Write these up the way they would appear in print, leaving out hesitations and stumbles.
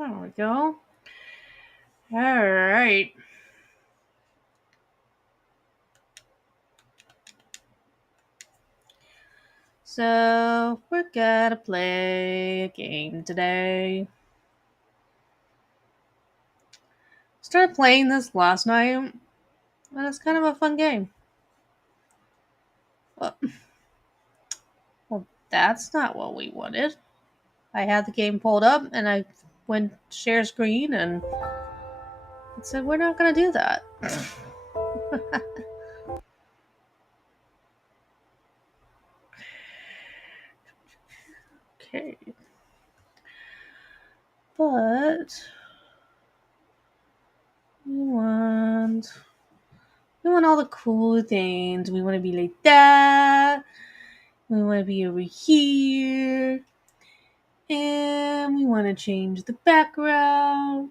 There we go. Alright. So, we're gonna play a game today. Started playing this last night, and it's kind of a fun game. Well, that's not what we wanted. I had the game pulled up, and I went share screen, and it said we're not gonna do that. Okay. But we want all the cool things. We want to be like that. We want to be over here. And we want to change the background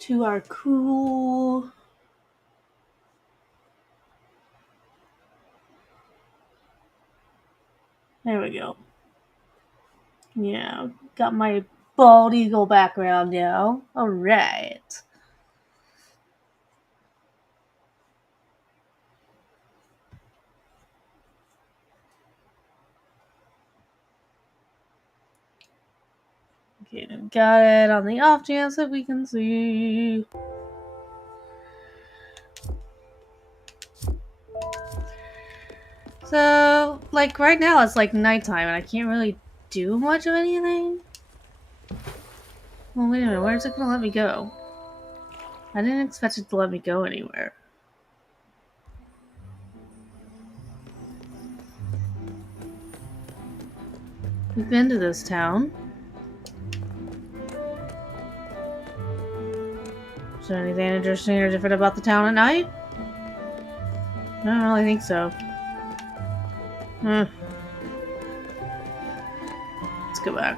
to our cool. There we go. Yeah, got my bald eagle background now. Alright. Okay, got it on the off chance that we can see. So, like, right now it's like nighttime and I can't really do much of anything. Well, wait a minute, where's it gonna let me go? I didn't expect it to let me go anywhere. We've been to this town. Is there anything interesting or different about the town at night? I don't really think so. Let's go back.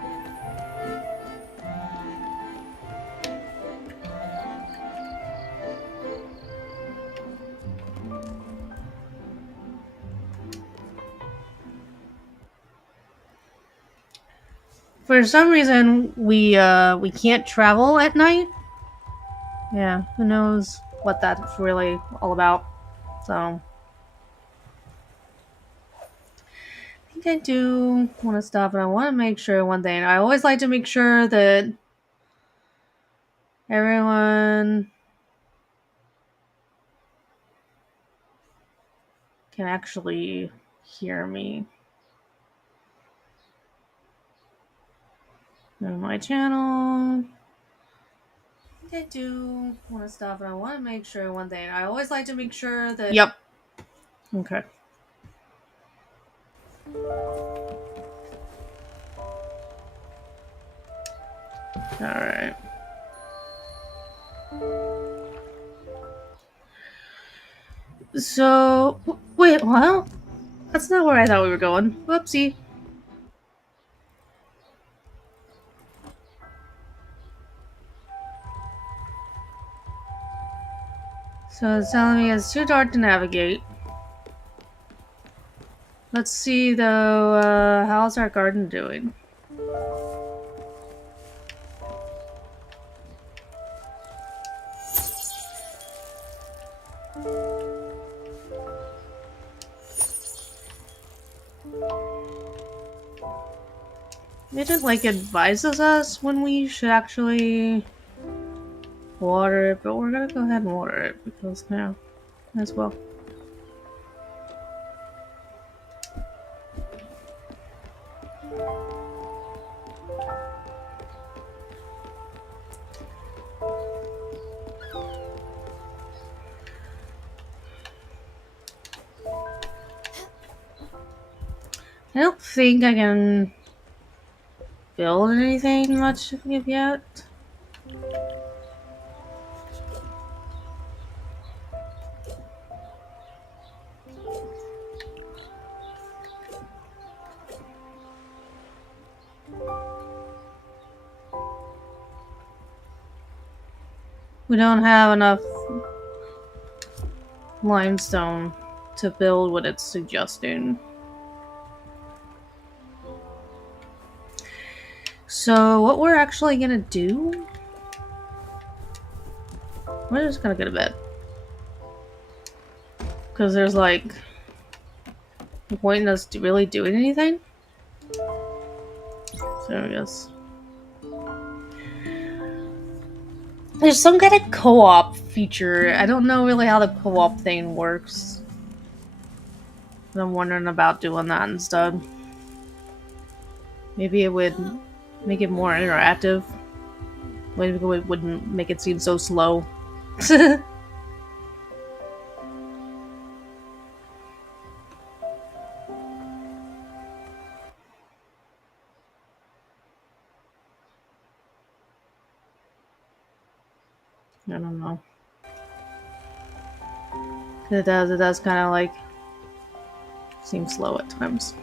For some reason, we can't travel at night. Yeah, who knows what that's really all about. So, I think I do want to stop, and I want to make sure one thing. I always like to make sure that everyone can actually hear me. On my channel. I think I do want to stop, and I want to make sure one thing. I always like to make sure that. Yep. Okay. Alright. So, wait, what? That's not where I thought we were going. Whoopsie. So it's telling me it's too dark to navigate. Let's see though, how's our garden doing? It like advises us when we should actually water it, but we're gonna go ahead and water it because now, as well. I don't think I can build anything much yet. We don't have enough limestone to build what it's suggesting. So what we're actually gonna do? We're just gonna go to bed. Because there's like no point in us really doing anything. So I guess there's some kind of co-op feature. I don't know really how the co-op thing works. But I'm wondering about doing that instead. Maybe it would make it more interactive. Maybe it wouldn't make it seem so slow. I don't know. It does kind of like seem slow at times.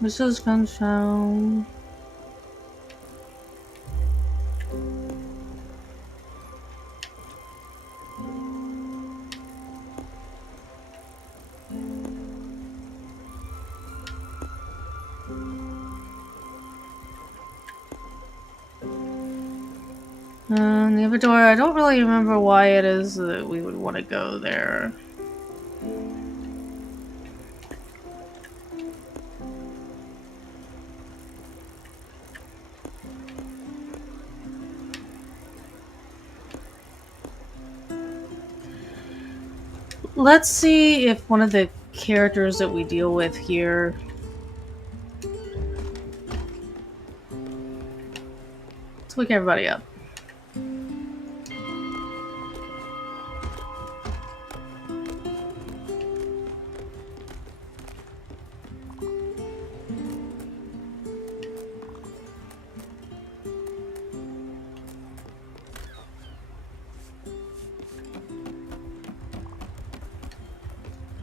This is gonna sound. The inventory, I don't really remember why it is that we would want to go there. Let's see if one of the characters that we deal with here. Let's wake everybody up.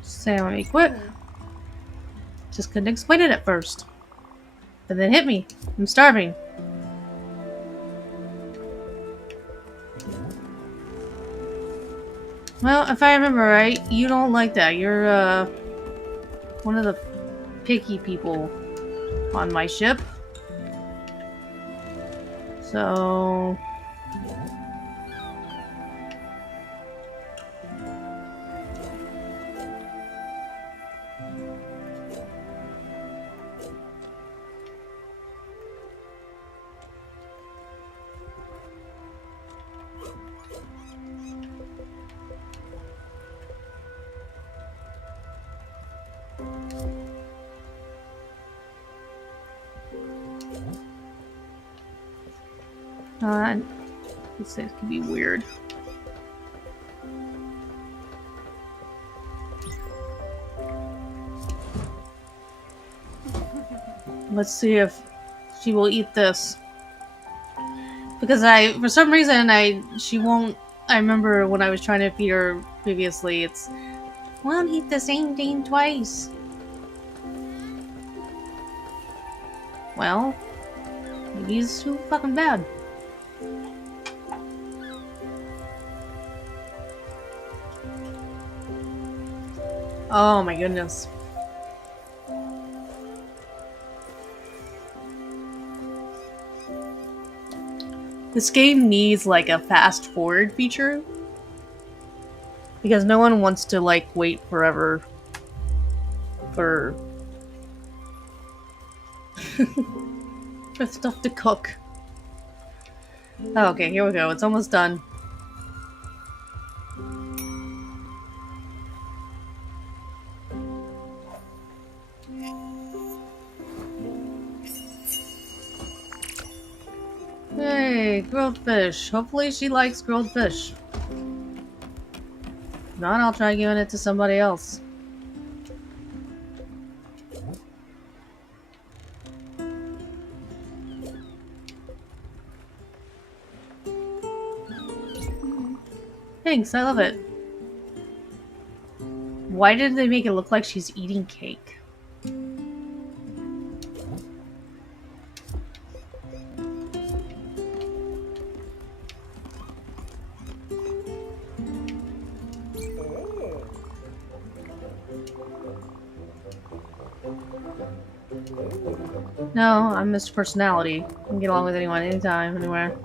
Say let me quit. Just couldn't explain it at first. But then hit me. I'm starving. Well, if I remember right, you don't like that. You're, one of the picky people on my ship. So... this could be weird. Let's see if she will eat this. Because for some reason, she won't. I remember when I was trying to feed her previously, it's, won't eat the same thing twice. Well, maybe he's too fucking bad. Oh my goodness. This game needs like a fast forward feature. Because no one wants to like wait forever for for stuff to cook. Oh, okay, here we go. It's almost done. Hey, grilled fish. Hopefully she likes grilled fish. If not, I'll try giving it to somebody else. Thanks, I love it. Why did they make it look like she's eating cake? No, I'm Mr. Personality. I can get along with anyone, anytime, anywhere.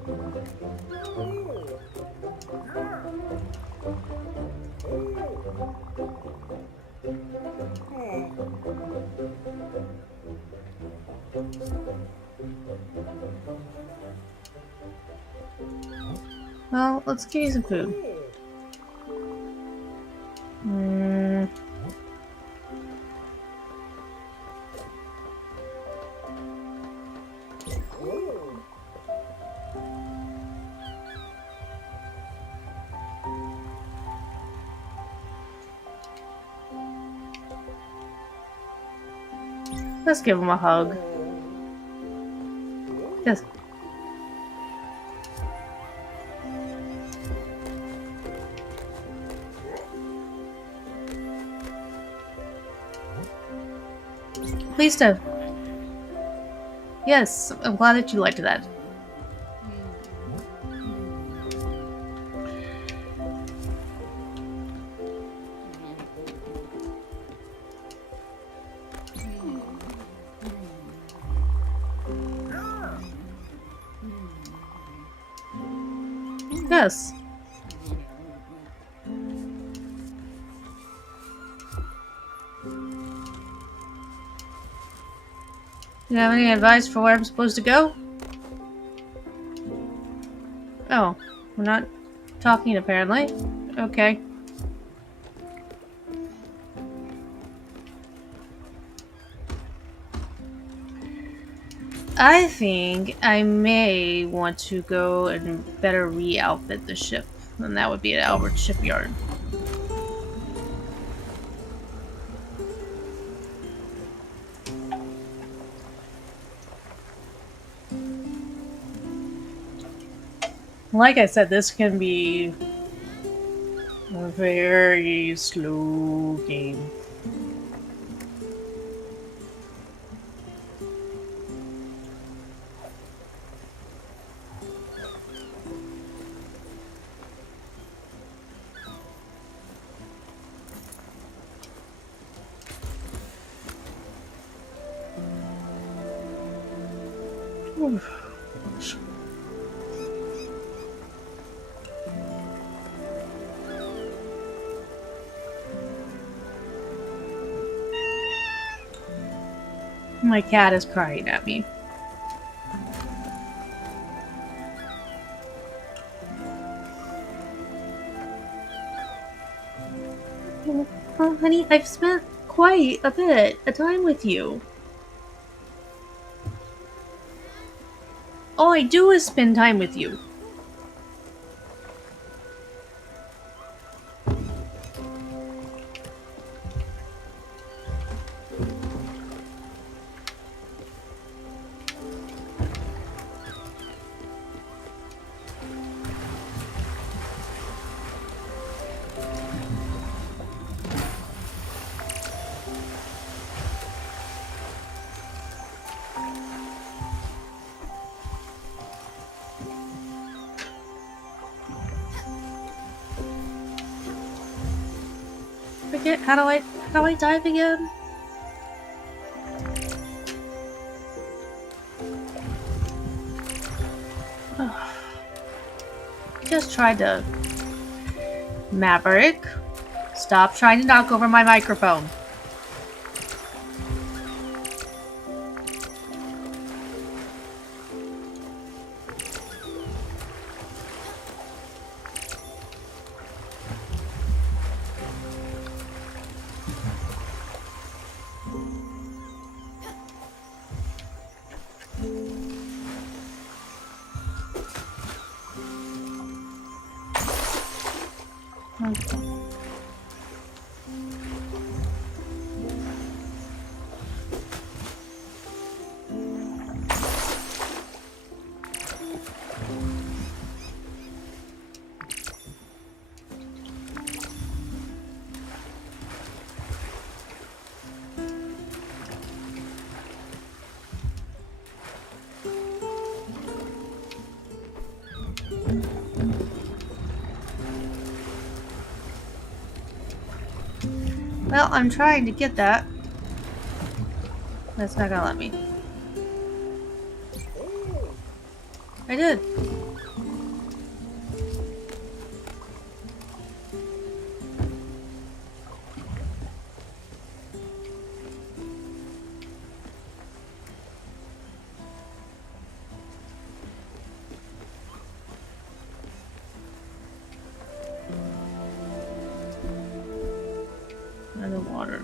Well, let's give you some food. Let's give him a hug. Yes. Please do. Yes, I'm glad that you liked that. Yes. Do you have any advice for where I'm supposed to go? Oh, we're not talking apparently. Okay. I think I may want to go and better re-outfit the ship. And that would be at Albert Shipyard. Like I said, this can be a very slow game. Oof. My cat is crying at me. Oh, honey, I've spent quite a bit of time with you. All I do is spend time with you. Forget how do I dive again? Just tried to. Maverick, stop trying to knock over my microphone. Well, I'm trying to get that. That's not gonna let me. I did. Underwater.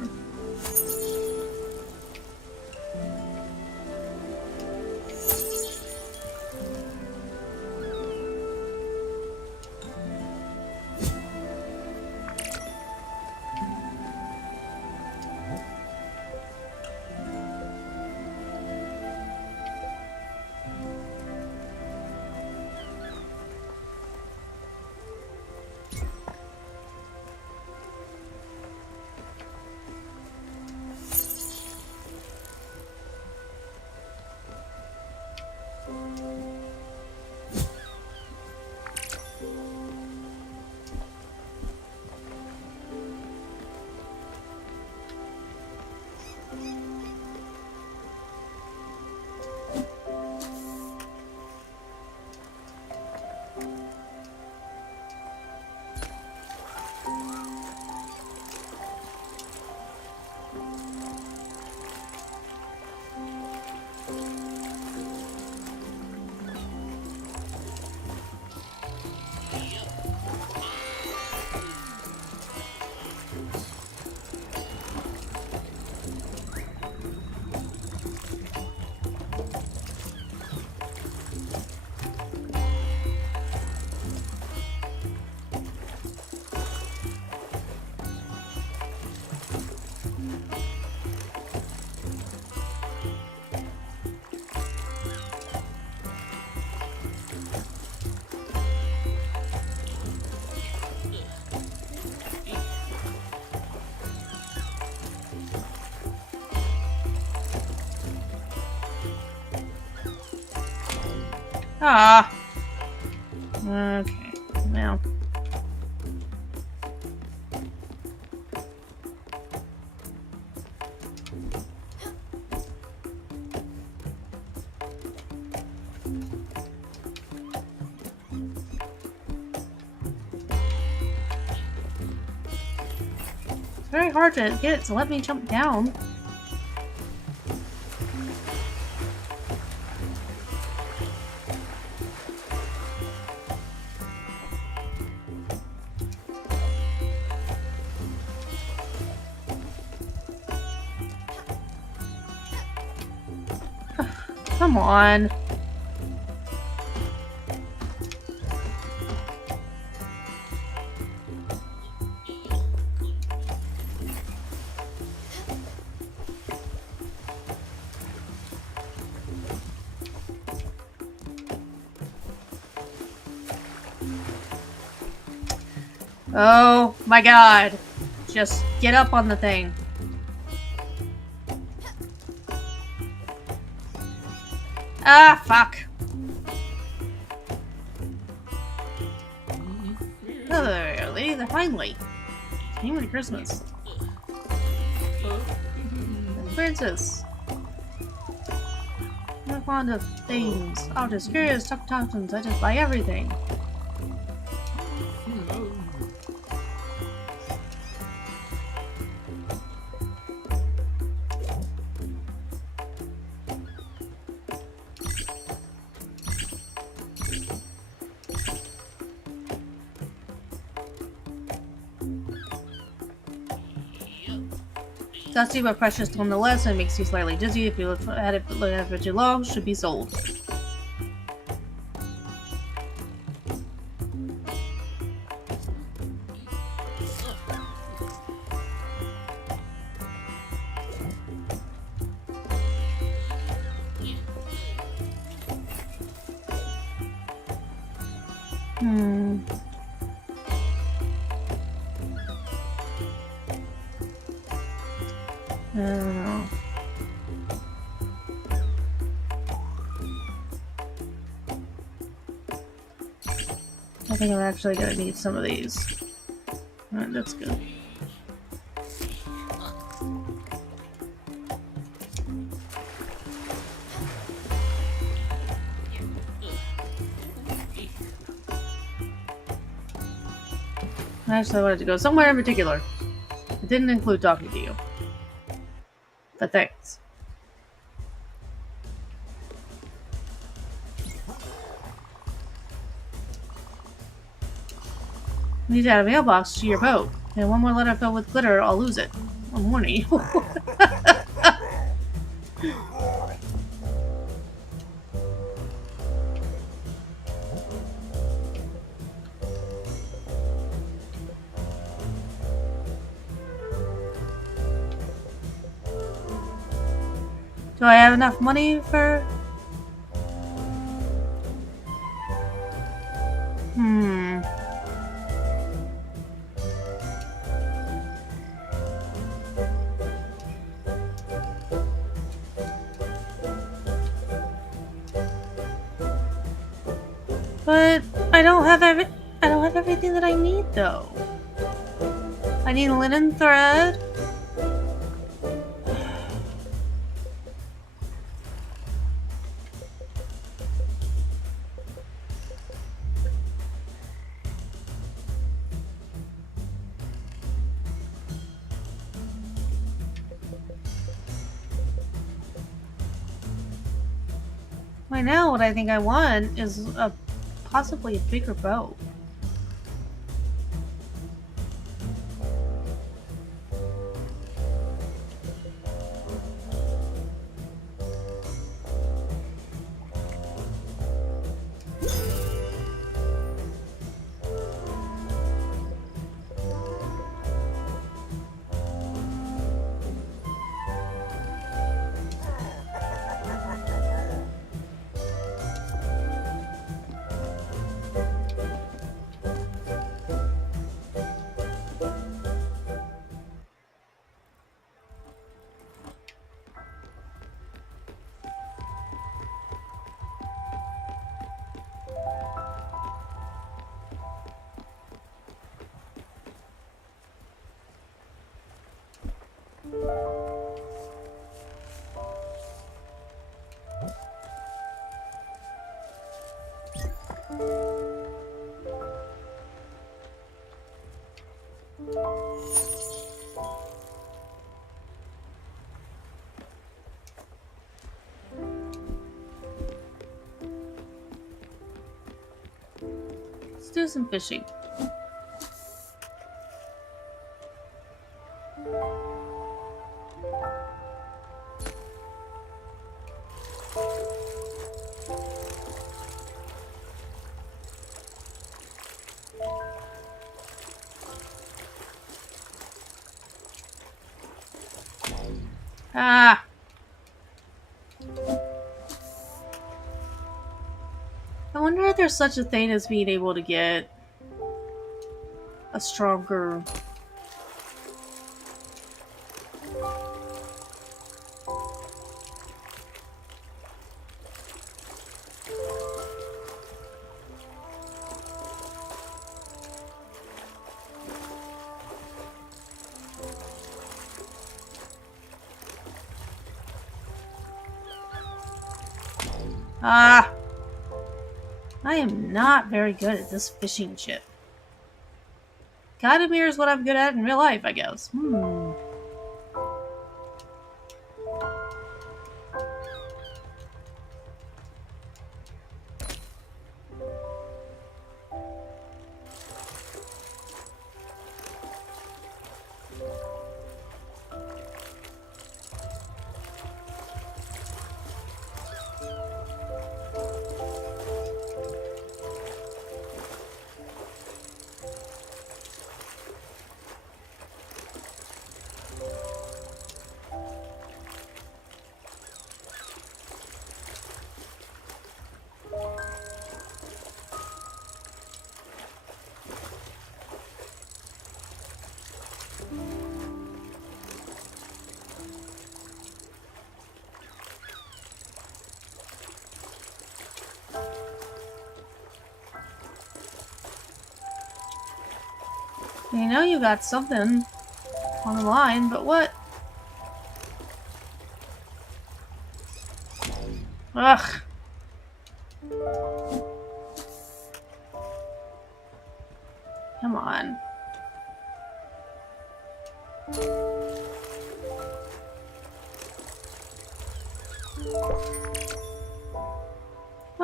Ah. Okay. Well. It's very hard to get it to let me jump down. Come on. Oh my god. Just get up on the thing. Ah, fuck. Oh, really? Finally. Merry Christmas. Princess. I'm not fond of things. Oh, just curious, talk toxins. I just buy everything. Dusty but precious nonetheless, and makes you slightly dizzy if you look at it for too long. Should be sold. I don't know. I think I'm actually gonna need some of these. Alright, that's good. Actually, I wanted to go somewhere in particular. It didn't include talking to you. But thanks. You need to add a mailbox to your boat. And one more letter filled with glitter, I'll lose it. I'm warning you. Do I have enough money for... But I don't have everything that I need though. I need linen thread. Right now, what I think I want is possibly a bigger boat. Let's do some fishing. Ah! I wonder if there's such a thing as being able to get a stronger... Ah! I am not very good at this fishing shit. Kind of mirrors what I'm good at in real life, I guess. You know you got something on the line, but what? Ugh. Come on.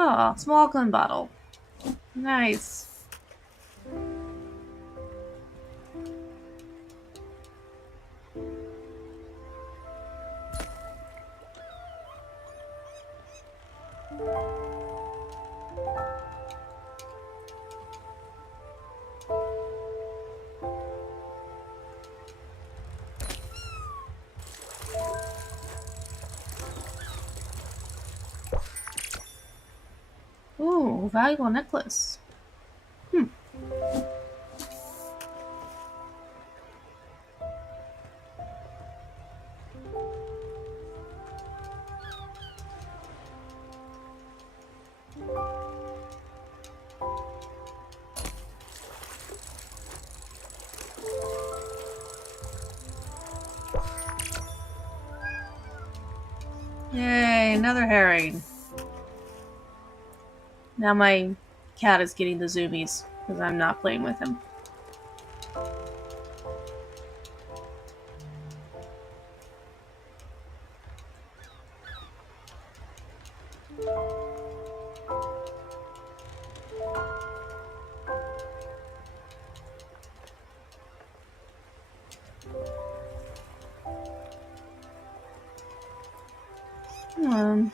Oh, small gun bottle. Nice. Ooh, valuable necklace. Yay, another herring. Now my cat is getting the zoomies because I'm not playing with him. Um,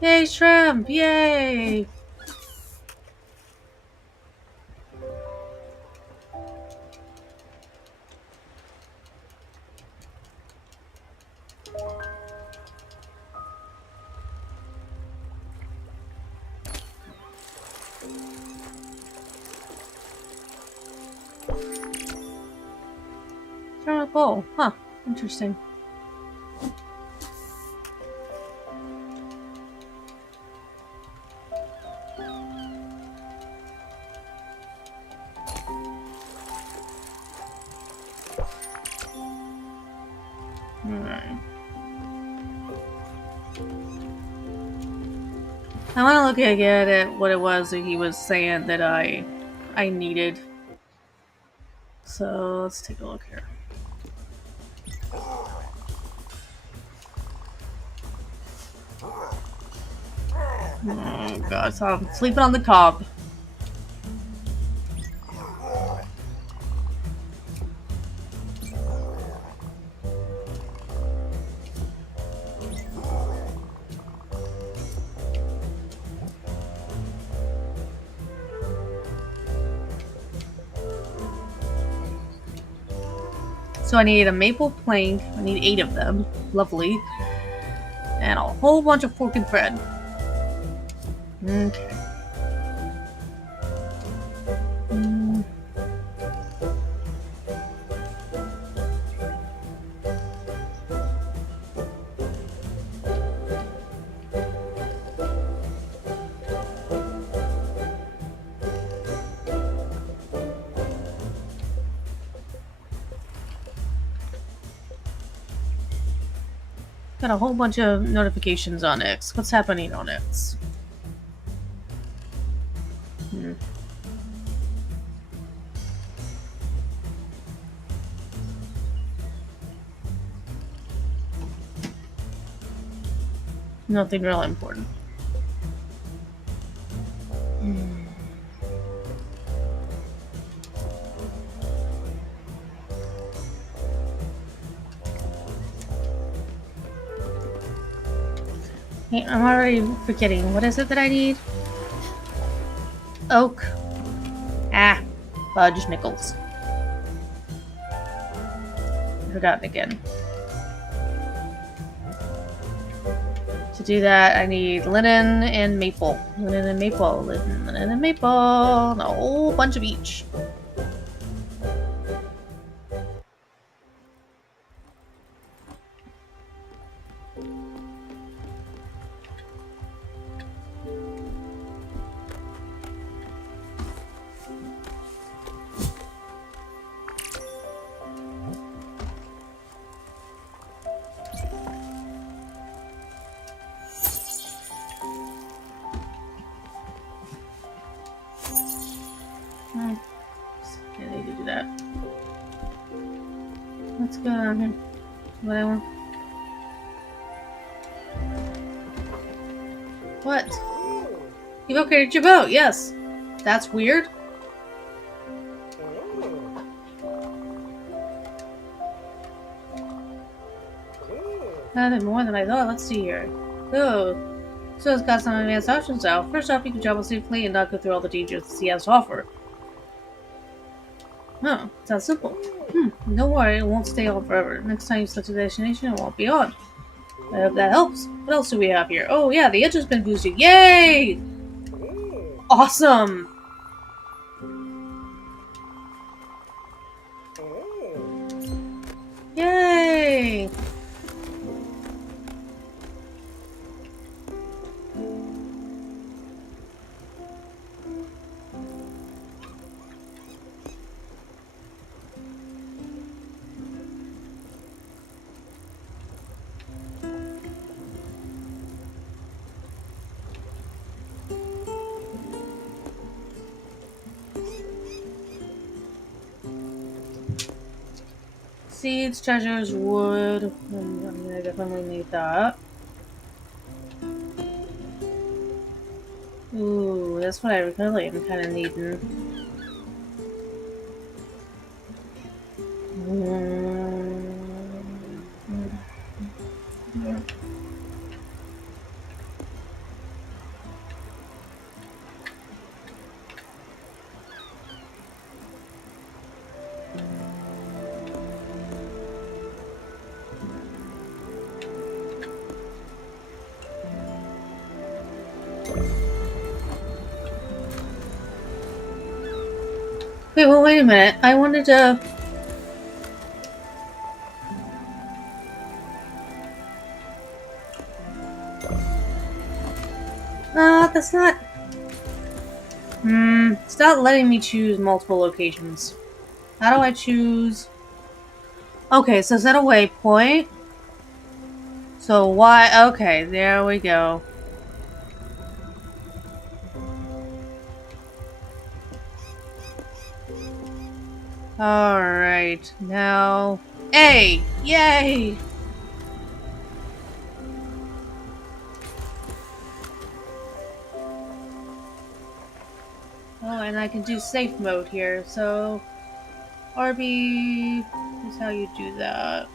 Yay, shrimp! Yay! Turn a bowl. Huh. Interesting. Alright. I want to look again at what it was that he was saying that I needed. So let's take a look here. Oh god, so I'm sleeping on the cob. So I need a maple plank. I need 8 of them. Lovely. And a whole bunch of fork and thread. Okay. Got a whole bunch of notifications on X. What's happening on X? Nothing really important. Hey, I'm already forgetting. What is it that I need? Oak. Ah, fudge nickels. Forgotten again. To do that, I need linen and maple. Linen and maple. Linen and maple. And a whole bunch of each. What's going on here? What I want? What? You've upgraded your boat, yes. That's weird. Added more than I thought. Let's see here. Oh, so it's got some advanced options now. First off, you can travel safely and not go through all the dangers the sea has to offer. Oh, sounds simple. Don't worry, it won't stay on forever. Next time you select a destination, it won't be on. I hope that helps. What else do we have here? Oh yeah, the engine's been boosted. Yay! Awesome! Yay! Seeds, treasures, wood. I'm gonna definitely need that. Ooh, that's what I really am kind of needing. Wait, well, wait a minute. I wanted to. That's not. It's not letting me choose multiple locations. How do I choose? Okay, so set a waypoint. So why? Okay, there we go. Alright, now. A! Yay! Oh, and I can do safe mode here, so. RB is how you do that.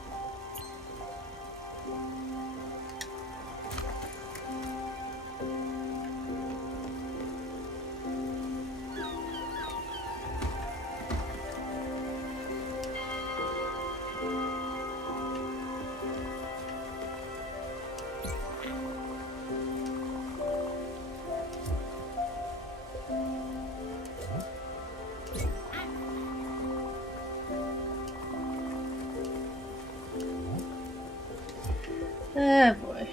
Oh boy.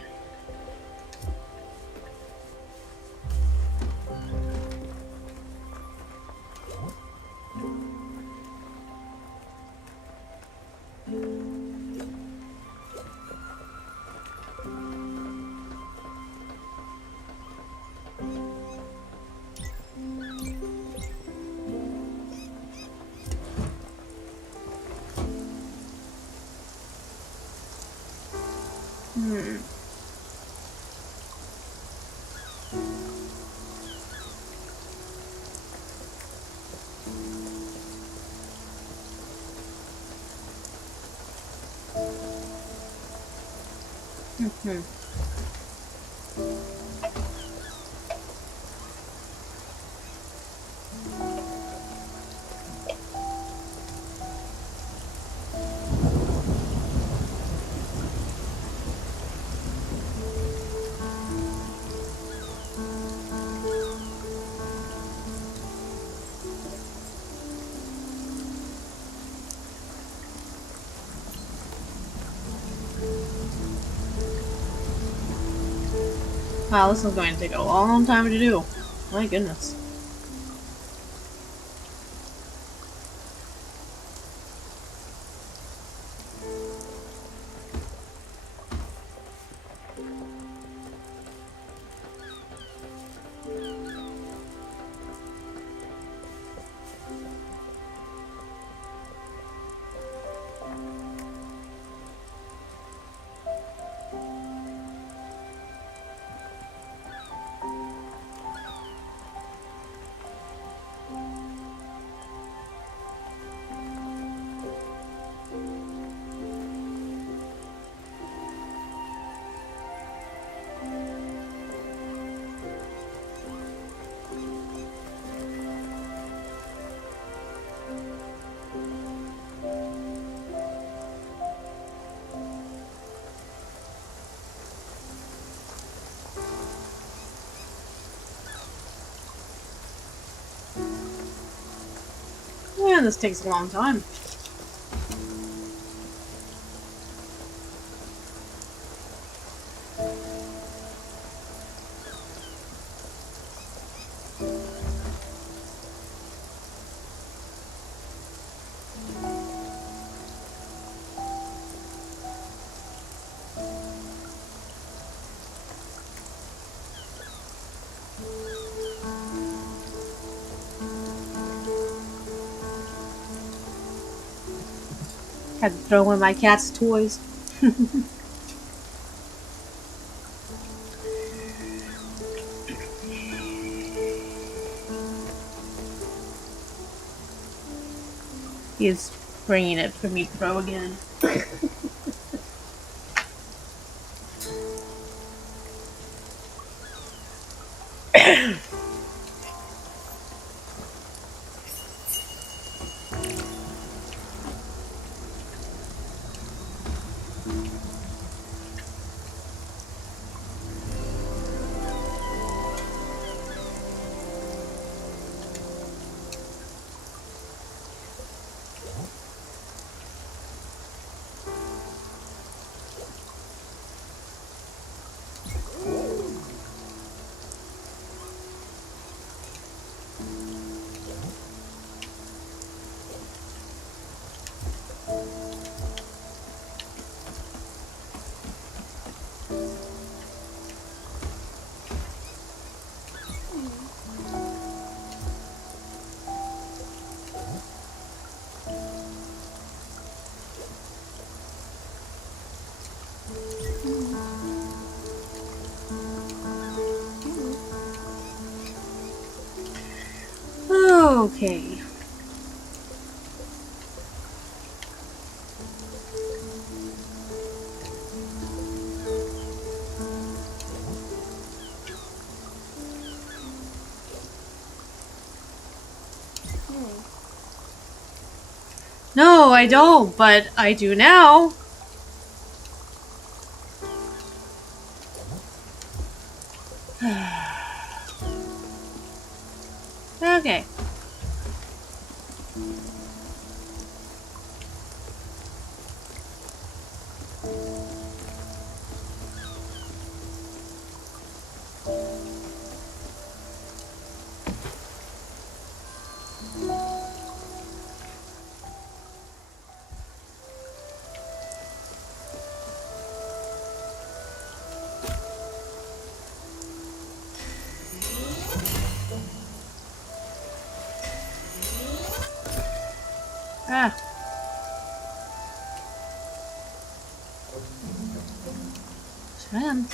Wow, this is going to take a long time to do. My goodness. this takes a long time. Had to throw in my cat's toys. He's bringing it for me to throw again. Okay. No, I don't, but I do now. Okay. Ah. Man.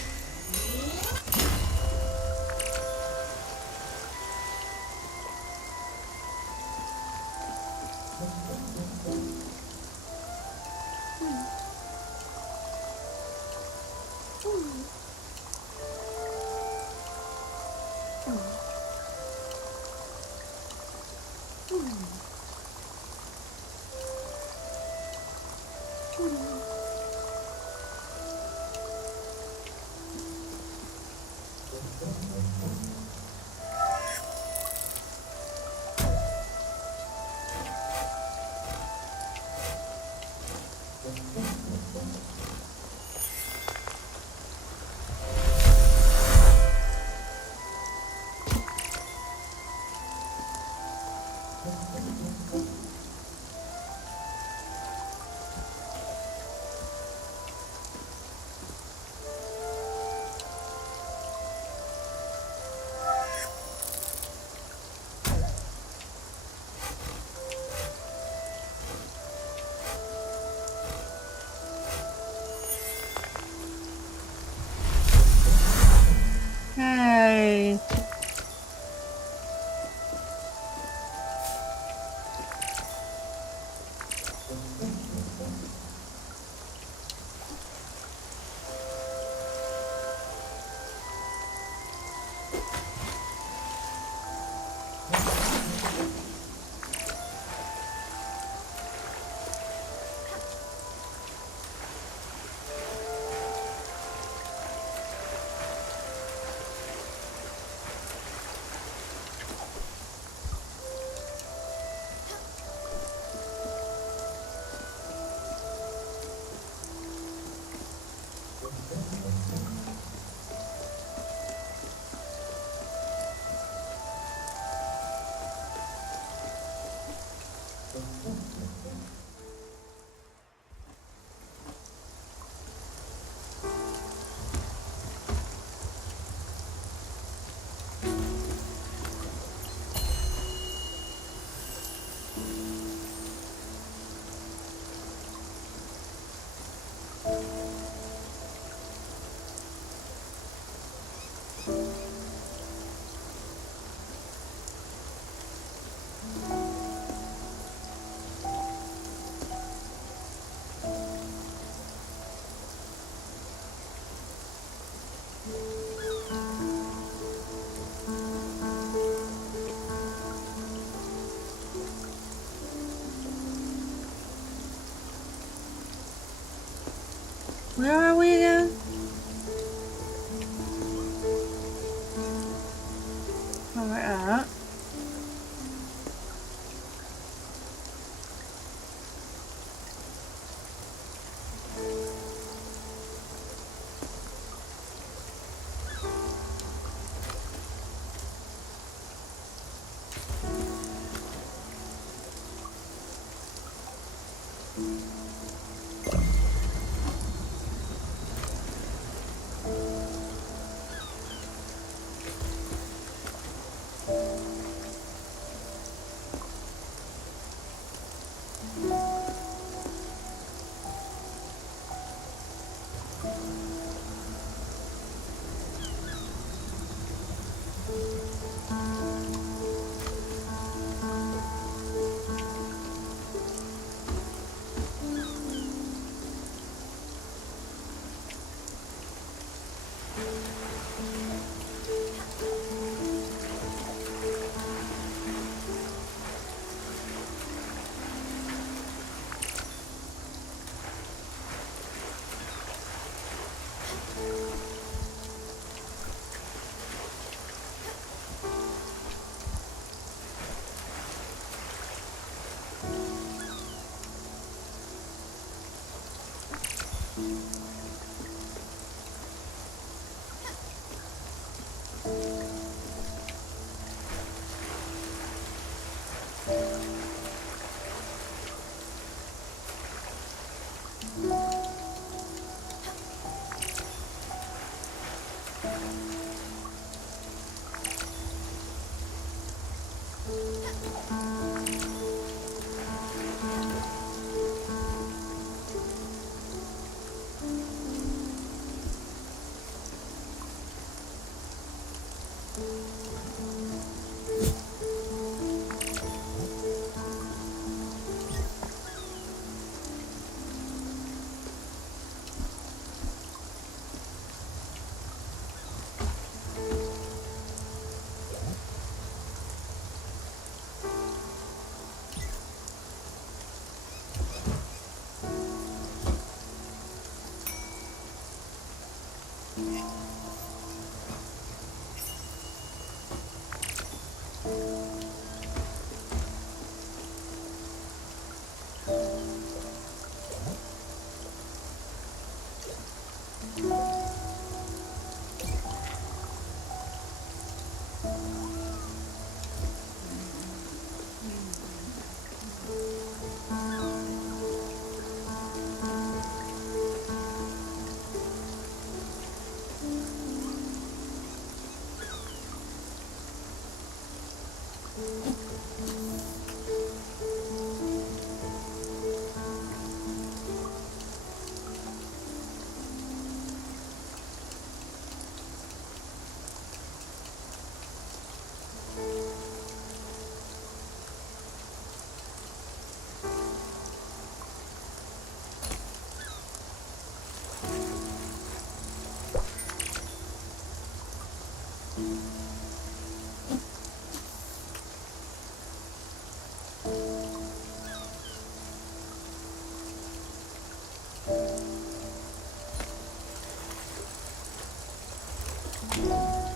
Where are we again? Where we're at.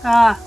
Ah.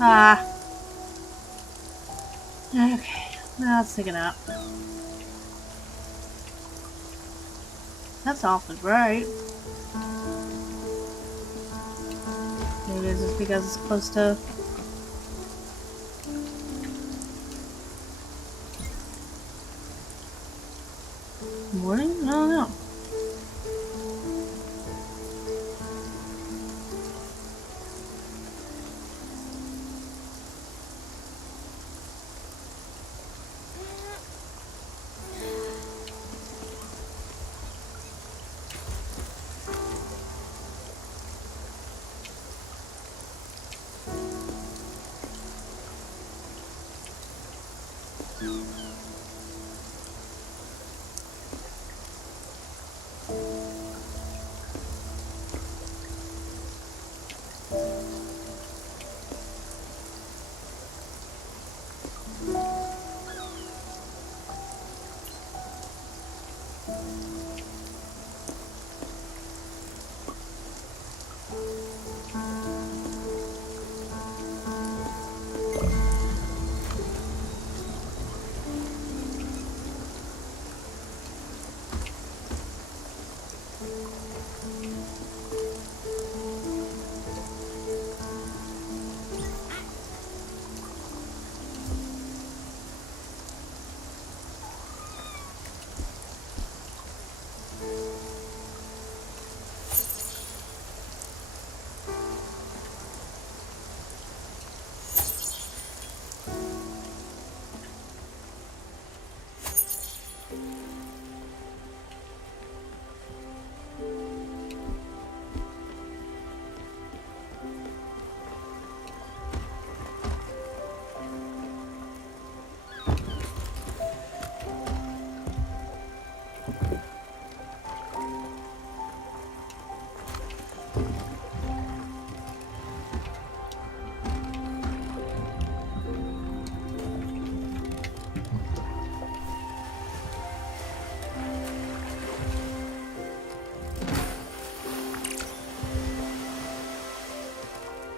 Ah. Okay. Now let's take it out. That's awfully bright. Maybe it's just because it's close to morning? I don't know.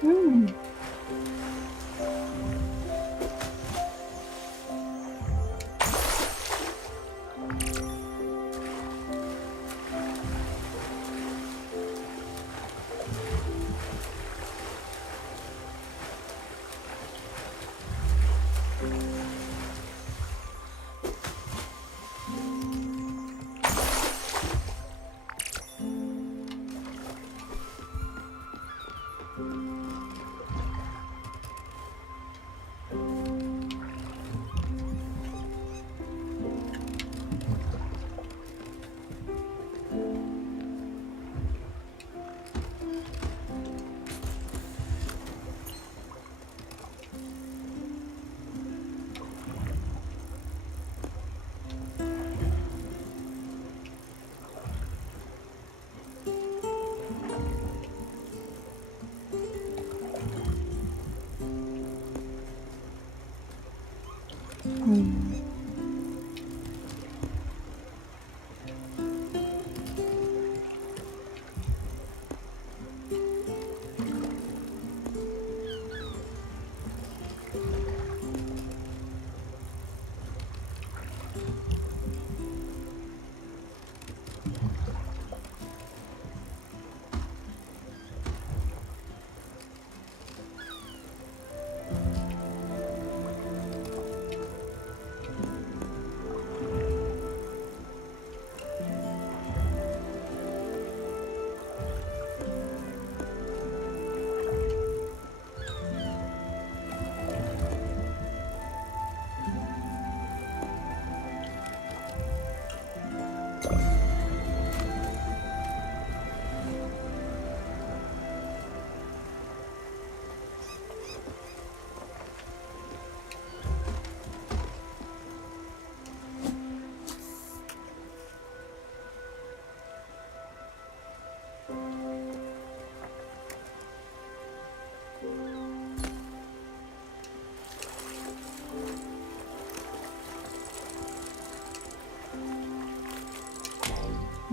Hmm. Hmm.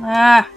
Ah.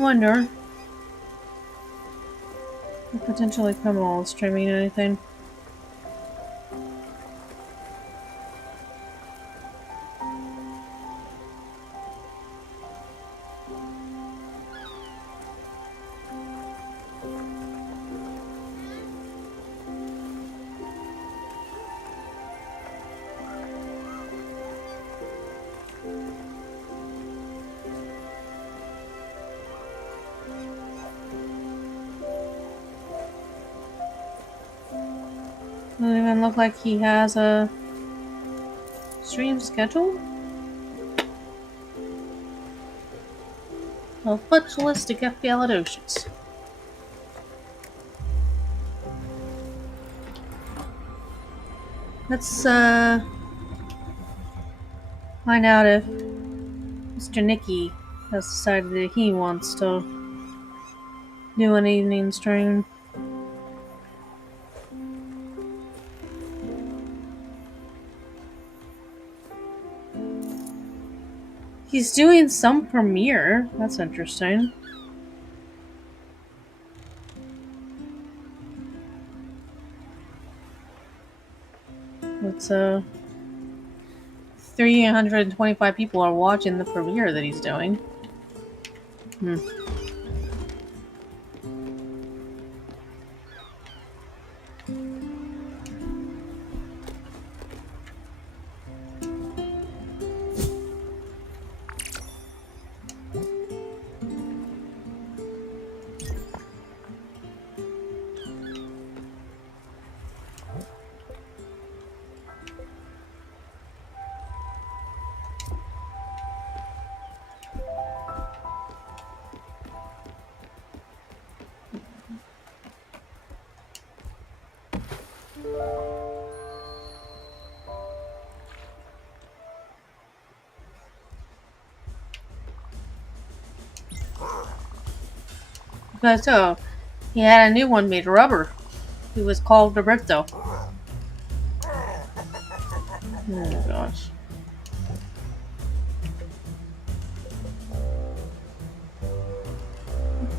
Wonder if potentially criminal is streaming anything. Doesn't even look like he has a stream scheduled. Well, much less to get oceans. Let's find out if Mr. Nicky has decided that he wants to do an evening stream. He's doing some premiere. That's interesting. It's 325 people are watching the premiere that he's doing. But so, he had a new one made rubber. He was called Roberto. Oh gosh.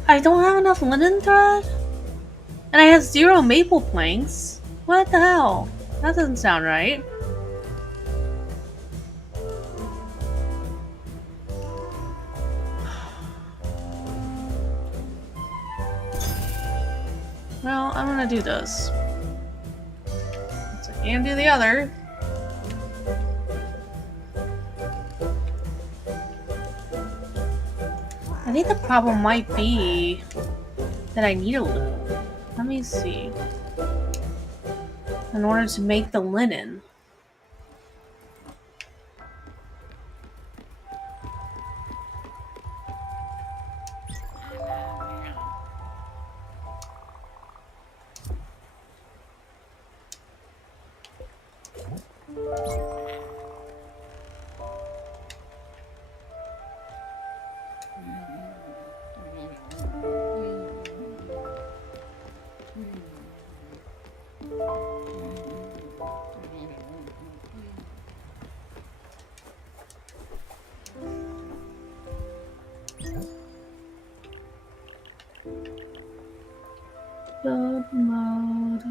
I don't have enough linen thread? And I have 0 maple planks? What the hell? That doesn't sound right. Well, I'm gonna do this. So I can do the other. I think the problem might be that I need a loom. Let me see. In order to make the linen. Build mode.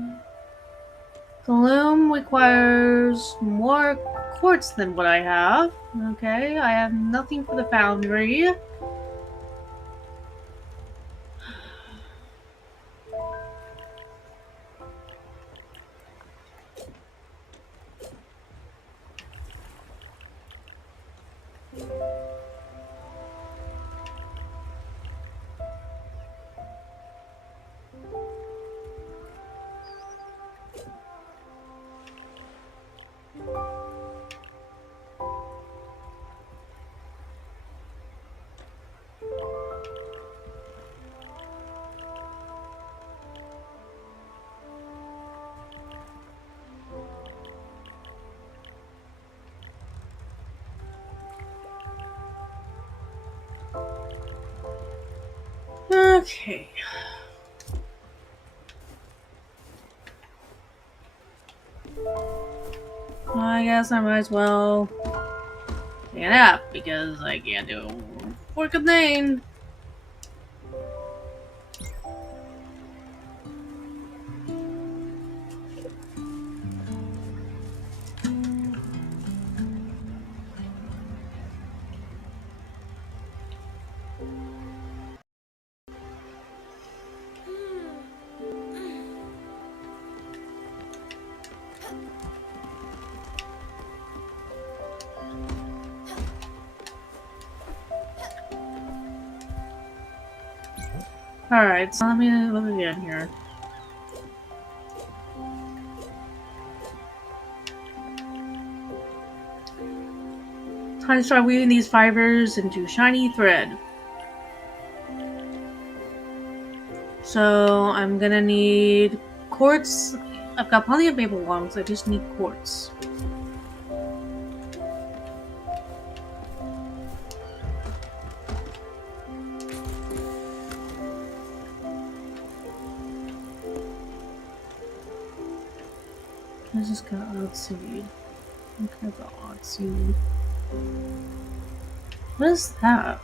The loom requires more quartz than what I have. Okay, I have nothing for the foundry. Okay. I guess I might as well take a nap because I can't do work a thing. Alright, so let me get in here. Time to start weaving these fibers into shiny thread. So I'm gonna need quartz. I've got plenty of maple logs, I just need quartz. I just got odd seed. Okay, got odd seed. What is that?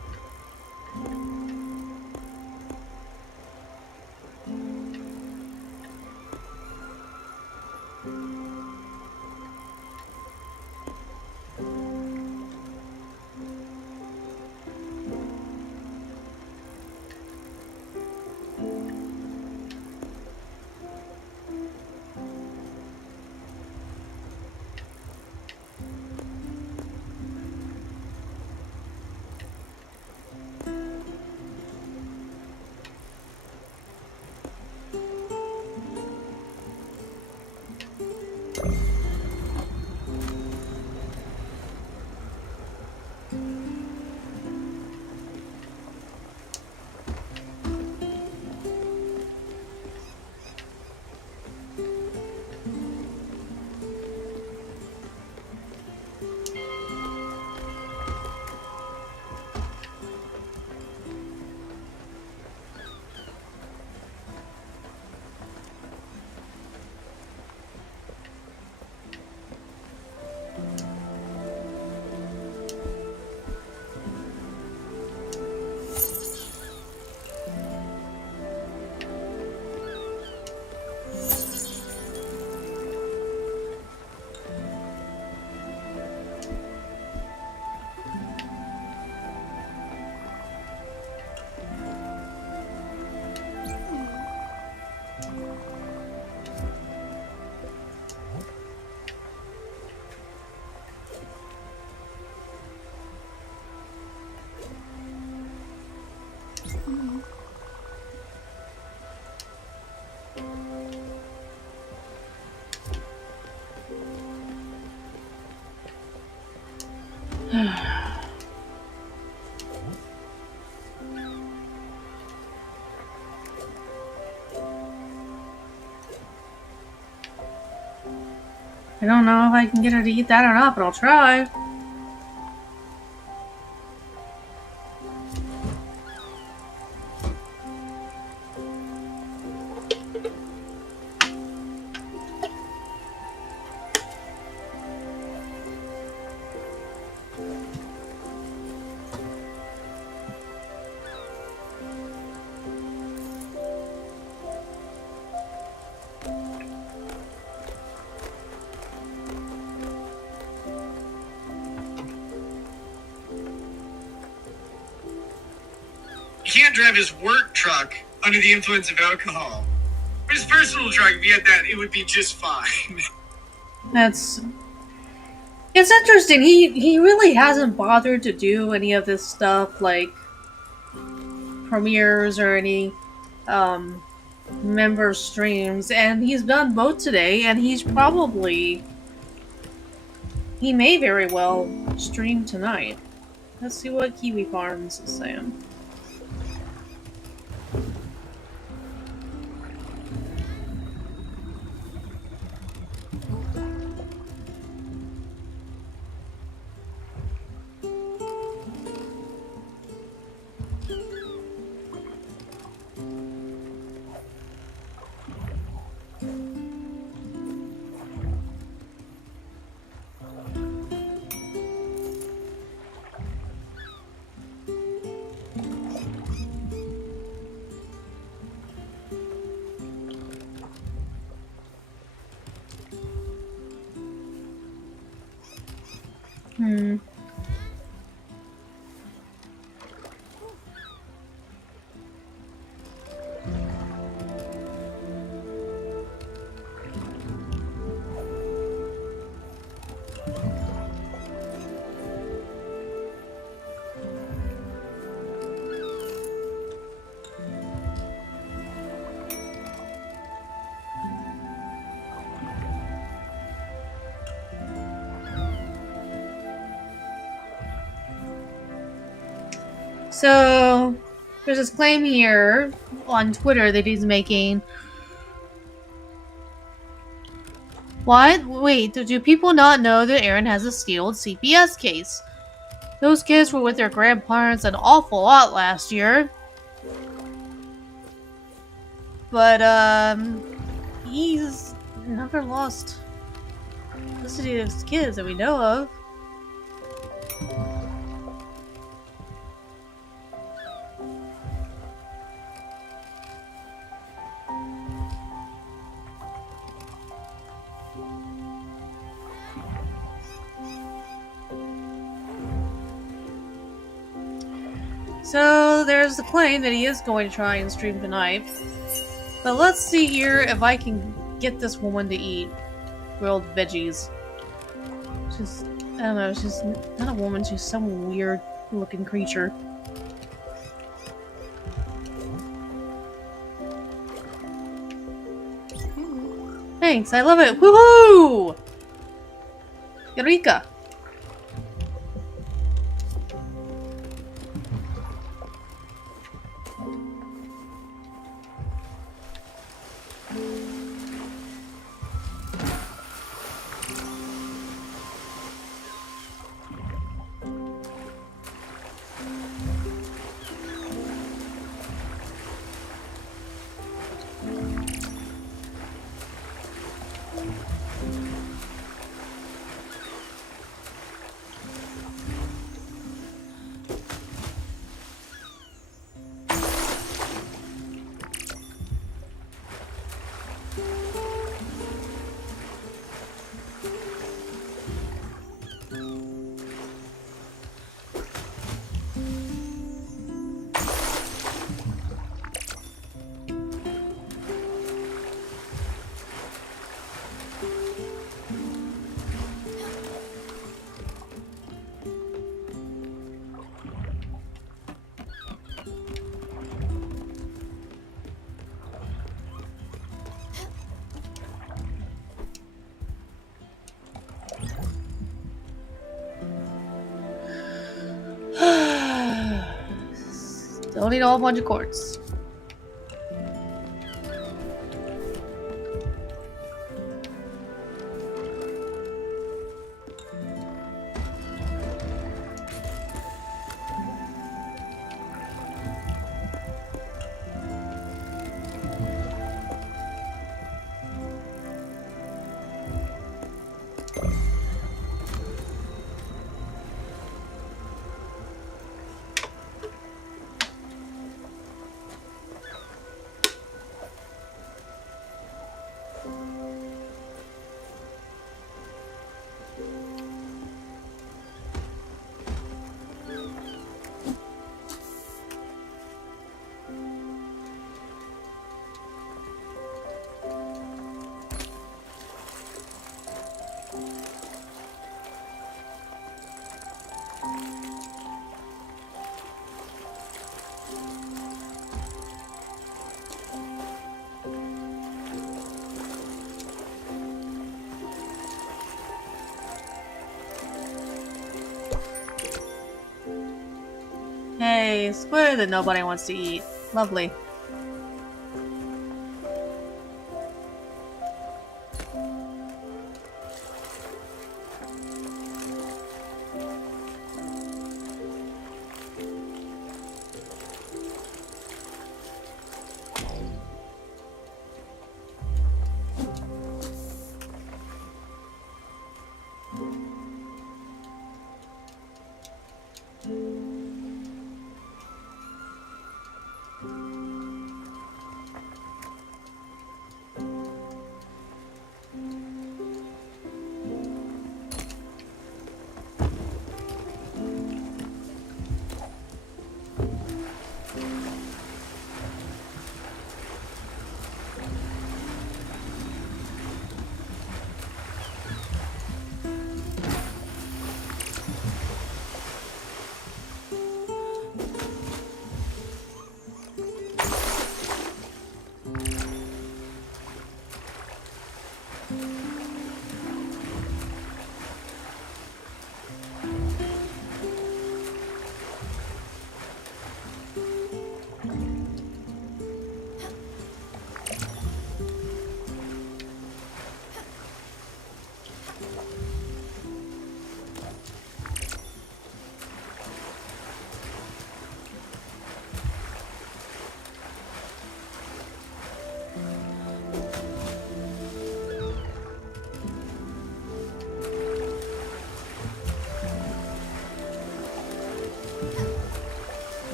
I don't know if I can get her to eat that or not, but I'll try. He can't drive his work truck under the influence of alcohol. His personal truck, if he had that, it would be just fine. It's interesting. He really hasn't bothered to do any of this stuff like premieres or any member streams, and he's done both today, and he may very well stream tonight. Let's see what Kiwi Farms is saying. So there's this claim here on Twitter that he's making. What? Wait, do people not know that Aaron has a sealed CPS case? Those kids were with their grandparents an awful lot last year. But, he's never lost custody of his kids that we know of. So there's the claim that he is going to try and stream tonight. But let's see here if I can get this woman to eat grilled veggies. She's, I don't know, she's not a woman, she's some weird looking creature. Thanks, I love it. Woohoo! Eureka! Still need a whole bunch of quartz. Hey, square that nobody wants to eat. Lovely.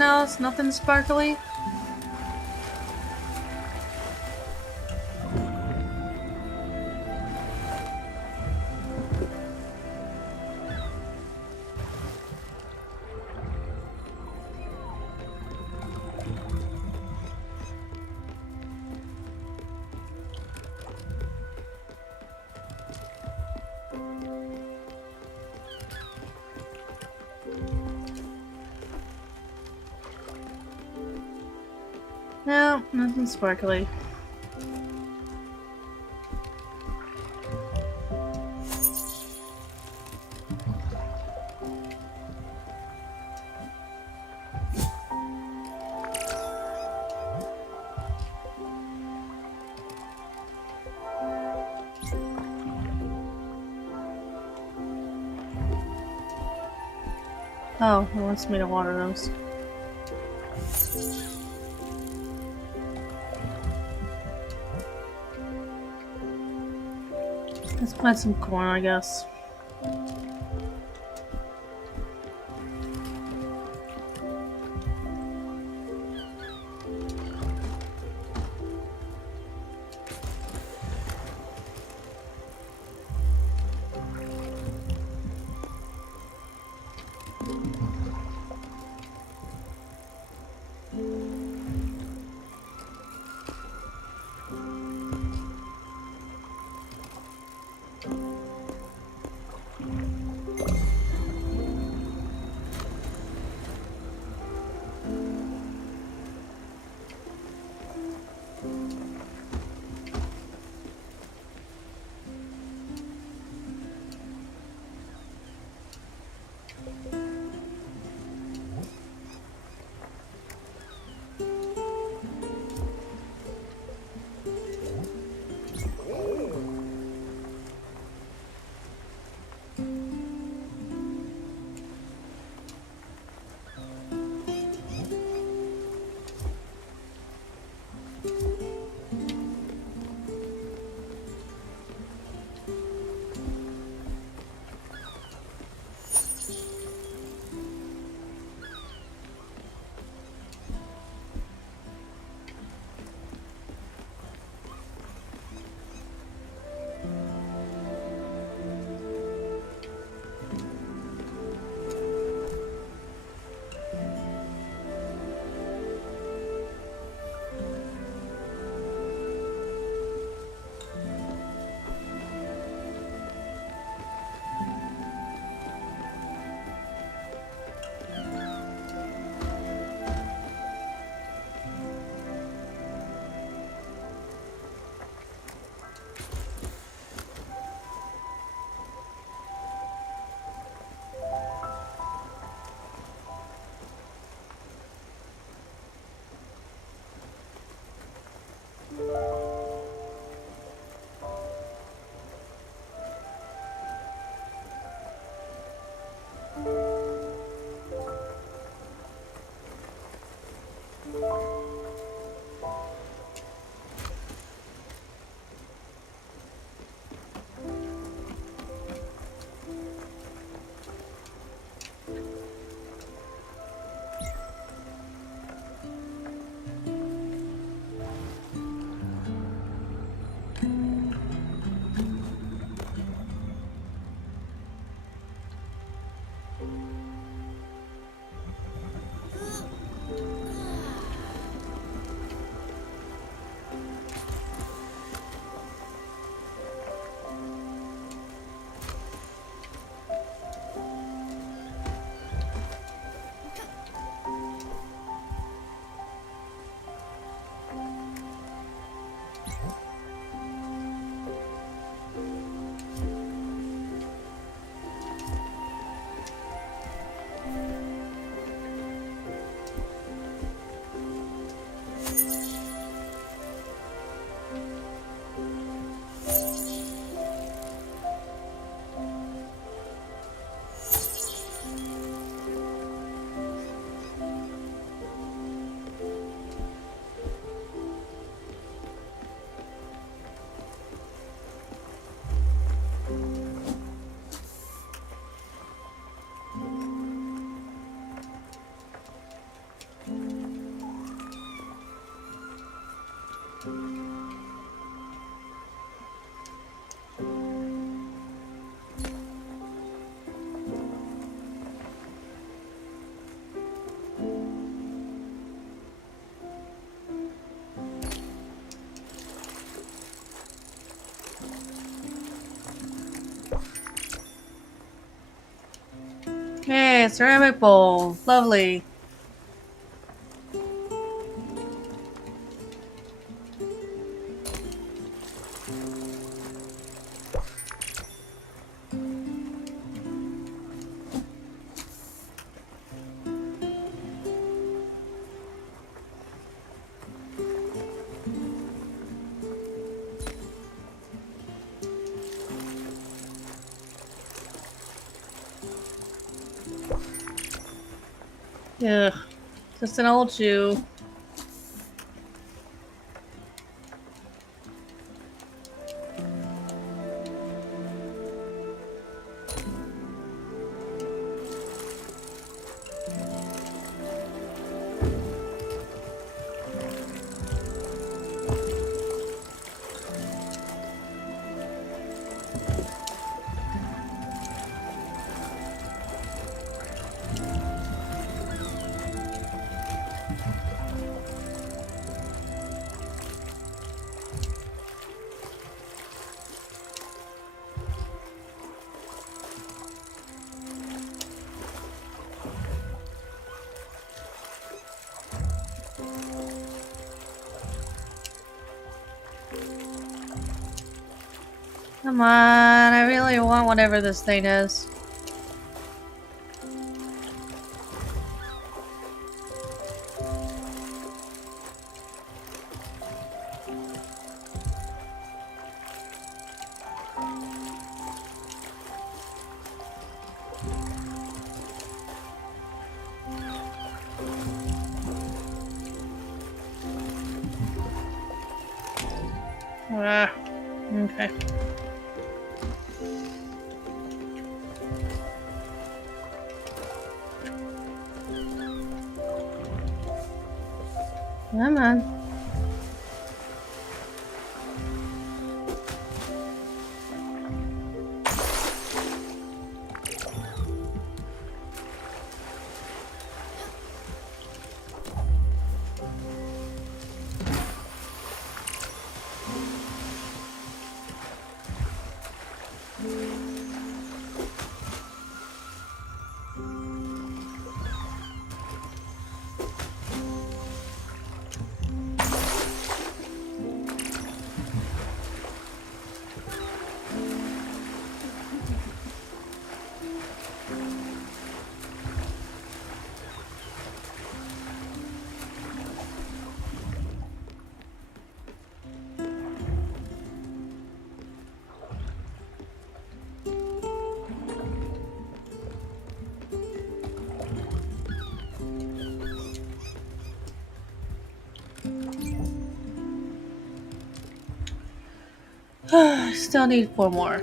Nothing else? Nothing sparkly? No, nothing sparkly. Oh, it wants me to water those. Let's plant some corn, I guess. Hey, ceramic bowl. Lovely. Ugh. Just an old shoe. Come on, I really want whatever this thing is. Ah, okay. Come on. Still need 4 more.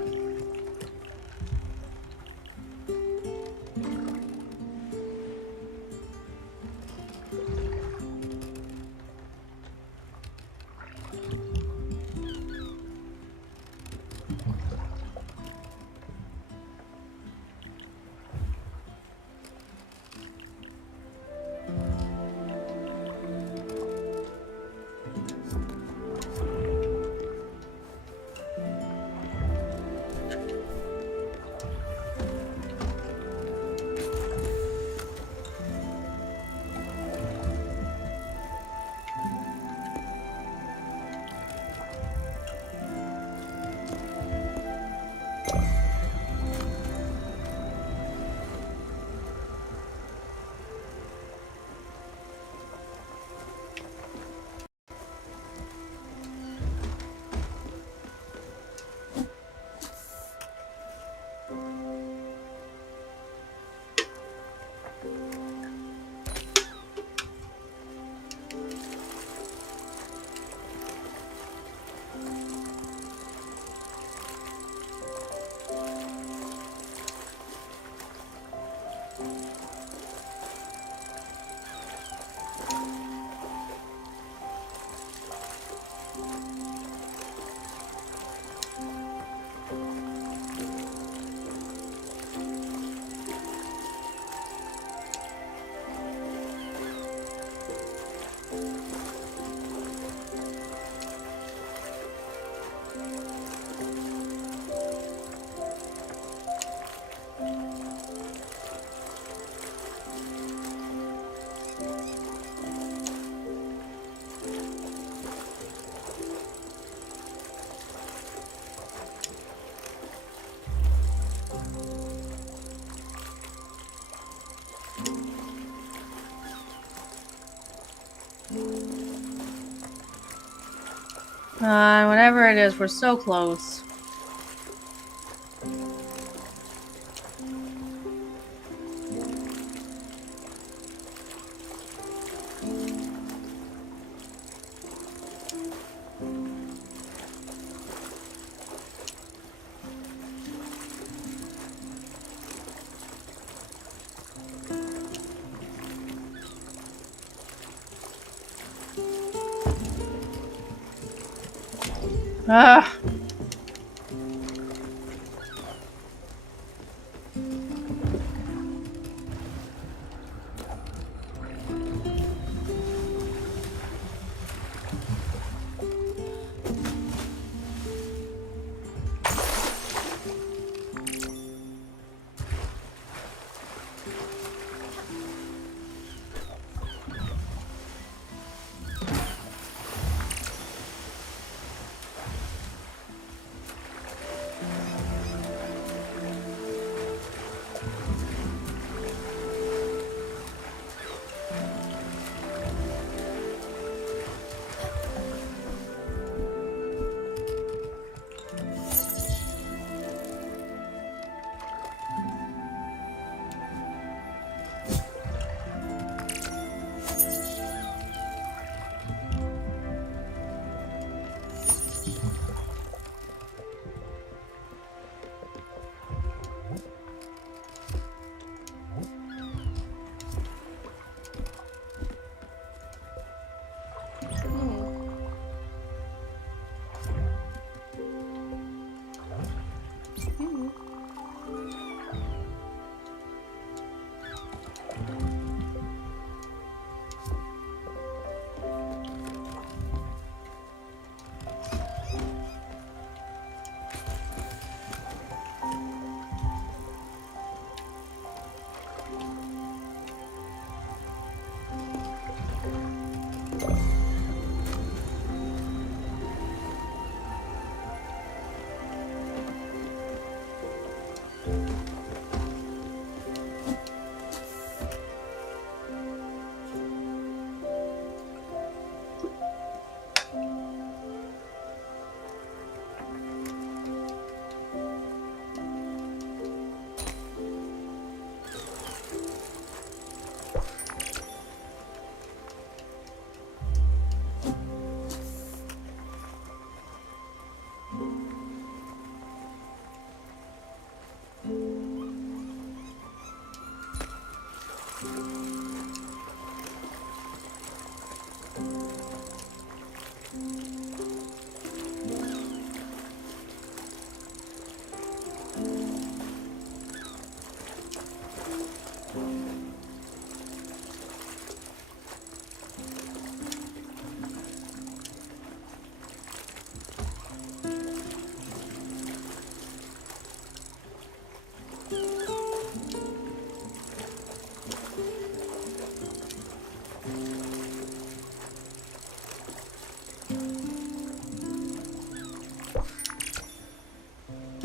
Whatever it is, we're so close. Ah.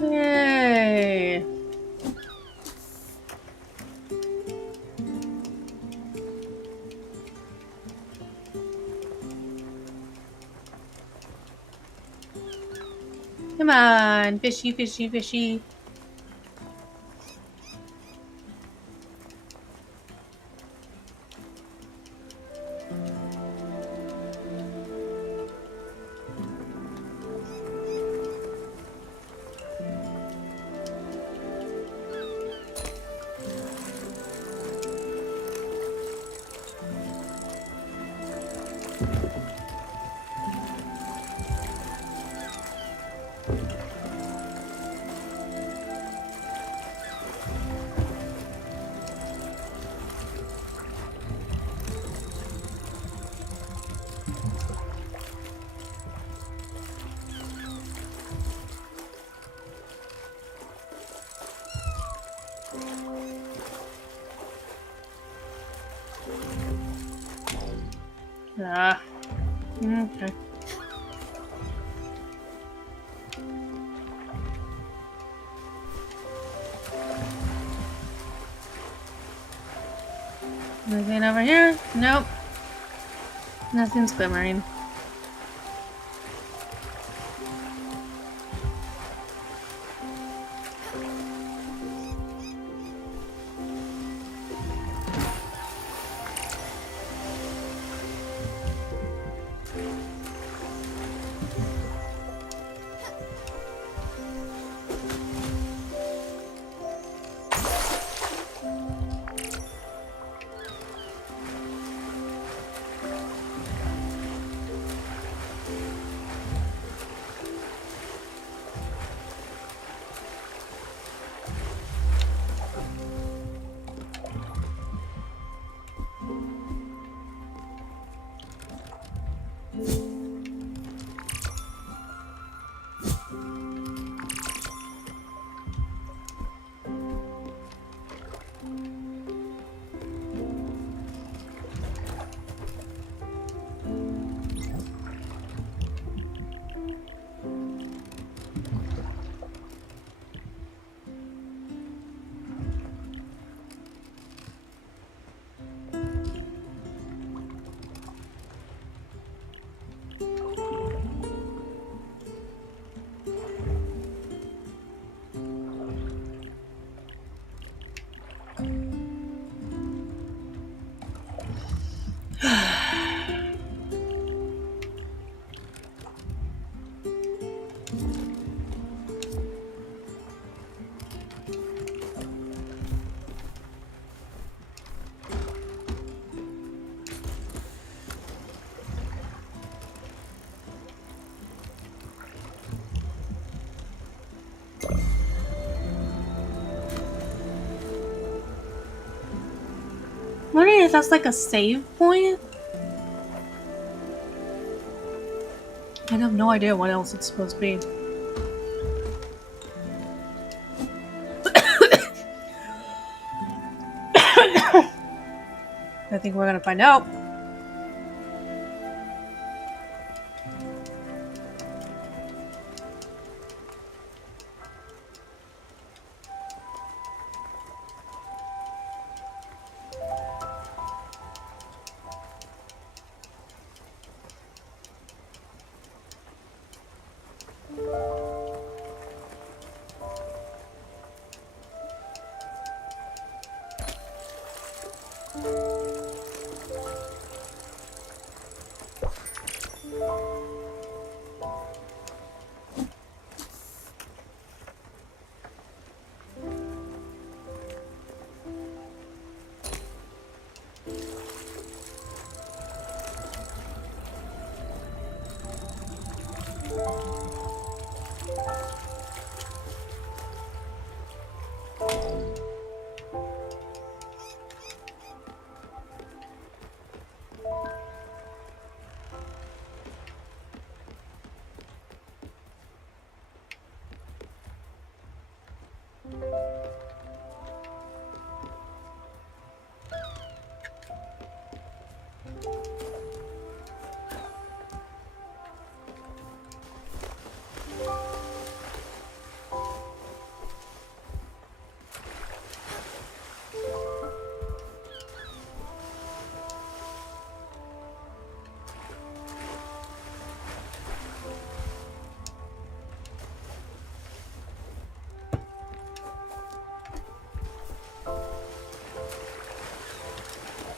Yay! Come on, fishy, fishy, fishy. Ah. Okay. Anything over here? Nope. Nothing's glimmering. I'm wondering if that's like a save point? I have no idea what else it's supposed to be. I think we're gonna find out.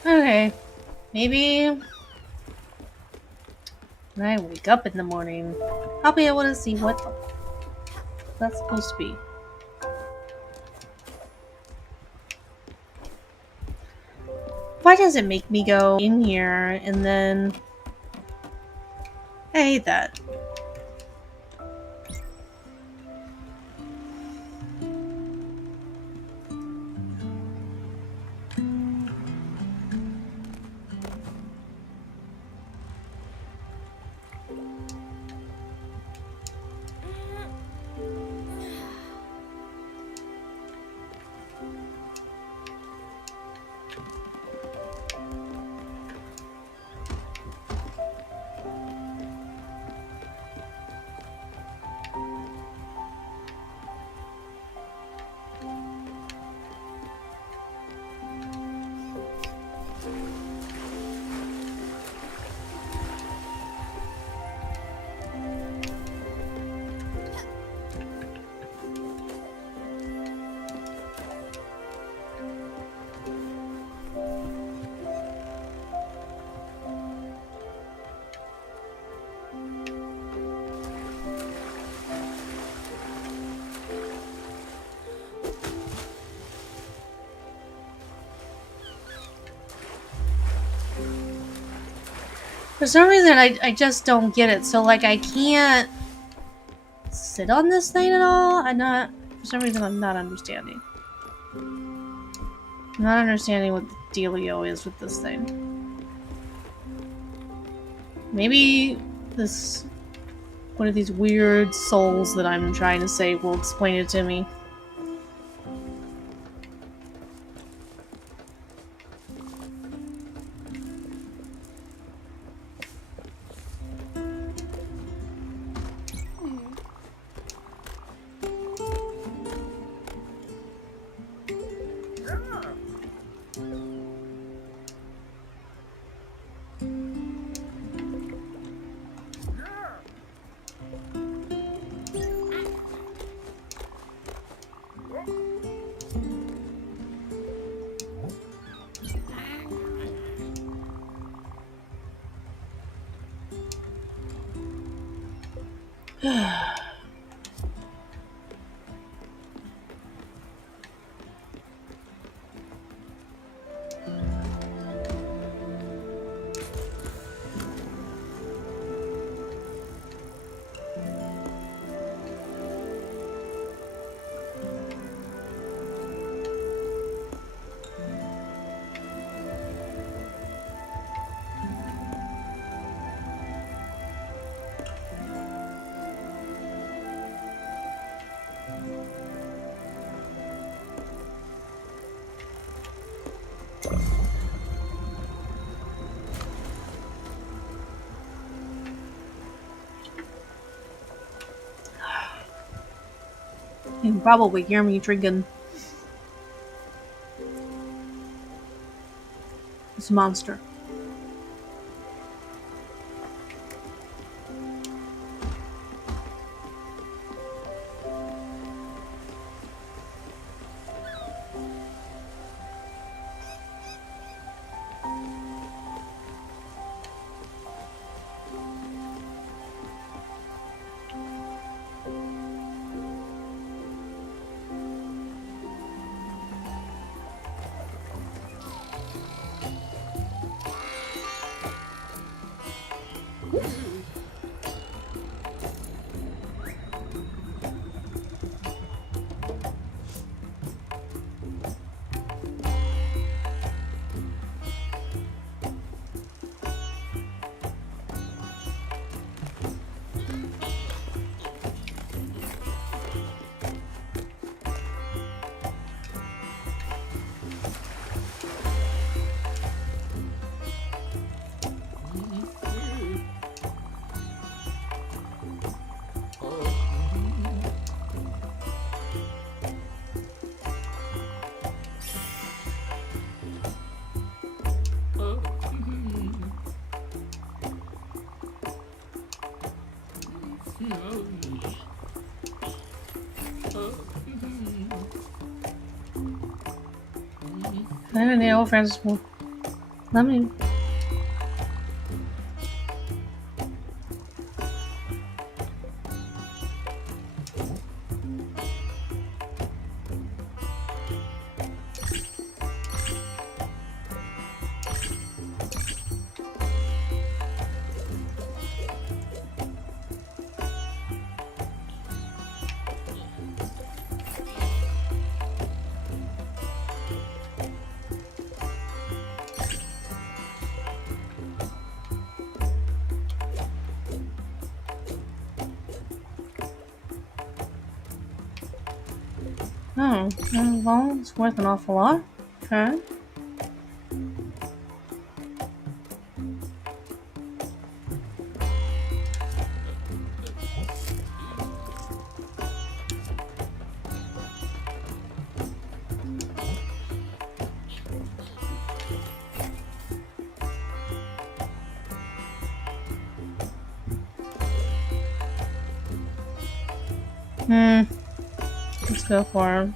Okay, maybe when I wake up in the morning, I'll be able to see what that's supposed to be. Why does it make me go in here and then... I hate that. For some reason, I just don't get it. So, like, I can't sit on this thing at all? For some reason, I'm not understanding. I'm not understanding what the dealio is with this thing. Maybe this one of these weird souls that I'm trying to save will explain it to me. You can probably hear me drinking this monster. I don't know, friends. Let me. Oh, well, it's worth an awful lot. Okay. Let's go for him.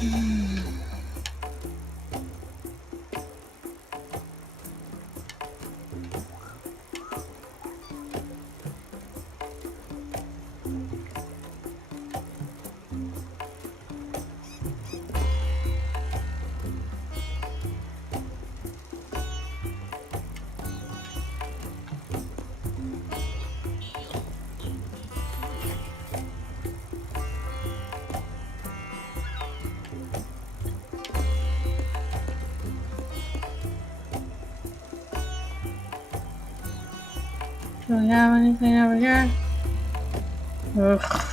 Do we have anything over here? Ugh.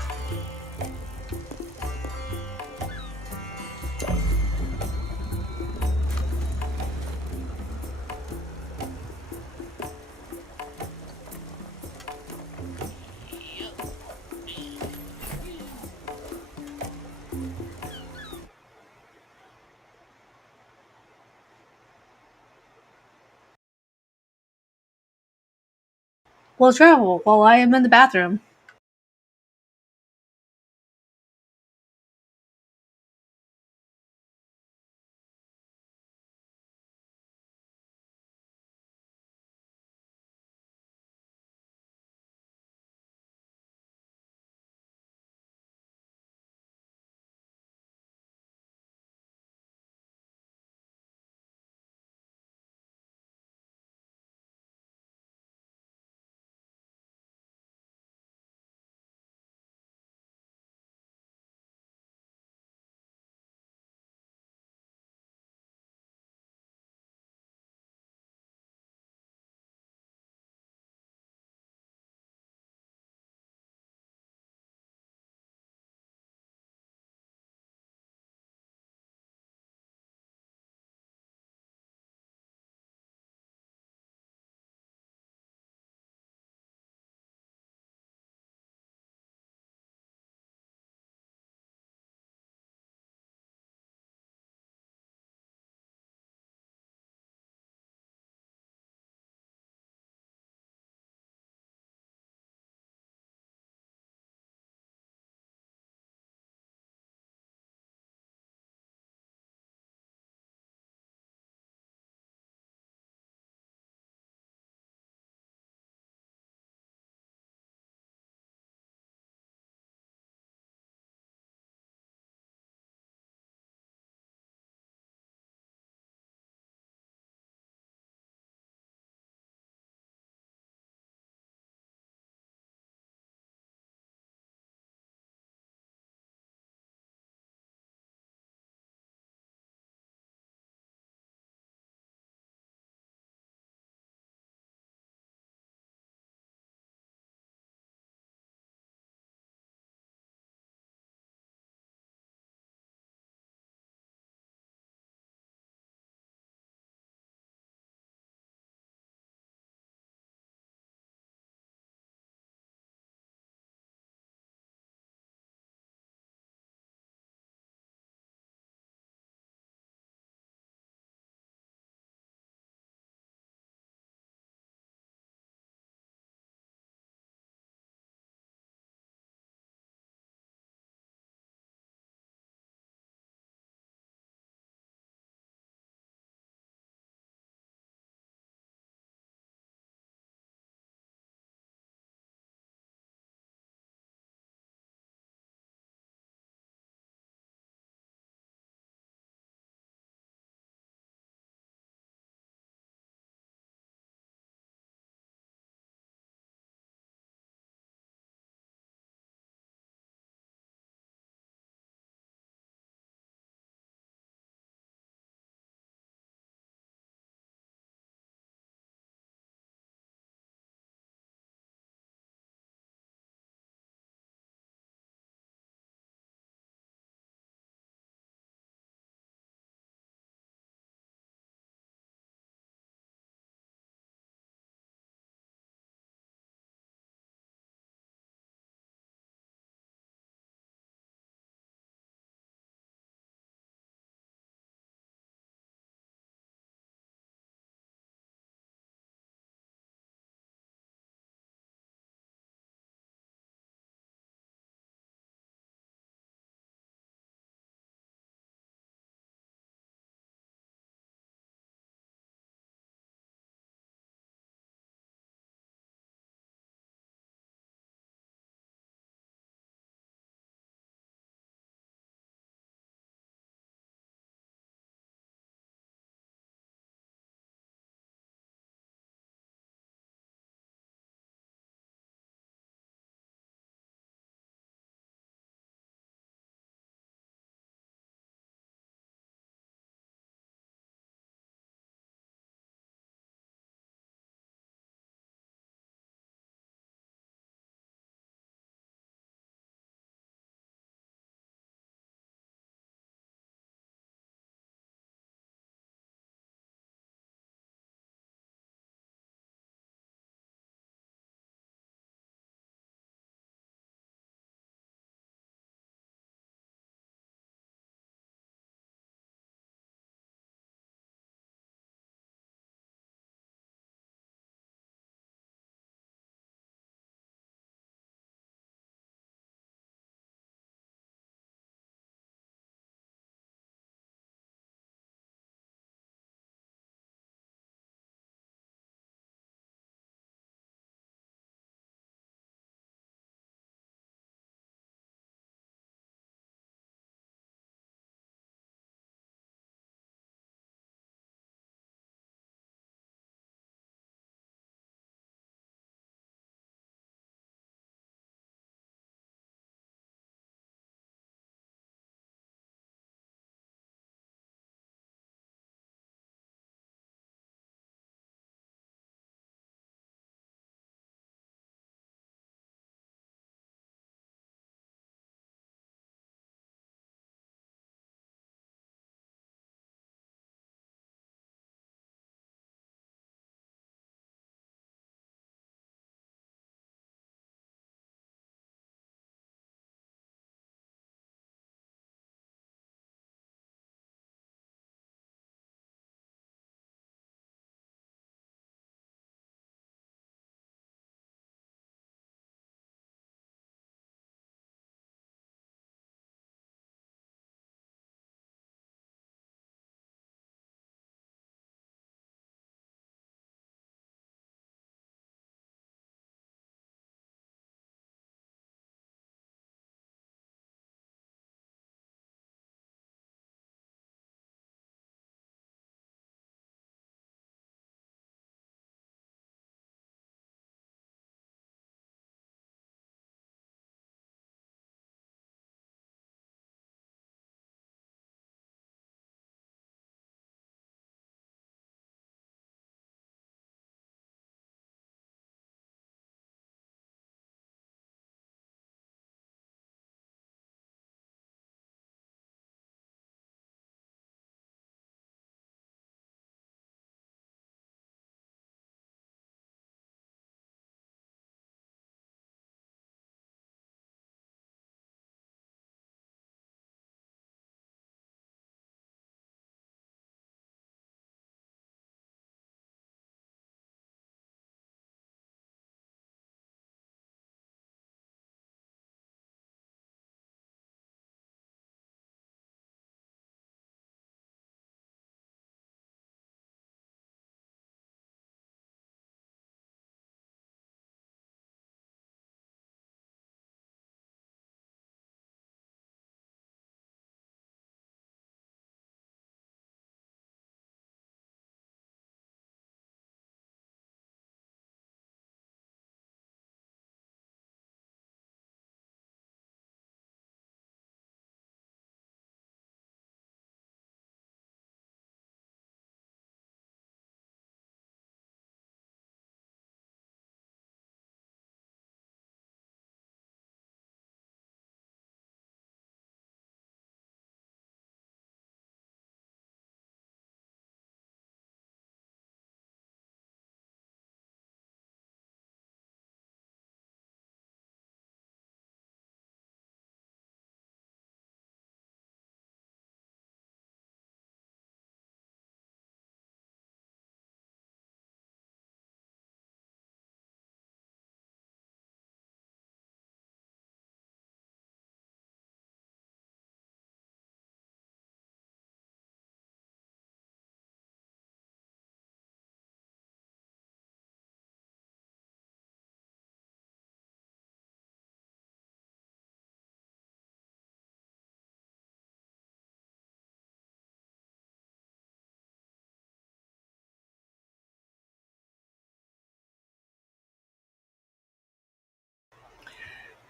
We'll travel while I am in the bathroom.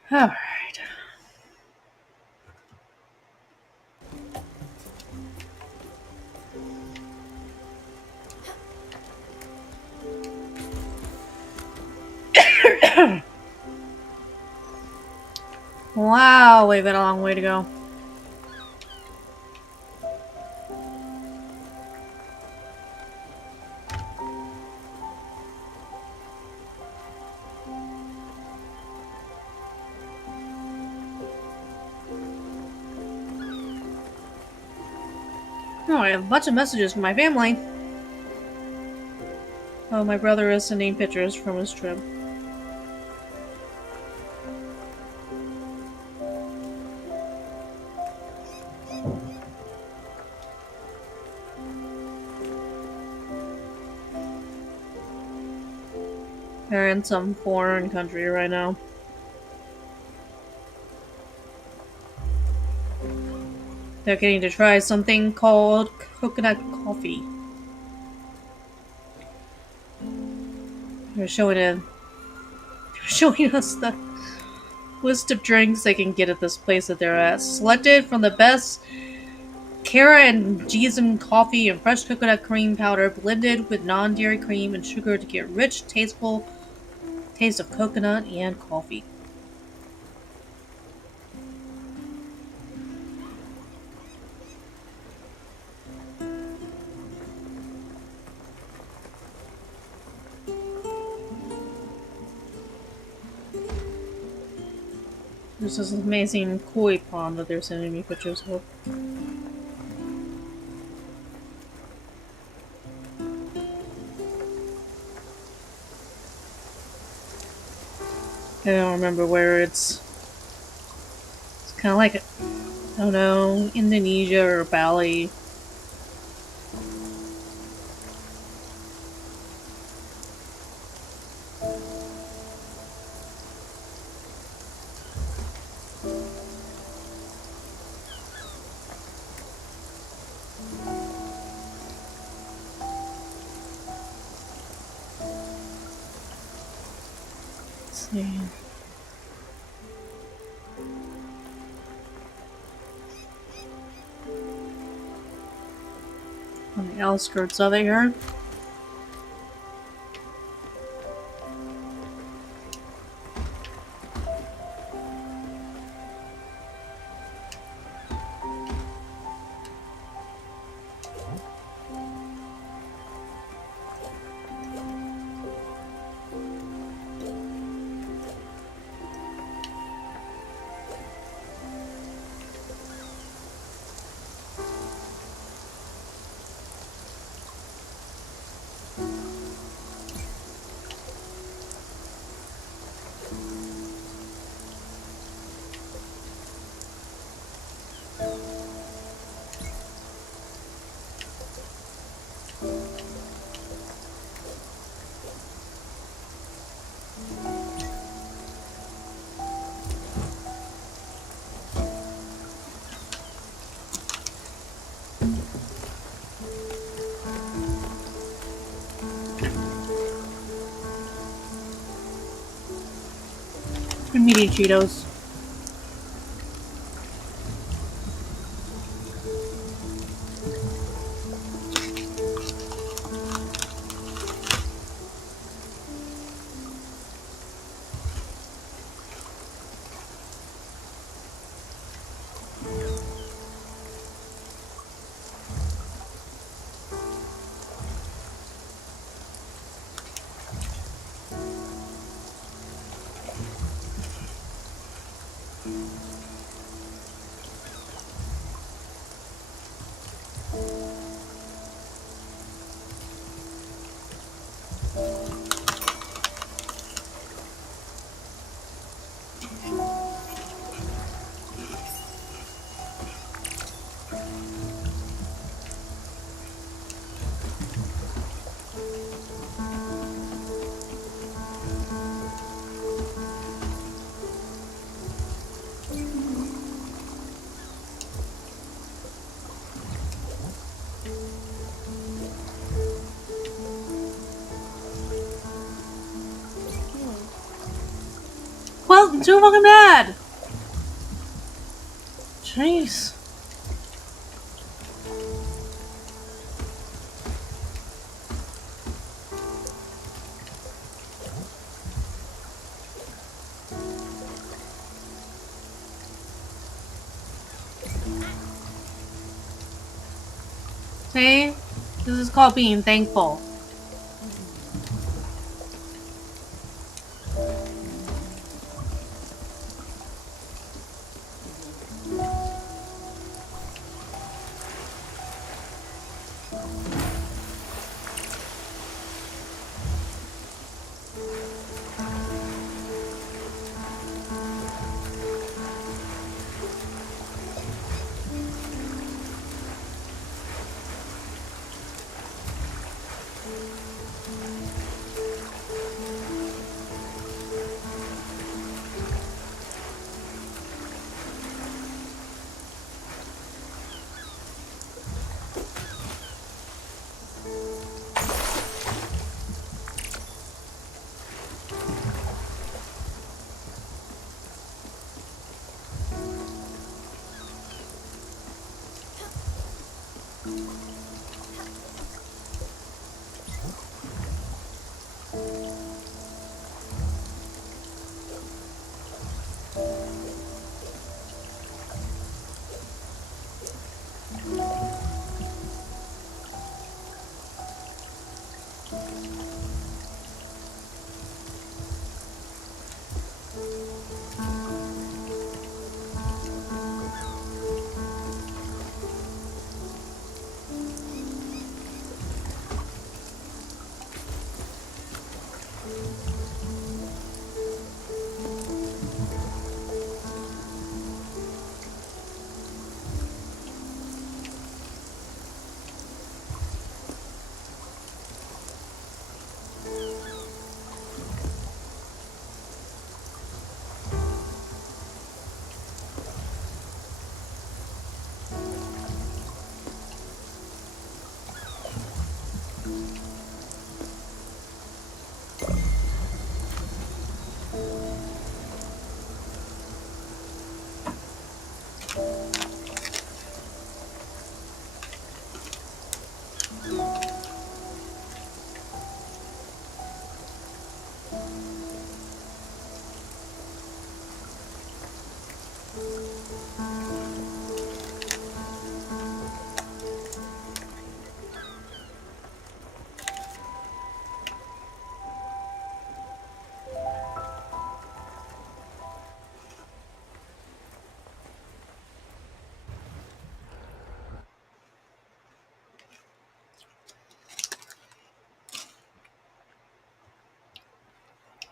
Alright. Wow, we've got a long way to go. Oh, I have a bunch of messages from my family. Oh, my brother is sending pictures from his trip. They're in some foreign country right now. They're getting to try something called coconut coffee. They're showing us the list of drinks they can get at this place that they're at. Selected from the best Cara and Jism coffee and fresh coconut cream powder blended with non-dairy cream and sugar to get rich, tasteful taste of coconut and coffee. There's this amazing koi pond that they're sending me pictures of. I don't remember where it's. It's kind of like, I don't know, Indonesia or Bali. Let's see. On the outskirts of it here. And meaty Cheetos. Well, I'm too fucking mad. Jeez. See? This is called being thankful.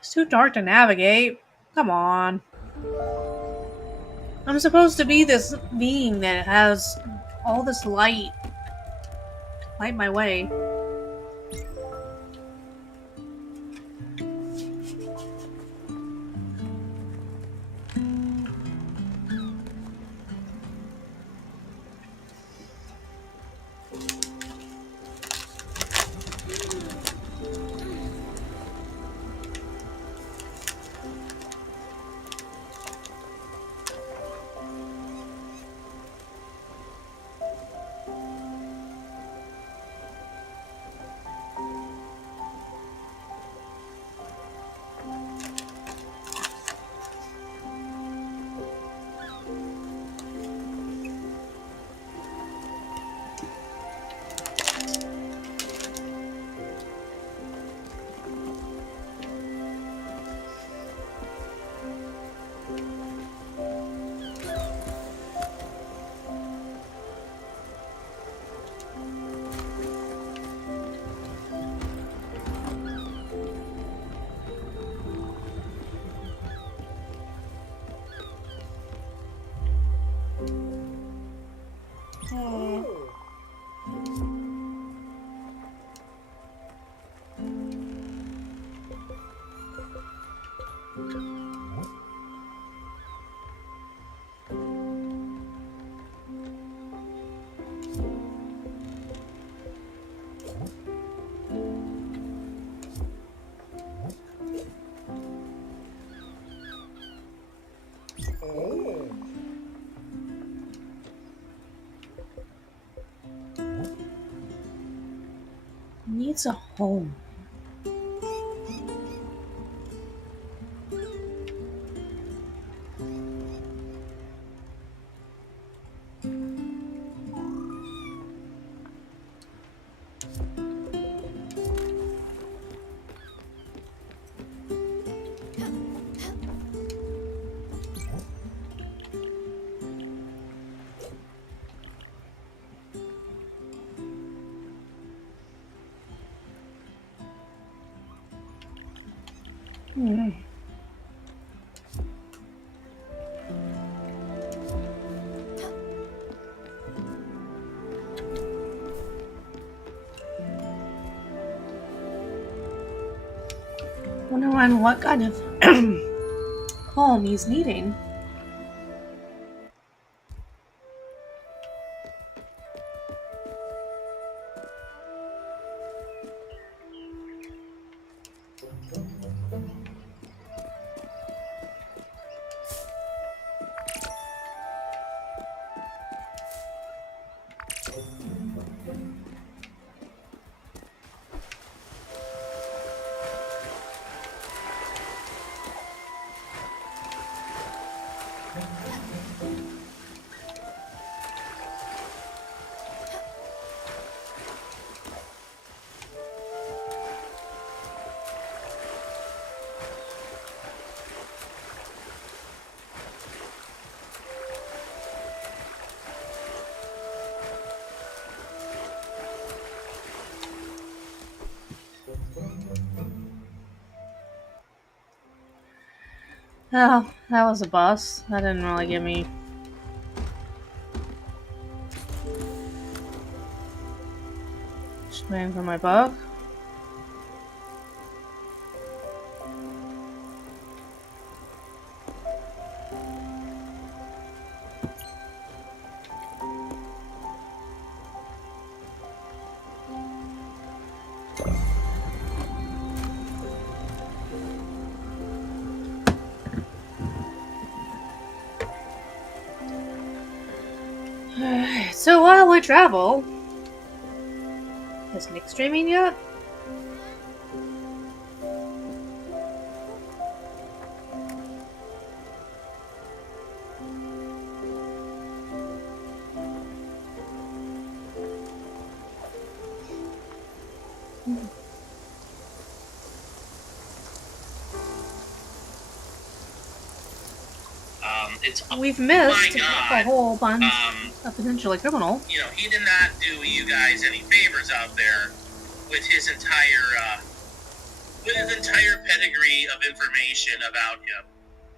It's too dark to navigate. Come on. I'm supposed to be this being that has all this light. Light my way. Needs a home. Hmm. Wonder on what kind of home he's needing. Oh, that was a bus. That didn't really give me. Just waiting for my book. Alright, so while we travel, has Nick streaming yet? We've missed a whole bunch of potentially criminal. You know, he did not do you guys any favors out there with his entire pedigree of information about him,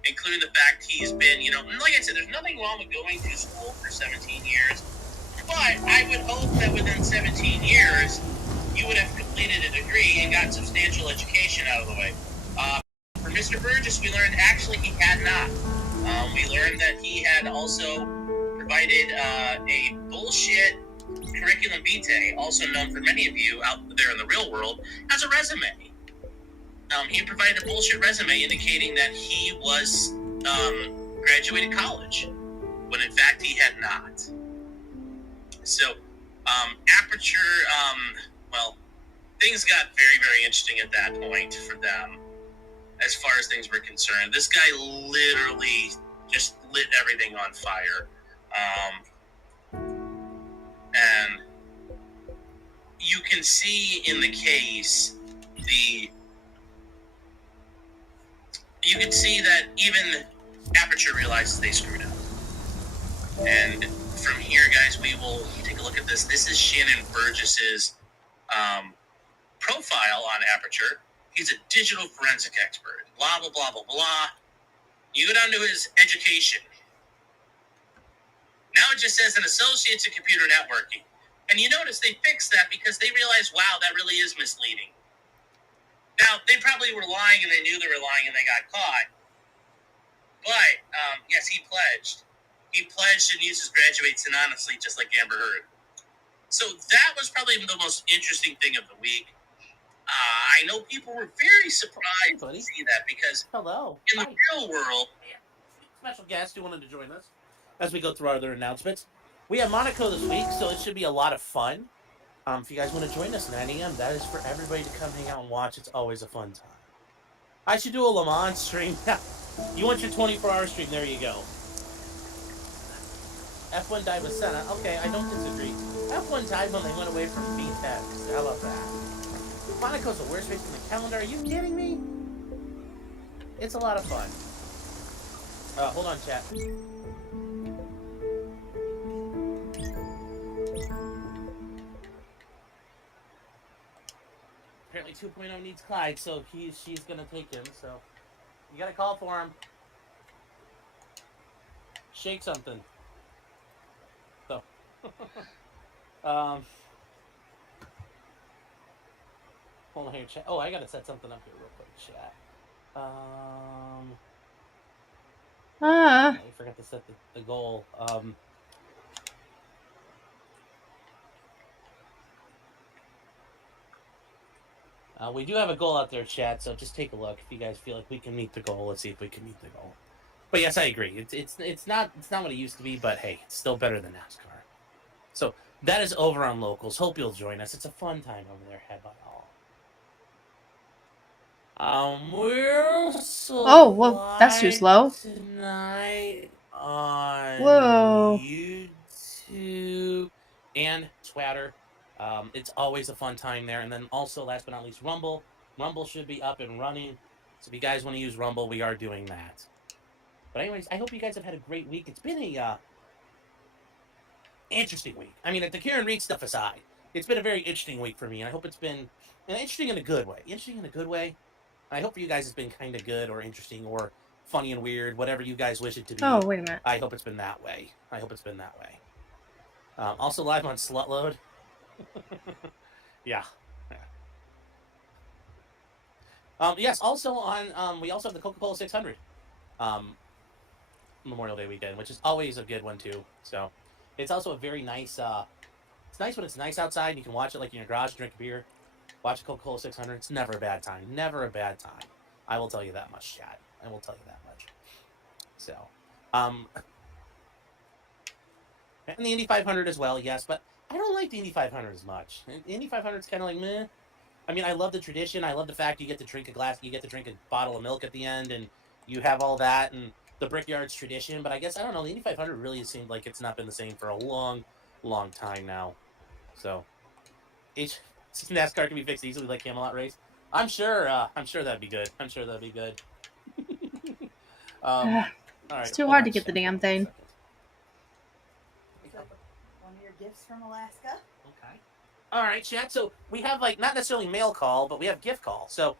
including the fact he's been, you know, like I said, there's nothing wrong with going to school for 17 years, but I would hope that within 17 years, you would have completed a degree and gotten substantial education out of the way. For Mr. Burgess, we learned actually he had not. We learned that he had also provided a bullshit curriculum vitae, also known for many of you out there in the real world, as a resume. He provided a bullshit resume indicating that he was graduated college, when in fact he had not. So, Aperture, well, things got very, very interesting at that point for them, as far as things were concerned. This guy literally just lit everything on fire. And you can see in the case you can see that even Aperture realizes they screwed up. And from here, guys, we will take a look at this. This is Shannon Burgess's profile on Aperture. He's a digital forensic expert. Blah, blah, blah, blah, blah. You go down to his education. Now it just says an associate's in computer networking. And you notice they fixed that because they realized, wow, that really is misleading. Now, they probably were lying and they knew they were lying and they got caught. But, yes, he pledged. He pledged and uses graduates anonymously, just like Amber Heard. So that was probably the most interesting thing of the week. I know people were very surprised to see that because Hello. in the real world, special guest who wanted to join us as we go through our other announcements. We have Monaco this week, so it should be a lot of fun. If you guys want to join us 9 a.m., that is for everybody to come hang out and watch. It's always a fun time. I should do a Le Mans stream. You want your 24-hour stream? There you go. F1 died with Senna. Okay, I don't disagree. F1 died when they went away from V10. How about that? Monaco's the worst race in the calendar. Are you kidding me? It's a lot of fun. Hold on, chat. Apparently 2.0 needs Clyde, so she's gonna take him, so you gotta call for him. Shake something. So hold on here, chat. Oh, I gotta set something up here real quick, chat. I forgot to set the goal. We do have a goal out there, chat, so just take a look. If you guys feel like we can meet the goal, let's see if we can meet the goal. But yes, I agree. It's not what it used to be, but hey, it's still better than NASCAR. So that is over on locals. Hope you'll join us. It's a fun time over there, head by all. We're Oh, well, that's too slow. Tonight on Whoa. YouTube and Twitter. It's always a fun time there. And then also, last but not least, Rumble. Rumble should be up and running. So if you guys want to use Rumble, we are doing that. But anyways, I hope you guys have had a great week. It's been a interesting week. I mean, the Kieran Reed stuff aside, it's been a very interesting week for me. And I hope it's been interesting in a good way. Interesting in a good way. I hope for you guys it's been kind of good or interesting or funny and weird, whatever you guys wish it to be. Oh, wait a minute. I hope it's been that way. Also live on Slutload. Yeah. Yes, also on we also have the Coca-Cola 600 Memorial Day weekend, which is always a good one too. So it's also a very nice it's nice when it's nice outside and you can watch it like in your garage, drink a beer, watch Coca-Cola 600. It's never a bad time. Never a bad time. I will tell you that much, chat. I will tell you that much. So, and the Indy 500 as well, yes, but I don't like the Indy 500 as much. The Indy 500 is kind of like meh. I mean, I love the tradition. I love the fact you get to drink a bottle of milk at the end, and you have all that, and the Brickyard's tradition. But I guess I don't know. The Indy 500 really seemed like it's not been the same for a long, long time now. So, NASCAR can be fixed easily like Camelot race. I'm sure that'd be good. All right, it's too hard to get the damn thing. One of your gifts from Alaska. Okay. All right, chat. So we have like not necessarily mail call, but we have gift call. So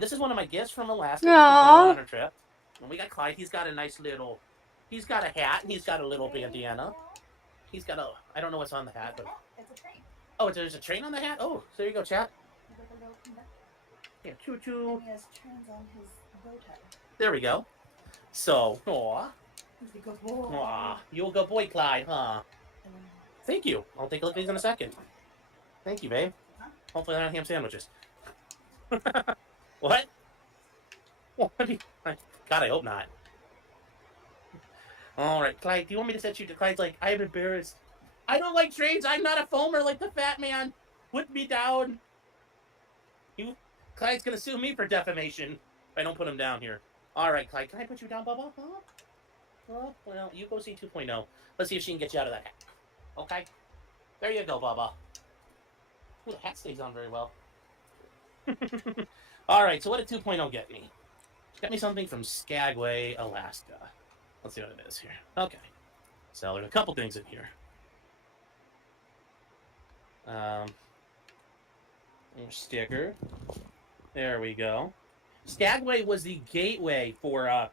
this is one of my gifts from Alaska on our trip. And we got Clyde. He's got a nice little. He's got a hat and he's got a little bandana. He's got a. I don't know what's on the hat, but it's a train. Oh, there's a train on the hat. Oh, there you go, chat. Yeah, choo choo. He has trains on his bow tie. There we go. So, He's a good boy. You're a good boy, Clyde, huh? Thank you. I'll take a look at these in a second. Thank you, babe. Hopefully they're not ham sandwiches. What? God, I hope not. All right, Clyde, do you want me to set you to Clyde's like, I'm embarrassed. I don't like trains. I'm not a foamer like the fat man. Put me down. Clyde's going to sue me for defamation if I don't put him down here. All right, Clyde, can I put you down, Bubba? Huh? Well, you go see 2.0. Let's see if she can get you out of that hat. Okay? There you go, Bubba. Ooh, the hat stays on very well. All right, so what did 2.0 get me? Got me something from Skagway, Alaska. Let's see what it is here. Okay. So there's a couple things in here. Sticker. There we go. Skagway was the gateway for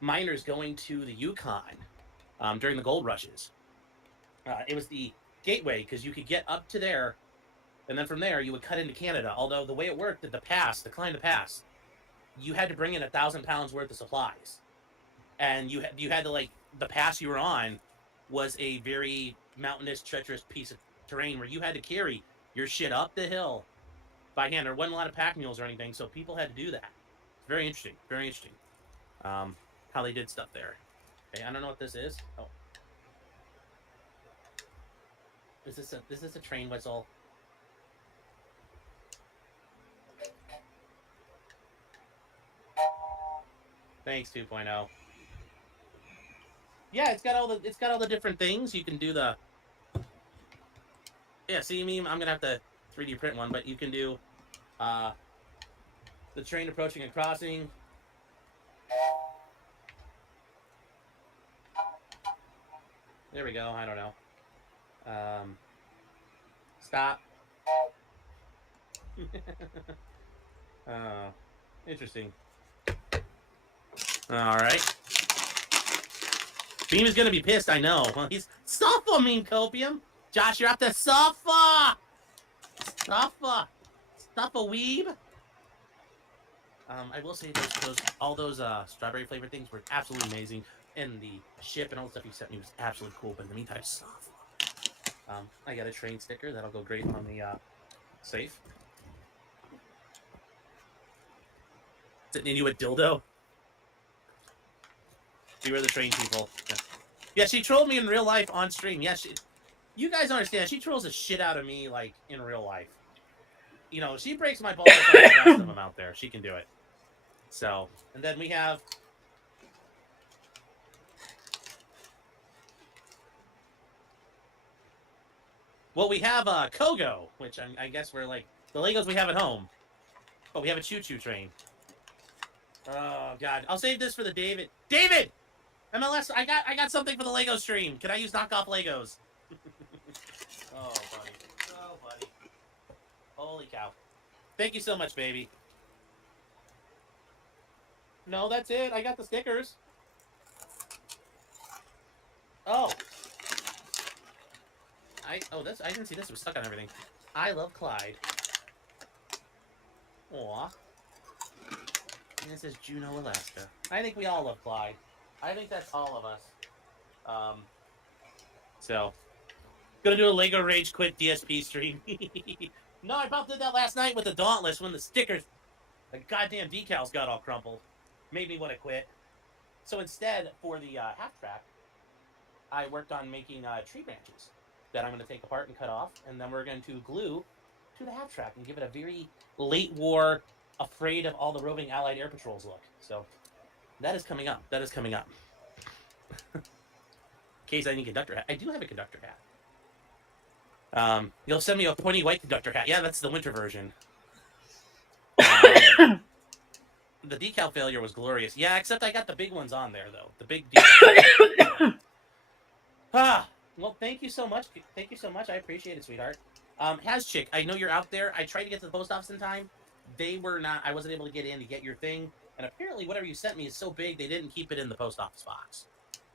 miners going to the Yukon during the gold rushes. It was the gateway because you could get up to there, and then from there you would cut into Canada. Although the way it worked, to climb the pass, you had to bring in 1,000 pounds worth of supplies, and you had to like the pass you were on was a very mountainous, treacherous piece of terrain where you had to carry your shit up the hill by hand. There wasn't a lot of pack mules or anything, so people had to do that. It's very interesting, how they did stuff there. Okay, I don't know what this is. Oh. Is this a train whistle? Thanks, 2.0. Yeah, it's got all the different things. You can do the see me. I'm gonna have to 3D print one, but you can do the train approaching and crossing. There we go. I don't know. Stop. Interesting. All right. Beam is gonna be pissed. I know. He's suffer mean copium. Josh, you're up to suffer. Suffer. Suffer weeb. I will say all those strawberry flavored things were absolutely amazing, and the ship and all the stuff you sent me was absolutely cool. But in the meantime, suffer. I got a train sticker that'll go great on the safe. Sitting you a dildo. Beware the train people. Yeah, she trolled me in real life on stream. Yeah, you guys understand. She trolls the shit out of me, like, in real life. You know, she breaks my balls like the best of them out there. She can do it. So, and then we have... Well, we have Kogo, which I guess we're like... The Legos we have at home. But we have a choo-choo train. Oh, God. I'll save this for the David. David! MLS, I got something for the Lego stream. Can I use knockoff Legos? Oh, buddy. Oh, buddy. Holy cow. Thank you so much, baby. No, that's it. I got the stickers. Oh. I didn't see this. It was stuck on everything. I love Clyde. Aw. And this is Juneau, Alaska. I think we all love Clyde. I think that's all of us. So, gonna do a Lego Rage Quit DSP stream. No, I about did that last night with the Dauntless when the stickers, the goddamn decals got all crumpled. Made me want to quit. So instead, for the half track, I worked on making tree branches that I'm going to take apart and cut off, and then we're going to glue to the half track and give it a very late war, afraid of all the roving Allied air patrols look. So that is coming up. That is coming up. In case I need a conductor hat. I do have a conductor hat. You'll send me a pointy white conductor hat. Yeah, that's the winter version. The decal failure was glorious. Yeah, except I got the big ones on there, though. The big decal. Well, thank you so much. Thank you so much. I appreciate it, sweetheart. Haschick, I know you're out there. I tried to get to the post office in time. They were not. I wasn't able to get in to get your thing. And apparently, whatever you sent me is so big, they didn't keep it in the post office box.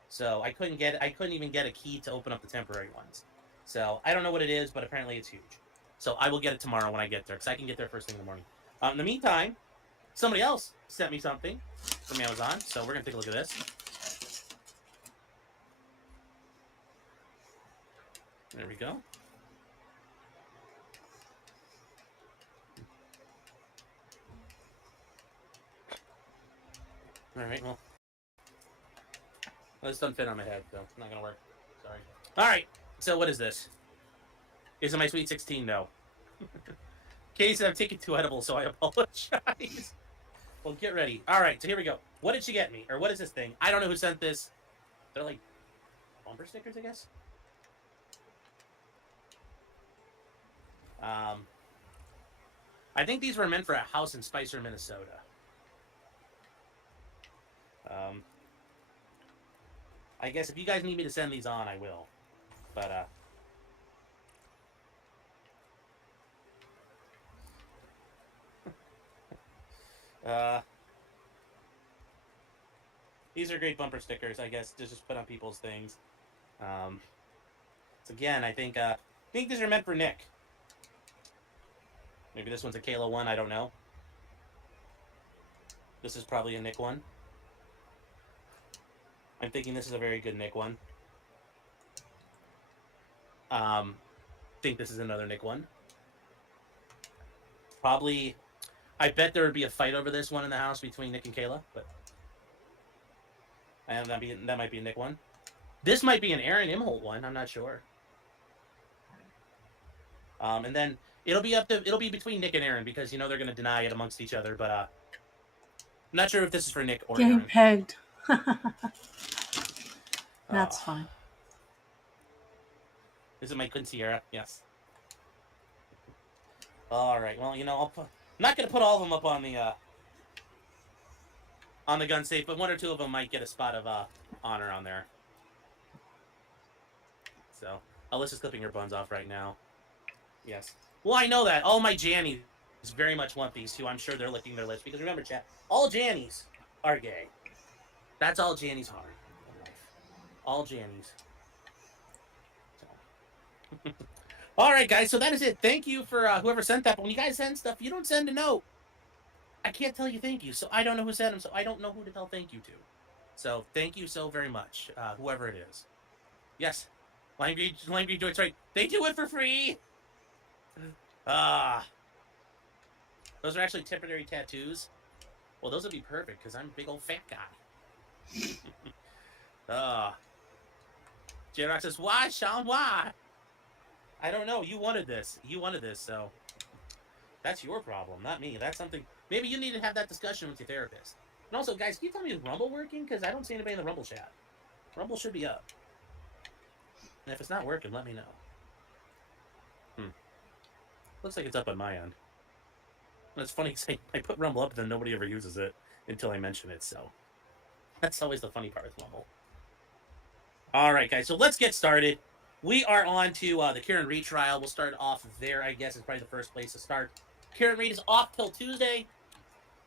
So I couldn't even get a key to open up the temporary ones. So I don't know what it is, but apparently it's huge. So I will get it tomorrow when I get there, because I can get there first thing in the morning. In the meantime, somebody else sent me something from Amazon, so we're going to take a look at this. There we go. All right, well, this doesn't fit on my head, so it's not going to work. Sorry. All right, so what is this? Is it my Sweet 16? No. Case, I've taken 2 edibles, so I apologize. Well, get ready. All right, so here we go. What did she get me? Or what is this thing? I don't know who sent this. They're like bumper stickers, I guess? I think these were meant for a house in Spicer, Minnesota. I guess if you guys need me to send these on, I will. But, these are great bumper stickers, I guess, to just put on people's things. So again, I think these are meant for Nick. Maybe this one's a Kayla one, I don't know. This is probably a Nick one. I'm thinking this is a very good Nick one. Think this is another Nick one. Probably, I bet there would be a fight over this one in the house between Nick and Kayla, but And that might be a Nick one. This might be an Aaron Imholt one. I'm not sure. And then it'll be between Nick and Aaron because they're going to deny it amongst each other. But I'm not sure if this is for Nick or Getting Aaron. pegged. That's fine. This is my Quincy era. Yes. All right. Well, I'm not going to put all of them up on the gun safe, but one or two of them might get a spot of honor on there. So Alyssa's clipping her buns off right now. Yes. Well, I know that. All my Jannies very much want these too. I'm sure they're licking their lips because remember, chat, all Jannies are gay. That's all Jannies are in life. All Jannies. So. All right, guys. So that is it. Thank you for whoever sent that. But when you guys send stuff, you don't send a note. I can't tell you thank you. So I don't know who sent them. So I don't know who to tell thank you to. So thank you so very much, whoever it is. Yes. Lime Green Joy's right. They do it for free. Those are actually temporary tattoos. Well, those would be perfect because I'm a big old fat guy. J-Rock says, why, Sean? Why? I don't know. You wanted this. So that's your problem, not me. That's something. Maybe you need to have that discussion with your therapist. And also, guys, can you tell me is Rumble working? Because I don't see anybody in the Rumble chat. Rumble should be up. And if it's not working, let me know. Looks like it's up on my end. And it's funny because I put Rumble up and then nobody ever uses it until I mention it. So that's always the funny part with Rumble. All right, guys. So let's get started. We are on to the Kieran Reed trial. We'll start off there, I guess, is probably the first place to start. Kieran Reed is off till Tuesday.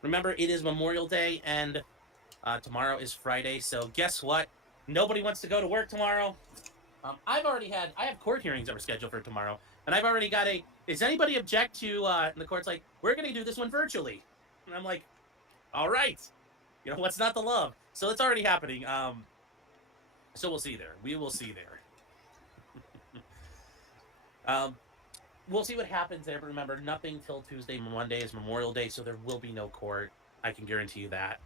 Remember, it is Memorial Day, and tomorrow is Friday. So guess what? Nobody wants to go to work tomorrow. I have court hearings that were scheduled for tomorrow, and I've already got does anybody object to, and the court's like, we're going to do this one virtually. And I'm like, all right. What's not the love? So it's already happening. So we'll see there. We will see there. We'll see what happens there, but remember, nothing till Tuesday. Monday is Memorial Day, so there will be no court. I can guarantee you that.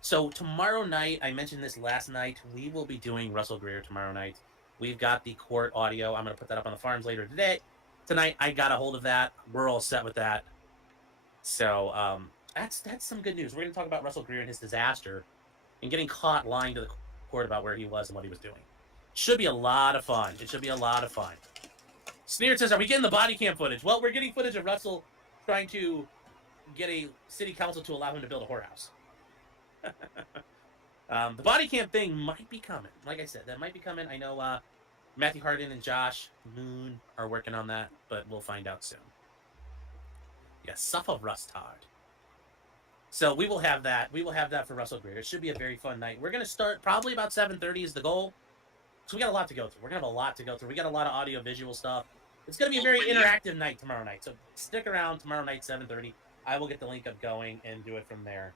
So tomorrow night, I mentioned this last night, we will be doing Russell Greer tomorrow night. We've got the court audio. I'm going to put that up on the farms later today. Tonight, I got a hold of that. We're all set with that. So that's some good news. We're going to talk about Russell Greer and his disaster and getting caught lying to the court about where he was and what he was doing. Should be a lot of fun. It should be a lot of fun. Sneer says, are we getting the body cam footage? Well, we're getting footage of Russell trying to get a city council to allow him to build a whorehouse. The body cam thing might be coming. Like I said, that might be coming. I know Matthew Harden and Josh Moon are working on that, but we'll find out soon. Yes, Suffa Rustard. So we will have that. We will have that for Russell Greer. It should be a very fun night. We're going to start probably about 7:30 is the goal. So we got a lot to go through. We're going to have a lot to go through. We got a lot of audio visual stuff. It's going to be a very interactive night tomorrow night. So stick around tomorrow night, 7:30. I will get the link up going and do it from there.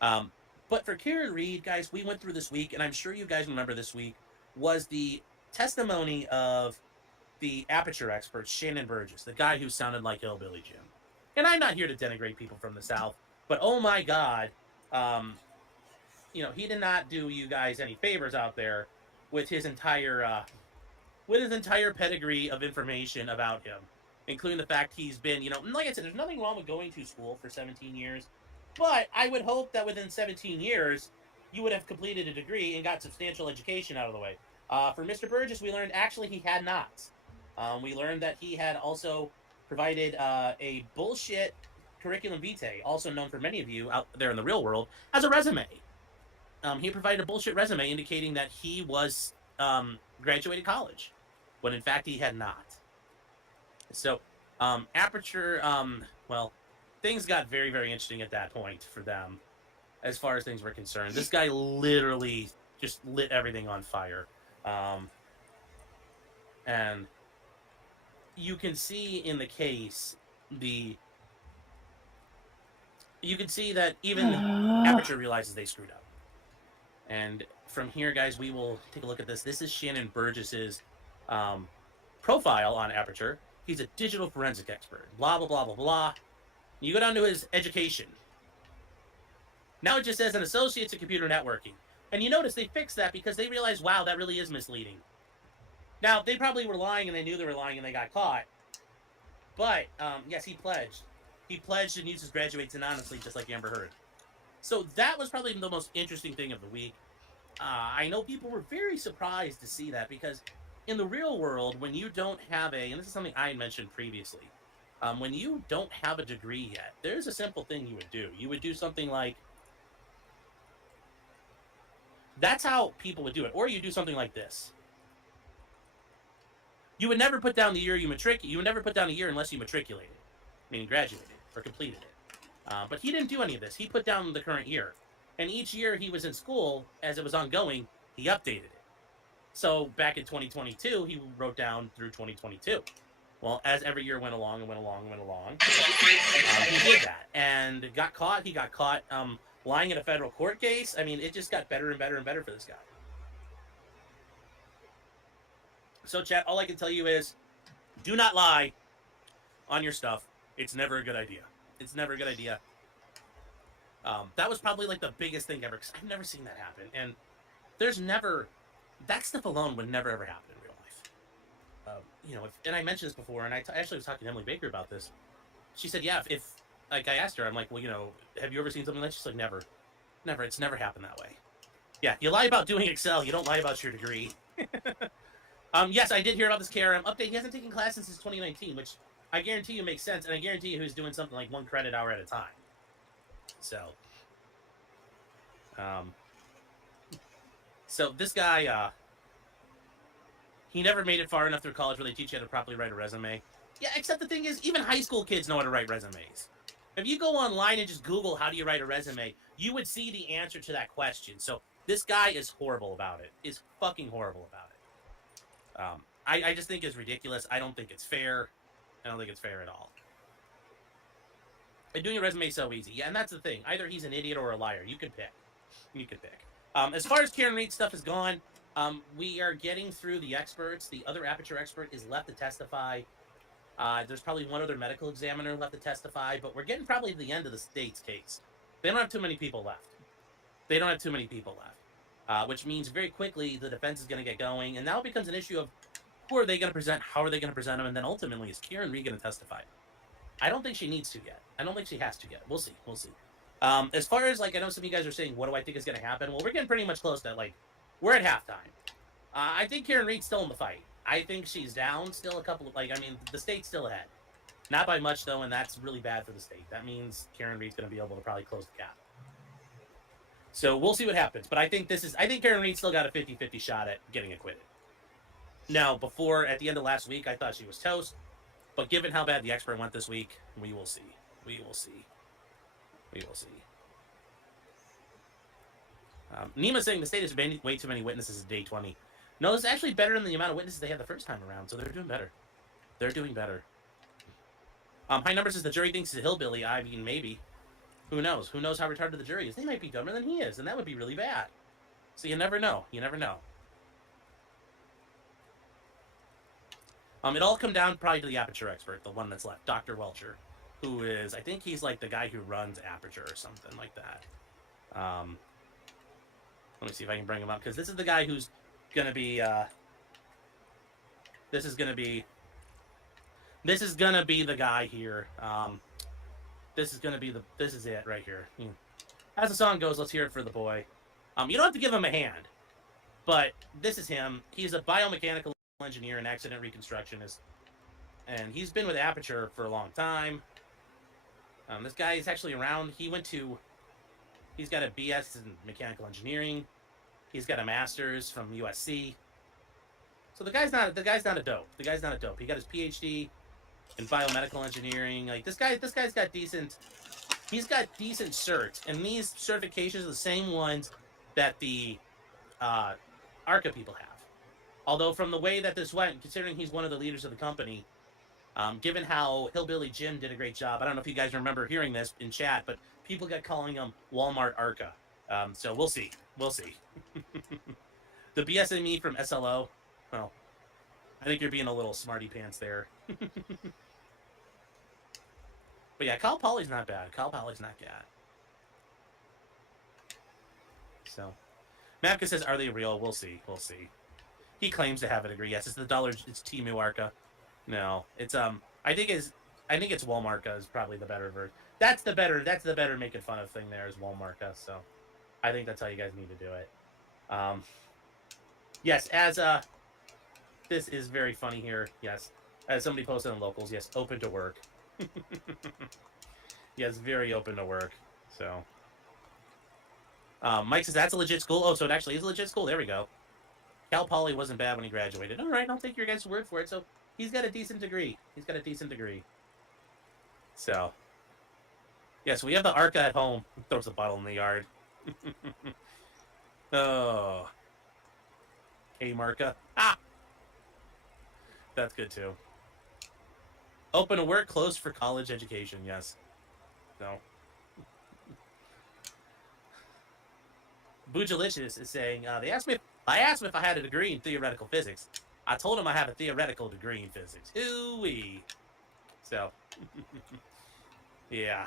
But for Kieran Reed, guys, we went through this week, and I'm sure you guys remember this week, was the testimony of the Aperture expert, Shannon Burgess, the guy who sounded like Hillbilly Jim. And I'm not here to denigrate people from the South, but oh my God, he did not do you guys any favors out there with his entire pedigree of information about him, including the fact he's been, like I said, there's nothing wrong with going to school for 17 years, but I would hope that within 17 years, you would have completed a degree and got substantial education out of the way. For Mr. Burgess, we learned actually he had not. We learned that he had also provided a bullshit curriculum vitae, also known for many of you out there in the real world, as a resume. He provided a bullshit resume indicating that he was graduated college, when in fact he had not. So, Aperture, things got very, very interesting at that point for them, as far as things were concerned. This guy literally just lit everything on fire. And you can see in the case, you can see that even Aperture realizes they screwed up. And from here, guys, we will take a look at this. This is Shannon Burgess's profile on Aperture. He's a digital forensic expert. Blah, blah, blah, blah, blah. You go down to his education. Now it just says an associate's in computer networking. And you notice they fixed that because they realized, wow, that really is misleading. Now, they probably were lying and they knew they were lying and they got caught. But, yes, he pledged. He pledged and used his graduates anonymously, just like Amber Heard. So that was probably the most interesting thing of the week. I know people were very surprised to see that because in the real world, when you don't have and this is something I mentioned previously, when you don't have a degree yet, there's a simple thing you would do. You would do something like, that's how people would do it. Or you do something like this. You would never put down the year you would never put down a year unless you matriculated, meaning graduated or completed it. But he didn't do any of this. He put down the current year. And each year he was in school, as it was ongoing, he updated it. So back in 2022, he wrote down through 2022. Well, as every year went along, he did that and got caught. He got caught lying in a federal court case. I mean, it just got better and better and better for this guy. So, chat, all I can tell you is do not lie on your stuff. It's never a good idea. It's never a good idea. That was probably like the biggest thing ever because I've never seen that happen. And there's never, that stuff alone would never ever happen in real life. You know, and I mentioned this before, and I actually was talking to Emily Baker about this. She said, yeah, if like I asked her, I'm like, well, you know, have you ever seen something like that? She's like, never. Never. It's never happened that way. Yeah, you lie about doing Excel. You don't lie about your degree. Yes, I did hear about this KRM update. He hasn't taken classes since 2019, which I guarantee you makes sense, and I guarantee you he's doing something like 1 credit hour at a time. So, so this guy, he never made it far enough through college where they teach you how to properly write a resume. Yeah, except the thing is, even high school kids know how to write resumes. If you go online and just Google how do you write a resume, you would see the answer to that question. So this guy is horrible about it. Is fucking horrible about it. I just think it's ridiculous. I don't think it's fair. I don't think it's fair at all. And doing a resume is so easy. Yeah, and that's the thing. Either he's an idiot or a liar. You can pick. You can pick. As far as Karen Reed stuff is gone, we are getting through the experts. The other Aperture expert is left to testify. There's probably one other medical examiner left to testify, but we're getting probably to the end of the state's case. They don't have too many people left. Which means very quickly the defense is going to get going, and now it becomes an issue of who are they going to present, how are they going to present them, and then ultimately, is Karen Reed going to testify? I don't think she needs to yet. I don't think she has to yet. We'll see. As far as, like, I know some of you guys are saying, what do I think is going to happen? Well, we're getting pretty much close to that. Like, we're at halftime. I think Karen Reed's still in the fight. I think she's down still a couple of, like, I mean, the state's still ahead. Not by much, though, and that's really bad for the state. That means Karen Reed's going to be able to probably close the gap. So we'll see what happens. But I think Karen Reed still got a 50-50 shot at getting acquitted. Now, at the end of last week, I thought she was toast. But given how bad the expert went this week, we will see. Nima's saying the state has banned way too many witnesses at day 20. No, it's actually better than the amount of witnesses they had the first time around, so they're doing better. High numbers is the jury thinks he's a hillbilly. I mean, maybe. Who knows? Who knows how retarded the jury is? They might be dumber than he is, and that would be really bad. So you never know. It all come down probably to the Aperture expert, the one that's left, Dr. Welcher, who is, I think he's like the guy who runs Aperture or something like that. Let me see if I can bring him up, because this is the guy who's going to be, this is going to be the guy here. This is it right here. As the song goes, let's hear it for the boy. You don't have to give him a hand, but this is him. He's a biomechanical engineer and accident reconstructionist, and he's been with Aperture for a long time. This guy is actually around. He's got a BS in mechanical engineering. He's got a master's from USC. So the guy's not a dope. He got his PhD in biomedical engineering. Like this guy's got decent certs, and these certifications are the same ones that the ARCA people have. Although from the way that this went, considering he's one of the leaders of the company, given how Hillbilly Jim did a great job, I don't know if you guys remember hearing this in chat, but people got calling him Walmart ARCA. So we'll see. The BSME from SLO, well, I think you're being a little smarty pants there. But yeah, Cal Poly's not bad. So Mapka says, "Are they real? We'll see. We'll see." He claims to have a degree. Yes, it's the dollar. It's Timu Arca. No, it's I think it's Walmarka is probably the better version. That's the better. That's the better making fun of thing. There is Walmarka. So I think that's how you guys need to do it. Um, yes, as this is very funny here. Yes, as somebody posted on locals. Yes, open to work. Yes, very open to work. So Mike says that's a legit school. Oh, so it actually is a legit school. There we go. Cal Poly wasn't bad when he graduated. All right, I'll take your guys' word for it. So he's got a decent degree. He's got a decent degree. So yeah, so we have the Arca at home. Throws a bottle in the yard. Oh, K Marca. Ah, that's good too. Open to work, closed for college education. Yes. No. Bujalicious is saying they asked me. I asked him if I had a degree in theoretical physics. I told him I have a theoretical degree in physics. Ooh-wee. So, yeah.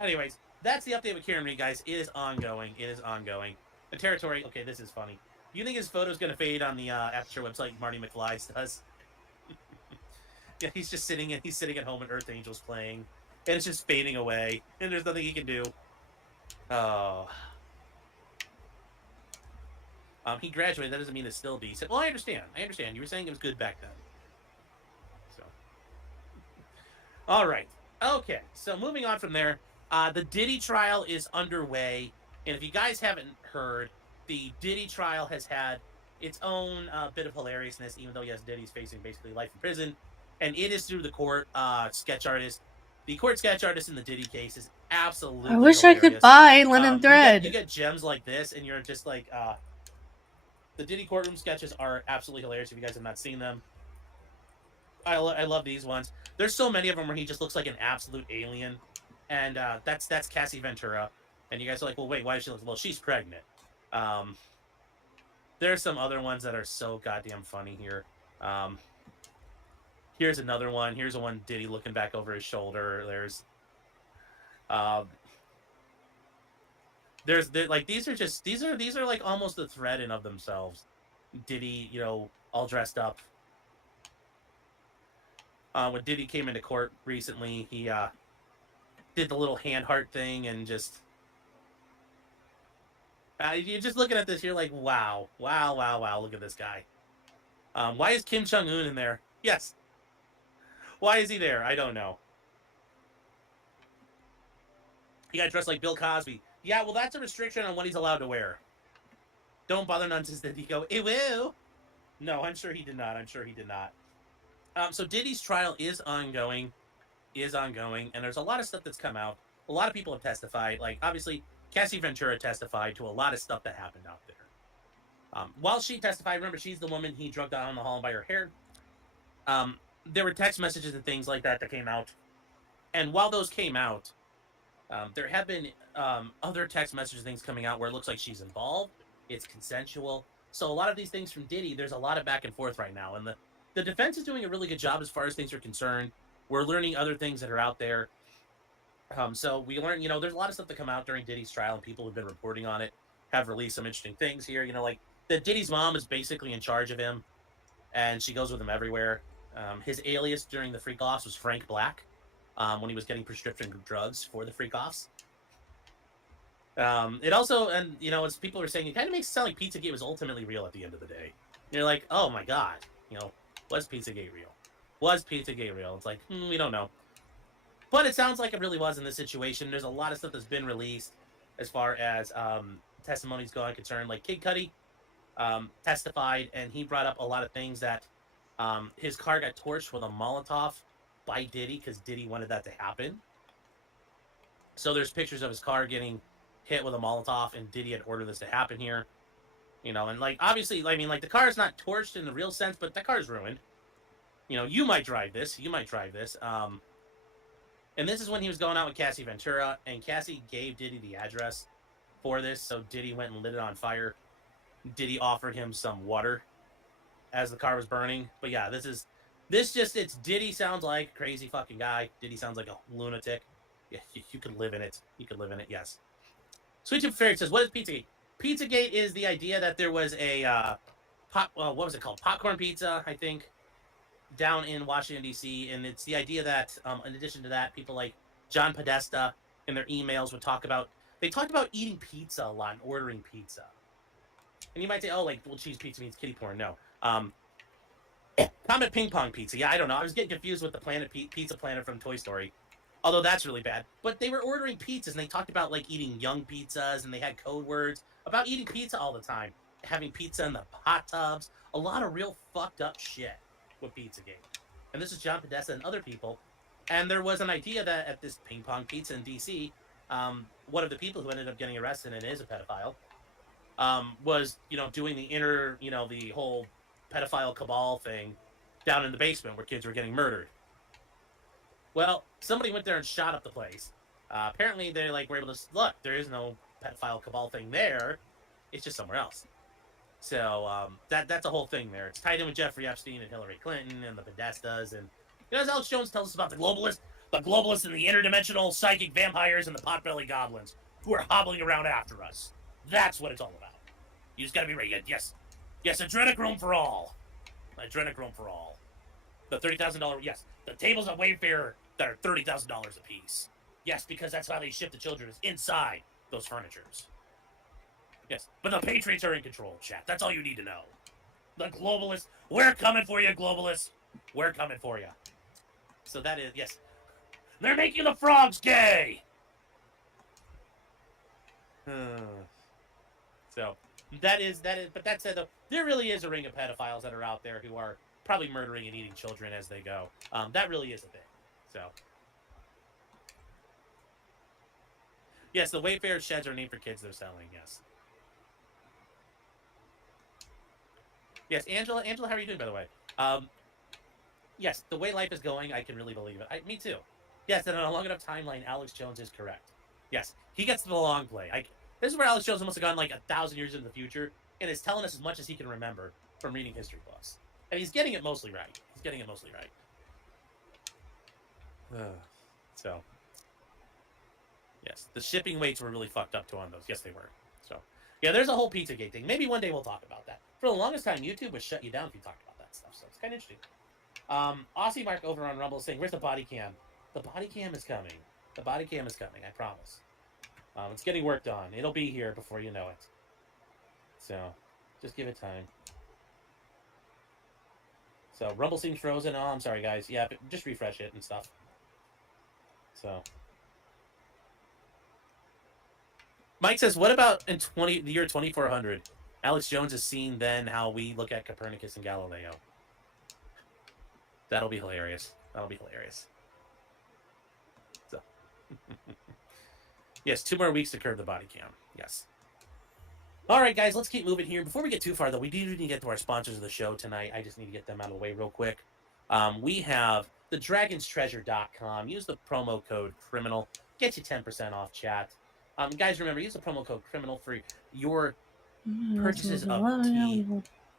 Anyways, that's the update with Karen Reed, guys. It is ongoing. It is ongoing. The territory. Okay, this is funny. Do you think his photo's gonna fade on the Aperture website? Marty McFly does. Yeah, he's just sitting and he's sitting at home and Earth Angels playing, and it's just fading away, and there's nothing he can do. Oh. He graduated. That doesn't mean it's still decent. Well, I understand. I understand. You were saying it was good back then. So, all right. Okay. So moving on from there, the Diddy trial is underway, and if you guys haven't heard, the Diddy trial has had its own bit of hilariousness, even though yes, Diddy's facing basically life in prison, and it is through the court sketch artist. The court sketch artist in the Diddy case is absolutely. I wish hilarious. I could buy Linen Thread. You get gems like this, and you're just like, the Diddy courtroom sketches are absolutely hilarious. If you guys have not seen them, I love these ones. There's so many of them where he just looks like an absolute alien, and that's Cassie Ventura. And you guys are like, well, wait, why does she look? Well, she's pregnant. There's some other ones that are so goddamn funny here. Here's another one. Here's a one Diddy looking back over his shoulder. There's like these are like almost the thread in of themselves. Diddy, all dressed up. When Diddy came into court recently, he did the little hand heart thing and just. You're just looking at this, you're like, wow, look at this guy. Why is Kim Jong-un in there? Yes. Why is he there? I don't know. He got dressed like Bill Cosby. Yeah, well, that's a restriction on what he's allowed to wear. Don't bother none, says Diddy. Go, ew. No, I'm sure he did not. So Diddy's trial is ongoing, and there's a lot of stuff that's come out. A lot of people have testified. Like, obviously, Cassie Ventura testified to a lot of stuff that happened out there. While she testified, remember, she's the woman he drugged out in the hall by her hair. There were text messages and things like that came out. And while those came out, there have been other text messages and things coming out where it looks like she's involved. It's consensual. So a lot of these things from Diddy, there's a lot of back and forth right now. And the defense is doing a really good job as far as things are concerned. We're learning other things that are out there. So we learned, there's a lot of stuff that come out during Diddy's trial, and people have been reporting on it, have released some interesting things here. Like that Diddy's mom is basically in charge of him, and she goes with him everywhere. His alias during the freak-offs was Frank Black, when he was getting prescription drugs for the freak-offs. It also, and as people are saying, it kind of makes it sound like Pizzagate was ultimately real at the end of the day. You're like, oh my god, was Pizzagate real? Was Pizzagate real? It's like, we don't know. But it sounds like it really was in this situation. There's a lot of stuff that's been released as far as testimonies going concerned. Like Kid Cudi testified, and he brought up a lot of things that his car got torched with a Molotov by Diddy because Diddy wanted that to happen. So there's pictures of his car getting hit with a Molotov, and Diddy had ordered this to happen here. And like obviously, the car is not torched in the real sense, but that car is ruined. You might drive this. And this is when he was going out with Cassie Ventura, and Cassie gave Diddy the address for this, so Diddy went and lit it on fire. Diddy offered him some water as the car was burning. But yeah, it's Diddy sounds like a crazy fucking guy. Diddy sounds like a lunatic. Yeah, you could live in it. Yes. Sweet Tooth Fairy says, what is Pizzagate? Pizzagate is the idea that there was a what was it called? Popcorn pizza, I think, down in Washington D.C. And it's the idea that, in addition to that, people like John Podesta in their emails would talk about they talked about eating pizza a lot and ordering pizza. And you might say, oh, like, well, cheese pizza means kitty porn. No. Comet Ping Pong Pizza. Yeah, I don't know. I was getting confused with the Pizza Planet from Toy Story. Although that's really bad. But they were ordering pizzas and they talked about like eating young pizzas and they had code words about eating pizza all the time. Having pizza in the hot tubs. A lot of real fucked up shit with Pizzagate. And this is John Podesta and other people. And there was an idea that at this Ping Pong Pizza in DC, one of the people who ended up getting arrested and is a pedophile, was, doing the inner, the whole pedophile cabal thing down in the basement where kids were getting murdered. Well, somebody went there and shot up the place. Apparently, they were able to look. There is no pedophile cabal thing there. It's just somewhere else. So that's a whole thing there. It's tied in with Jeffrey Epstein and Hillary Clinton and the Podestas, and as Alex Jones tells us about the globalists and the interdimensional psychic vampires and the potbelly goblins who are hobbling around after us. That's what it's all about. You just gotta be ready. Yes, adrenochrome for all. Adrenochrome for all. The $30,000. Yes, the tables at Wayfair that are $30,000 a piece. Yes, because that's how they ship the children, is inside those furnitures. Yes, but the Patriots are in control, chat. That's all you need to know. The globalists, we're coming for you, globalists. We're coming for you. So that is, yes. They're making the frogs gay! So, that is, but that said, though, there really is a ring of pedophiles that are out there who are probably murdering and eating children as they go. That really is a thing. So, yes, the Wayfair sheds are named for kids they're selling, yes. Yes, Angela, how are you doing, by the way? Yes, the way life is going, I can really believe it. Me too. Yes, and on a long enough timeline, Alex Jones is correct. Yes, he gets the long play. This is where Alex Jones must have gone like 1,000 years into the future and is telling us as much as he can remember from reading history books. And he's getting it mostly right. So, yes, the shipping weights were really fucked up too on those. Yes, they were. So, yeah, there's a whole Pizzagate thing. Maybe one day we'll talk about that. For the longest time, YouTube would shut you down if you talked about that stuff. So it's kind of interesting. Aussie Mark over on Rumble is saying, where's the body cam? The body cam is coming. I promise. It's getting worked on. It'll be here before you know it. So, just give it time. So, Rumble seems frozen. Oh, I'm sorry, guys. Yeah, but just refresh it and stuff. So. Mike says, what about in the year 2400? Alex Jones is seeing then how we look at Copernicus and Galileo. That'll be hilarious. So. Yes, 2 more weeks to curb the body cam. Yes. All right, guys, let's keep moving here. Before we get too far, though, we do need to get to our sponsors of the show tonight. I just need to get them out of the way real quick. We have the dragonstreasure.com. Use the promo code CRIMINAL. Get you 10% off, chat. Guys, remember, use the promo code CRIMINAL for your purchases of tea,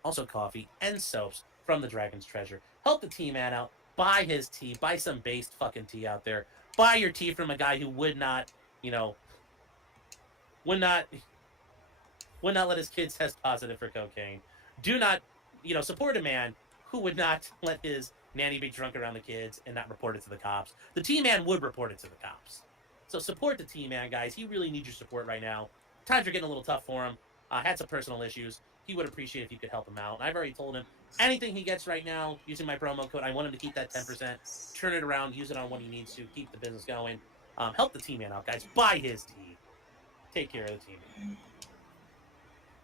also coffee, and soaps from the Dragon's Treasure. Help the tea man out. Buy his tea. Buy some based fucking tea out there. Buy your tea from a guy who would not let his kids test positive for cocaine. Do not, support a man who would not let his nanny be drunk around the kids and not report it to the cops. The tea man would report it to the cops. So support the tea man, guys. He really needs your support right now. Times are getting a little tough for him. Had some personal issues. He would appreciate if you could help him out. And I've already told him anything he gets right now using my promo code, I want him to keep that 10%, turn it around, use it on what he needs to, keep the business going. Help the tea man out, guys. Buy his tea. Take care of the tea man.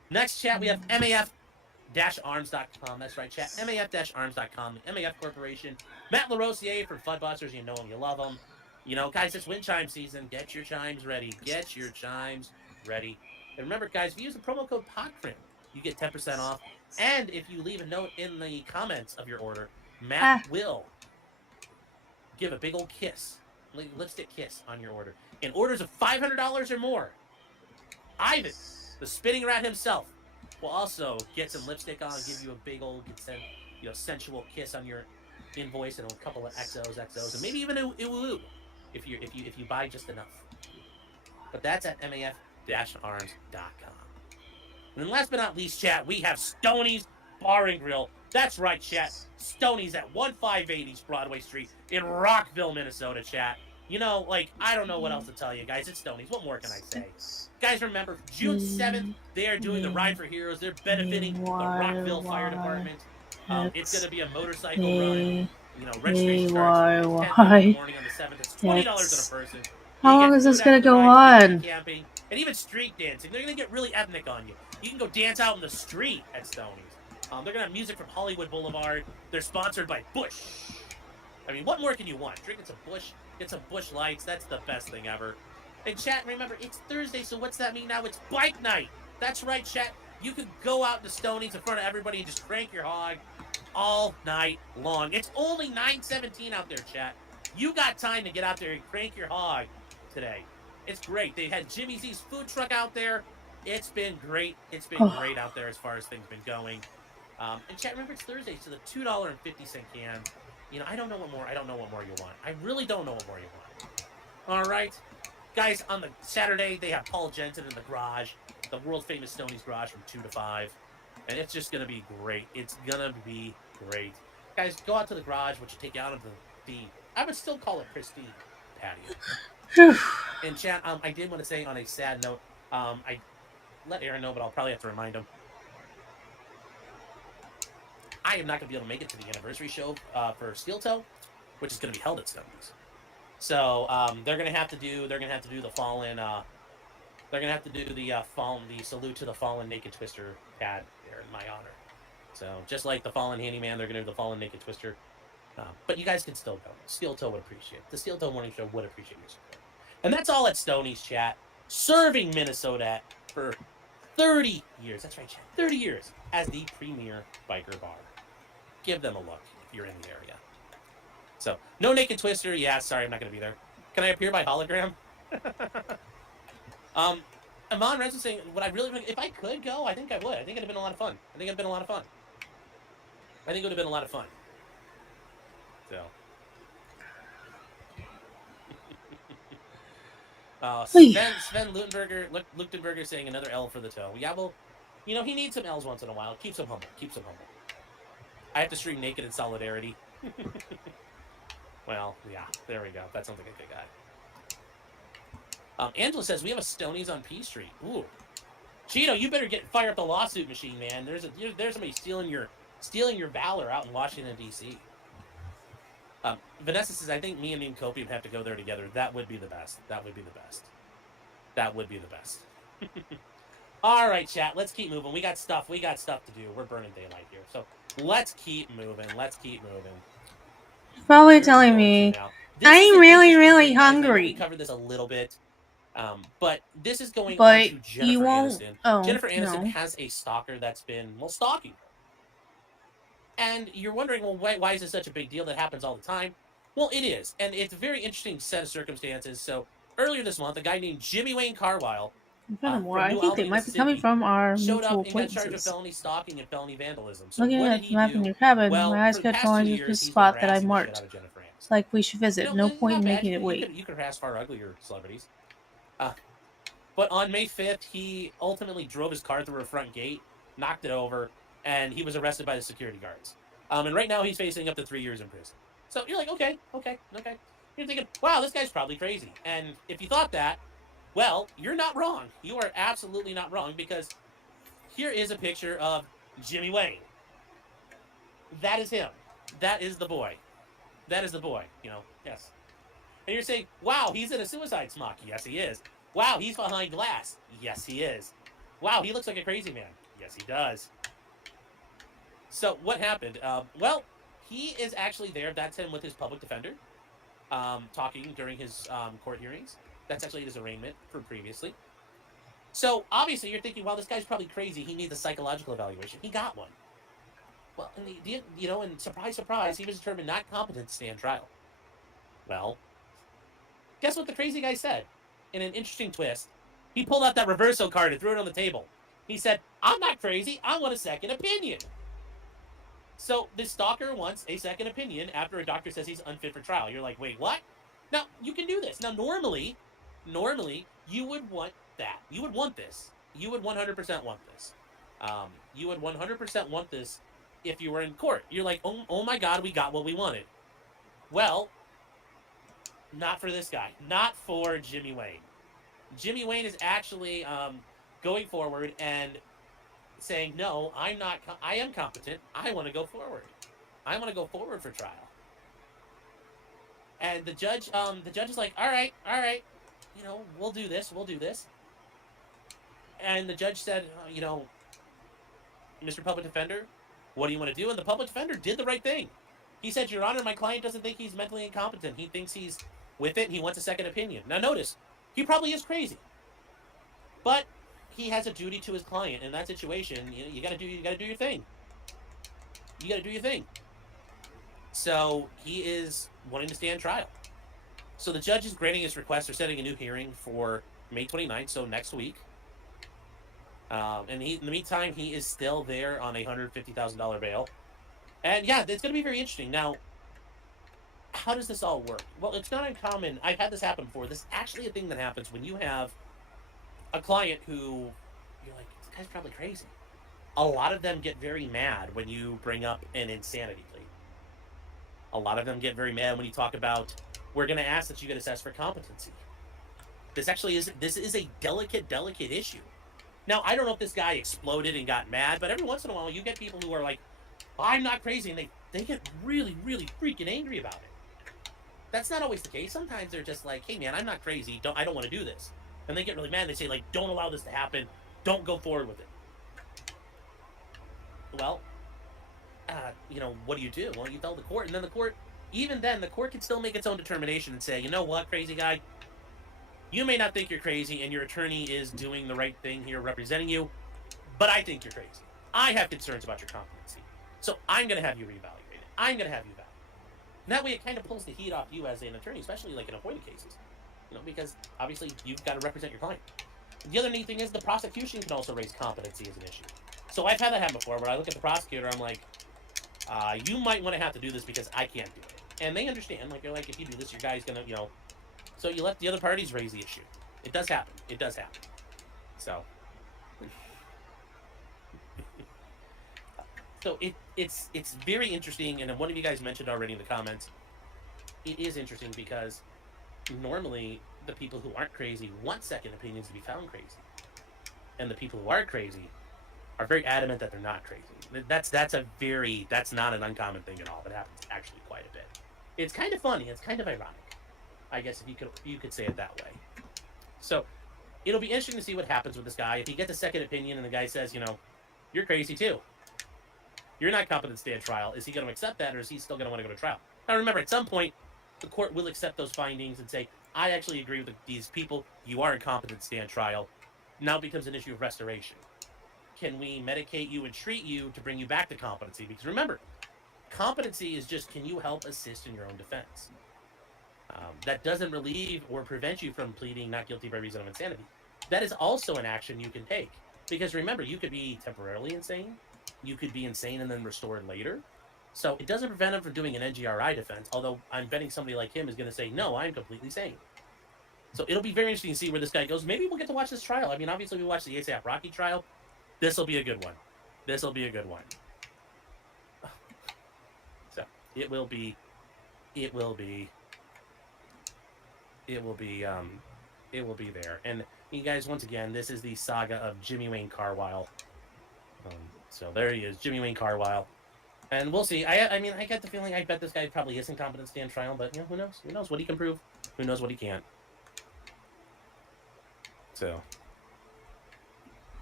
Next chat, we have MAF-arms.com. That's right, chat. MAF-arms.com. The MAF Corporation. Matt LaRosier from Floodbusters. You know him. You love him. Guys, it's wind chime season. Get your chimes ready. And remember, guys, if you use the promo code PODCRIM, you get 10% off. And if you leave a note in the comments of your order, Matt will give a big old kiss, lipstick kiss on your order. In orders of $500 or more, Ivan, the spinning rat himself, will also get some lipstick on, give you a big old sensual kiss on your invoice and a couple of XOs, and maybe even a woo if you buy just enough. But that's at MAF-arms.com. And then last but not least, chat, we have Stoney's Bar and Grill. That's right, chat. Stoney's at 1580 East Broadway Street in Rockville, Minnesota, chat. You know, like, I don't know what else to tell you, guys. It's Stoney's. What more can I say? Guys, remember, June 7th, they are doing the Ride for Heroes. They're benefiting the Rockville Fire Department. It's going to be a motorcycle run. You know, registration starts at 10:30 in the morning on the 7th. It's $20 a person. How long is this gonna go on? Camping, and even street dancing. They're going to get really ethnic on you. You can go dance out in the street at Stoney's. They're going to have music from Hollywood Boulevard. They're sponsored by Busch. I mean, what more can you want? Drinking some Busch, get some Busch Lights. That's the best thing ever. And chat, remember, it's Thursday, so what's that mean now? It's bike night. That's right, chat. You could go out to Stoney's in front of everybody and just crank your hog all night long. It's only 9:17 out there, chat. You got time to get out there and crank your hog today. It's great. They had Jimmy Z's food truck out there. It's been great. It's been great out there as far as things been going. And chat, remember, it's Thursday, so the $2.50 can. You know, I don't know what more. I don't know what more you want. I really don't know what more you want. All right, guys. On the Saturday, they have Paul Jensen in the garage, the world famous Stoney's garage from 2 to 5, and it's just gonna be great. It's gonna be great, guys. Go out to the garage, which you take out of the I would still call it pristine patio. And chat, I did want to say on a sad note, I let Aaron know, but I'll probably have to remind him. I am not going to be able to make it to the anniversary show for Steel Toe, which is going to be held at Stoney's. So they're going to have to do the fallen. They're going to have to do the salute to the fallen Naked Twister pad there in my honor. So just like the fallen Handyman, they're going to do the fallen Naked Twister. But you guys can still go. Steel Toe would appreciate it. The Steel Toe Morning Show would appreciate your support. And that's all at Stoney's, chat. Serving Minnesota for 30 years. That's right, chat. 30 years as the premier biker bar. Give them a look if you're in the area. So, no Naked Twister. Yeah, sorry, I'm not going to be there. Can I appear by hologram? Amon Rez was saying, if I could go, I think I would. I think it'd have been a lot of fun. I think it would have been a lot of fun. So. Sven Luchtenberger saying another L for the toe. Yeah, well, you know, he needs some L's once in a while. Keeps him humble. I have to stream naked in solidarity. Well, yeah, there we go. That sounds like a good guy. Angela says we have a Stoney's on P Street. Ooh, Cheeto, you better fire up the lawsuit machine, man. There's somebody stealing your valor out in Washington D.C. Vanessa says I think me and Copium have to go there together. That would be the best. All right, chat. Let's keep moving. We got stuff to do. We're burning daylight here, so let's keep moving. Probably telling me I'm really hungry. We covered this a little bit, but this is going on to Jennifer Aniston. Jennifer Aniston has a stalker that's been stalking her. And you're wondering, well, why is this such a big deal that happens all the time? Well, it is, and it's a very interesting set of circumstances. So earlier this month, a guy named Jimmy Wayne Carwile, I think they might be coming from our showed up mutual and got charged of acquaintances. felony stalking and felony vandalism. So Looking at the map in your cabin, my eyes kept going to the spot that I marked. It's like we should visit. No point in making it wait. You could harass far uglier celebrities. But on May 5th, he ultimately drove his car through a front gate, knocked it over, and he was arrested by the security guards. And right now he's facing up to 3 years in prison. So you're like, okay. You're thinking, wow, this guy's probably crazy. And if you thought that, well, you're not wrong. You are absolutely not wrong, because here is a picture of Jimmy Wayne. That is him. That is the boy. You know, yes. And you're saying, wow, he's in a suicide smock. Yes, he is. Wow, he's behind glass. Yes, he is. Wow, he looks like a crazy man. Yes, he does. So what happened? Well, he is actually there. That's him with his public defender, talking during his court hearings. That's actually his arraignment from previously. So obviously you're thinking, well, this guy's probably crazy. He needs a psychological evaluation. He got one. Well, and surprise, surprise, he was determined not competent to stand trial. Well, guess what the crazy guy said? In an interesting twist, he pulled out that reverso card and threw it on the table. He said, I'm not crazy. I want a second opinion. So this stalker wants a second opinion after a doctor says he's unfit for trial. You're like, wait, what? Now, you can do this. Now, normally, you would want that. You would want this. You would 100% want this. You would 100% want this if you were in court. You're like, oh my God, we got what we wanted. Well, not for this guy. Not for Jimmy Wayne. Jimmy Wayne is actually going forward and saying, no, I'm not. I am competent. I want to go forward. I want to go forward for trial. And the judge is like, all right, we'll do this. We'll do this. And the judge said, Mr. Public Defender, what do you want to do? And the public defender did the right thing. He said, Your Honor, my client doesn't think he's mentally incompetent. He thinks he's with it and he wants a second opinion. Now, notice, he probably is crazy. But he has a duty to his client. In that situation, you gotta do your thing. You gotta do your thing. So he is wanting to stand trial. So the judge is granting his request for setting a new hearing for May 29th, so next week. And in the meantime, he is still there on a $150,000 bail. And yeah, it's going to be very interesting. Now, how does this all work? Well, it's not uncommon. I've had this happen before. This is actually a thing that happens when you have a client who you're like, this guy's probably crazy. A lot of them get very mad when you bring up an insanity plea. A lot of them get very mad when you talk about, we're going to ask that you get assessed for competency. This is a delicate issue. Now, I don't know if this guy exploded and got mad, but every once in a while you get people who are like, I'm not crazy, and they get really, really freaking angry about it. That's not always the case. Sometimes they're just like, hey man, I'm not crazy. I don't want to do this. And they get really mad. They say, like, don't allow this to happen. Don't go forward with it. Well, what do? Well, you tell the court, and then the court can still make its own determination and say, you know what, crazy guy, you may not think you're crazy, and your attorney is doing the right thing here representing you, but I think you're crazy. I have concerns about your competency. So I'm going to have you reevaluated. I'm going to have you evaluated. And that way it kind of pulls the heat off you as an attorney, especially like in appointed cases. Because obviously you've got to represent your client. The other neat thing is the prosecution can also raise competency as an issue. So I've had that happen before where I look at the prosecutor, I'm like, you might want to have to do this because I can't do it. And they understand. Like, they're like, if you do this, your guy's going to, So you let the other parties raise the issue. It does happen. It does happen. So... So it's very interesting, and one of you guys mentioned already in the comments, it is interesting because normally the people who aren't crazy want second opinions to be found crazy. And the people who are crazy are very adamant that they're not crazy. That's not an uncommon thing at all. It happens actually quite a bit. It's kind of funny, it's kind of ironic, I guess, if you could say it that way. So it'll be interesting to see what happens with this guy. If he gets a second opinion and the guy says, you're crazy too. You're not competent to stand trial. Is he going to accept that, or is he still going to want to go to trial? Now, remember, at some point, the court will accept those findings and say, I actually agree with these people. You are incompetent to stand trial. Now it becomes an issue of restoration. Can we medicate you and treat you to bring you back to competency? Because remember, competency is just, can you help assist in your own defense? That doesn't relieve or prevent you from pleading not guilty by reason of insanity. That is also an action you can take. Because remember, you could be temporarily insane. You could be insane and then restored later. So it doesn't prevent him from doing an NGRI defense, although I'm betting somebody like him is going to say, no, I'm completely sane. So it'll be very interesting to see where this guy goes. Maybe we'll get to watch this trial. I mean, obviously we watched the ASAP Rocky trial. This will be a good one. So it will be there. And you guys, once again, this is the saga of Jimmy Wayne Carwile. So there he is, Jimmy Wayne Carwile. And we'll see. I mean, I get the feeling, I bet this guy probably isn't competent to stand trial, but, who knows? Who knows what he can prove? Who knows what he can't? So,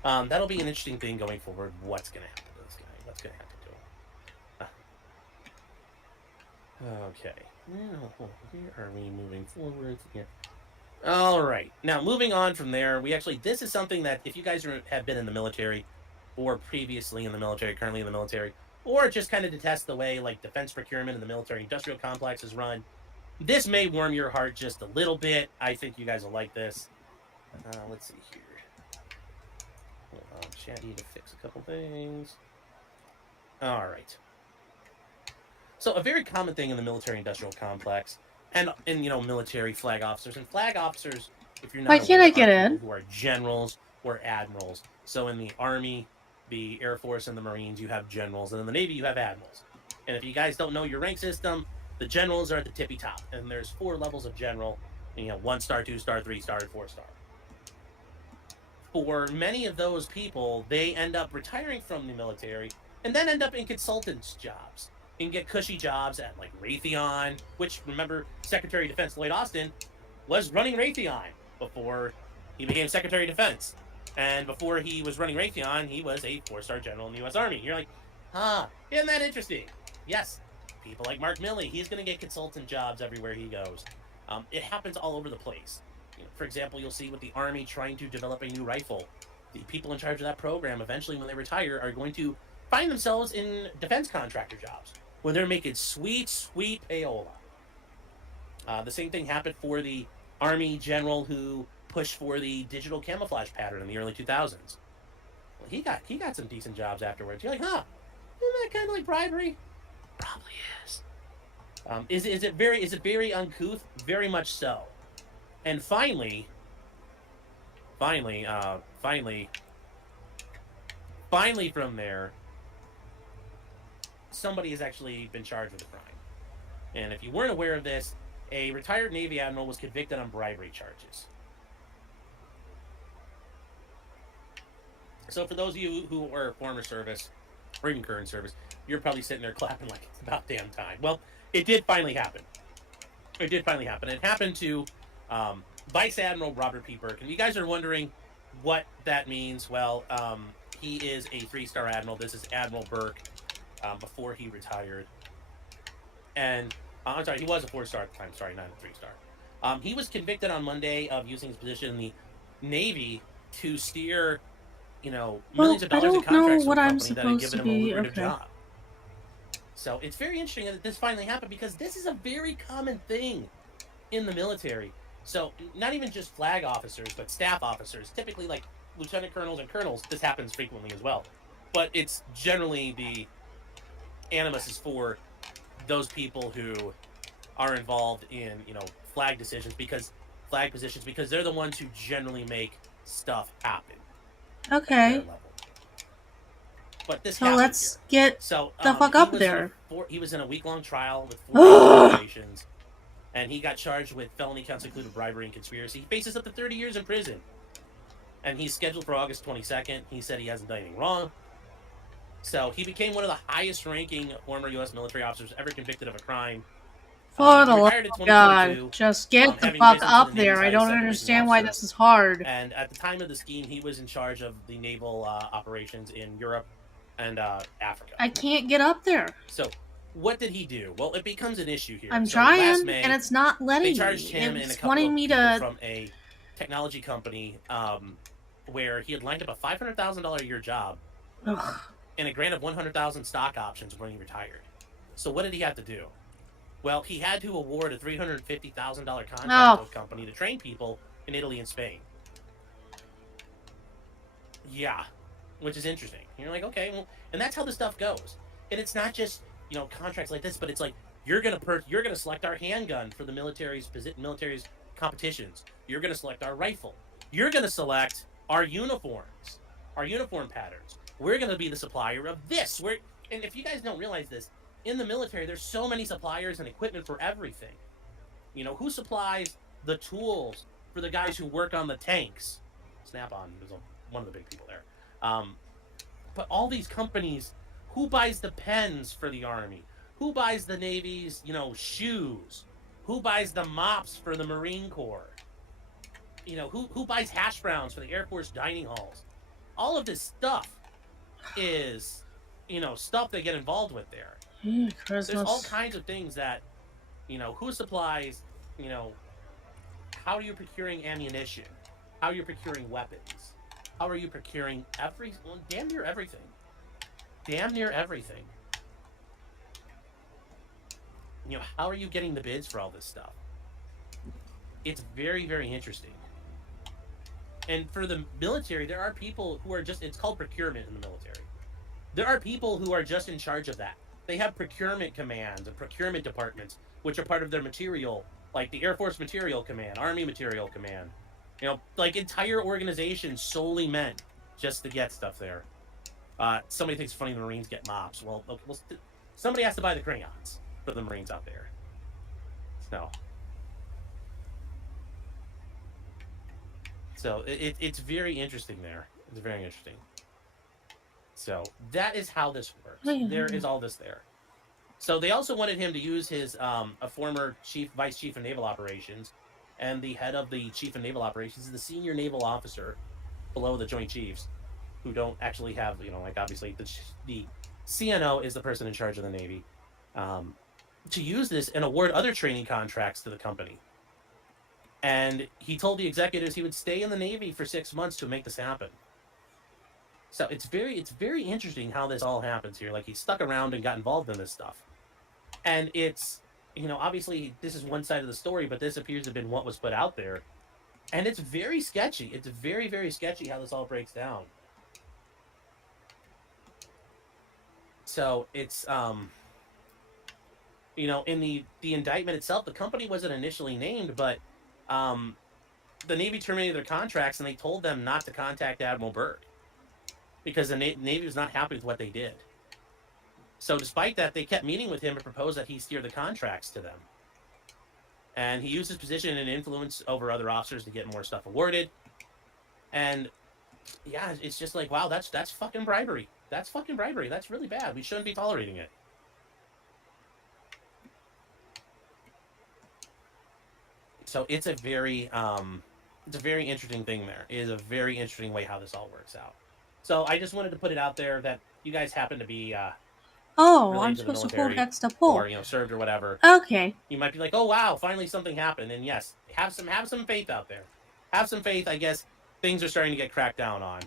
that'll be an interesting thing going forward. What's going to happen to this guy? What's going to happen to him? Okay. Now, where are we moving forward here? All right. Now, moving on from there, this is something that if you guys have been in the military, or previously in the military, currently in the military, or just kind of detest the way like defense procurement in the military industrial complex is run, this may warm your heart just a little bit. I think you guys will like this. Let's see here. Hold on, chat, need to fix a couple things. All right. So a very common thing in the military industrial complex, and military flag officers, if you're not Why can't I aware, get are in? people who are generals or admirals. So in the Army, the Air Force and the Marines, you have generals, and in the Navy, you have admirals. And if you guys don't know your rank system, the generals are at the tippy top, and there's 4 levels of general. 1 star, 2 star, 3 star, and 4 star. For many of those people, they end up retiring from the military and then end up in consultants' jobs and get cushy jobs at like Raytheon, which, remember, Secretary of Defense Lloyd Austin was running Raytheon before he became Secretary of Defense. And before he was running Raytheon, he was a 4-star general in the U.S. Army. You're like, isn't that interesting? Yes, people like Mark Milley, he's going to get consultant jobs everywhere he goes. It happens all over the place. For example, you'll see with the Army trying to develop a new rifle. The people in charge of that program, eventually when they retire, are going to find themselves in defense contractor jobs where they're making sweet, sweet payola. The same thing happened for the Army general who pushed for the digital camouflage pattern in the early 2000s. Well, he got some decent jobs afterwards. You're like, isn't that kind of like bribery? Probably is. Is it very uncouth? Very much so. And finally, from there, somebody has actually been charged with a crime. And if you weren't aware of this, a retired Navy admiral was convicted on bribery charges. So for those of you who are former service, or even current service, you're probably sitting there clapping like it's about damn time. Well, it did finally happen. It happened to Vice Admiral Robert P. Burke. And you guys are wondering what that means. Well, he is a 3-star admiral. This is Admiral Burke before he retired. And, I'm sorry, he was a 4-star at the time. Sorry, not a 3-star. He was convicted on Monday of using his position in the Navy to steer, millions of dollars in contracts to a company that had given him a lucrative job. So it's very interesting that this finally happened because this is a very common thing in the military. So not even just flag officers, but staff officers, typically like lieutenant colonels and colonels, this happens frequently as well. But it's generally the animus is for those people who are involved in, flag positions because they're the ones who generally make stuff happen. Okay. But this so let's here. get the fuck up there. He was in a week-long trial with 4 operations. And he got charged with felony counts including bribery and conspiracy. He faces up to 30 years in prison. And he's scheduled for August 22nd. He said he hasn't done anything wrong. So he became one of the highest-ranking former U.S. military officers ever convicted of a crime. For the love of God, just get the fuck up there. I don't understand why this is hard. And at the time of the scheme, he was in charge of the naval operations in Europe and Africa. I can't get up there. So what did he do? Well, it becomes an issue here. I'm trying, and it's not letting me. They charged him and a couple of people from a technology company where he had lined up a $500,000 a year job and a grant of 100,000 stock options when he retired. So what did he have to do? Well, he had to award a $350,000 contract to a company to train people in Italy and Spain. Yeah, which is interesting. You're like, okay, well, and that's how this stuff goes. And it's not just contracts like this, but it's like you're gonna select our handgun for the military's competitions. You're gonna select our rifle. You're gonna select our uniforms, our uniform patterns. We're gonna be the supplier of this. And if you guys don't realize this, in the military, there's so many suppliers and equipment for everything. Who supplies the tools for the guys who work on the tanks? Snap-on is one of the big people there. But all these companies, who buys the pens for the Army? Who buys the Navy's, shoes? Who buys the mops for the Marine Corps? Who buys hash browns for the Air Force dining halls? All of this stuff is, stuff they get involved with there. There's all kinds of things that, who supplies, how are you procuring ammunition? How are you procuring weapons? How are you procuring damn near everything? Damn near everything. How are you getting the bids for all this stuff? It's very, very interesting. And for the military, there are people who are it's called procurement in the military. There are people who are just in charge of that. They have procurement commands and procurement departments, which are part of their material, like the Air Force Material Command, Army Material Command. Like entire organizations solely meant just to get stuff there. Somebody thinks it's funny the Marines get mops. Well, somebody has to buy the crayons for the Marines out there. So it's very interesting there. It's very interesting. So that is how this works. There is all this there. So they also wanted him to use his a former vice chief of naval operations, and the head of the chief of naval operations is the senior naval officer below the joint chiefs, who don't actually have like obviously the CNO is the person in charge of the Navy, to use this and award other training contracts to the company. And he told the executives he would stay in the Navy for 6 months to make this happen. So it's very interesting how this all happens here. Like, he stuck around and got involved in this stuff. And it's, obviously this is one side of the story, but this appears to have been what was put out there. And it's very sketchy. It's very, very sketchy how this all breaks down. So it's, in the indictment itself, the company wasn't initially named, but the Navy terminated their contracts, and they told them not to contact Admiral Byrd because the Navy was not happy with what they did. So despite that, they kept meeting with him and proposed that he steer the contracts to them. And he used his position and influence over other officers to get more stuff awarded. And yeah, it's just like, wow, that's fucking bribery. That's fucking bribery. That's really bad. We shouldn't be tolerating it. So it's a very interesting thing there. It is a very interesting way how this all works out. So I just wanted to put it out there that you guys happen to be I'm supposed to hold X to pull, or served or whatever. Okay. You might be like, oh wow, finally something happened. And yes, have some faith out there. Have some faith. I guess things are starting to get cracked down on.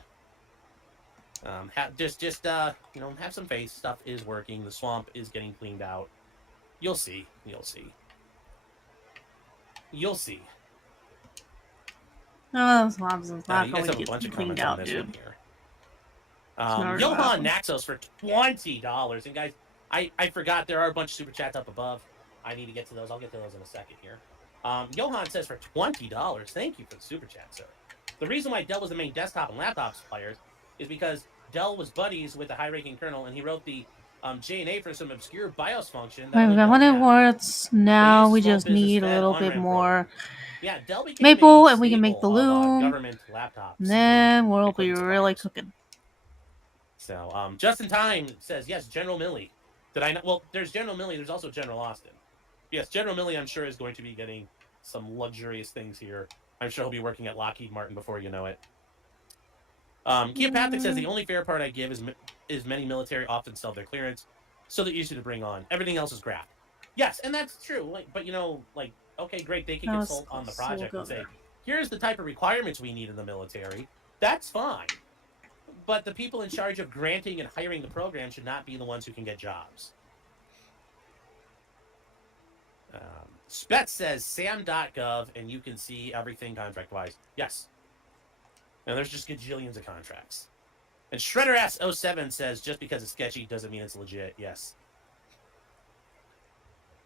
Have some faith. Stuff is working. The swamp is getting cleaned out. You'll see. No, swamps is not you guys going have to a bunch get of cleaned comments out, on this dude. one here. Johan Naxos for $20. And guys, I forgot there are a bunch of super chats up above. I need to get to those. I'll get to those in a second here. Johan says for $20. Thank you for the super chat, sir. The reason why Dell was the main desktop and laptop suppliers is because Dell was buddies with the high-ranking colonel, and he wrote the J&A for some obscure BIOS function. Wait, we got one of words. Now we just need a little bit more Dell became maple, and we can make the loom. Government laptops. And then we'll be really cooking. So, Just in Time says, yes, General Milley. Did I not? Well, there's General Milley. There's also General Austin. Yes, General Milley, I'm sure, is going to be getting some luxurious things here. I'm sure he'll be working at Lockheed Martin before you know it. Keopathic says, the only fair part I give is many military often sell their clearance, so they're easy to bring on. Everything else is crap. Yes, and that's true. But, okay, great. They can consult on the project and say, here's the type of requirements we need in the military. That's fine. But the people in charge of granting and hiring the program should not be the ones who can get jobs. Spetz says sam.gov, and you can see everything contract-wise. Yes. And there's just gajillions of contracts. And Shredder S07 says, just because it's sketchy doesn't mean it's legit. Yes.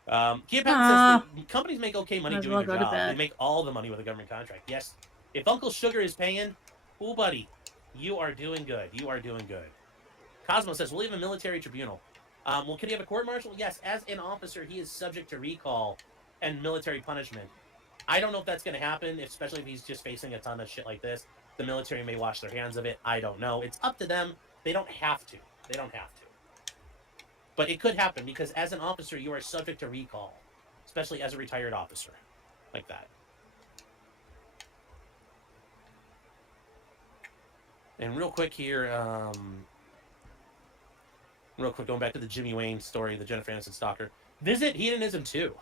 Keopathic says, companies make okay money doing their job. They make all the money with a government contract. Yes. If Uncle Sugar is paying, oh, buddy, you are doing good. Cosmo says, we'll leave a military tribunal. Can he have a court-martial? Yes. As an officer, he is subject to recall and military punishment. I don't know if that's going to happen, especially if he's just facing a ton of shit like this. The military may wash their hands of it. I don't know. It's up to them. They don't have to. But it could happen because as an officer, you are subject to recall, especially as a retired officer like that. And real quick here, going back to the Jimmy Wayne story, the Jennifer Aniston stalker. Visit Hedonism 2.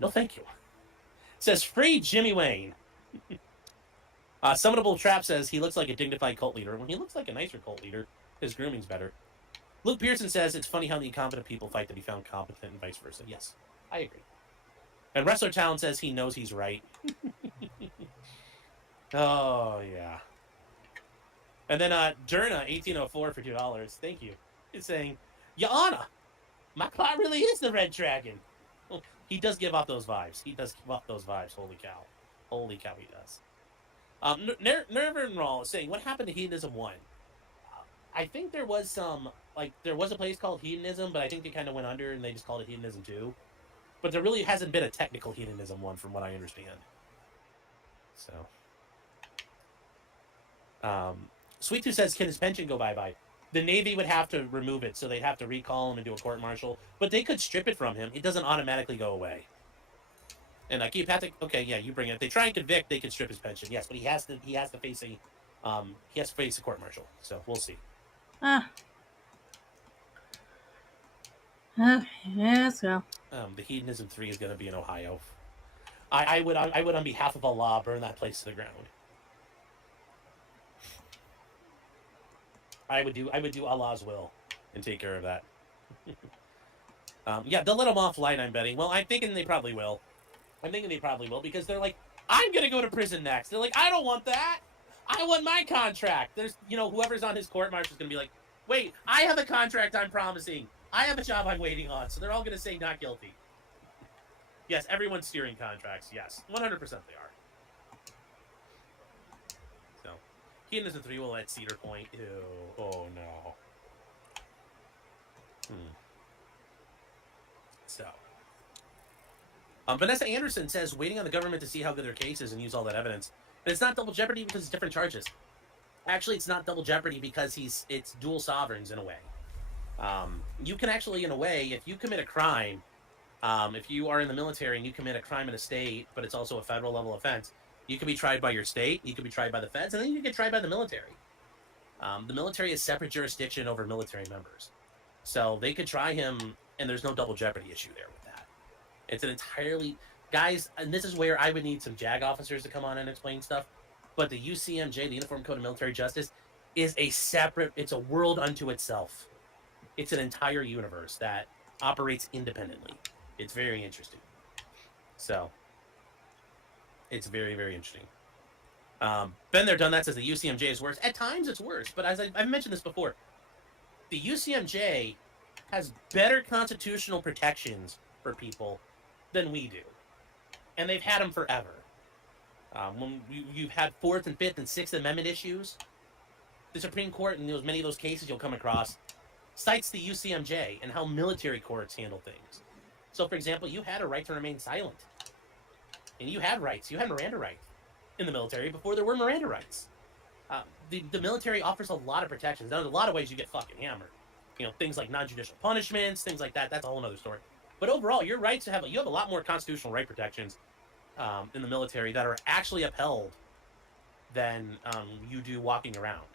No thank you. Says, free Jimmy Wayne. Summonable Trap says, he looks like a dignified cult leader. When he looks like a nicer cult leader, his grooming's better. Luke Pearson says, it's funny how the incompetent people fight to be found competent and vice versa. Yes, I agree. And Wrestler Town says he knows he's right. Oh, yeah. And then Durna, 1804 for $2. Thank you. Is saying, Your Honor, my plot really is the Red Dragon. Well, he does give off those vibes. Holy cow, he does. Nerve and Raw is saying, what happened to Hedonism 1? I think there was some, like, there was a place called Hedonism, but I think it kind of went under and they just called it Hedonism 2. But there really hasn't been a technical Hedonism one from what I understand. So, Sweet Tooth says, can his pension go bye-bye? The Navy would have to remove it, so they'd have to recall him and do a court-martial. But they could strip it from him. It doesn't automatically go away. And Patrick, okay, yeah, you bring it. If they try and convict, they can strip his pension. Yes, but he has to face a court-martial. So we'll see. Ah. Okay, let's go. The Hedonism 3 is going to be in Ohio. I would on behalf of Allah burn that place to the ground. I would do Allah's will and take care of that. Yeah, they'll let them off light, I'm betting. Well, I'm thinking they probably will. Because they're like, I'm gonna go to prison next. They're like, I don't want that. I want my contract. There's, whoever's on his court martial is gonna be like, wait, I have a contract I'm promising. I have a job I'm waiting on. So they're all gonna say not guilty. Yes, everyone's steering contracts. Yes, 100% they are. So, Hedonism 3 will at Cedar Point. Ew. Oh no. So, Vanessa Anderson says, waiting on the government to see how good their case is and use all that evidence. But it's not double jeopardy because it's different charges. Actually, it's not double jeopardy because it's dual sovereigns in a way. You can actually, in a way, if you commit a crime, if you are in the military and you commit a crime in a state, but it's also a federal level offense, you can be tried by your state, you can be tried by the feds, and then you can get tried by the military. The military is separate jurisdiction over military members. So they could try him, and there's no double jeopardy issue there with that. It's an entirely... Guys, and this is where I would need some JAG officers to come on and explain stuff, but the UCMJ, the Uniform Code of Military Justice, is a separate... It's a world unto itself. It's an entire universe that operates independently. It's very interesting. So, it's very, very interesting. Been there, done that, says the UCMJ is worse. At times it's worse, but as I've mentioned this before, the UCMJ has better constitutional protections for people than we do. And they've had them forever. When you've had Fourth and Fifth and Sixth Amendment issues, the Supreme Court, in many of those cases you'll come across, cites the UCMJ and how military courts handle things. So, for example, you had a right to remain silent. And you had rights. You had Miranda rights in the military before there were Miranda rights. The military offers a lot of protections. Now, in a lot of ways, you get fucking hammered. Things like non-judicial punishments, things like that. That's a whole other story. But overall, your rights you have a lot more constitutional right protections in the military that are actually upheld than you do walking around.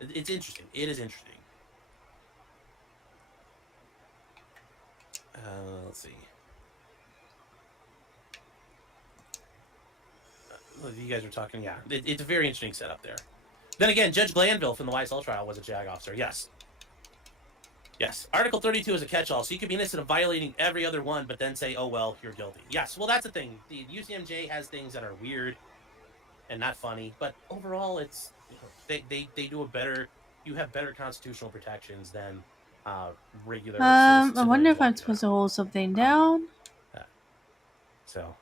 It's interesting. It is interesting. Let's see. You guys are talking, yeah. It's a very interesting setup there. Then again, Judge Glanville from the YSL trial was a JAG officer. Yes. Yes. Article 32 is a catch-all, so you could be innocent of violating every other one, but then say, oh, well, you're guilty. Yes, well, that's the thing. The UCMJ has things that are weird and not funny, but overall, it's they do a better... You have better constitutional protections than regular... I wonder if I'm supposed to hold something down. So...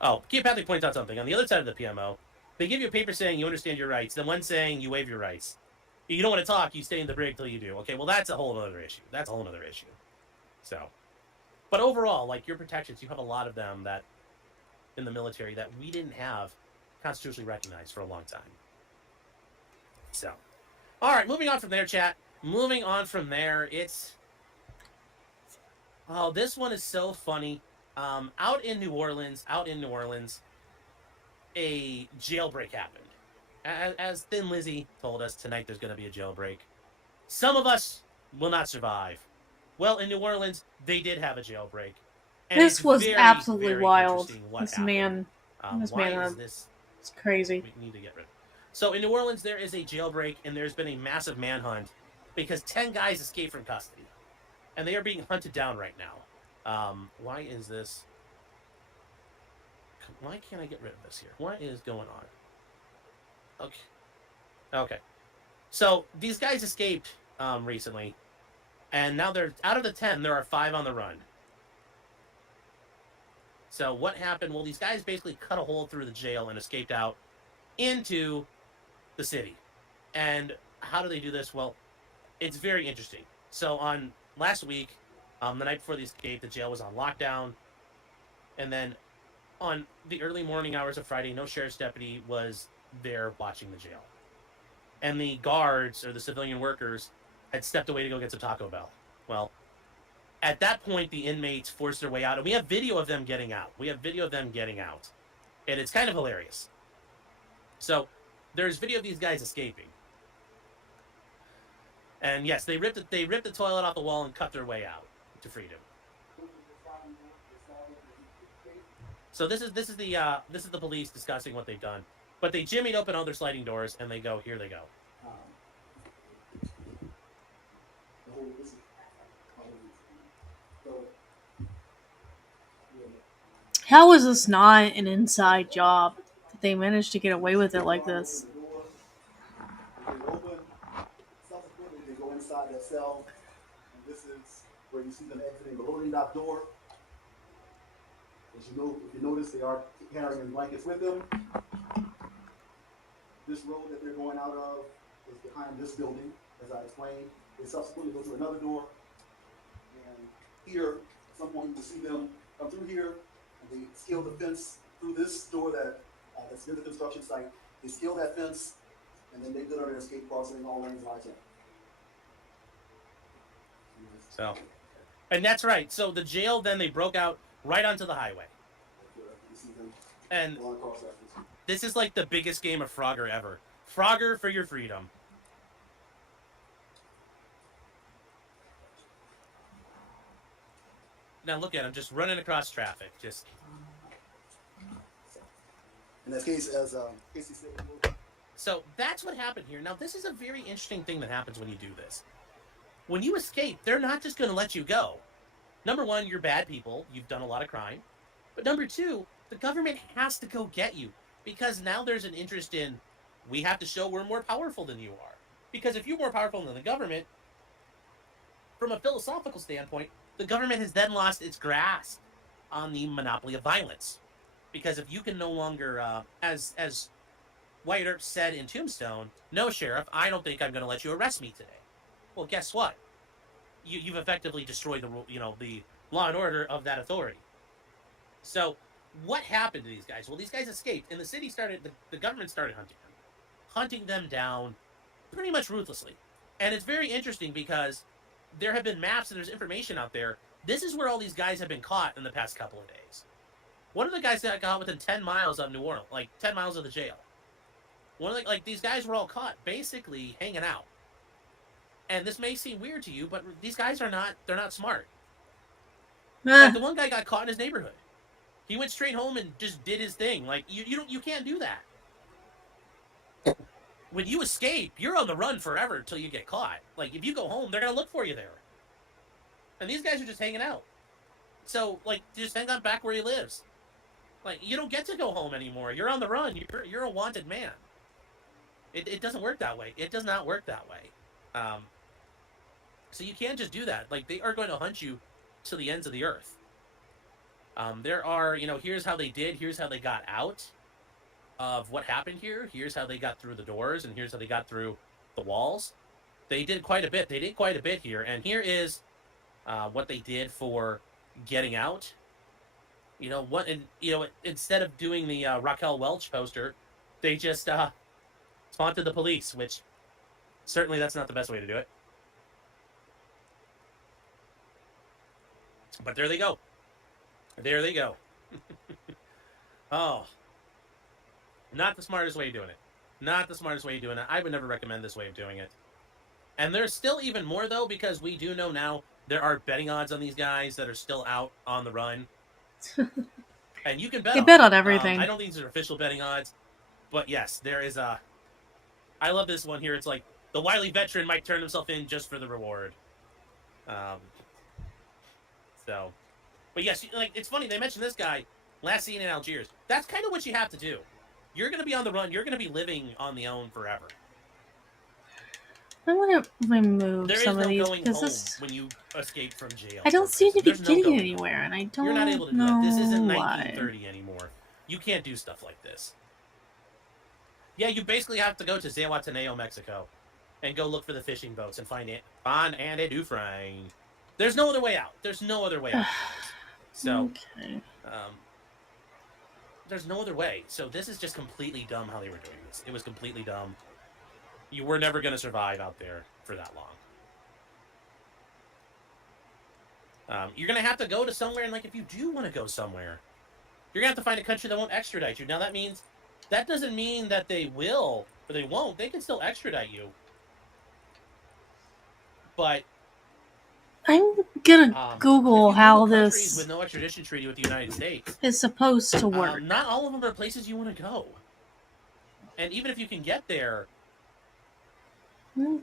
Oh, Keith Patrick points out something. On the other side of the PMO, they give you a paper saying you understand your rights, then one saying you waive your rights. You don't want to talk, you stay in the brig till you do. Okay, well, that's a whole other issue. So, but overall, like, your protections, you have a lot of them that, in the military, that we didn't have constitutionally recognized for a long time. So, all right, moving on from there, chat. Moving on from there, it's... Oh, this one is so funny. Out in New Orleans, a jailbreak happened. As Thin Lizzy told us, tonight there's going to be a jailbreak. Some of us will not survive. Well, in New Orleans, they did have a jailbreak. And this was very, absolutely very wild. This happened. This? It's crazy. We need to get rid of it. So in New Orleans, there is a jailbreak, and there's been a massive manhunt because 10 guys escaped from custody. And they are being hunted down right now. Why is this? Why can't I get rid of this here? What is going on? Okay. So these guys escaped recently, and now they're out of the 10. There are 5 on the run. So what happened? Well, these guys basically cut a hole through the jail and escaped out into the city. And how do they do this? Well, it's very interesting. So on last week, the night before the escape, the jail was on lockdown, and then on the early morning hours of Friday, no sheriff's deputy was there watching the jail, and the guards or the civilian workers had stepped away to go get some Taco Bell. Well, at that point, the inmates forced their way out, and we have video of them getting out. And it's kind of hilarious. So there's video of these guys escaping, and yes, they ripped the toilet off the wall and cut their way out to freedom. So this is the police discussing what they've done, but they jimmied open all their sliding doors, and they go, here they go. How is this not an inside job that they managed to get away with it like this? Subsequently, they go inside their cell, and this is where you see them exiting the loading dock door. As you know, if you notice, they are carrying blankets with them. This road that they're going out of is behind this building, as I explained. They subsequently go to another door, and here, at some point, you will see them come through here, and they scale the fence through this door that's near the construction site. They scale that fence, and then they go on their escape crossing all lanes I-10. So, and that's right. So the jail, then they broke out right onto the highway. And this is like the biggest game of Frogger ever. Frogger for your freedom. Now look at him just running across traffic. Just. In this case, as Casey said. So that's what happened here. Now this is a very interesting thing that happens when you do this. When you escape, they're not just going to let you go. Number one, you're bad people. You've done a lot of crime. But number two, the government has to go get you. Because now there's an interest in, we have to show we're more powerful than you are. Because if you're more powerful than the government, from a philosophical standpoint, the government has then lost its grasp on the monopoly of violence. Because if you can no longer, as Wyatt Earp said in Tombstone, no, Sheriff, I don't think I'm going to let you arrest me today. Well, guess what? You've effectively destroyed the law and order of that authority. So what happened to these guys? Well, these guys escaped, and the city the government started hunting them down pretty much ruthlessly. And it's very interesting because there have been maps and there's information out there. This is where all these guys have been caught in the past couple of days. One of the guys that got caught within 10 miles of New Orleans, like 10 miles of the jail. One of these guys were all caught basically hanging out. And this may seem weird to you, but these guys they're not smart. Like the one guy got caught in his neighborhood. He went straight home and just did his thing. Like you can't do that. When you escape, you're on the run forever until you get caught. Like if you go home, they're gonna look for you there. And these guys are just hanging out. So just hang on back where he lives. Like you don't get to go home anymore. You're on the run. You're a wanted man. It doesn't work that way. It does not work that way. So you can't just do that. Like they are going to hunt you to the ends of the earth. There are, here's how they did. Here's how they got out of what happened here. Here's how they got through the doors, and here's how they got through the walls. They did quite a bit. They did quite a bit here. And here is what they did for getting out. Instead of doing the Raquel Welch poster, they just taunted the police, which certainly that's not the best way to do it. But there they go. There they go. Oh. Not the smartest way of doing it. Not the smartest way of doing it. I would never recommend this way of doing it. And there's still even more, though, because we do know now there are betting odds on these guys that are still out on the run. And you can bet They bet on everything. I don't think these are official betting odds. But yes, there is a... I love this one here. It's like, the wily veteran might turn himself in just for the reward. But yes, it's funny, they mentioned this guy, last seen in Algiers. That's kind of what you have to do. You're going to be on the run. You're going to be living on the own forever. I want to remove There some is of no these going because home when you escape from jail. I don't seem to be There's no getting going anywhere, home. and I don't You're not able to do know. that. This isn't why. 1930 anymore. You can't do stuff like this. Yeah, you basically have to go to Zihuatanejo, Mexico, and go look for the fishing boats and find Andy Dufresne. There's no other way out. There's no other way out, guys. So, Okay. there's no other way. So this is just completely dumb how they were doing this. It was completely dumb. You were never going to survive out there for that long. You're going to have to go to somewhere, and like if you do want to go somewhere, you're going to have to find a country that won't extradite you. Now that doesn't mean that they will or they won't. They can still extradite you. But I'm gonna Google how countries this with no extradition treaty with the United States is supposed to work. Not all of them are places you want to go. And even if you can get there,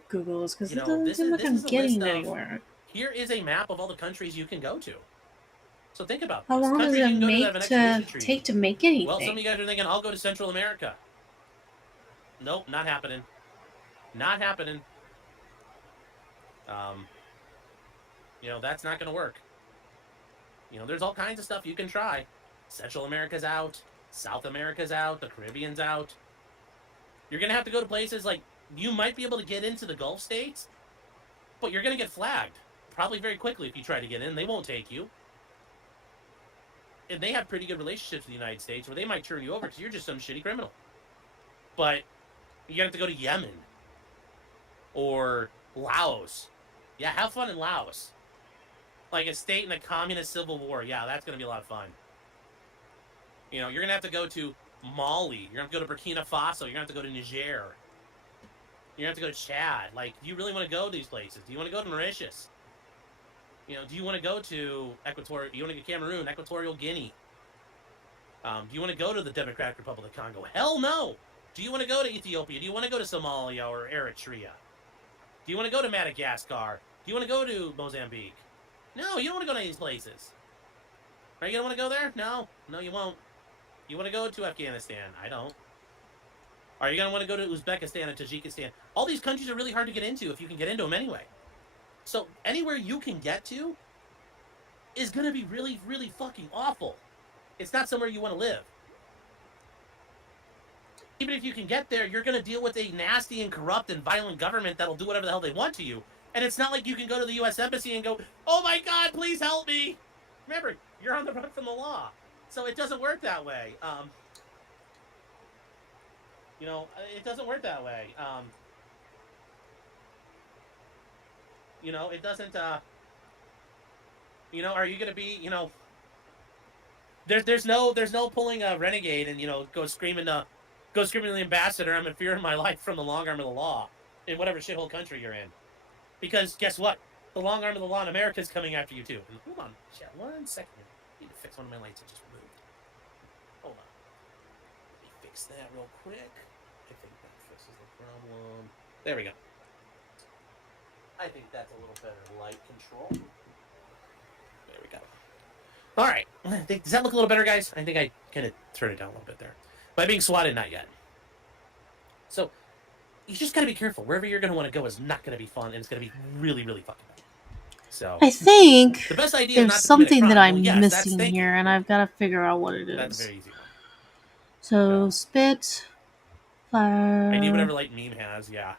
Google this because it this doesn't seem like I'm is a getting list of- anywhere. here is a map of all the countries you can go to. So think about How this. long does Countries you it can go to that have an extradition treaty. take to make anything? Well, some of you guys are thinking, I'll go to Central America. Nope, not happening. Not happening. That's not going to work. There's all kinds of stuff you can try. Central America's out. South America's out. The Caribbean's out. You're going to have to go to places like, you might be able to get into the Gulf states, but you're going to get flagged. Probably very quickly if you try to get in. They won't take you. And they have pretty good relationships with the United States where they might turn you over because you're just some shitty criminal. But you have to go to Yemen or Laos. Yeah, have fun in Laos. Like a state in the communist civil war. Yeah, that's going to be a lot of fun. You're going to have to go to Mali. You're going to have to go to Burkina Faso. You're going to have to go to Niger. You're going to have to go to Chad. Like, do you really want to go to these places? Do you want to go to Mauritius? Do you want to go to Equatorial? Do you want to go to Cameroon, Equatorial Guinea? Do you want to go to the Democratic Republic of Congo? Hell no! Do you want to go to Ethiopia? Do you want to go to Somalia or Eritrea? Do you want to go to Madagascar? Do you want to go to Mozambique? No, you don't want to go to these places. Are you going to want to go there? No. No, you won't. You want to go to Afghanistan? I don't. Are you going to want to go to Uzbekistan and Tajikistan? All these countries are really hard to get into if you can get into them anyway. So anywhere you can get to is going to be really, really fucking awful. It's not somewhere you want to live. Even if you can get there, you're going to deal with a nasty and corrupt and violent government that'll do whatever the hell they want to you. And it's not like you can go to the U.S. Embassy and go, oh my God, please help me. Remember, you're on the run from the law. So it doesn't work that way. It doesn't work that way. It doesn't, are you going to be, there's no pulling a renegade and, go screaming to the ambassador, I'm in fear of my life from the long arm of the law in whatever shithole country you're in. Because guess what? The long arm of the law in America is coming after you too. And hold on, chat, 1 second. I need to fix one of my lights I just removed. Hold on. Let me fix that real quick. I think that fixes the problem. There we go. I think that's a little better light control. There we go. All right. Does that look a little better, guys? I think I kind of turned it down a little bit there. By being swatted, not yet. So, you just got to be careful. Wherever you're going to want to go is not going to be fun, and it's going to be really, really fucking fun. So, I think the best idea there's something that I'm missing here, and I've got to figure out what it is. That's a very easy one. So, Spitfire. I need whatever light meme has, yeah.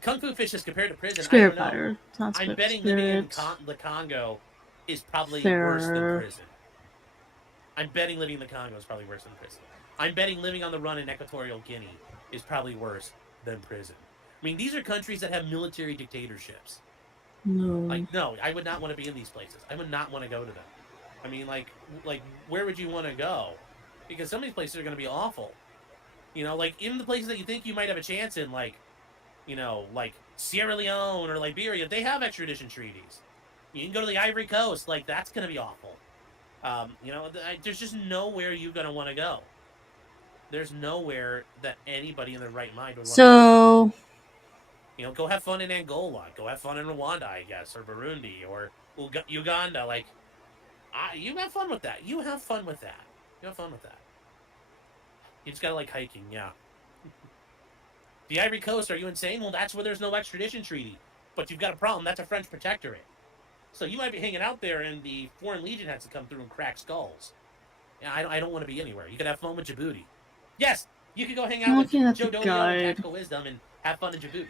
Kung Fu Fish is compared to prison. Spiritfarer. I'm betting living in the Congo is probably worse than prison. I'm betting living in the Congo is probably worse than prison. I'm betting living on the run in Equatorial Guinea is probably worse than prison. I mean, these are countries that have military dictatorships. No. No, I would not want to be in these places. I would not want to go to them. I mean, where would you want to go? Because some of these places are going to be awful. Even the places that you think you might have a chance in, like Sierra Leone or Liberia, they have extradition treaties. You can go to the Ivory Coast. That's going to be awful. There's just nowhere you're going to want to go. There's nowhere that anybody in their right mind would want to go. Go have fun in Angola. Go have fun in Rwanda, I guess, or Burundi, or Uganda. You have fun with that. You have fun with that. You just got to like hiking, yeah. The Ivory Coast, are you insane? Well, that's where there's no extradition treaty. But you've got a problem. That's a French protectorate. So you might be hanging out there and the Foreign Legion has to come through and crack skulls. Yeah, I don't want to be anywhere. You can have fun with Djibouti. Yes, You could go hang I'm out with looking at Joe the Donio and guide. Tactical Wisdom and have fun in Djibouti.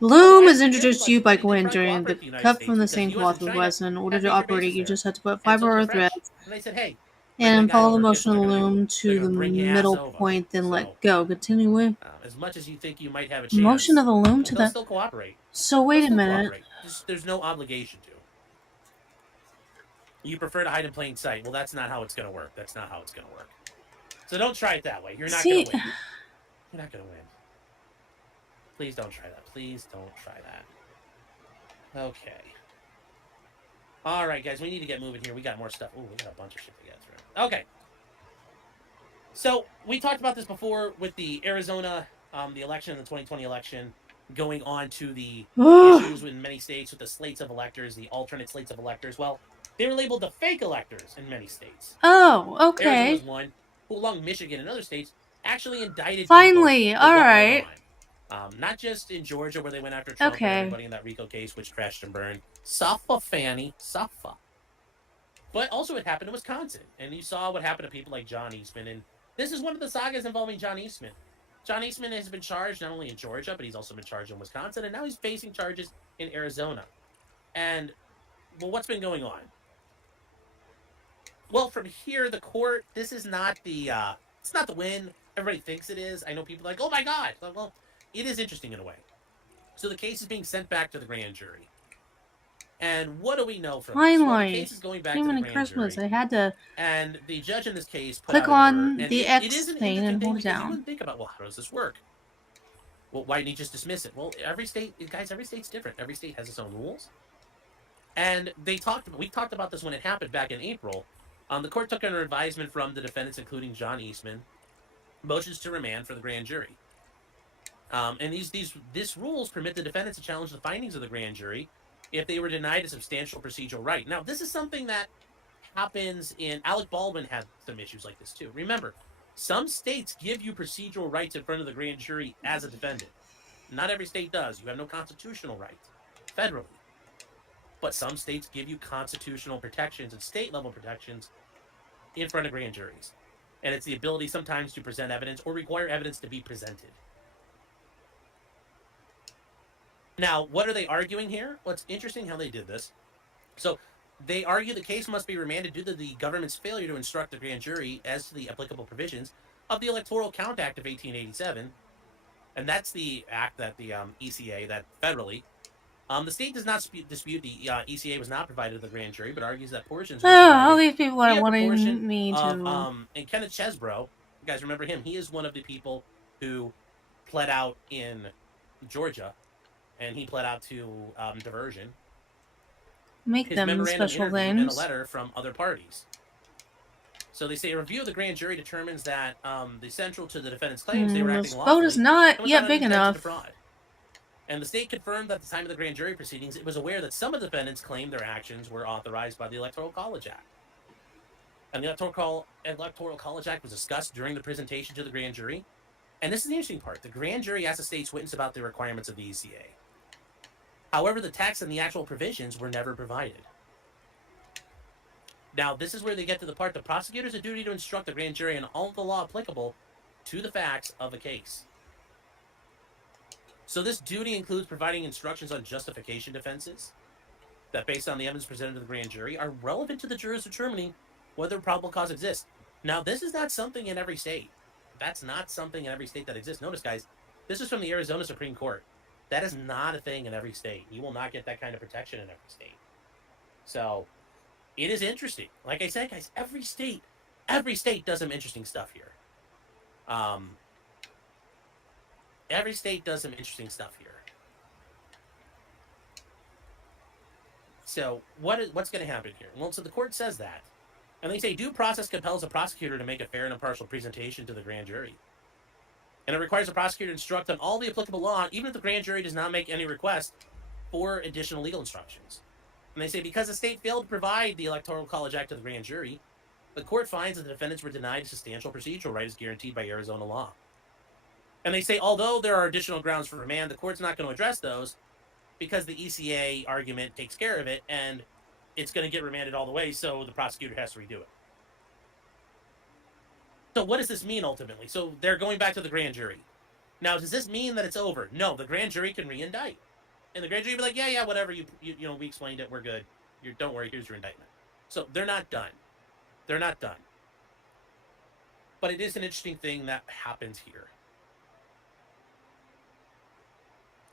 Loom Although is actually, here's the introduced to you question: by they did Gwen try to during the cooperate the United cut States from the because the same U.S. cloth and with China West. In order had to major operate it, bases you there. just had to put And fiber so or the French, threads and they said, "Hey, bring that and guy follow the over. Guess motion what of they're the going to do? loom They're to going the to bring your ass middle over." point, then let So, go. Continue as much as you think you might have a motion of chance, the loom to they'll the. still cooperate. So They'll wait a still minute. cooperate. There's no obligation to. You prefer to hide in plain sight. Well, that's not how it's going to work. That's not how it's going to work. So don't try it that way. You're not going See, to win. You're not going to win. Please don't try that. Please don't try that. Okay. All right, guys, we need to get moving here. We got more stuff. Oh, we got a bunch of shit to get through. Okay. So we talked about this before with the Arizona, the election, the 2020 election, going on to the issues in many states with the slates of electors, the alternate slates of electors. Well, they were labeled the fake electors in many states. oh, Arizona's okay. one, who, along Michigan and other states, actually indicted people Finally, for all what went right. on. Not just in Georgia, where they went after Trump and Okay. everybody in that RICO case, which crashed and burned. Suffer, Fanny, suffer. But also it happened in Wisconsin. And you saw what happened to people like John Eastman. And this is one of the sagas involving John Eastman. John Eastman has been charged not only in Georgia, but he's also been charged in Wisconsin. And now he's facing charges in Arizona. And, well, what's been going on? Well, from here, the court, this is not it's not the win everybody thinks it is. I know people are like, oh my God. Well, it is interesting in a way. So the case is being sent back to the grand jury. And what do we know from this? Well, the Finally. case is going back Came to the in grand Christmas. jury. I had to And the judge in this case put click out an order. on And the it X is an thing interesting and thing hold because you down. wouldn't think about, well, how does this work? Well, why didn't he just dismiss it? Well, every state, guys, every state's different. Every state has its own rules. And we talked about this when it happened back in April. The court took under advisement from the defendants, including John Eastman, motions to remand for the grand jury. And these rules permit the defendants to challenge the findings of the grand jury if they were denied a substantial procedural right. Now, this is something that happens in Alec Baldwin had some issues like this too. Remember, some states give you procedural rights in front of the grand jury as a defendant. Not every state does. You have no constitutional rights federally. But some states give you constitutional protections and state level protections in front of grand juries. And it's the ability sometimes to present evidence or require evidence to be presented. Now, what are they arguing here? Well, it's interesting how they did this. So they argue the case must be remanded due to the government's failure to instruct the grand jury as to the applicable provisions of the Electoral Count Act of 1887. And that's the act that the ECA, that federally, the state does not dispute the ECA was not provided to the grand jury, but argues that portions were Oh, all provided these people are via proportion wanting me of, to. and Kenneth Chesbrough, you guys remember him? He is one of the people who pled out in Georgia, and he pled out to diversion. Make His them memorandum special interviewed in a things. letter from other parties. So they say a review of the grand jury determines that the central to the defendant's claims they were acting This boat is lawfully not and without yet an big intent to enough. defraud. And the state confirmed that at the time of the grand jury proceedings, it was aware that some of the defendants claimed their actions were authorized by the Electoral College Act. And the Electoral College Act was discussed during the presentation to the grand jury. And this is the interesting part. The grand jury asked the state's witness about the requirements of the ECA. However, the text and the actual provisions were never provided. Now, this is where they get to the part: the prosecutor has a duty to instruct the grand jury on all of the law applicable to the facts of the case. So this duty includes providing instructions on justification defenses that, based on the evidence presented to the grand jury, are relevant to the jurors determining whether probable cause exists. Now, this is not something in every state. That's not something in every state that exists. Notice, guys, this is from the Arizona Supreme Court. That is not a thing in every state. You will not get that kind of protection in every state. So it is interesting. Like I said, guys, every state does some interesting stuff here. Every state does some interesting stuff here. So what's going to happen here? Well, so the court says that, and they say due process compels a prosecutor to make a fair and impartial presentation to the grand jury. And it requires the prosecutor to instruct on all the applicable law, even if the grand jury does not make any request for additional legal instructions. And they say because the state failed to provide the Electoral College Act to the grand jury, the court finds that the defendants were denied a substantial procedural right as guaranteed by Arizona law. And they say although there are additional grounds for remand, the court's not going to address those because the ECA argument takes care of it, and it's going to get remanded all the way, so the prosecutor has to redo it. So what does this mean ultimately? So they're going back to the grand jury. Now, does this mean that it's over? No, the grand jury can re-indict. And the grand jury will be like, yeah, whatever, we explained it, we're good. Don't worry, here's your indictment. So they're not done. They're not done. But it is an interesting thing that happens here.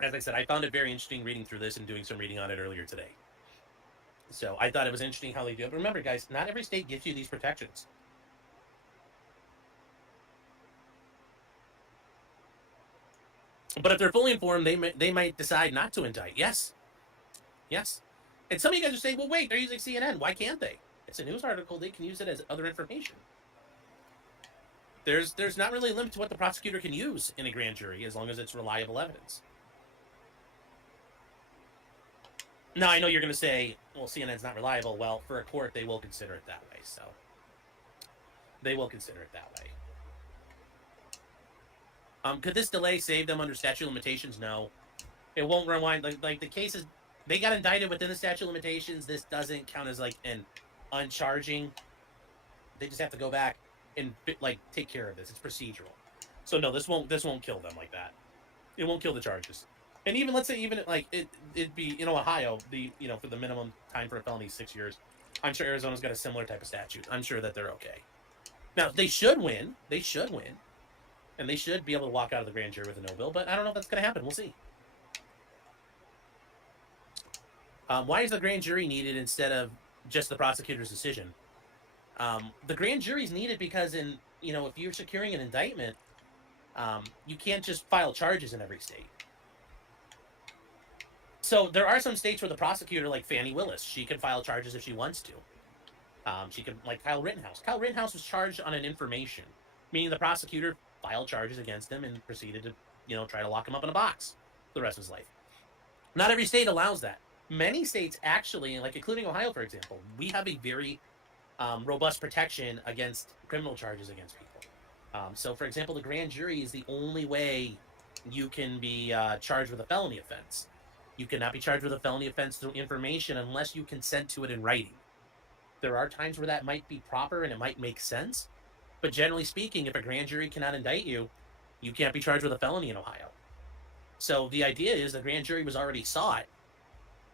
As I said, I found it very interesting reading through this and doing some reading on it earlier today. So I thought it was interesting how they do it. But remember, guys, not every state gives you these protections. But if they're fully informed, they might decide not to indict. Yes. And some of you guys are saying, well, wait, they're using CNN. Why can't they? It's a news article. They can use it as other information. There's not really a limit to what the prosecutor can use in a grand jury as long as it's reliable evidence. Now, I know you're going to say, well, CNN's not reliable. Well, for a court, they will consider it that way. So they will consider it that way. Could this delay save them under statute of limitations? No. It won't rewind. Like the cases, they got indicted within the statute of limitations. This doesn't count as like an uncharging. They just have to go back and take care of this. It's procedural. So no, this won't kill them like that. It won't kill the charges. And even let's say it'd be Ohio for the minimum time for a felony is 6 years. I'm sure Arizona's got a similar type of statute. I'm sure that they're okay. Now they should win. And they should be able to walk out of the grand jury with a no bill. But I don't know if that's going to happen. We'll see. Why is the grand jury needed instead of just the prosecutor's decision? The grand jury is needed because if you're securing an indictment, you can't just file charges in every state. So there are some states where the prosecutor, like Fannie Willis, she can file charges if she wants to. She can, like Kyle Rittenhouse. Kyle Rittenhouse was charged on an information, meaning the prosecutor filed charges against him and proceeded to, try to lock him up in a box for the rest of his life. Not every state allows that. Many states actually, like including Ohio, for example, we have a very robust protection against criminal charges against people. So, for example, the grand jury is the only way you can be charged with a felony offense. You cannot be charged with a felony offense through information unless you consent to it in writing. There are times where that might be proper and it might make sense, but generally speaking, if a grand jury cannot indict you, you can't be charged with a felony in Ohio. So the idea is the grand jury was already sought,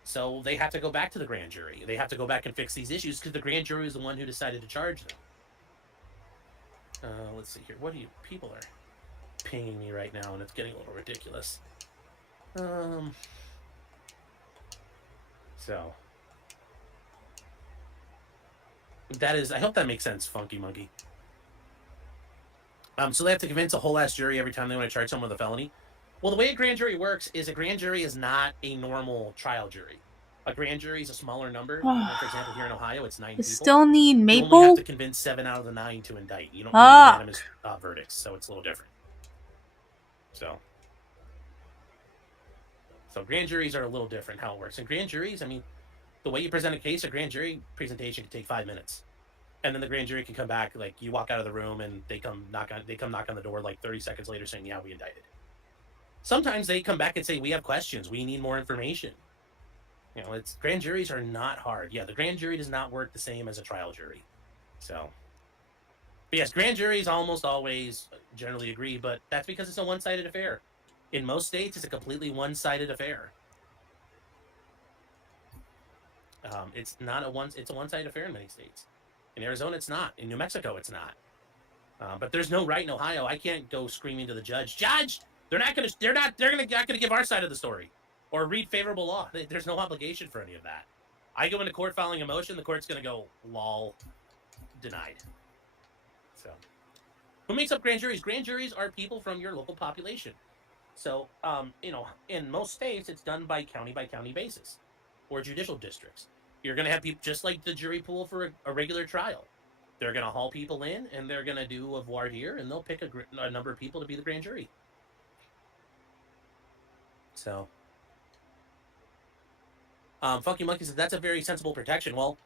so they have to go back to the grand jury. They have to go back and fix these issues because the grand jury is the one who decided to charge them. Let's see here. People are pinging me right now, and it's getting a little ridiculous. So that is, I hope that makes sense, Funky Monkey. So they have to convince a whole ass jury every time they want to charge someone with a felony. Well, the way a grand jury works is a grand jury is not a normal trial jury. A grand jury is a smaller number. For example, here in Ohio, it's 9 people. Still need Maple? You only have to convince 7 out of the 9 to indict. You don't need unanimous verdicts, so it's a little different. So grand juries are a little different how it works. And grand juries, the way you present a case, a grand jury presentation can take 5 minutes. And then the grand jury can come back, like you walk out of the room and they come knock on the door like 30 seconds later saying, yeah, we indicted. Sometimes they come back and say, we have questions. We need more information. Grand juries are not hard. Yeah, the grand jury does not work the same as a trial jury. So, but yes, grand juries almost always generally agree, but that's because it's a one-sided affair. In most states, it's a completely one-sided affair. It's a one-sided affair in many states. In Arizona, it's not. In New Mexico, it's not. But there's no right in Ohio. I can't go screaming to the judge, they're not going to give our side of the story or read favorable law. There's no obligation for any of that. I go into court filing a motion, the court's going to go, lol, denied. So, who makes up grand juries? Grand juries are people from your local population. So, in most states, it's done by county basis or judicial districts. You're going to have people just like the jury pool for a regular trial. They're going to haul people in, and they're going to do a voir dire, and they'll pick a number of people to be the grand jury. So, Funky Monkey says that's a very sensible protection. Well,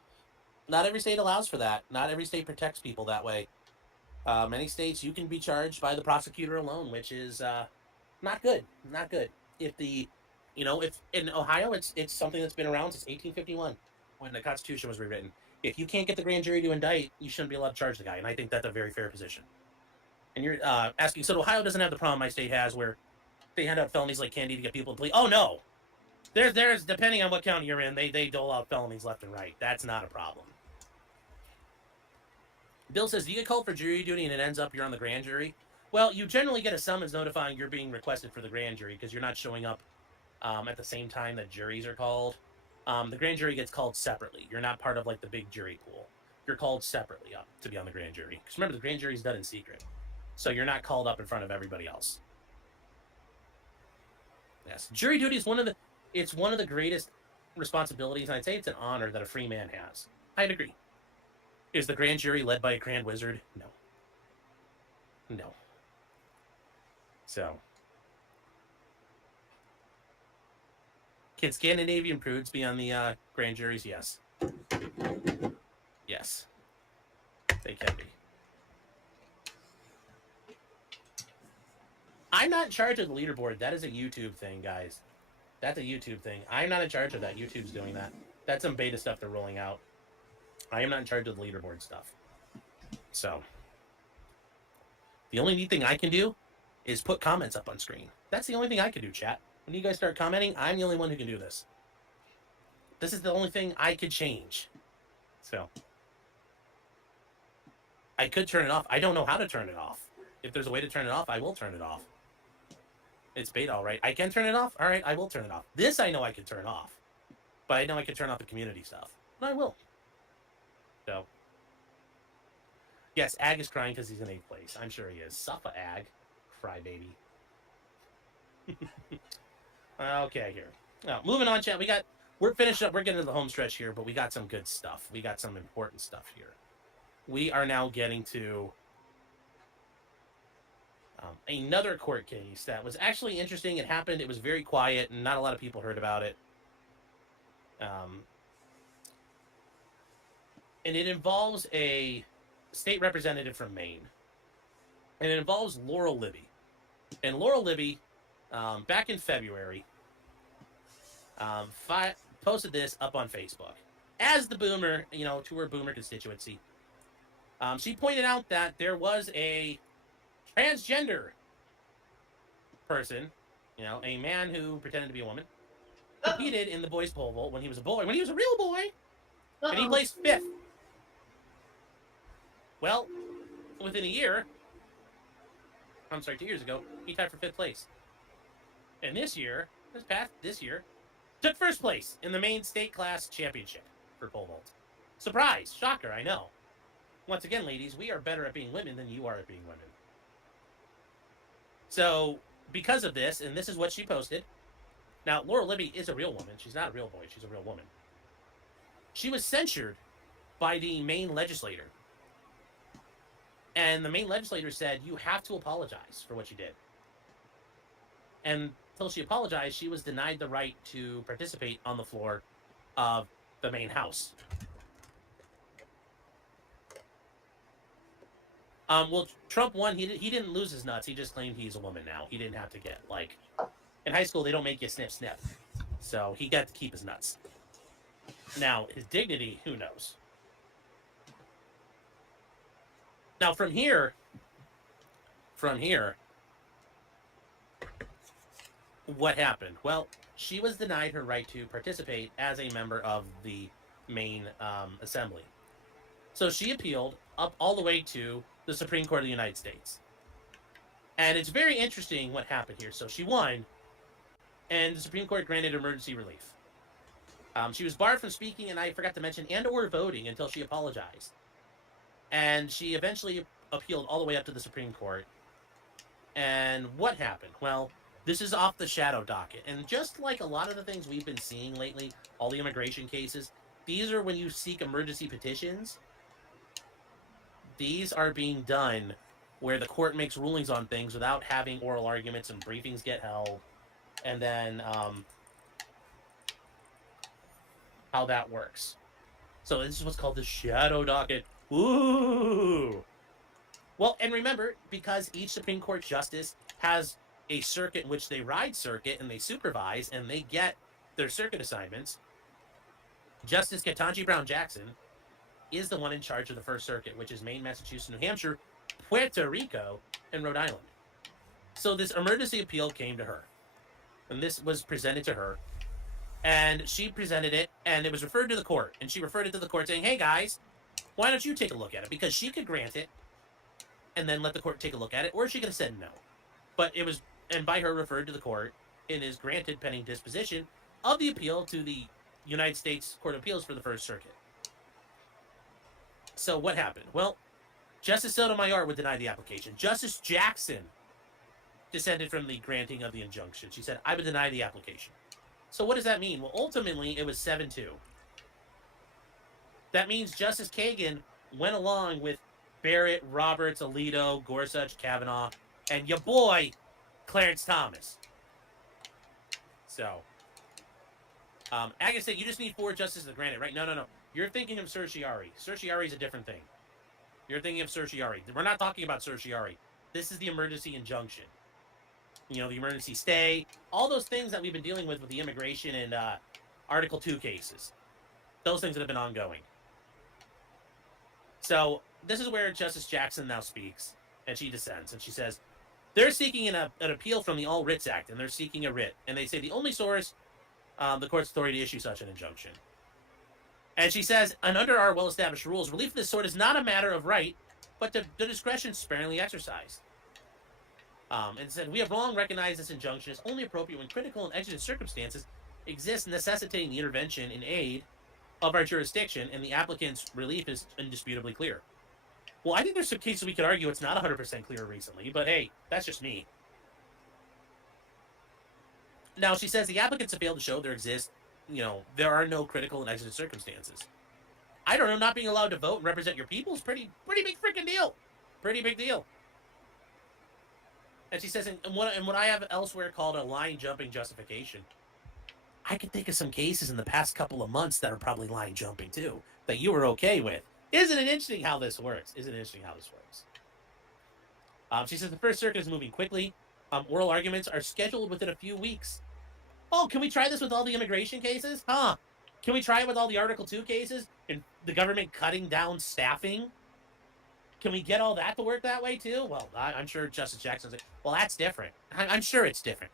not every state allows for that. Not every state protects people that way. Many states you can be charged by the prosecutor alone, which is not good. Not good. If in Ohio it's something that's been around since 1851 when the Constitution was rewritten. If you can't get the grand jury to indict, you shouldn't be allowed to charge the guy, and I think that's a very fair position. And you're asking, so Ohio doesn't have the problem my state has where they hand out felonies like candy to get people to plead. Oh, no. There's depending on what county you're in, they dole out felonies left and right. That's not a problem. Bill says, do you get called for jury duty and it ends up you're on the grand jury? Well, you generally get a summons notifying you're being requested for the grand jury because you're not showing up at the same time that juries are called. The grand jury gets called separately. You're not part of like the big jury pool. You're called separately up to be on the grand jury. Because remember, the grand jury is done in secret. So you're not called up in front of everybody else. Yes. Jury duty is one of the greatest responsibilities, and I'd say it's an honor that a free man has. I'd agree. Is the grand jury led by a grand wizard? No. No. So. Can Scandinavian prudes be on the grand juries? Yes. Yes. They can be. I'm not in charge of the leaderboard. That is a YouTube thing, guys. That's a YouTube thing. I'm not in charge of that. YouTube's doing that. That's some beta stuff they're rolling out. I am not in charge of the leaderboard stuff. So, the only neat thing I can do is put comments up on screen. That's the only thing I can do, chat. When you guys start commenting, I'm the only one who can do this. This is the only thing I could change. So, I could turn it off. I don't know how to turn it off. If there's a way to turn it off, I will turn it off. It's beta, all right. I can turn it off. All right, I will turn it off. This I know I can turn off. But I know I can turn off the community stuff. And I will. So. Yes, Ag is crying because he's in 8th place. I'm sure he is. Suffer, Ag. Crybaby. Okay, here. Now, moving on, chat. We're finished up. We're getting to the home stretch here, but we got some good stuff. We got some important stuff here. We are now getting to another court case that was actually interesting. It happened. It was very quiet, and not a lot of people heard about it. And it involves a state representative from Maine. And it involves Laurel Libby. And Laurel Libby, back in February, posted this up on Facebook. As the boomer, to her boomer constituency, she pointed out that there was a transgender person, a man who pretended to be a woman, competed in the boys' pole vault when he was a boy, when he was a real boy, and he placed 5th. Well, within a year, 2 years ago, he tied for 5th place. And this year, took 1st place in the main state class championship for pole vault. Surprise! Shocker, I know. Once again, ladies, we are better at being women than you are at being women. So, because of this, and this is what she posted. Now, Laurel Libby is a real woman. She's not a real boy. She's a real woman. She was censured by the Maine legislator. And the Maine legislator said, you have to apologize for what you did. And until she apologized, she was denied the right to participate on the floor of the Maine House. Well, Trump won. He didn't lose his nuts. He just claimed he's a woman now. He didn't have to get, in high school, they don't make you sniff. So he got to keep his nuts. Now, his dignity, who knows? Now, from here, what happened? Well, she was denied her right to participate as a member of the Maine Assembly. So she appealed up all the way to the Supreme Court of the United States. And it's very interesting what happened here. So she won, and the Supreme Court granted emergency relief. She was barred from speaking, and I forgot to mention, and or voting until she apologized. And she eventually appealed all the way up to the Supreme Court. And what happened? Well, this is off the shadow docket. And just like a lot of the things we've been seeing lately, all the immigration cases, these are when you seek emergency petitions. These are being done where the court makes rulings on things without having oral arguments and briefings get held. And then how that works. So this is what's called the shadow docket. Ooh! Well, and remember, because each Supreme Court justice has a circuit in which they ride circuit and they supervise and they get their circuit assignments, Justice Ketanji Brown Jackson is the one in charge of the First Circuit, which is Maine, Massachusetts, New Hampshire, Puerto Rico, in Rhode Island. So this emergency appeal came to her, and this was presented to her, and she presented it, and it was referred to the court, and she referred it to the court saying, hey guys, why don't you take a look at it? Because she could grant it and then let the court take a look at it, or she could have said no. But it was, and by her referred to the court, and is granted pending disposition of the appeal to the United States Court of Appeals for the First Circuit. So what happened? Well, Justice Sotomayor would deny the application. Justice Jackson dissented from the granting of the injunction. She said, I would deny the application. So what does that mean? Well, ultimately, it was 7-2. That means Justice Kagan went along with Barrett, Roberts, Alito, Gorsuch, Kavanaugh, and your boy, Clarence Thomas. So, Agnes said, you just need 4 justices to grant it, right? No. You're thinking of certiorari. Certiorari is a different thing. You're thinking of certiorari. We're not talking about certiorari. This is the emergency injunction. The emergency stay, all those things that we've been dealing with the immigration and Article 2 cases. Those things that have been ongoing. So this is where Justice Jackson now speaks, and she dissents, and she says, they're seeking an appeal from the All Writs Act, and they're seeking a writ. And they say the only source, the court's authority to issue such an injunction. And she says, and under our well-established rules, relief of this sort is not a matter of right, but the discretion sparingly exercised. And said, we have long recognized this injunction is only appropriate when critical and exigent circumstances exist necessitating the intervention in aid of our jurisdiction, and the applicant's relief is indisputably clear. Well, I think there's some cases we could argue it's not 100% clear recently, but hey, that's just me. Now, she says the applicants have failed to show there are no critical and exigent circumstances. I don't know, not being allowed to vote and represent your people is pretty big freaking deal. Pretty big deal. And she says, and what I have elsewhere called a line jumping justification, I can think of some cases in the past couple of months that are probably line jumping too, that you were okay with. Isn't it interesting how this works? She says the First Circuit is moving quickly. Oral arguments are scheduled within a few weeks. Oh, can we try this with all the immigration cases? Huh? Can we try it with all the Article 2 cases and the government cutting down staffing? Can we get all that to work that way too? Well, I'm sure Justice Jackson's like, well, that's different. I'm sure it's different.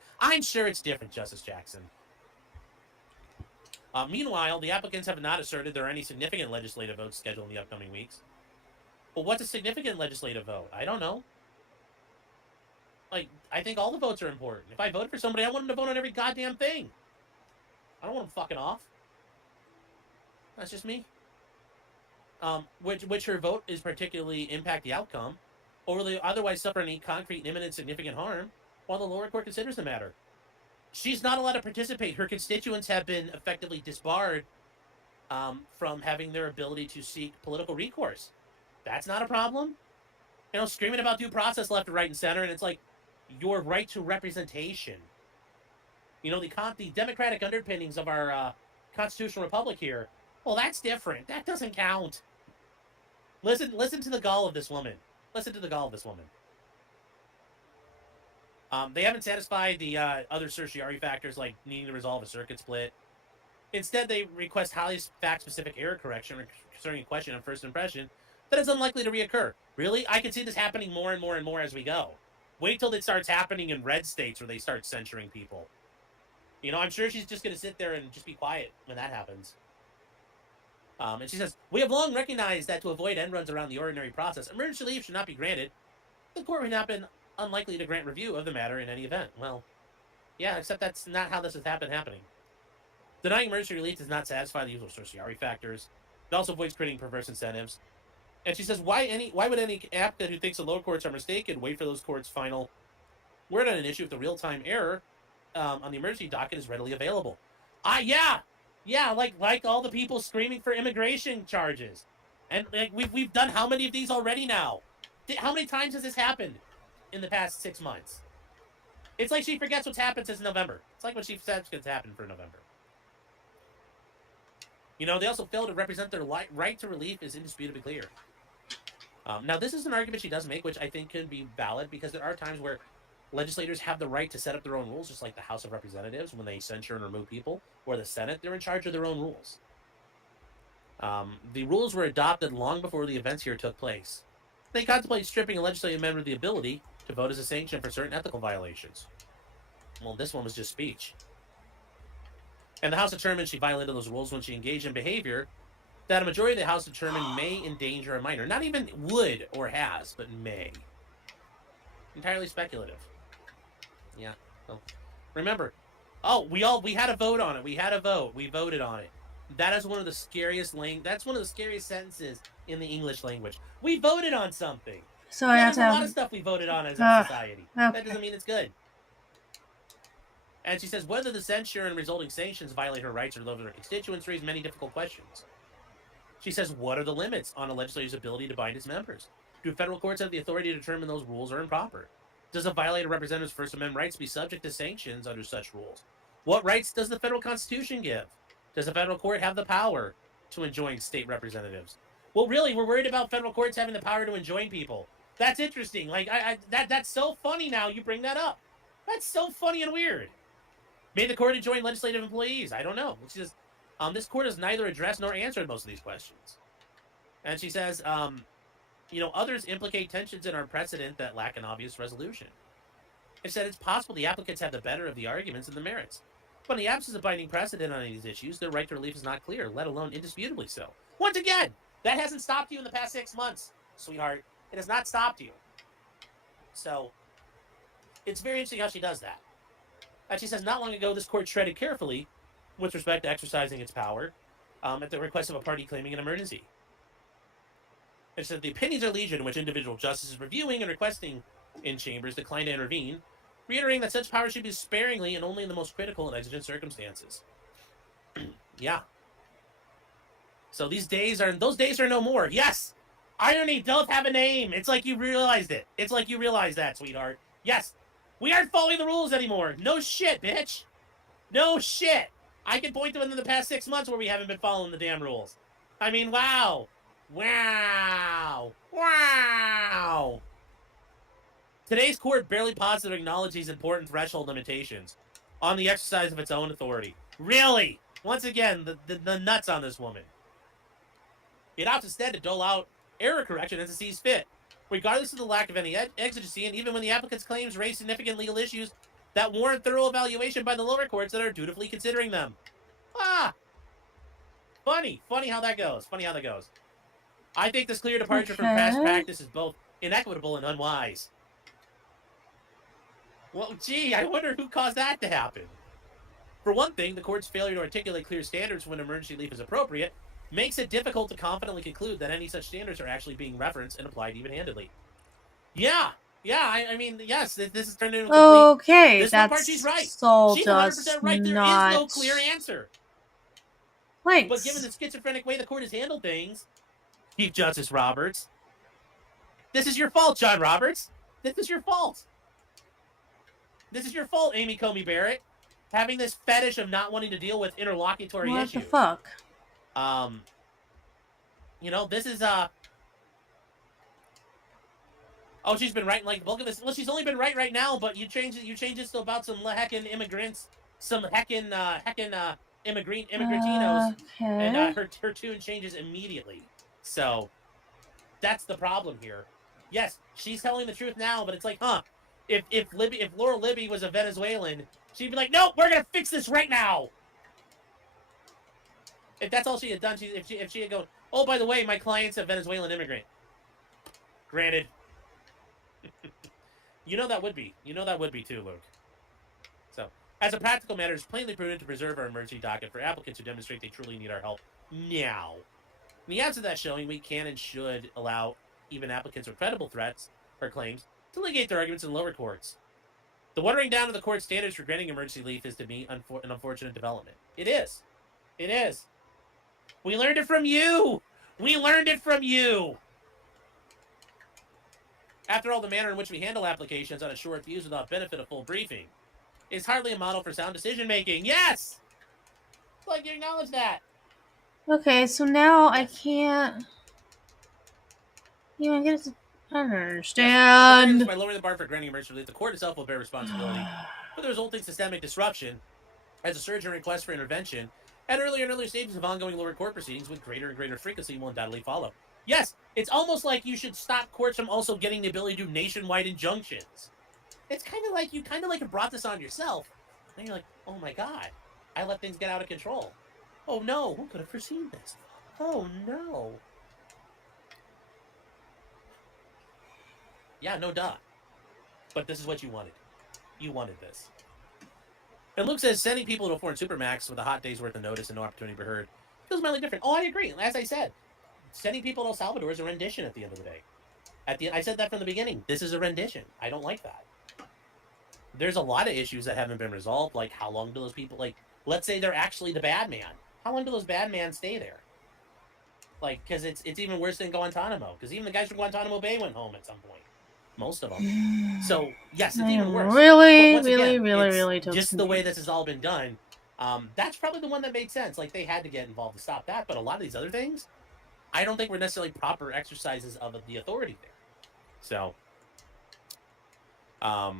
Justice Jackson. Meanwhile, the applicants have not asserted there are any significant legislative votes scheduled in the upcoming weeks. Well, what's a significant legislative vote? I don't know. I think all the votes are important. If I voted for somebody, I want them to vote on every goddamn thing. I don't want them fucking off. That's just me. Which her vote is particularly impact the outcome, or will they otherwise suffer any concrete and imminent significant harm while the lower court considers the matter. She's not allowed to participate. Her constituents have been effectively disbarred from having their ability to seek political recourse. That's not a problem. Screaming about due process left, right, and center, and it's like, your right to representation. The democratic underpinnings of our constitutional republic here, well, that's different. That doesn't count. Listen to the gall of this woman. They haven't satisfied the other certiorari factors like needing to resolve a circuit split. Instead, they request highly fact-specific error correction concerning a question of first impression that is unlikely to reoccur. Really? I can see this happening more and more and more as we go. Wait till it starts happening in red states where they start censuring people. I'm sure she's just going to sit there and just be quiet when that happens. And she says, we have long recognized that to avoid end runs around the ordinary process, emergency relief should not be granted. The court would not been unlikely to grant review of the matter in any event. Well, yeah, except that's not how this has happening. Denying emergency relief does not satisfy the usual certiorari factors. It also avoids creating perverse incentives. And she says, why would any applicant who thinks the lower courts are mistaken wait for those courts' final word on an issue if the real-time error on the emergency docket is readily available? Yeah, like all the people screaming for immigration charges. And we've done how many of these already now? How many times has this happened in the past 6 months? It's like she forgets what's happened since November. It's like when she says it's happened for November. They also fail to represent their right to relief is indisputably clear. Now, this is an argument she does make, which I think can be valid, because there are times where legislators have the right to set up their own rules, just like the House of Representatives, when they censure and remove people, or the Senate, they're in charge of their own rules. The rules were adopted long before the events here took place. They contemplate stripping a legislative member of the ability to vote as a sanction for certain ethical violations. Well, this one was just speech. And the House determined she violated those rules when she engaged in behavior that a majority of the House determined may endanger a minor. Not even would or has, but may. Entirely speculative. Yeah. So, remember, we had a vote on it. We had a vote. We voted on it. That is one of the scariest that's one of the scariest sentences in the English language. We voted on something. So I have there's to a have. lot of stuff we voted on as a society. Okay. That doesn't mean it's good. And she says whether the censure and resulting sanctions violate her rights or those of her constituents raise many difficult questions. She says, what are the limits on a legislature's ability to bind its members? Do federal courts have the authority to determine those rules are improper? Does a violator representative's First Amendment rights be subject to sanctions under such rules? What rights does the federal Constitution give? Does a federal court have the power to enjoin state representatives? Well, really, we're worried about federal courts having the power to enjoin people. That's interesting. Like, that's so funny now you bring that up. That's so funny and weird. May the court enjoin legislative employees? I don't know. She says, this court has neither addressed nor answered most of these questions. And she says, others implicate tensions in our precedent that lack an obvious resolution. It said it's possible the applicants have the better of the arguments and the merits. But in the absence of binding precedent on these issues, their right to relief is not clear, let alone indisputably so. Once again, that hasn't stopped you in the past 6 months, sweetheart. It has not stopped you. So, it's very interesting how she does that. And she says, not long ago, this court treaded carefully with respect to exercising its power at the request of a party claiming an emergency. It said the opinions are legion in which individual justices reviewing and requesting in chambers decline to intervene, reiterating that such power should be sparingly and only in the most critical and exigent circumstances. Yeah. So those days are no more. Yes! Irony does have a name. It's like you realized it. It's like you realized that, sweetheart. Yes. We aren't following the rules anymore. No shit, bitch. No shit. I can point to within the past 6 months where we haven't been following the damn rules. I mean, wow. Wow. Wow. Today's court barely pauses to acknowledge these important threshold limitations on the exercise of its own authority. Really? Once again, the nuts on this woman. It opts instead to dole out error correction as it sees fit, regardless of the lack of any exigency, and even when the applicant's claims raise significant legal issues that warrant thorough evaluation by the lower courts that are dutifully considering them. Ah! Funny how that goes. I think this clear departure from past practice is both inequitable and unwise. Well, gee, I wonder who caused that to happen. For one thing, the court's failure to articulate clear standards when emergency relief is appropriate makes it difficult to confidently conclude that any such standards are actually being referenced and applied even-handedly. Yeah, I mean, yes, this is turned into a complete... Okay, this that's part she's right. so She's just 100% right. There not... is no clear answer. Thanks. But given the schizophrenic way the court has handled things, Chief Justice Roberts, this is your fault, John Roberts. This is your fault. This is your fault, Amy Coney Barrett, having this fetish of not wanting to deal with interlocutory issues. What the fuck? This is oh, she's been right like bulk of this. Well, she's only been right now, but you change this to about some heckin' immigrants, some heckin' immigratinos, and her tune changes immediately. So that's the problem here. Yes, she's telling the truth now, but it's like, if Laura Libby was a Venezuelan, she'd be like, nope, we're gonna fix this right now. If that's all she had done, if she had gone, oh, by the way, my client's a Venezuelan immigrant. Granted. You know that would be too, Luke. So, as a practical matter, it's plainly prudent to preserve our emergency docket for applicants who demonstrate they truly need our help now. In the absence of that showing, we can and should allow even applicants with credible threats or claims to litigate their arguments in lower courts. The watering down of the court standards for granting emergency relief is, to me, an unfortunate development. It is. It is. We learned it from you. After all, the manner in which we handle applications on a short fuse without benefit of full briefing is hardly a model for sound decision-making. Yes! It's like you acknowledge that. Okay, so now I can't even get it. I don't understand. By lowering the bar for granting emergency relief, the court itself will bear responsibility for the resulting systemic disruption as a surge in requests for intervention at earlier and earlier stages of ongoing lower court proceedings with greater and greater frequency will undoubtedly follow. Yes, it's almost like you should stop courts from also getting the ability to do nationwide injunctions. It's kind of like you brought this on yourself. And you're like, oh my God, I let things get out of control. Oh no, who could have foreseen this? Oh no. Yeah, no duh. But this is what you wanted. You wanted this. And Luke says sending people to a foreign supermax with a hot day's worth of notice and no opportunity to be heard feels mildly different. Oh, I agree. As I said, sending people to El Salvador is a rendition at the end of the day. I said that from the beginning. This is a rendition. I don't like that. There's a lot of issues that haven't been resolved. Like, how long do those people, like, let's say they're actually the bad man. How long do those bad men stay there? Like, because it's even worse than Guantanamo. Because even the guys from Guantanamo Bay went home at some point. Most of them. So, yes, it's even worse. Really just the way this has all been done. That's probably the one that made sense. Like, they had to get involved to stop that. But a lot of these other things, I don't think were necessarily proper exercises of the authority there. So, but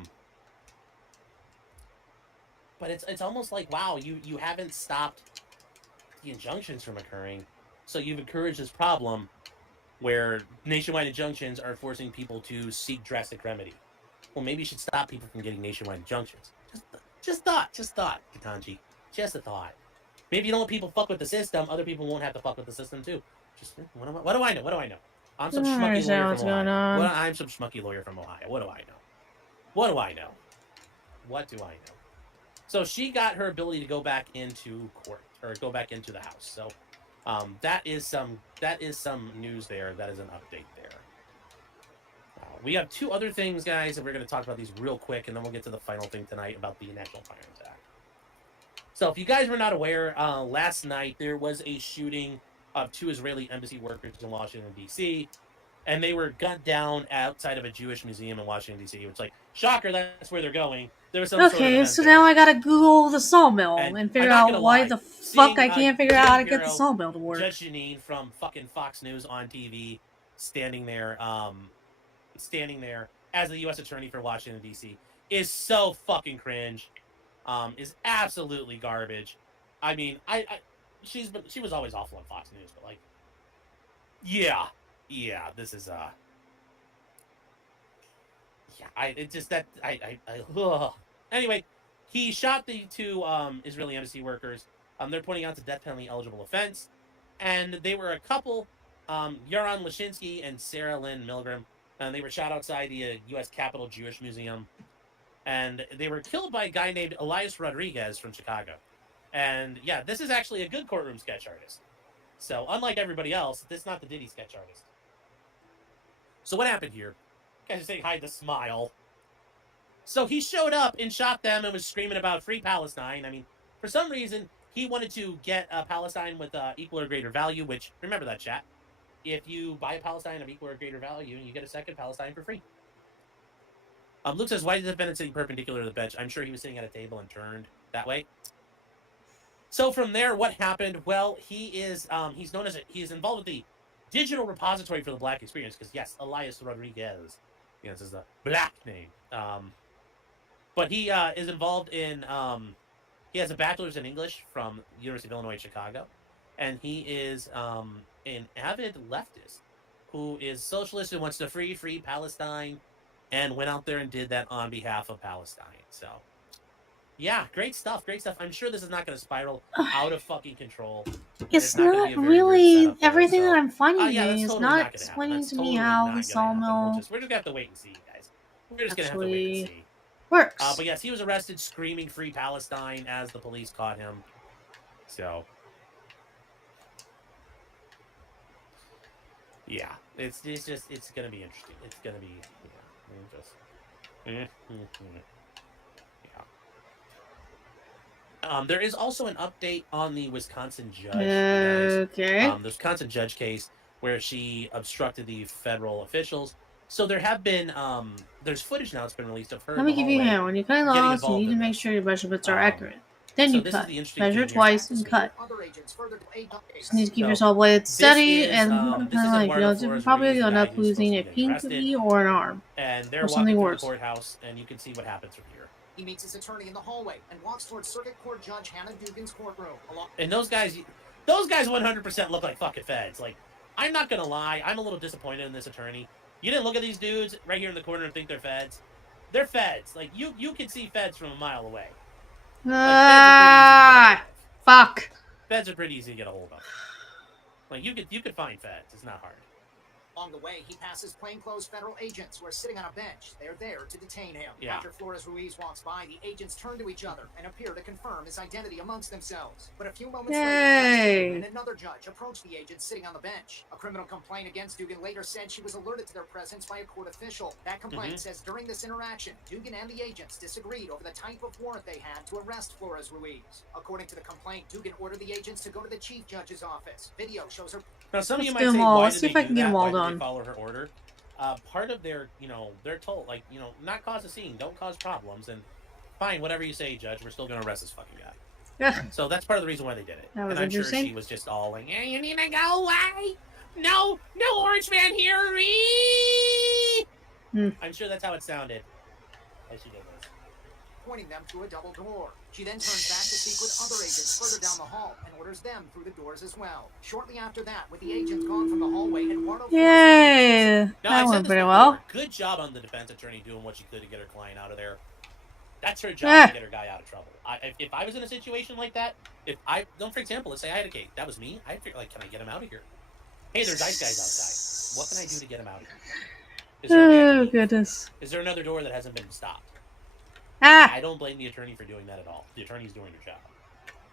it's almost like, wow, you haven't stopped the injunctions from occurring, so you've encouraged this problem where nationwide injunctions are forcing people to seek drastic remedy. Well, maybe you should stop people from getting nationwide injunctions. Just thought, Katanji. Just a thought. Maybe you don't let people fuck with the system, other people won't have to fuck with the system too. Just what do I know? I'm some schmucky lawyer from Ohio. I'm some schmucky lawyer from Ohio. What do I know? What do I know? So she got her ability to go back into court or go back into the house. So that is some news there. That is an update there. We have two other things, guys, and we're going to talk about these real quick, and then we'll get to the final thing tonight about the National Firearms Act. So if you guys were not aware, last night there was a shooting of 2 Israeli embassy workers in Washington, D.C., and they were gunned down outside of a Jewish museum in Washington, D.C. It's like, shocker, that's where they're going. There was some sort of event so there. now I gotta Google the sawmill and figure out why the fuck I can't figure out how to get the sawmill to work. Judge Janine from fucking Fox News on TV standing there as the U.S. Attorney for Washington, D.C. is so fucking cringe. Is absolutely garbage. I mean, she was always awful on Fox News, but like, yeah, this is Anyway, he shot the 2 Israeli embassy workers. They're pointing out the death penalty eligible offense, and they were a couple, Yaron Lashinsky and Sarah Lynn Milgram, and they were shot outside the U.S. Capitol Jewish Museum, and they were killed by a guy named Elias Rodriguez from Chicago. And yeah, this is actually a good courtroom sketch artist. So unlike everybody else, this is not the Diddy sketch artist. So what happened here? You guys are saying hi to Smile. So he showed up and shot them and was screaming about free Palestine. I mean, for some reason, he wanted to get Palestine with equal or greater value, which, remember that, chat. If you buy a Palestine of equal or greater value, you get a second Palestine for free. Luke says, why did the defendant sitting perpendicular to the bench? I'm sure he was sitting at a table and turned that way. So from there, what happened? Well, he's known as he's involved with the digital repository for the Black experience, because yes, Elias Rodriguez, this is the Black name. But he is involved in, he has a bachelor's in English from the University of Illinois Chicago, and he is an avid leftist who is socialist and wants to free Palestine, and went out there and did that on behalf of Palestine. So, yeah, great stuff. I'm sure this is not going to spiral out of fucking control. It's not really everything that I'm finding is not explaining to me how the sawmill. We're just going to have to wait and see, guys. We're just going to have to wait and see. Works. But yes, he was arrested screaming free Palestine as the police caught him. So, yeah, it's going to be interesting. It's going to be, there is also an update on the Wisconsin judge. Okay. The Wisconsin judge case where she obstructed the federal officials. So there have been, there's footage now that's been released of her. Let me give you a hint. When you cut logs, you need to make sure your measurements are accurate. Then you cut. Measure twice and cut. Just need to keep yourself weighted steady and you're probably going to end up losing a pinky or an arm. And they're or something walking worse. through the courthouse, and you can see what happens from here. He meets his attorney in the hallway and walks towards Circuit Court Judge Hannah Dugan's courtroom. And those guys 100% look like fucking feds. Like, I'm not gonna lie, I'm a little disappointed in this attorney. You didn't look at these dudes right here in the corner and think they're feds. They're feds. Like you can see feds from a mile away. Like feds are pretty easy to get a hold of. Fuck. Feds are pretty easy to get a hold of. Like you could find feds. It's not hard. Along the way, he passes plainclothes federal agents who are sitting on a bench. They're there to detain him. Yeah. After Flores Ruiz walks by, the agents turn to each other and appear to confirm his identity amongst themselves. But a few moments later, Yay. and another judge approached the agents sitting on the bench. A criminal complaint against Dugan later said she was alerted to their presence by a court official. That complaint says during this interaction, Dugan and the agents disagreed over the type of warrant they had to arrest Flores Ruiz. According to the complaint, Dugan ordered the agents to go to the chief judge's office. Video shows her. Now, some of you Let's might do say, them all. why Let's did see they if I do can get that? them all Why did done. they follow her order? Part of their, they're told, like, not cause a scene, don't cause problems, and fine, whatever you say, judge, we're still going to arrest this fucking guy. Yeah. So that's part of the reason why they did it. That was And I'm sure interesting. she was just all like, hey, you need to go away. No orange man here. I'm sure that's how it sounded as she did this. Pointing them to a double door. She then turns back to speak with other agents further down the hall and orders them through the doors as well. Shortly after that, with the agents gone from the hallway, Eduardo Yay. Now, That I said went this pretty before. well. Good job on the defense attorney doing what she could to get her client out of there. That's her job to get her guy out of trouble. If I was in a situation like that, for example, let's say I had a case, that was me, I'd figure, like, can I get him out of here? Hey, there's ice guys outside. What can I do to get him out of here? Is there a way I can Oh, leave? goodness. Is there another door that hasn't been stopped? Ah. I don't blame the attorney for doing that at all. The attorney's doing her job.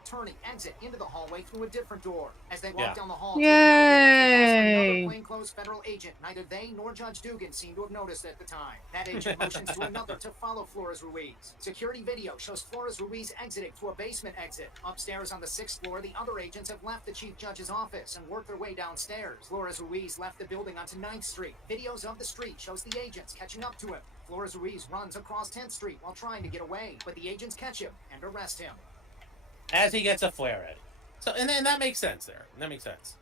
turning exit into the hallway through a different door. As they walk Yeah. down the hall, Yay. another plainclothes federal agent. Neither they nor Judge Dugan seem to have noticed at the time. That agent motions to another to follow Flores Ruiz. Security video shows Flores Ruiz exiting through a basement exit. Upstairs on the 6th floor, the other agents have left the chief judge's office and worked their way downstairs. Flores Ruiz left the building onto 9th Street. Videos of the street shows the agents catching up to him. Flores Ruiz runs across 10th Street while trying to get away, but the agents catch him and arrest him. As he gets a flare at. So, and then that makes sense there. That makes sense.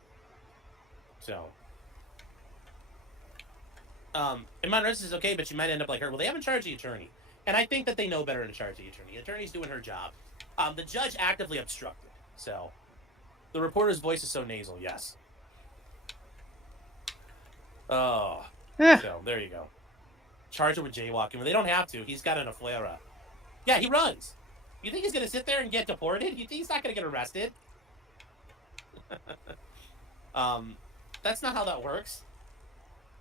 So, in my arrest is okay, but you might end up like her. Well, they haven't charged the attorney. And I think that they know better than to charge the attorney. The attorney's doing her job. The judge actively obstructed. So, the reporter's voice is so nasal, yes. Oh. So, there you go. Charge him with jaywalking. Well, they don't have to. He's got an aflera. Yeah, he runs. You think he's going to sit there and get deported? You think he's not going to get arrested? That's not how that works.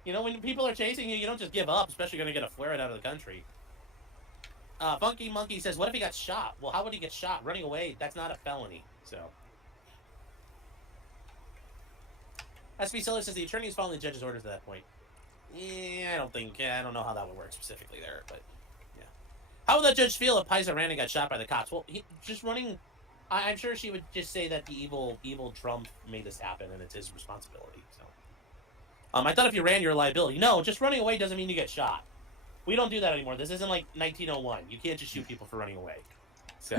You know, when people are chasing you, you don't just give up, especially going to get a flare out of the country. Funky Monkey says, what if he got shot? Well, how would he get shot? Running away, that's not a felony. So. SB Seller says the attorney is following the judge's orders at that point. Yeah, I don't know how that would work specifically there, but yeah. How would that judge feel if Paiza ran and got shot by the cops? Well, just running, I'm sure she would just say that the evil Trump made this happen and it's his responsibility. So, I thought if you ran, you're a liability. No, just running away doesn't mean you get shot. We don't do that anymore. This isn't like 1901. You can't just shoot people for running away. So,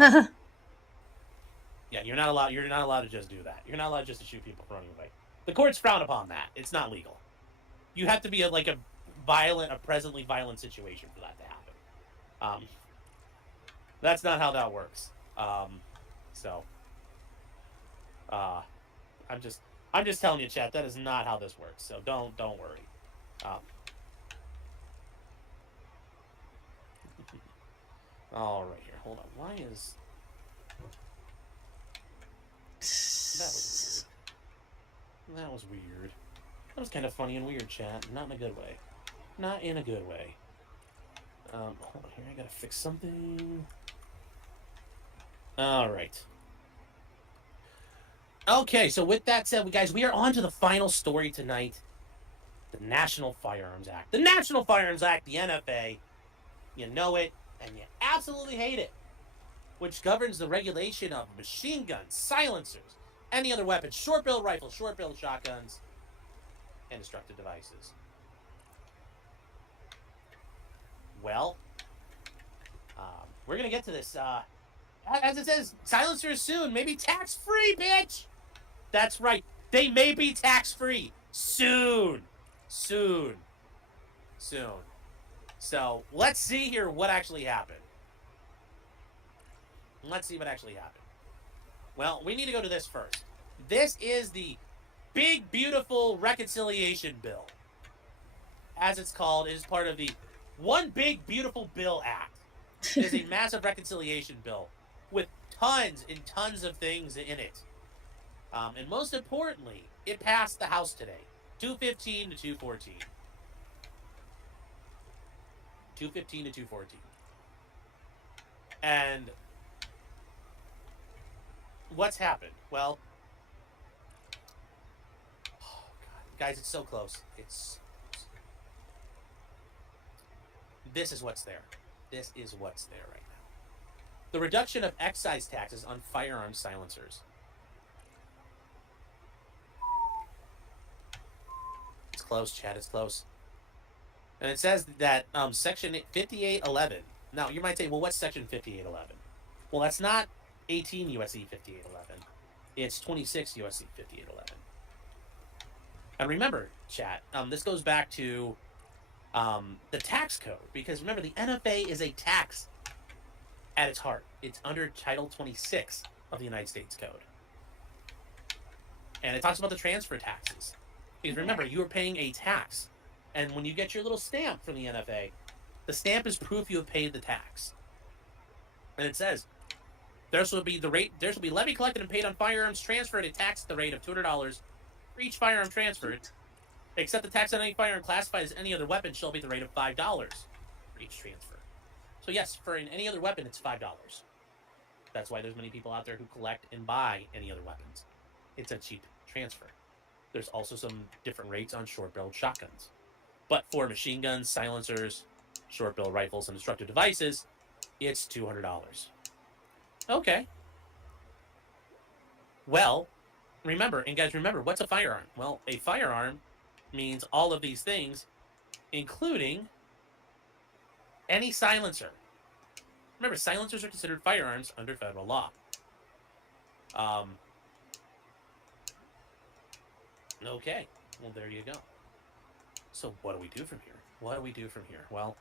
yeah, you're not allowed to just do that. You're not allowed just to shoot people for running away. The courts frown upon that. It's not legal. You have to be a presently violent situation for that to happen. That's not how that works. I'm just telling you, chat. That is not how this works. So don't worry. All right, here. Hold on. Why is that was weird. That was kind of funny and weird, chat. Not in a good way. Not in a good way. Hold on here. I gotta fix something. All right. Okay, so with that said, guys, we are on to the final story tonight. The National Firearms Act. The National Firearms Act, the NFA. You know it, and you absolutely hate it. Which governs the regulation of machine guns, silencers, any other weapons, short-barreled rifles, short-barreled shotguns, and destructive devices. Well, we're going to get to this. As it says, silencers soon. Maybe tax-free, bitch! That's right. They may be tax-free. Soon. So, let's see here what actually happened. Let's see what actually happened. Well, we need to go to this first. This is the big, beautiful reconciliation bill, as it's called. It is part of the One Big Beautiful Bill Act. It is a massive reconciliation bill with tons and tons of things in it. And most importantly, it passed the House today, 215 to 214. 215 to 214. And what's happened? Well, oh God, guys, it's so close. This is what's there. This is what's there right now. The reduction of excise taxes on firearm silencers. It's close, Chad. It's close. And it says that Section 5811. Now, you might say, well, what's Section 5811? Well, that's not 18 U.S.C. 5811. It's 26 U.S.C. 5811. And remember, chat, this goes back to the tax code. Because remember, the NFA is a tax at its heart. It's under Title 26 of the United States Code. And it talks about the transfer taxes. Because remember, you are paying a tax. And when you get your little stamp from the NFA, the stamp is proof you have paid the tax. And it says, there shall be levy collected and paid on firearms transferred at tax at the rate of $200 for each firearm transferred, except the tax on any firearm classified as any other weapon shall be the rate of $5 for each transfer. So yes, for any other weapon, it's $5. That's why there's many people out there who collect and buy any other weapons. It's a cheap transfer. There's also some different rates on short-barreled shotguns. But for machine guns, silencers, short-barrel rifles, and destructive devices, it's $200. Okay. Well, remember, what's a firearm? Well, a firearm means all of these things, including any silencer. Remember, silencers are considered firearms under federal law. Okay. Well, there you go. So what do we do from here? Well,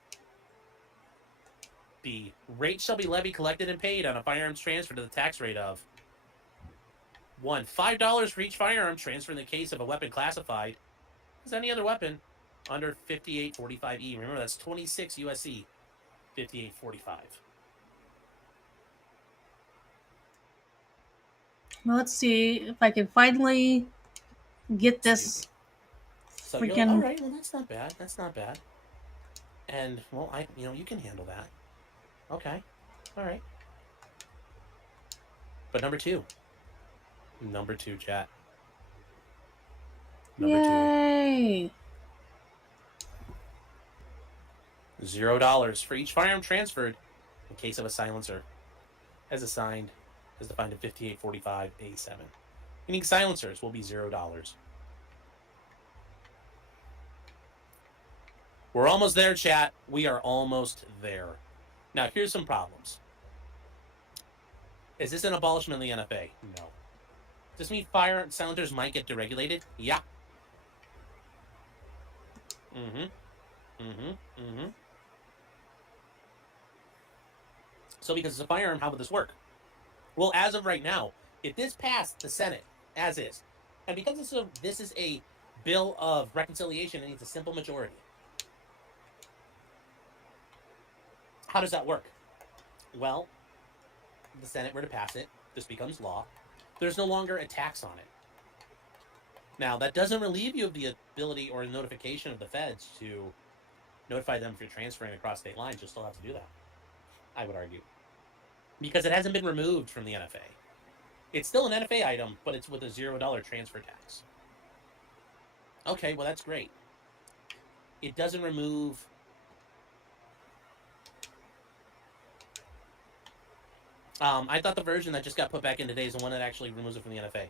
the rate shall be levied, collected, and paid on a firearms transfer to the tax rate of $5 for each firearm transfer in the case of a weapon classified as any other weapon under 5845E. Remember, that's 26 U.S.C. 5845. Well, let's see if I can finally get this. So freaking... you're like, all right, well, that's not bad. And, well, you can handle that. Okay, all right. But number two, chat. Yay! $0 for each firearm transferred in case of a silencer, as defined in 5845A7. Meaning silencers will be $0. We're almost there, chat. We are almost there. Now, here's some problems. Is this an abolishment of the NFA? No. Does this mean firearm silencers might get deregulated? Yeah. So because it's a firearm, how would this work? Well, as of right now, if this passed the Senate as is, and because this is a bill of reconciliation, it needs a simple majority. How does that work? Well, the Senate were to pass it, this becomes law. There's no longer a tax on it. Now, that doesn't relieve you of the ability or notification of the feds to notify them if you're transferring across state lines. You'll still have to do that, I would argue. Because it hasn't been removed from the NFA. It's still an NFA item, but it's with a $0 transfer tax. Okay, well, that's great. It doesn't remove... I thought the version that just got put back in today is the one that actually removes it from the NFA.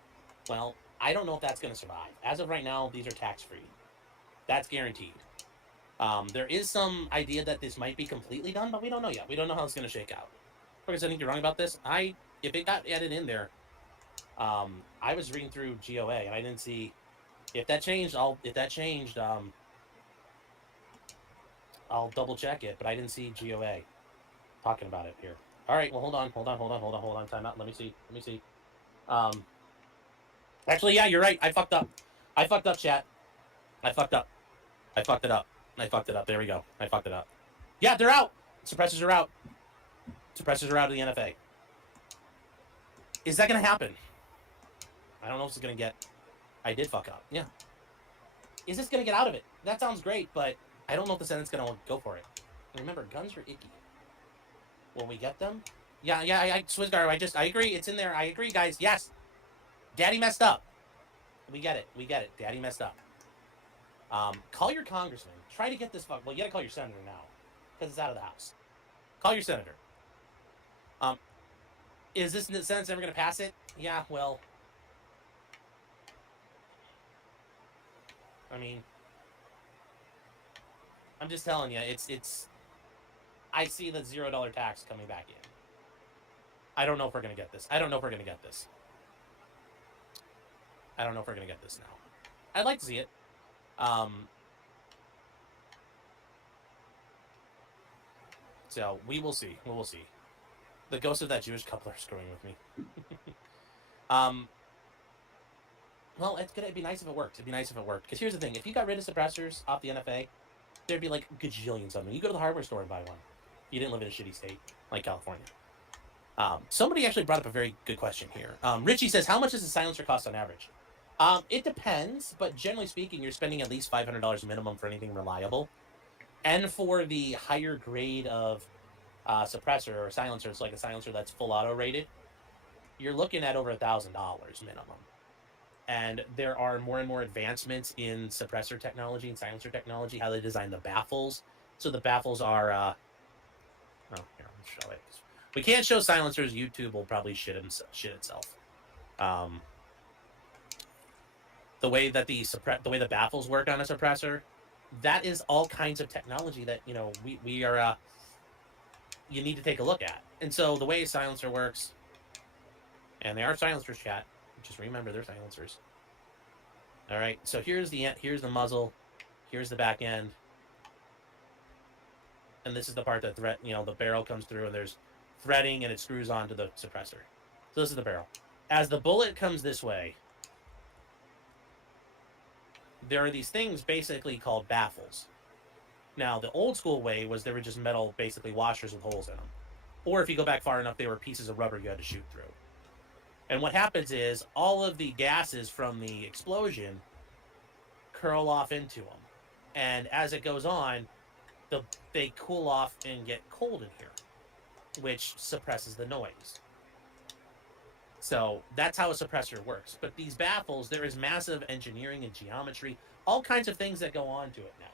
Well, I don't know if that's going to survive. As of right now, these are tax-free. That's guaranteed. There is some idea that this might be completely done, but we don't know yet. We don't know how it's going to shake out. Because I think you're wrong about this. If it got added in there, I was reading through GOA and I didn't see if that changed. I'll double check it, but I didn't see GOA talking about it here. All right, well, hold on. Time out. Let me see. Actually, yeah, you're right. I fucked up. I fucked up, chat. I fucked up. I fucked it up. I fucked it up. There we go. I fucked it up. Yeah, they're out. Suppressors are out. Suppressors are out of the NFA. Is that going to happen? I don't know if it's going to get... I did fuck up. Yeah. Is this going to get out of it? That sounds great, but I don't know if the Senate's going to go for it. And remember, guns are icky. Will we get them? Yeah, Swizgar, I agree. It's in there. I agree, guys. Yes. Daddy messed up. We get it. We get it. Daddy messed up. Call your congressman. Try to get this fuck. Well, you gotta call your senator now, because it's out of the House. Call your senator. Is this Senate's never gonna pass it? Yeah. Well, I mean, I'm just telling you, it's. I see the $0 tax coming back in. I don't know if we're gonna get this. I don't know if we're gonna get this. I don't know if we're gonna get this now. I'd like to see it. So we will see. We will see. The ghost of that Jewish couple are screwing with me. Well, it'd be nice if it worked. It'd be nice if it worked. Because here's the thing: if you got rid of suppressors off the NFA, there'd be like gajillions of them. You go to the hardware store and buy one. You didn't live in a shitty state like California. Somebody actually brought up a very good question here. Richie says, "How much does a silencer cost on average?" It depends, but generally speaking, you're spending at least $500 minimum for anything reliable. And for the higher grade of suppressor or silencer, it's like a silencer that's full auto rated, you're looking at over $1,000 minimum. And there are more and more advancements in suppressor technology and silencer technology, how they design the baffles. So the baffles are, here, I'll show it. We can't show silencers. YouTube will probably shit itself. The way that the way the baffles work on a suppressor, that is all kinds of technology that we are you need to take a look at. And so the way a silencer works, and they are silencers, chat. Just remember they're silencers. All right. So here's the muzzle, here's the back end, and this is the part that the barrel comes through, and there's threading, and it screws onto the suppressor. So this is the barrel. As the bullet comes this way, there are these things basically called baffles. Now, the old school way was they were just metal, basically washers with holes in them. Or if you go back far enough, they were pieces of rubber you had to shoot through. And what happens is all of the gases from the explosion curl off into them. And as it goes on, they cool off and get cold in here, which suppresses the noise. So that's how a suppressor works. But these baffles, there is massive engineering and geometry, all kinds of things that go on to it now.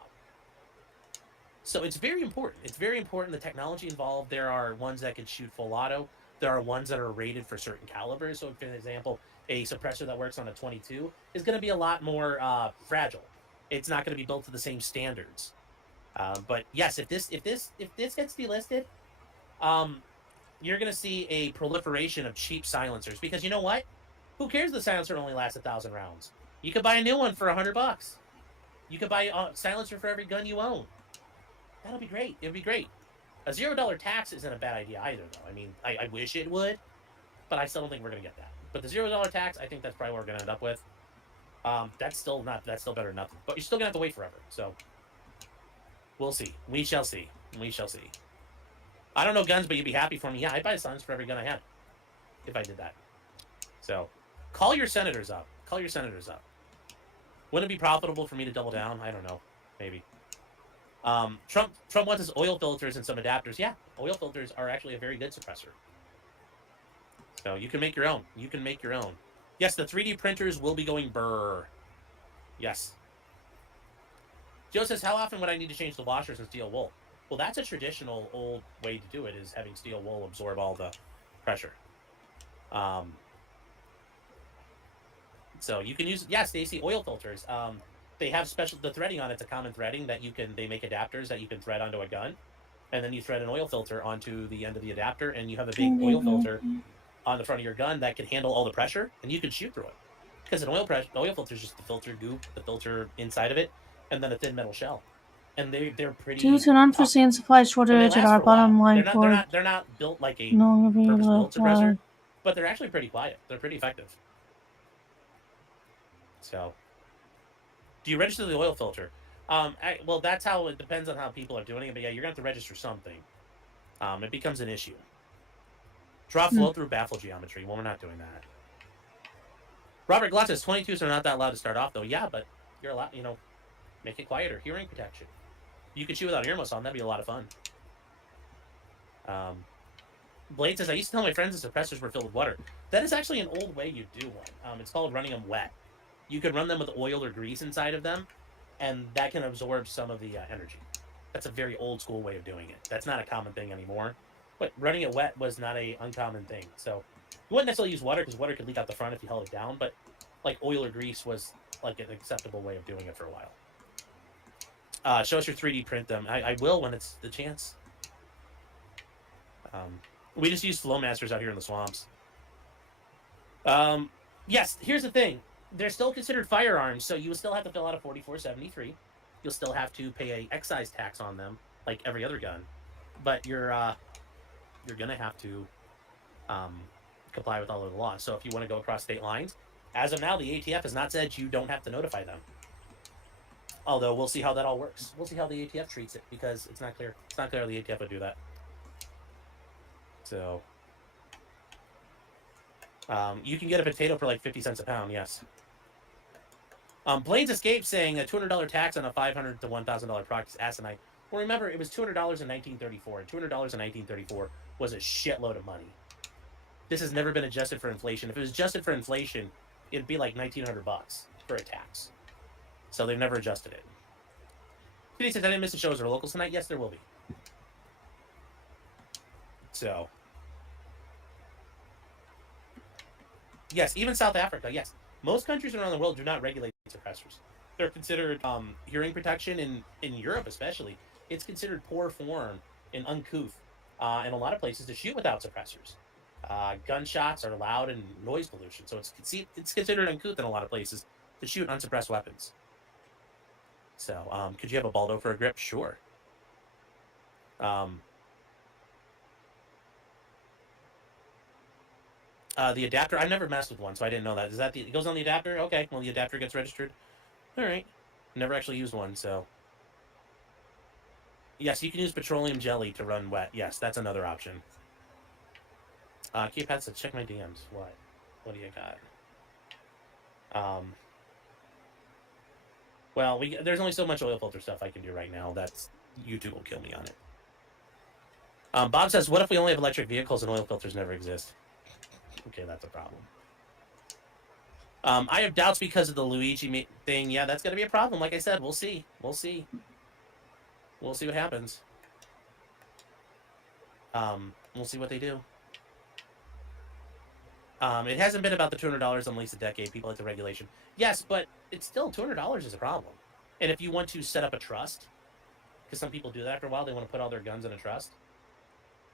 So it's very important. It's very important, the technology involved. There are ones that can shoot full auto. There are ones that are rated for certain calibers. So for example, a suppressor that works on a 22 is going to be a lot more fragile. It's not going to be built to the same standards. But yes, if this gets delisted, you're going to see a proliferation of cheap silencers, because you know what? Who cares? The silencer only lasts 1,000 rounds. You could buy a new one for $100. You could buy a silencer for every gun you own. That'll be great. It'll be great. A $0 tax isn't a bad idea either, though. I mean, I wish it would, but I still don't think we're going to get that. But the $0 tax, I think that's probably what we're going to end up with. That's still better than nothing. But you're still going to have to wait forever. So we'll see. We shall see. We shall see. I don't know guns, but you'd be happy for me. Yeah, I'd buy a silencer for every gun I had if I did that. So call your senators up. Call your senators up. Wouldn't it be profitable for me to double down? I don't know. Maybe. Trump wants his oil filters and some adapters. Yeah, oil filters are actually a very good suppressor. So you can make your own. You can make your own. Yes, the 3D printers will be going burr. Yes. Joe says, how often would I need to change the washers in steel wool? Well, that's a traditional old way to do it, is having steel wool absorb all the pressure. So you can use, yeah, Stacy, oil filters. They have the threading on it's a common threading that they make adapters that you can thread onto a gun. And then you thread an oil filter onto the end of the adapter, and you have a big oil filter on the front of your gun that can handle all the pressure, and you can shoot through it. Because an oil filter is just the filter goop, the filter inside of it, and then a thin metal shell. And they're pretty. Due to an unforeseen supply shortage at our bottom line port. They're not built like a purpose-built suppressor, but they're actually pretty quiet. They're pretty effective. So, Do you register the oil filter? Well, that's how it depends on how people are doing it. But yeah, you're gonna have to register something. It becomes an issue. Draw flow through baffle geometry. Well, we're not doing that. Robert Glass says 22s are not that loud to start off, though. Yeah, but you're allowed, make it quieter. Hearing protection. You could shoot without earmuffs on. That'd be a lot of fun. Blade says, I used to tell my friends the suppressors were filled with water. That is actually an old way you do one. It's called running them wet. You could run them with oil or grease inside of them, and that can absorb some of the energy. That's a very old school way of doing it. That's not a common thing anymore. But running it wet was not a uncommon thing. So you wouldn't necessarily use water because water could leak out the front if you held it down. But like oil or grease was like an acceptable way of doing it for a while. Show us your 3D print them. I will when it's the chance. We just use Flowmasters out here in the swamps. Yes, here's the thing. They're still considered firearms, so you will still have to fill out a 4473. You'll still have to pay a excise tax on them, like every other gun. But you're gonna have to comply with all of the laws. So if you want to go across state lines, as of now, the ATF has not said you don't have to notify them. Although we'll see how that all works. We'll see how the ATF treats it because it's not clear. It's not clear how the ATF would do that. So you can get a potato for like 50 cents a pound. Yes. Blades Escape saying a $200 tax on a $500 to $1,000 product is asinine. Well, remember, it was $200 in 1934, and $200 in 1934 was a shitload of money. This has never been adjusted for inflation. If it was adjusted for inflation, it'd be like $1,900 for a tax. So they've never adjusted it. Today says I didn't miss the shows. Are locals tonight? Yes, there will be. So, yes, even South Africa. Yes, most countries around the world do not regulate suppressors. They're considered hearing protection in Europe, especially. It's considered poor form and uncouth in a lot of places to shoot without suppressors. Gunshots are loud and noise pollution, so it's considered uncouth in a lot of places to shoot unsuppressed weapons. So, could you have a Baldo for a grip? Sure. The adapter, I've never messed with one, so I didn't know that. Is that it goes on the adapter? Okay, well, the adapter gets registered. All right. Never actually used one, so. Yes, you can use petroleum jelly to run wet. Yes, that's another option. Keypad said, check my DMs. What? What do you got? Well, there's only so much oil filter stuff I can do right now. YouTube will kill me on it. Bob says, what if we only have electric vehicles and oil filters never exist? Okay, that's a problem. I have doubts because of the Luigi thing. Yeah, that's going to be a problem. Like I said, we'll see. We'll see. We'll see what happens. We'll see what they do. It hasn't been about the $200 in at least a decade. People like the regulation. Yes, but it's still $200 is a problem. And if you want to set up a trust, because some people do that after a while, they want to put all their guns in a trust.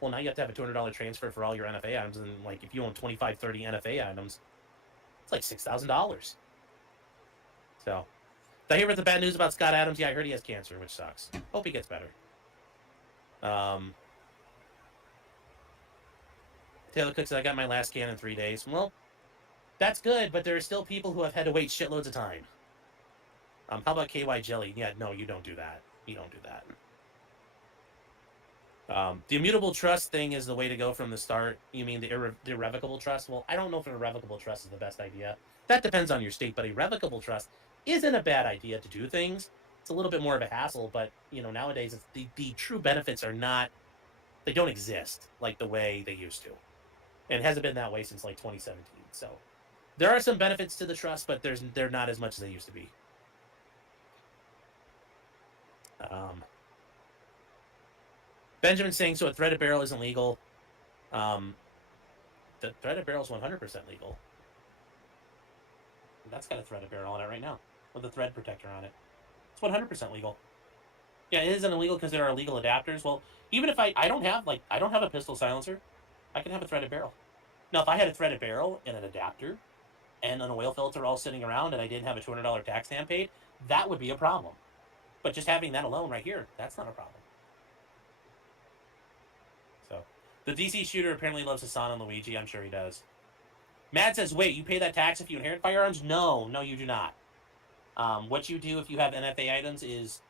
Well, now you have to have a $200 transfer for all your NFA items. And like if you own 25, 30 NFA items, it's like $6,000. So, did I hear about the bad news about Scott Adams? Yeah, I heard he has cancer, which sucks. Hope he gets better. Taylor Cook said, I got my last scan in 3 days. Well, that's good, but there are still people who have had to wait shitloads of time. How about KY Jelly? Yeah, no, you don't do that. You don't do that. The immutable trust thing is the way to go from the start. You mean the irrevocable trust? Well, I don't know if an irrevocable trust is the best idea. That depends on your state, but a revocable trust isn't a bad idea to do things. It's a little bit more of a hassle, but nowadays the true benefits are not. They don't exist like the way they used to, and it hasn't been that way since like 2017. So there are some benefits to the trust, but they're not as much as they used to be. Benjamin's saying, so a threaded barrel isn't legal. The threaded barrel is 100% legal. That's got a threaded barrel on it right now with a thread protector on it. It's 100% legal. Yeah, it isn't illegal because there are illegal adapters. Well, even if I don't have a pistol silencer, I can have a threaded barrel. Now, if I had a threaded barrel and an adapter and an oil filter all sitting around and I didn't have a $200 tax stamp paid, that would be a problem. But just having that alone right here, that's not a problem. So, the DC shooter apparently loves Hassan and Luigi. I'm sure he does. Matt says, wait, you pay that tax if you inherit firearms? No, you do not. What you do if you have NFA items is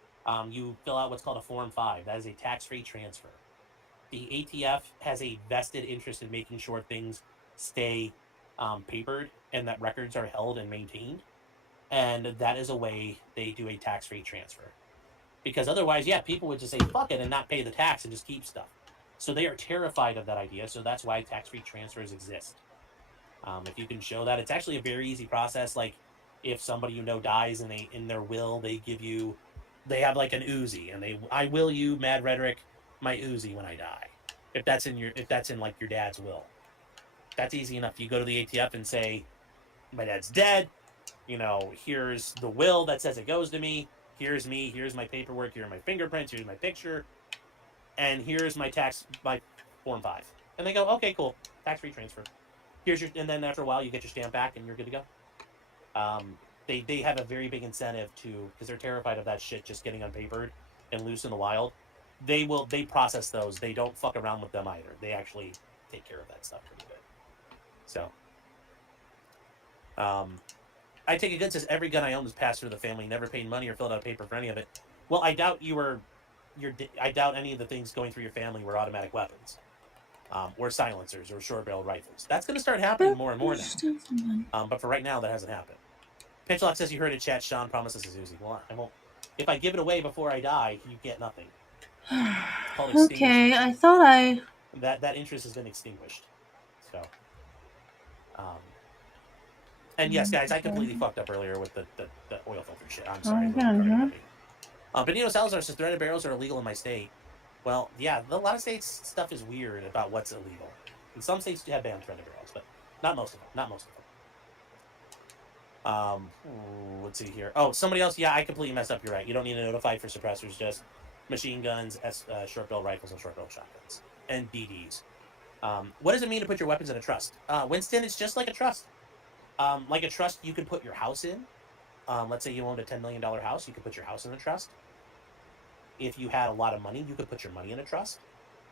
you fill out what's called a Form 5. That is a tax-free transfer. The ATF has a vested interest in making sure things stay papered and that records are held and maintained. And that is a way they do a tax-free transfer. Because otherwise, yeah, people would just say fuck it and not pay the tax and just keep stuff. So they are terrified of that idea. So that's why tax-free transfers exist. If you can show that, it's actually a very easy process. Like if somebody you know dies and they in their will they have like an Uzi and I will you Mad Rhetoric my Uzi when I die. If that's in like your dad's will, that's easy enough. You go to the ATF and say my dad's dead. Here's the will that says it goes to me. Here's me. Here's my paperwork. Here are my fingerprints. Here's my picture. And here's my Form 5. And they go, okay, cool. Tax-free transfer. And then after a while, you get your stamp back and you're good to go. They have a very big incentive because they're terrified of that shit just getting unpapered and loose in the wild. They process those. They don't fuck around with them either. They actually take care of that stuff pretty good. So, I take it good says every gun I own was passed through the family, never paid money or filled out paper for any of it. Well, I doubt I doubt any of the things going through your family were automatic weapons, or silencers or short barrel rifles. That's going to start happening more and more now. But for right now, that hasn't happened. Pitchlock says you heard it, chat. Sean promises his Uzi. Well, I won't. If I give it away before I die, you get nothing. Okay, I thought that interest has been extinguished. So, and yes, guys, I completely fucked up earlier with the oil filter shit. I'm sorry. Benito Salazar says threaded barrels are illegal in my state. Well, yeah, a lot of states stuff is weird about what's illegal. In some states do have banned threaded barrels, but not most of them. Let's see here. Oh, somebody else. Yeah, I completely messed up. You're right. You don't need to notify for suppressors. Just machine guns, short barrel rifles, and short barrel shotguns, and DDs. What does it mean to put your weapons in a trust? Winston, it's just like a trust. Like a trust, you could put your house in. Let's say you owned a $10 million house, you could put your house in a trust. If you had a lot of money, you could put your money in a trust.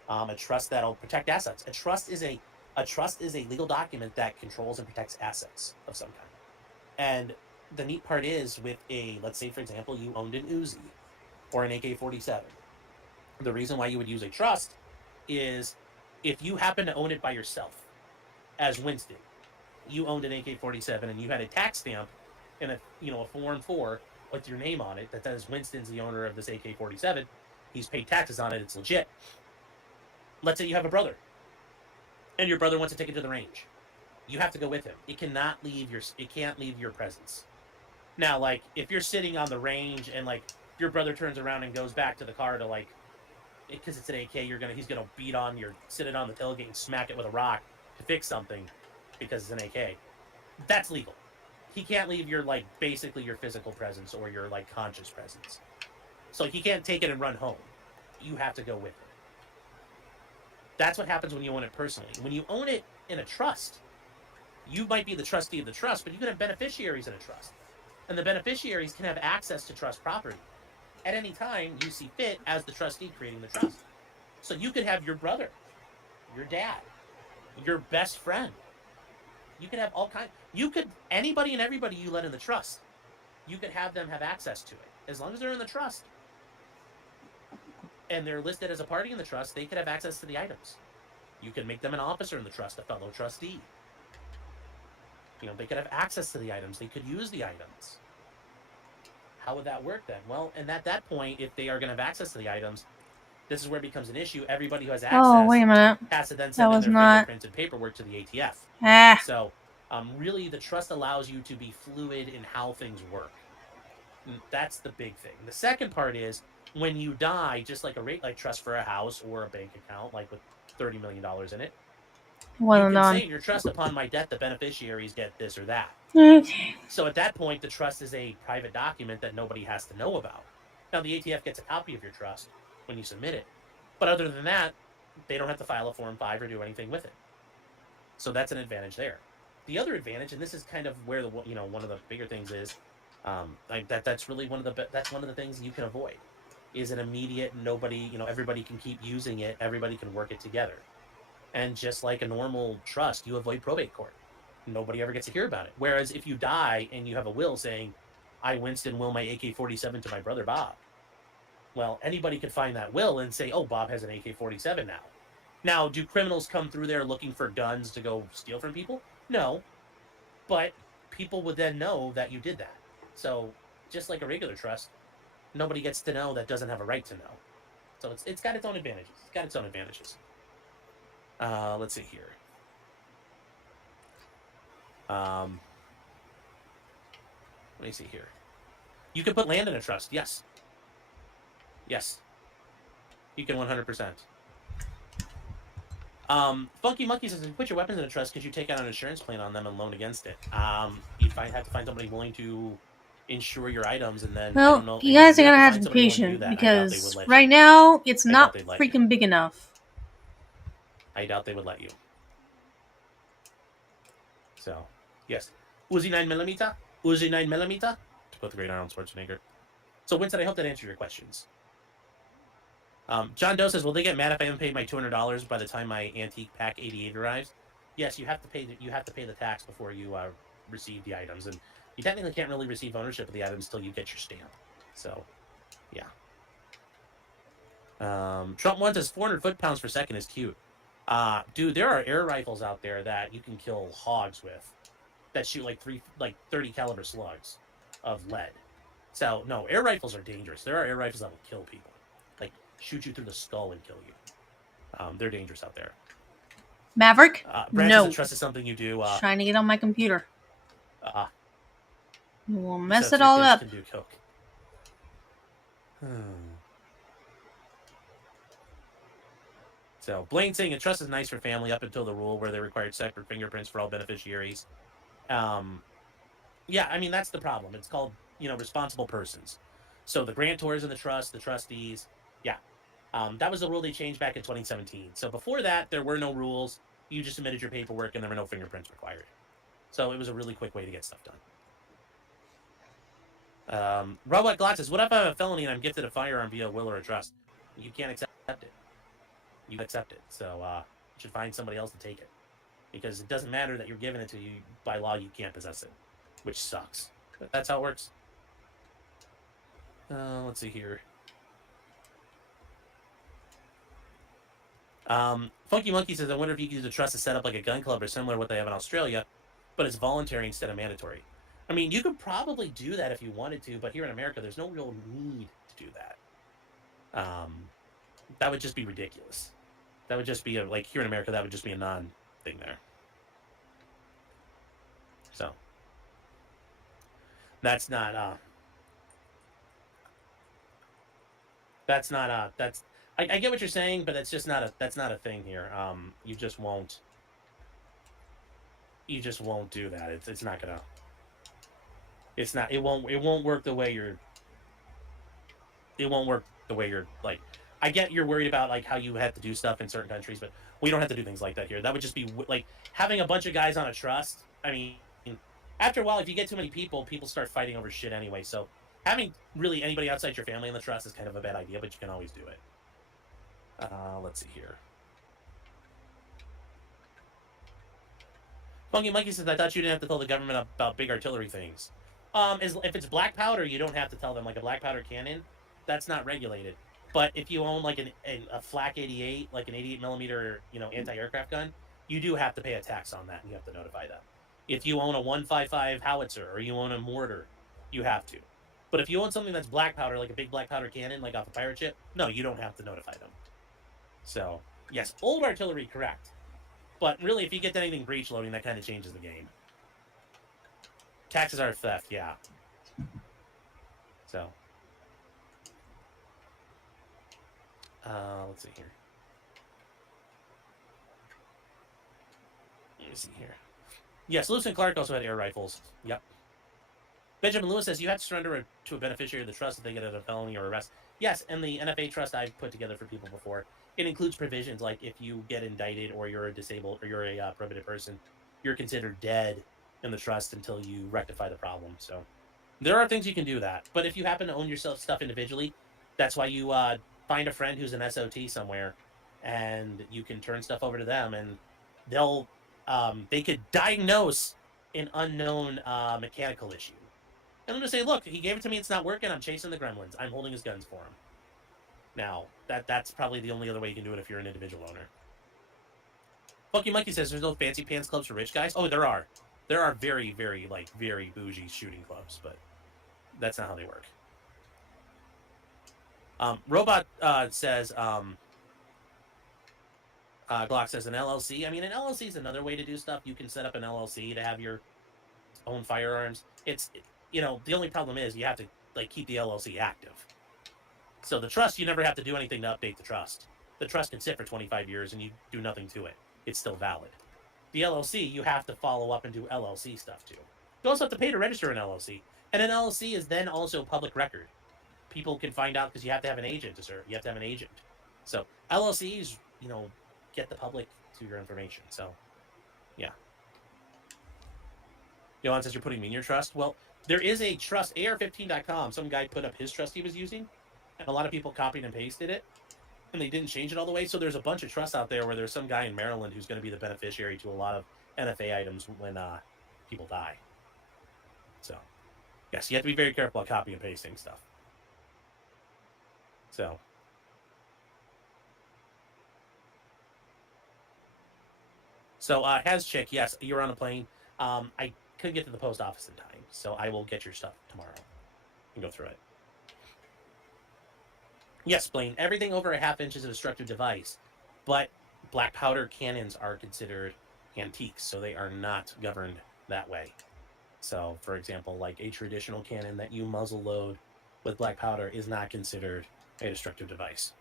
A trust that'll protect assets. A trust is a legal document that controls and protects assets of some kind. And the neat part is let's say, for example, you owned an Uzi or an AK-47. The reason why you would use a trust is if you happen to own it by yourself, as Winston, you owned an AK-47 and you had a tax stamp and a Form 4 with your name on it that says Winston's the owner of this AK-47. He's paid taxes on it. It's legit. Let's say you have a brother and your brother wants to take it to the range. You have to go with him. It can't leave your presence. Now, like if you're sitting on the range and like your brother turns around and goes back to the car to because it's an AK, he's gonna sit it on the tailgate and smack it with a rock to fix something because it's an AK. That's legal. He can't leave basically your physical presence or your conscious presence. So he can't take it and run home. You have to go with him. That's what happens when you own it personally. When you own it in a trust, you might be the trustee of the trust, but you can have beneficiaries in a trust. And the beneficiaries can have access to trust property at any time you see fit as the trustee creating the trust. So you could have your brother, your dad, your best friend. You could have anybody and everybody you let in the trust, you could have them have access to it. As long as they're in the trust and they're listed as a party in the trust, they could have access to the items. You could make them an officer in the trust, a fellow trustee. They could have access to the items. They could use the items. How would that work then? Well, and at that point, if they are going to have access to the items, this is where it becomes an issue. Everybody who has access has to then send in their fingerprints and paperwork to the ATF. So, really, the trust allows you to be fluid in how things work. That's the big thing. The second part is when you die, just like a trust for a house or a bank account, like with $30 million in it, you can say in your trust, upon my death, the beneficiaries get this or that. Okay. So at that point, the trust is a private document that nobody has to know about. Now, the ATF gets a copy of your trust when you submit it. But other than that, they don't have to file a Form 5 or do anything with it. So that's an advantage there. The other advantage, and this is kind of where one of the bigger things is, that's really one of the things you can avoid, is an immediate everybody can keep using it, everybody can work it together. And just like a normal trust, you avoid probate court. Nobody ever gets to hear about it. Whereas if you die and you have a will saying, I, Winston, will my AK-47 to my brother Bob. Well, anybody could find that will and say, oh, Bob has an AK-47 now. Now, do criminals come through there looking for guns to go steal from people? No, but people would then know that you did that. So just like a regular trust, nobody gets to know that doesn't have a right to know. So it's got its own advantages. It's got its own advantages. Let's see here. Let me see here. You can put land in a trust. Yes. Yes. You can 100%. Funky Monkey says, put your weapons in a trust because you take out an insurance plan on them and loan against it. You'd have to find somebody willing to insure your items, and then I don't Well, know. you guys are you gonna have have to to find be somebody willing to do patient that. I doubt they would because let right you. now it's I doubt not they'd let you. freaking big enough. I doubt they would let you. So, yes. Uzi 9mm? Uzi 9mm? To put the great Arnold Schwarzenegger. So, Winston, I hope that answered your questions. John Doe says, will they get mad if I haven't paid my $200 by the time my antique pack 88 arrives? Yes, you have to pay the tax before you receive the items, and you technically can't really receive ownership of the items until you get your stamp. So, yeah. Trump 1 says 400 foot-pounds per second is cute. Dude, there are air rifles out there that you can kill hogs with that shoot like 30 caliber slugs of lead. So no, air rifles are dangerous. There are air rifles that will kill people, like shoot you through the skull and kill you. They're dangerous out there. Maverick? Branches No. of trust is something you do. Trying to get on my computer. You will mess So it your all kids up. can do coke. So Blaine saying a trust is nice for family up until the rule where they required separate fingerprints for all beneficiaries. Yeah, I mean that's the problem. It's called responsible persons. So the grantors in the trust, the trustees, yeah, that was the rule they changed back in 2017. So before that, there were no rules. You just submitted your paperwork, and there were no fingerprints required. So it was a really quick way to get stuff done. Robot Glot says, what if I have a felony and I'm gifted a firearm via will or a trust? You can't accept it. You accept it. So you should find somebody else to take it. Because it doesn't matter that you're giving it to you. By law, you can't possess it. Which sucks. But that's how it works. Let's see here. Funky Monkey says, I wonder if you could use a trust to set up like a gun club or similar to what they have in Australia, but it's voluntary instead of mandatory. I mean, you could probably do that if you wanted to, but here in America, there's no real need to do that. That would just be ridiculous. That would just be here in America, that would just be a non-thing there. So that's not I get what you're saying, but that's just not a thing here. You just won't do that. It's not gonna. It won't work the way you're. It won't work the way you're like. I get you're worried about like how you have to do stuff in certain countries, but we don't have to do things like that here. That would just be like having a bunch of guys on a trust. I mean, after a while, if you get too many people start fighting over shit anyway. So having really anybody outside your family in the trust is kind of a bad idea, but you can always do it. Let's see here. Funky Mikey says, I thought you didn't have to tell the government about big artillery things. If it's black powder, you don't have to tell them. Like a black powder cannon, that's not regulated. But if you own like a flak 88, like an 88 millimeter, anti-aircraft gun, you do have to pay a tax on that, and you have to notify them. If you own a 155 howitzer or you own a mortar, you have to. But if you own something that's black powder, like a big black powder cannon, like off a pirate ship, no, you don't have to notify them. So, yes, old artillery, correct. But really, if you get anything breech loading, that kind of changes the game. Taxes are theft, yeah. So, let's see here. Let me see here. Yes, Lewis and Clark also had air rifles. Yep. Benjamin Lewis says you have to surrender to a beneficiary of the trust if they get a felony or arrest. Yes, and the NFA trust I've put together for people before, it includes provisions like if you get indicted or you're a disabled or you're a prohibited person, you're considered dead in the trust until you rectify the problem. So there are things you can do that. But if you happen to own yourself stuff individually, that's why you find a friend who's an SOT somewhere, and you can turn stuff over to them, and they could diagnose an unknown mechanical issue. And I'm gonna say, look, he gave it to me. It's not working. I'm chasing the gremlins. I'm holding his guns for him. Now that's probably the only other way you can do it if you're an individual owner. Funky Monkey says there's no fancy pants clubs for rich guys. Oh, there are. There are very, very very bougie shooting clubs, but that's not how they work. Robot says Glock says an LLC. I mean, an LLC is another way to do stuff. You can set up an LLC to have your own firearms. It's the only problem is you have to keep the LLC active. So the trust, you never have to do anything to update the trust. The trust can sit for 25 years and you do nothing to it. It's still valid. The LLC, you have to follow up and do LLC stuff too. You also have to pay to register an LLC. And an LLC is then also public record. People can find out because you have to have an agent to serve. You have to have an agent. So LLCs, get the public to your information. So, yeah. Yohan says you're putting me in your trust. Well, there is a trust, AR15.com. Some guy put up his trust he was using, and a lot of people copied and pasted it, and they didn't change it all the way. So there's a bunch of trusts out there where there's some guy in Maryland who's going to be the beneficiary to a lot of NFA items when people die. So, yes, you have to be very careful about copying and pasting stuff. So, has chick, yes, you're on a plane. I couldn't get to the post office in time, so I will get your stuff tomorrow and go through it. Yes, Blaine, everything over a half inch is a destructive device, but black powder cannons are considered antiques, so they are not governed that way. So, for example, like a traditional cannon that you muzzle load with black powder is not considered a destructive device.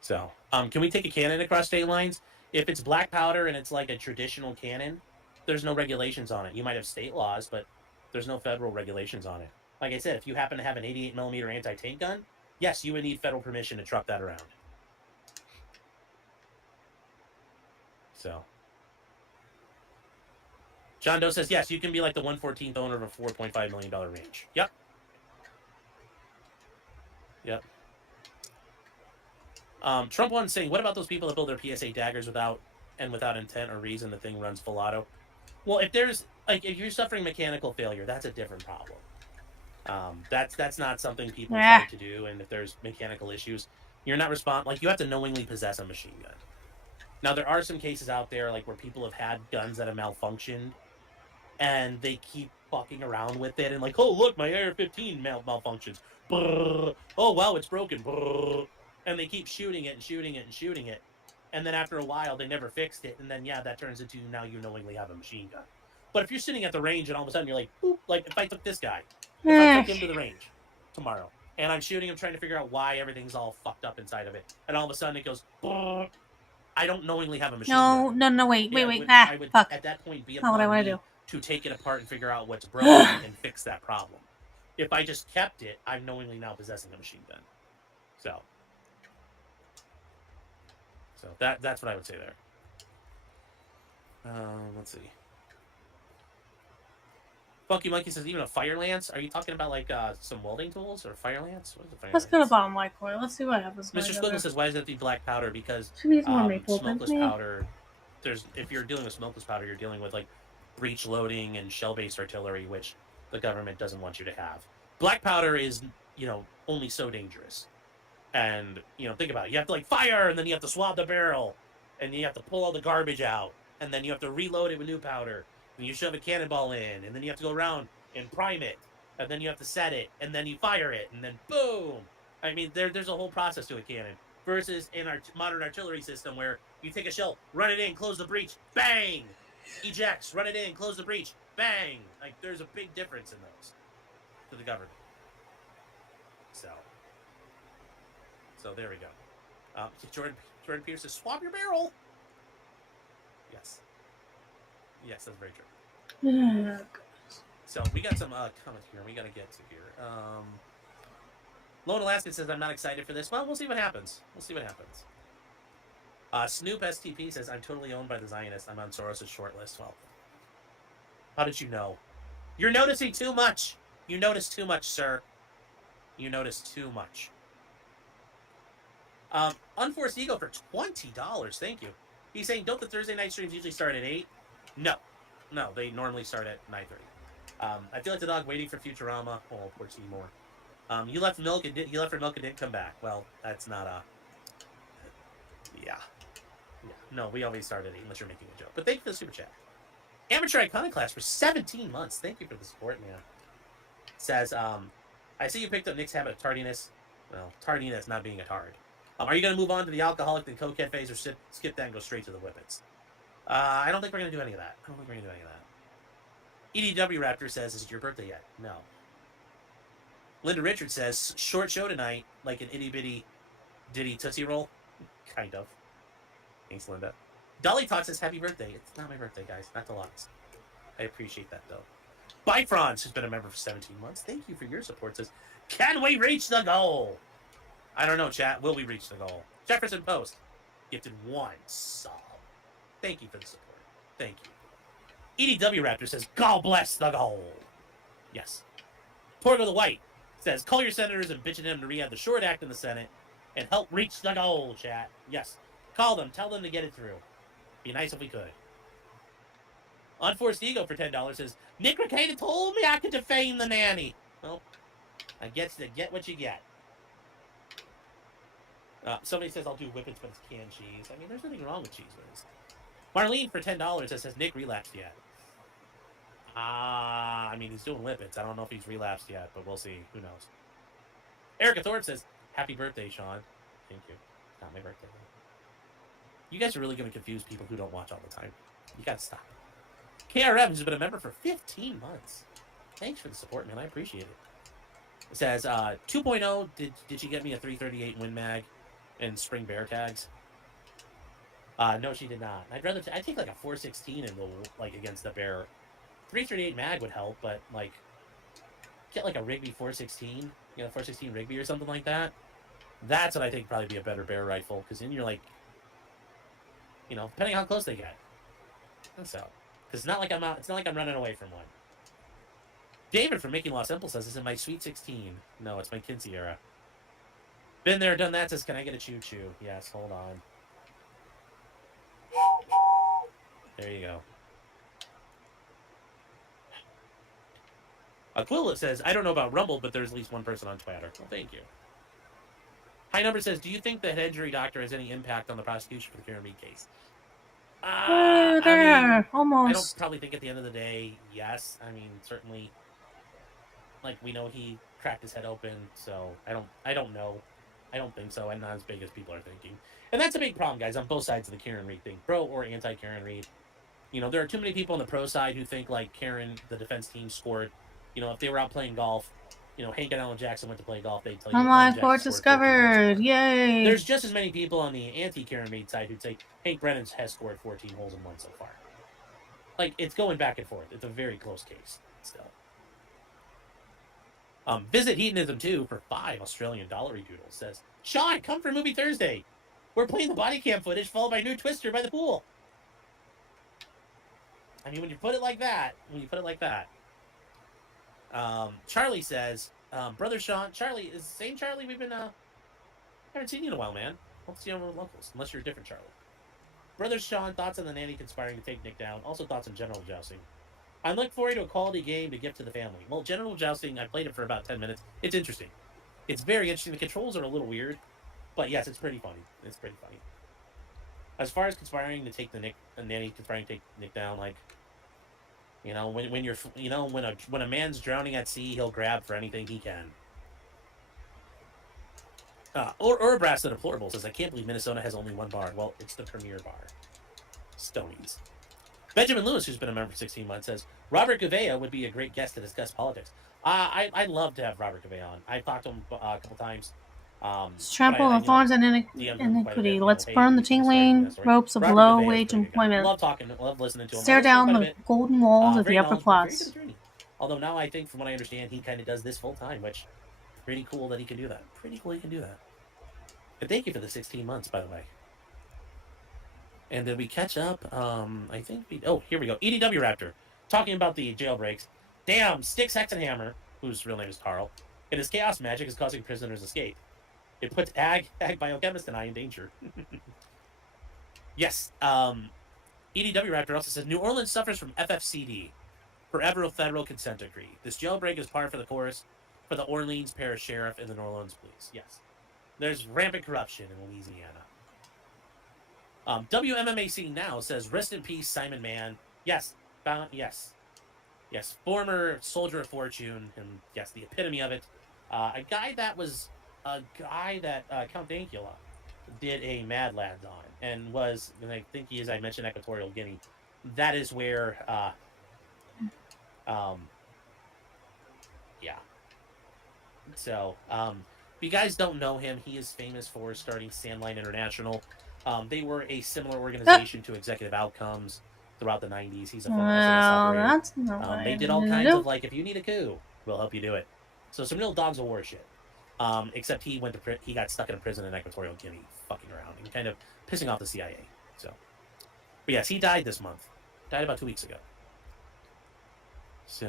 So, can we take a cannon across state lines? If it's black powder and it's like a traditional cannon, there's no regulations on it. You might have state laws, but there's no federal regulations on it. Like I said, if you happen to have an 88 millimeter anti-tank gun, yes, you would need federal permission to truck that around. So, John Doe says, yes, you can be like the 114th owner of a $4.5 million range. Yep. Trump one's saying, what about those people that build their PSA daggers without intent or reason the thing runs full auto? Well, if you're suffering mechanical failure, that's a different problem. That's not something people try to do, and if there's mechanical issues, you're not you have to knowingly possess a machine gun. Now, there are some cases out there where people have had guns that have malfunctioned, and they keep fucking around with it, and oh, look, my AR-15 malfunctions. Brrr. Oh, wow, it's broken. Brrr. And they keep shooting it and shooting it and shooting it. And then after a while, they never fixed it. And then, that turns into now you knowingly have a machine gun. But if you're sitting at the range and all of a sudden you're like, boop, if I took this guy, if I took him to the range tomorrow, and I'm shooting him trying to figure out why everything's all fucked up inside of it, and all of a sudden it goes, brrr, I don't knowingly have a machine gun. No, wait. I would Fuck. at that point be Not what I want to to do. To take it apart and figure out what's broken and fix that problem. If I just kept it, I'm knowingly now possessing a machine gun. So that's what I would say there. Let's see. Funky Monkey says, even a fire lance? Are you talking about some welding tools or fire lance? What is a fire Let's lance? go to bottom white coil. Let's see what happens. Mr. Squiggle says, why is it the black powder? Because she needs more maple smokeless powder. If you're dealing with smokeless powder, you're dealing with breech loading and shell-based artillery, which the government doesn't want you to have. Black powder is, only so dangerous. And, think about it. You have to fire, and then you have to swab the barrel, and you have to pull all the garbage out, and then you have to reload it with new powder, and you shove a cannonball in, and then you have to go around and prime it, and then you have to set it, and then you fire it, and then boom. I mean, there's a whole process to a cannon. Versus in our modern artillery system where you take a shell, run it in, close the breech, bang! Ejects, run it in, close the breech, bang! There's a big difference in those to the government. So there we go. Jordan Pierce says, swap your barrel. Yes, that's very true. So we got some comments here. We got to get to here. Lone Alaskan says, I'm not excited for this. Well, we'll see what happens. Snoop STP says, I'm totally owned by the Zionists. I'm on Soros' short list. Well, how did you know? You're noticing too much. You notice too much, sir. You notice too much. Unforced Ego for $20. Thank you. He's saying, don't the Thursday night streams usually start at 8? No, they normally start at 9:30. I feel like the dog waiting for Futurama. Oh, poor Seymour. You left milk and you left for milk and didn't come back. Well, that's not a. Yeah. Yeah. No, we always start at 8 unless you're making a joke. But thank you for the super chat. Amateur Iconoclast for 17 months. Thank you for the support, man. Says, I see you picked up Nick's habit of tardiness. Well, tardiness not being a tard. Are you going to move on to the alcoholic and cokehead phase or skip that and go straight to the whippets? I don't think we're going to do any of that. EDW Raptor says, is it your birthday yet? No. Linda Richards says, short show tonight, like an itty bitty ditty Tootsie Roll. Kind of. Thanks, Linda. Dolly Talk says, happy birthday. It's not my birthday, guys. Not the lots. I appreciate that, though. Bifrons, who's been a member for 17 months. Thank you for your support. Says, can we reach the goal? I don't know, chat. Will we reach the goal? Jefferson Post gifted 1 sub. Thank you for the support. Thank you. EDW Raptor says, God bless the goal. Yes. Porgo the White says, call your senators and bitch at them to rehab the short act in the Senate and help reach the goal, chat. Yes. Call them. Tell them to get it through. Be nice if we could. Unforced Ego for $10 says, Nick Ricada told me I could defame the nanny. Well, I guess to get what you get. Somebody says I'll do whippets, but it's canned cheese. I mean, there's nothing wrong with cheese whiz. Marlene for $10 says, Nick relapsed yet? I mean, he's doing whippets. I don't know if he's relapsed yet, but we'll see. Who knows? Erica Thorpe says, happy birthday, Sean. Thank you. It's not my birthday. You guys are really going to confuse people who don't watch all the time. You got to stop. KR Evans has been a member for 15 months. Thanks for the support, man. I appreciate it. It says, 2.0, did she get me a 338 Win Mag and Spring Bear tags? No, she did not. I'd take like a 416 and like against the Bear. 338 Mag would help, but like get like a Rigby 416, 416 Rigby or something like that. That's what I think probably be a better Bear rifle, because then you're like, depending how close they get. So, because it's not like I'm running away from one. David from Making Law Simple says, "This is my Sweet 16." No, it's my Kinsey era. Been there, done that. Says, "Can I get a choo-choo?" Yes, hold on. There you go. Aquila says, "I don't know about Rumble, but there's at least one person on Twitter." Well, thank you. High Number says, "Do you think the head injury doctor has any impact on the prosecution for the Karen Reed case?" Almost. I don't probably think at the end of the day, yes. I mean, certainly, like, we know he cracked his head open, so I don't know. I don't think so. I'm not as big as people are thinking. And that's a big problem, guys, on both sides of the Karen Reed thing, pro or anti-Karen Reed. There are too many people on the pro side who think, like, Karen, the defense team, scored. If they were out playing golf, Hank and Alan Jackson went to play golf, they'd tell you. Online court discovered. Yay. There's just as many people on the anti-Karen Reed side who'd say Hank Brennan has scored 14 holes in one so far. Like, it's going back and forth. It's a very close case still. Visit Hedonism 2 for $5 Australian dollary doodles says, Sean, come for Movie Thursday. We're playing the body cam footage followed by new Twister by the pool. I mean, when you put it like that. Charlie says, Brother Sean, Charlie is the same Charlie we've been, haven't seen you in a while, man. Hope to see you on locals, unless you're a different Charlie. Brother Sean, thoughts on the nanny conspiring to take Nick down. Also thoughts on general jousting. I look forward to a quality game to give to the family. Well, general jousting, I played it for about 10 minutes. It's interesting. It's very interesting. The controls are a little weird, but yes, it's pretty funny. As far as conspiring to take nanny conspiring to take Nick down, like, when you're, when a man's drowning at sea, he'll grab for anything he can. Or Brass the Deplorable says, I can't believe Minnesota has only one bar. Well, it's the premier bar. Stonies. Benjamin Lewis, who's been a member for 16 months, says, Robert Gouveia would be a great guest to discuss politics. I'd love to have Robert Gouveia on. I've talked to him a couple times. Trample on thorns and iniquity. Let's burn the tingling ropes of low-wage employment. Love listening to him. Stare down the golden walls of the upper class. Although now I think, from what I understand, he kind of does this full-time, which pretty cool that he can do that. And thank you for the 16 months, by the way. And did we catch up? I think we... Oh, here we go. EDW Raptor. Talking about the jailbreaks. Damn, Styx Hexenhammer, whose real name is Carl, and his chaos magic is causing prisoners escape. It puts Ag Biochemist and I in danger. Yes. EDW Raptor also says, New Orleans suffers from FFCD. Forever federal consent decree. This jailbreak is par for the course for the Orleans Parish Sheriff and the New Orleans Police. Yes. There's rampant corruption in Louisiana. WMMAC now says, rest in peace, Simon Mann. Yes. Yes. Yes. Former soldier of fortune. And yes, the epitome of it. A guy that Count Dankula did a Mad Lads on and was, and I think he is, I mentioned Equatorial Guinea. That is where, yeah. So, if you guys don't know him, he is famous for starting Sandline International. They were a similar organization to Executive Outcomes throughout the 90s. He's a former SAS Well, operator. that's not what They I did all needed to kinds do. of, like, if you need a coup, we'll help you do it. So some real dogs of war shit. Except he got stuck in a prison in Equatorial Guinea, fucking around and kind of pissing off the CIA. So, but yes, he died this month. Died about 2 weeks ago. So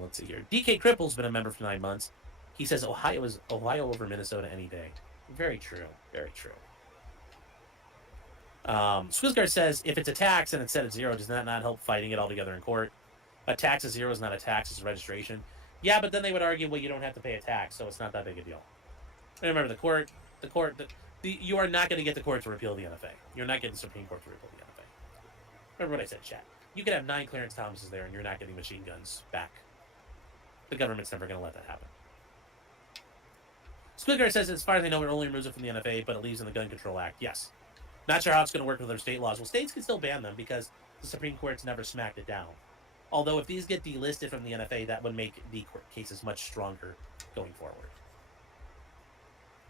let's see here. DK Cripple's been a member for 9 months. He says Ohio over Minnesota any day. Very true. Very true. Swizgard says if it's a tax and it's set at 0, does that not help fighting it all together in court? A tax at 0 is not a tax; it's a registration. Yeah, but then they would argue, well, you don't have to pay a tax, so it's not that big a deal. And remember, you are not going to get the court to repeal the NFA. You're not getting the Supreme Court to repeal the NFA. Remember what I said, chat. You could have 9 Clarence Thomases there, and you're not getting machine guns back. The government's never going to let that happen. Squidgar says, as far as I know, it only removes it from the NFA, but it leaves in the Gun Control Act. Yes. Not sure how it's going to work with other state laws. Well, states can still ban them because the Supreme Court's never smacked it down. Although if these get delisted from the NFA, that would make the court cases much stronger going forward.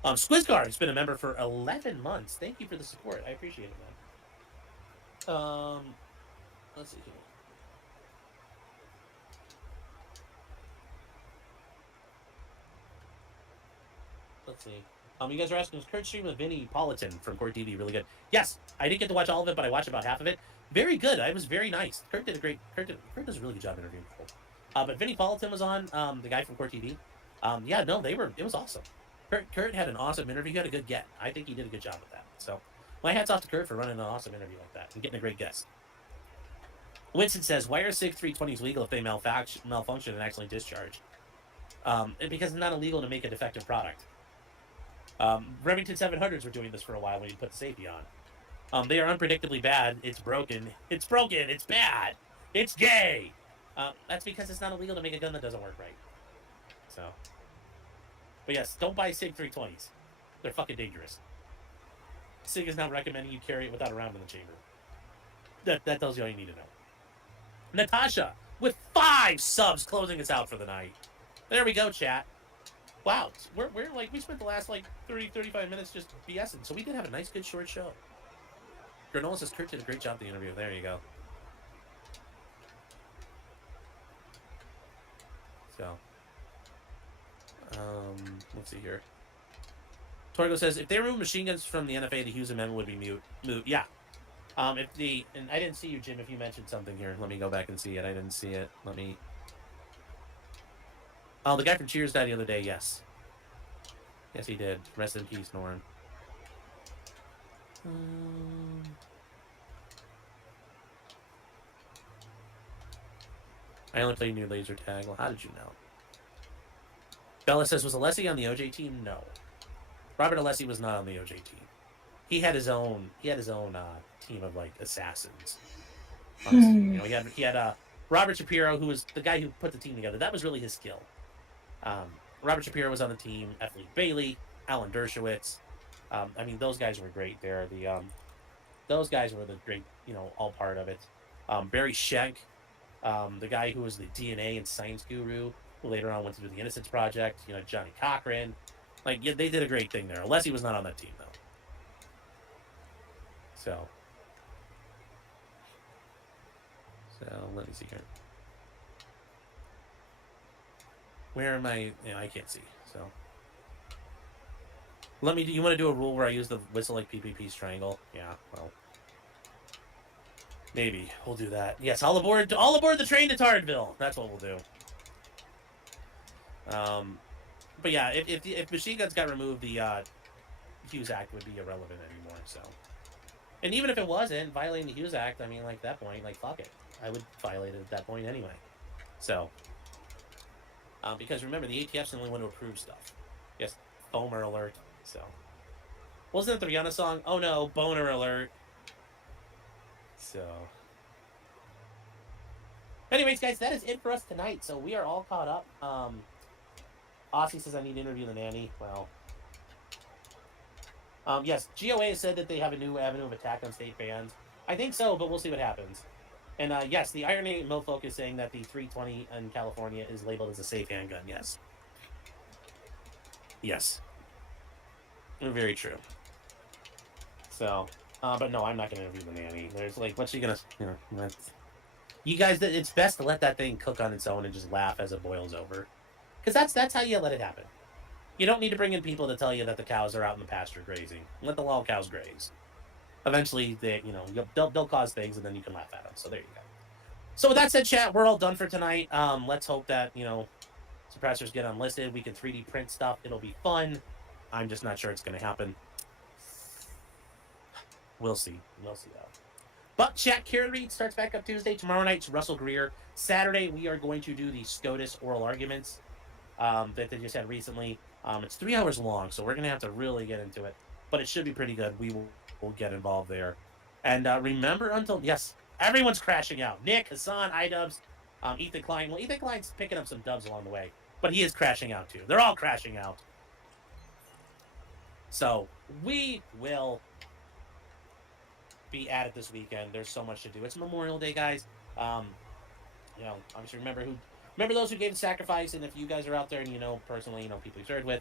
Squizgar has been a member for 11 months. Thank you for the support. I appreciate it, man. Let's see here. Let's see. You guys are asking, was Kurt stream with Vinnie Politan from Court TV really good? Yes, I didn't get to watch all of it, but I watched about half of it. Very good. It was very nice. Kurt does a really good job interviewing people. But Vinnie Politan was on, the guy from Court TV. It was awesome. Kurt had an awesome interview. He had a good get. I think he did a good job with that. So, my hat's off to Kurt for running an awesome interview like that and getting a great guest. Winston says, why are SIG 320s legal if they malfunction and accidentally discharge? Because it's not illegal to make a defective product. Remington 700s were doing this for a while when you put the safety on. They are unpredictably bad. It's broken. It's bad. It's gay. That's because it's not illegal to make a gun that doesn't work right. So, but yes, don't buy SIG 320s. They're fucking dangerous. SIG is not recommending you carry it without a round in the chamber. That tells you all you need to know. Natasha, with 5 subs, closing us out for the night. There we go, chat. Wow, we spent the last 30-35 minutes just BSing, so we did have a nice, good, short show. Granola says Kurt did a great job at the interview. There you go. So, let's see here. Torgo says, if they remove machine guns from the NFA, the Hughes Amendment would be moot. Yeah. And I didn't see you, Jim, if you mentioned something here. Let me go back and see it. I didn't see it. Oh, the guy from Cheers died the other day, yes. Yes, he did. Rest in peace, Norm. I only play new laser tag. Well, how did you know? Bella says, was Alessi on the OJ team? No. Robert Alessi was not on the OJ team. He had his own team of assassins. He had Robert Shapiro, who was the guy who put the team together. That was really his skill. Robert Shapiro was on the team. F. Lee Bailey, Alan Dershowitz. Those guys were great there. Those guys were the great, all part of it. Barry Schenck, the guy who was the DNA and science guru, who later on went to do the Innocence Project. Johnny Cochran. They did a great thing there. Alessi was not on that team though. So let me see here. Where am I? I can't see. So you want to do a rule where I use the whistle like PPP's triangle? Yeah, well, maybe we'll do that. Yes, all aboard the train to Tardville. That's what we'll do. But yeah, if machine guns got removed, the Hughes Act would be irrelevant anymore. So, and even if it wasn't violating the Hughes Act, at that point, fuck it, I would violate it at that point anyway. So, because remember, the ATF's the only one to approve stuff. Yes, Foamer alert. So, wasn't it the Rihanna song? Oh no, boner alert. So, anyways, guys, that is it for us tonight. So we are all caught up. Aussie says I need to interview the nanny. Well, yes, GOA said that they have a new avenue of attack on state bans. I think so, but we'll see what happens. And yes, the Iron 8 Milfolk is saying that the 320 in California is labeled as a safe handgun. Yes. Yes. Very true. So, but no, I'm not going to interview the nanny. There's like, what's she going to, you guys, it's best to let that thing cook on its own and just laugh as it boils over. Because that's how you let it happen. You don't need to bring in people to tell you that the cows are out in the pasture grazing. Let the wild cows graze. Eventually, they'll cause things, and then you can laugh at them. So there you go. So with that said, chat, we're all done for tonight. Let's hope that suppressors get unlisted. We can 3D print stuff. It'll be fun. I'm just not sure it's going to happen. We'll see. We'll see though. But chat, Karen Reed starts back up Tuesday. Tomorrow night's Russell Greer. Saturday, we are going to do the SCOTUS oral arguments that they just had recently. It's 3 hours long, so we're going to have to really get into it. But it should be pretty good. We will get involved there. And remember, yes, everyone's crashing out. Nick, Hassan, iDubbbz, Ethan Klein. Well, Ethan Klein's picking up some dubs along the way, but he is crashing out too. They're all crashing out. So we will be at it this weekend. There's so much to do. It's Memorial Day, guys. Obviously remember those who gave the sacrifice, and if you guys are out there and personally, people you served with,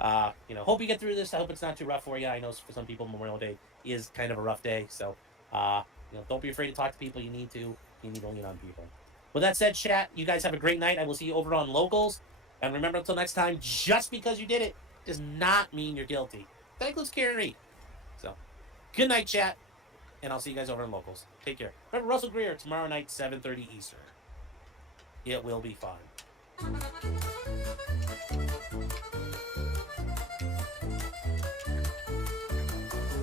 hope you get through this. I hope it's not too rough for you. I know for some people Memorial Day is kind of a rough day, so don't be afraid to talk to people. You need to lean on people. With that said, chat, you guys have a great night. I will see you over on Locals, and remember, until next time, just because you did it does not mean you're guilty. That includes Karen Reed. So good night, chat, and I'll see you guys over on Locals. Take care. Remember, Russell Greer tomorrow night, 7:30 Eastern. It will be fun.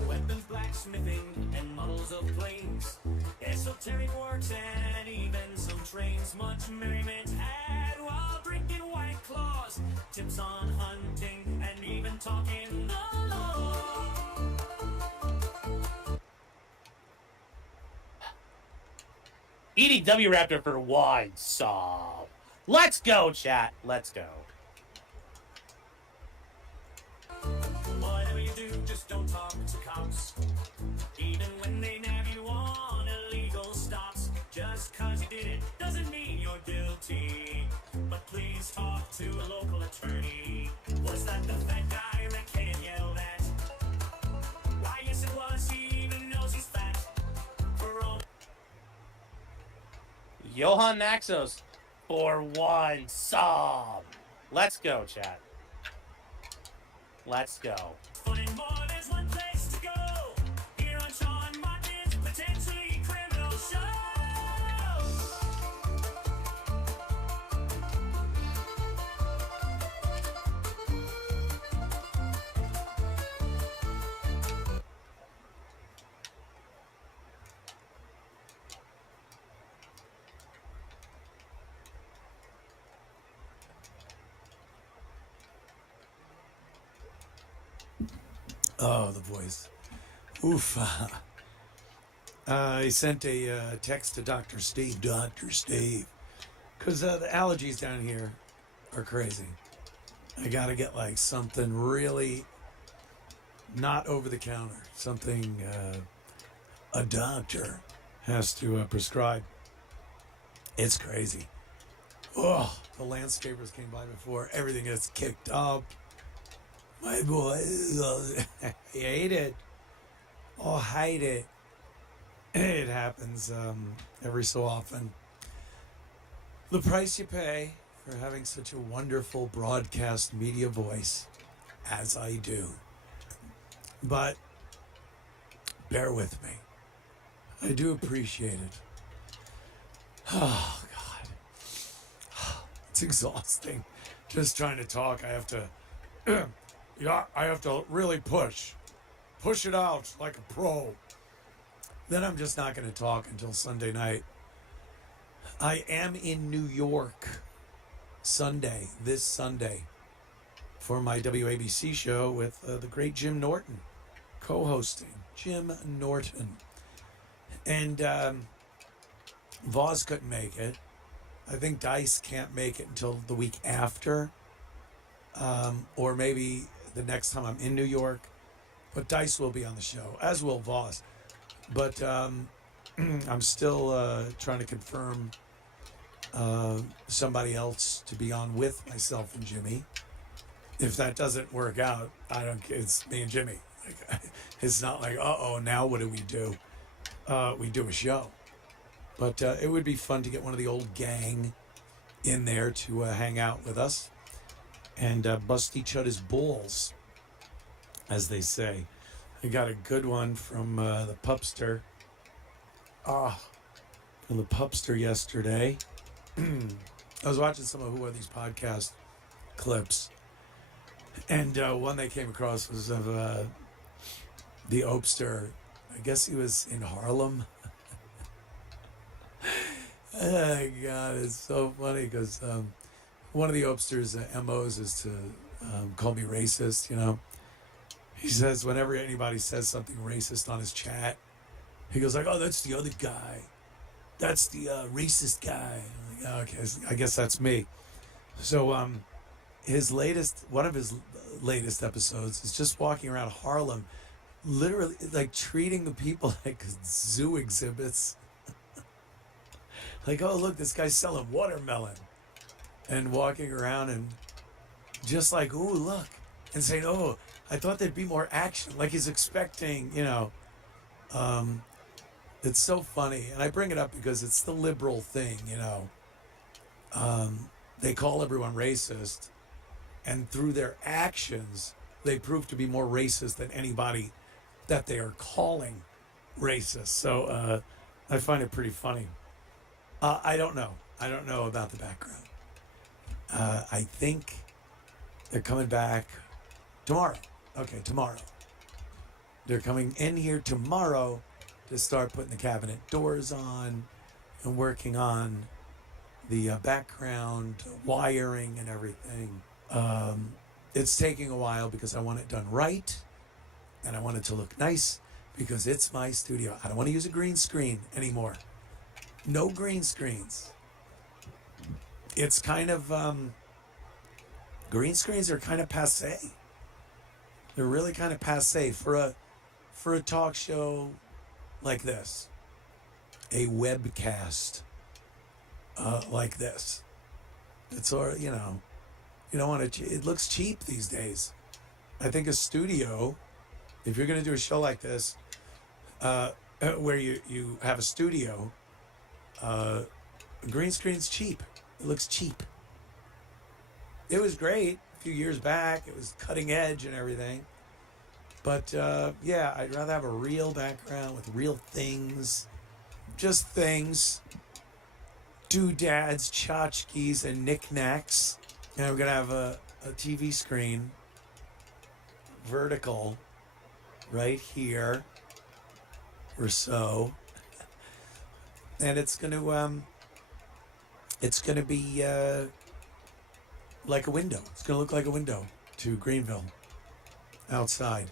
Weapons, blacksmithing, and models of planes, esoteric works, and even some trains. Much merriment had while drinking White Claws, tips on hunting, and even talking the law. EDW Raptor for wine sob. Let's go, chat. Let's go. Whatever you do, just don't talk to cops. Even when they nab you on illegal stops. Just cause you did it doesn't mean you're guilty. But please talk to a local attorney. Was that the fat guy that Ken yelled at? Why, yes it was, he even knows he's fat. For all Johan Naxos for one sob. Let's go, chat. Let's go. fun and more, there's one place to go. Here on Sean Martin's Potentially Criminal Show. Oh, the voice. Oof. I sent a text to Dr. Steve. Dr. Steve. Because the allergies down here are crazy. I got to get like something really not over the counter. Something a doctor has to prescribe. It's crazy. Oh, the landscapers came by before. Everything gets kicked up. My boy, I hate it. Oh, hate it. It happens every so often. The price you pay for having such a wonderful broadcast media voice, as I do. But bear with me. I do appreciate it. Oh, God. It's exhausting. Just trying to talk, I have to... I have to really push it out like a pro. Then I'm just not going to talk until Sunday night. I am in New York this Sunday, for my WABC show with the great Jim Norton, co-hosting. Jim Norton. And Voss couldn't make it. I think Dice can't make it until the week after, or maybe the next time I'm in New York. But Dice will be on the show, as will Voss. But I'm still trying to confirm somebody else to be on with myself and Jimmy. If that doesn't work out, it's me and Jimmy. Like, it's not like, now what do? We do a show. But it would be fun to get one of the old gang in there to hang out with us and bust each other's balls, as they say. I got a good one from the Pupster. From the Pupster yesterday. I was watching some of Who Are These podcast clips, and one they came across was of the Opster. I guess he was in Harlem. Oh, God, it's so funny because one of the Opster's MOs is to call me racist, you know. He says whenever anybody says something racist on his chat, he goes like, "Oh, that's the other guy. That's the racist guy." I'm like, oh, okay, I guess that's me. So one of his latest episodes is just walking around Harlem, literally like treating the people like zoo exhibits. Like, oh, look, this guy's selling watermelon, and walking around and just like, ooh, look, and saying, oh, I thought there'd be more action. Like he's expecting, you know. It's so funny, and I bring it up because it's the liberal thing, you know. They call everyone racist, and through their actions, they prove to be more racist than anybody that they are calling racist. So I find it pretty funny. I don't know. I don't know about the background. I think they're coming back tomorrow. Okay, tomorrow. They're coming in here tomorrow to start putting the cabinet doors on and working on the background wiring and everything. It's taking a while because I want it done right, and I want it to look nice because it's my studio. I don't want to use a green screen anymore. No green screens. It's kind of green screens are kind of passé. They're really kind of passé for a talk show like this, a webcast like this. It's all, you know, you don't want to. It looks cheap these days. I think a studio, if you're going to do a show like this, where you have a studio, green screen's cheap. It looks cheap. It was great a few years back. It was cutting edge and everything. But yeah, I'd rather have a real background with real things. Just things. Doodads, tchotchkes, and knickknacks. And we're going to have a TV screen, vertical, right here, or so. And it's going to be like a window. It's going to look like a window to Greenville outside.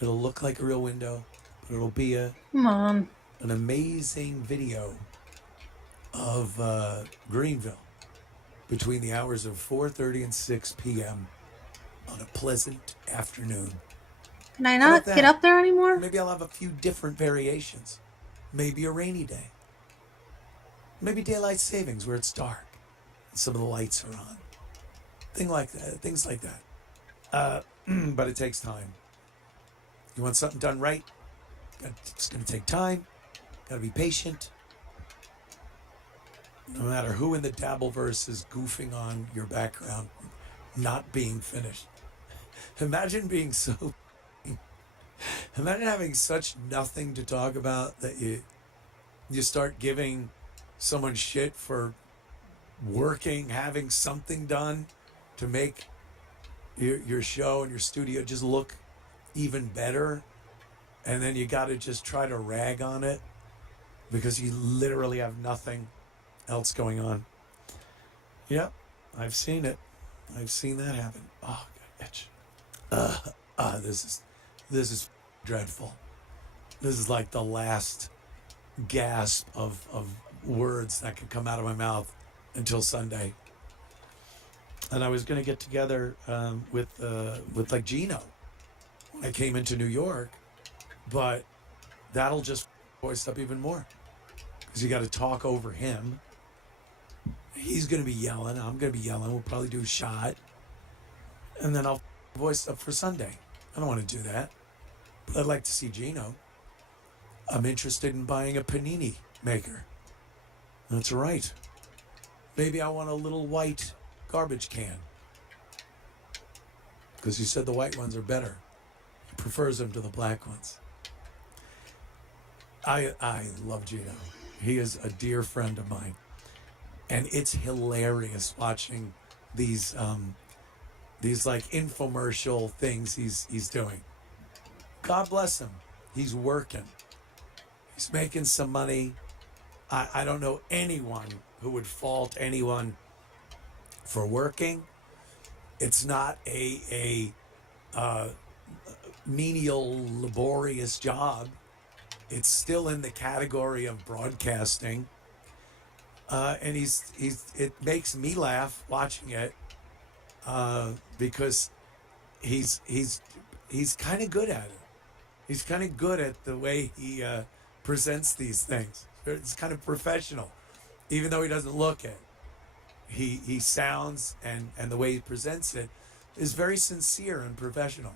It'll look like a real window, but it'll be Mom. an amazing video of Greenville between the hours of 4:30 and 6 p.m. on a pleasant afternoon. Can I not get up there anymore? Maybe I'll have a few different variations. Maybe a rainy day. Maybe daylight savings where it's dark and some of the lights are on. Things like that. But it takes time. You want something done right? It's going to take time. Got to be patient. No matter who in the Dabbleverse is goofing on your background, not being finished. Imagine being so... Imagine having such nothing to talk about that you start giving someone shit for working, having something done to make your show and your studio just look even better, and then you got to just try to rag on it because you literally have nothing else going on. Yep, I've seen it. I've seen that happen. Oh, God, itch. This is dreadful. This is like the last gasp of words that could come out of my mouth until Sunday. And I was going to get together with like Gino when I came into New York, but that'll just voice up even more because you got to talk over him. He's going to be yelling. I'm going to be yelling. We'll probably do a shot, and then I'll voice up for Sunday. I don't want to do that, but I'd like to see Gino. I'm interested in buying a panini maker. That's right. Maybe I want a little white garbage can because he said the white ones are better. He prefers them to the black ones. I love Gino. He is a dear friend of mine, and it's hilarious watching these like infomercial things he's doing. God bless him. He's working. He's making some money. I don't know anyone who would fault anyone for working. It's not a menial, laborious job. It's still in the category of broadcasting, and it makes me laugh watching it because he's kind of good at it. He's kind of good at the way he presents these things. It's kind of professional, even though he doesn't look it. He sounds and the way he presents it is very sincere and professional.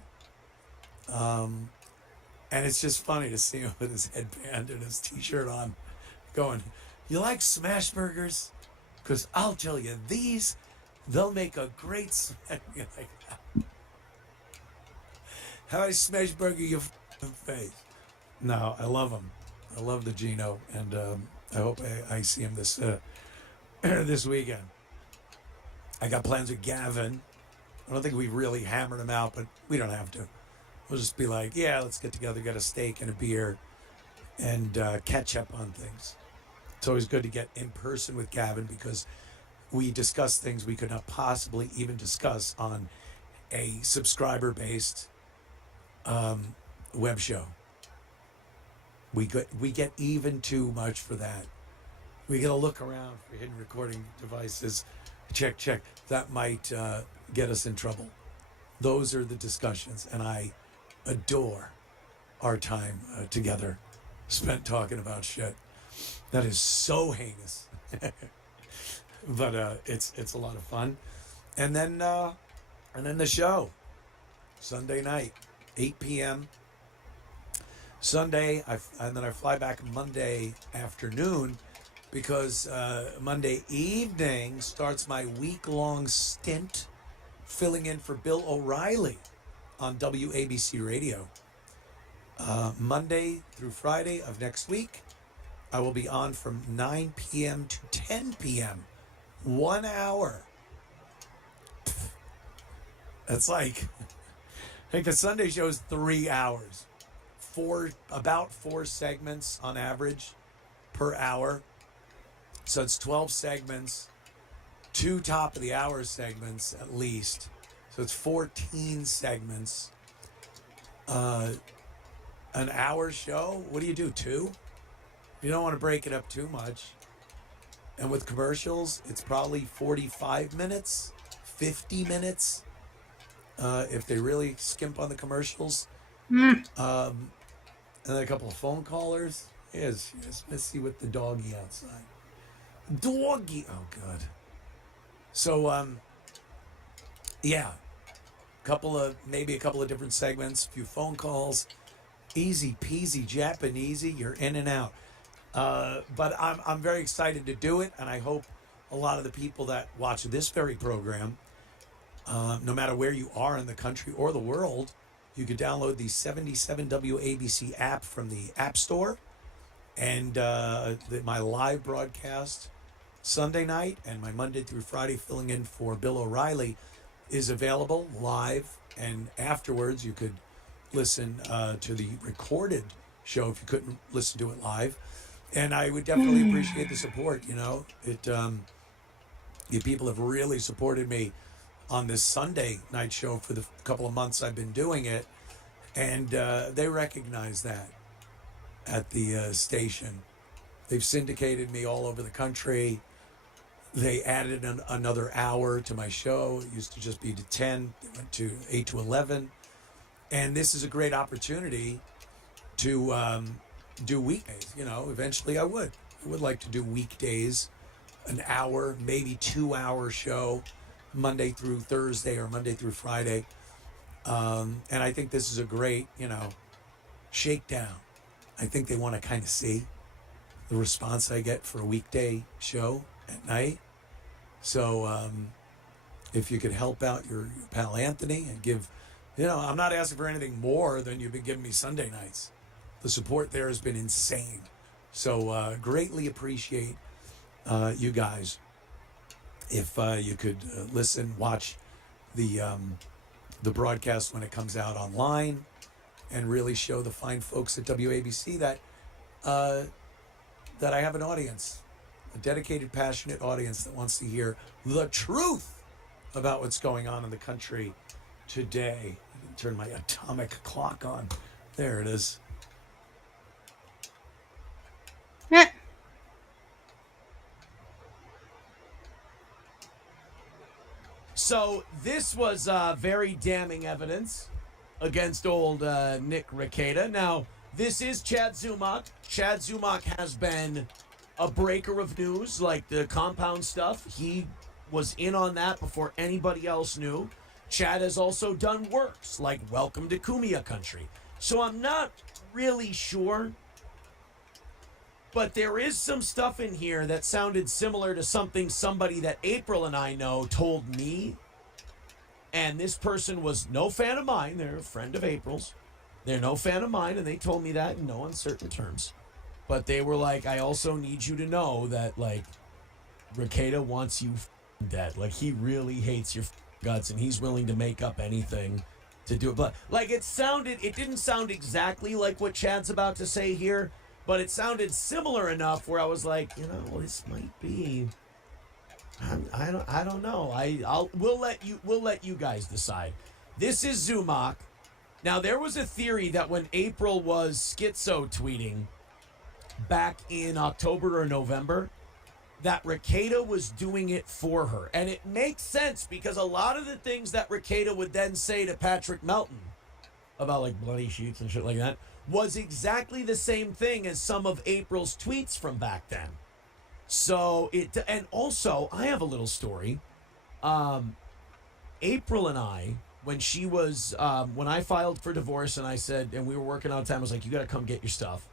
And it's just funny to see him with his headband and his t-shirt on going, "You like smash burgers? Because I'll tell you, they'll make a great smash." Like, how I smash burger your face. No, I love him. I love the Gino, and I hope I see him this this weekend. I got plans with Gavin. I don't think we really hammered him out, but we don't have to. We'll just be like, yeah, let's get together, get a steak and a beer, and catch up on things. It's always good to get in person with Gavin because we discuss things we could not possibly even discuss on a subscriber-based web show. We get even too much for that. We got to look around for hidden recording devices. Check. That might get us in trouble. Those are the discussions, and I adore our time together spent talking about shit. That is so heinous. But it's a lot of fun. And then the show, Sunday night, 8 p.m. Sunday, and then I fly back Monday afternoon because Monday evening starts my week-long stint filling in for Bill O'Reilly on WABC Radio. Monday through Friday of next week, I will be on from 9 p.m. to 10 p.m. 1 hour. That's like, I think the Sunday show is 3 hours. About four segments on average per hour. So it's 12 segments, 2 top of the hour segments at least. So it's 14 segments. An hour show, what do you do, 2? You don't want to break it up too much. And with commercials, it's probably 45 minutes, 50 minutes, if they really skimp on the commercials. And then a couple of phone callers. Yes, Missy with the doggy outside. Doggy, oh God. So, yeah, maybe a couple of different segments, a few phone calls. Easy peasy Japanesey, you're in and out. But I'm very excited to do it, and I hope a lot of the people that watch this very program, no matter where you are in the country or the world, you can download the 77 WABC app from the App Store, and my live broadcast Sunday night and my Monday through Friday filling in for Bill O'Reilly is available live, and afterwards you could listen to the recorded show if you couldn't listen to it live. And I would definitely appreciate the support. You know, you people have really supported me on this Sunday night show for the couple of months I've been doing it, and they recognize that at the station. They've syndicated me all over the country. They added another hour to my show. It used to just be to 10. They went to 8 to 11. And this is a great opportunity to do weekdays. You know, eventually I would like to do weekdays, an hour, maybe 2 hour show, Monday through Thursday or Monday through Friday. And I think this is a great, shakedown. I think they want to kind of see the response I get for a weekday show at night. So if you could help out your pal Anthony and give, I'm not asking for anything more than you've been giving me Sunday nights. The support there has been insane. So greatly appreciate you guys. If you could listen, watch the broadcast when it comes out online, and really show the fine folks at WABC that I have an audience, a dedicated, passionate audience that wants to hear the truth about what's going on in the country today. I can turn my atomic clock on. There it is. So this was very damning evidence against old Nick Rekieta. Now, this is Chad Zumock. Chad Zumock has been a breaker of news, like the compound stuff. He was in on that before anybody else knew. Chad has also done works like Welcome to Kumia Country. So I'm not really sure, but there is some stuff in here that sounded similar to something somebody that April and I know told me. And this person was no fan of mine. They're a friend of April's. They're no fan of mine, and they told me that in no uncertain terms. But they were like, I also need you to know that, like, Rekieta wants you dead. Like, he really hates your guts, and he's willing to make up anything to do it. But, like, it didn't sound exactly like what Chad's about to say here, but it sounded similar enough where I was like, this might be... I don't know. We'll let you guys decide. This is Zumock. Now, there was a theory that when April was schizo tweeting back in October or November, that Rekieta was doing it for her. And it makes sense because a lot of the things that Rekieta would then say to Patrick Melton about, like, bloody sheets and shit like that was exactly the same thing as some of April's tweets from back then. So and also I have a little story. April and I, when she was, when I filed for divorce and I said, and we were working all the time, I was like, you got to come get your stuff.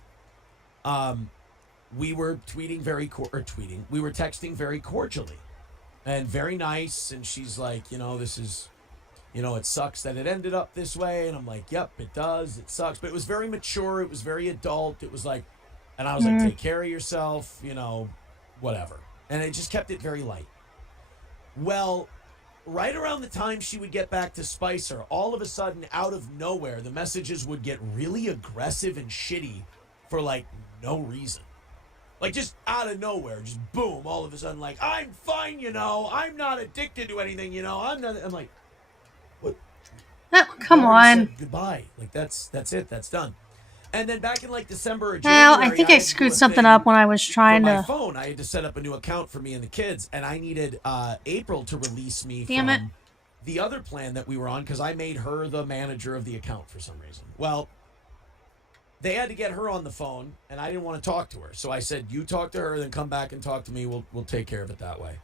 We were we were texting very cordially and very nice. And she's like, this is, it sucks that it ended up this way. And I'm like, yep, it does. It sucks. But it was very mature. It was very adult. It was like, and I was like, take care of yourself, whatever. And I just kept it very light. Well, right around the time she would get back to Spicer, all of a sudden, out of nowhere, the messages would get really aggressive and shitty for, like, no reason. Like, just out of nowhere, just boom, all of a sudden, like, I'm fine, I'm not addicted to anything, I'm like, what? Oh, come on. Said goodbye. Like, that's it. That's done. And then back in, like, December or Well, January, I think I screwed something up when I was trying my to... phone. I had to set up a new account for me and the kids, and I needed April to release me Damn from it. the other plan that we were on because I made her the manager of the account for some reason. Well, they had to get her on the phone, and I didn't want to talk to her. So I said, you talk to her, then come back and talk to me. We'll take care of it that way.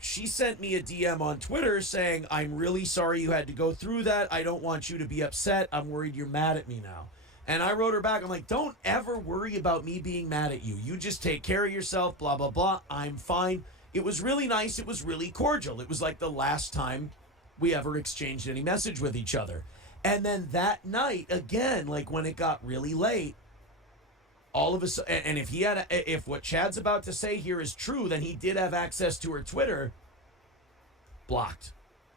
She sent me a DM on Twitter saying, I'm really sorry you had to go through that. I don't want you to be upset. I'm worried you're mad at me now. And I wrote her back. I'm like, don't ever worry about me being mad at you. You just take care of yourself, blah, blah, blah. I'm fine. It was really nice. It was really cordial. It was like the last time we ever exchanged any message with each other. And then that night, again, like when it got really late, all of a sudden, and if what Chad's about to say here is true, then he did have access to her Twitter. Blocked.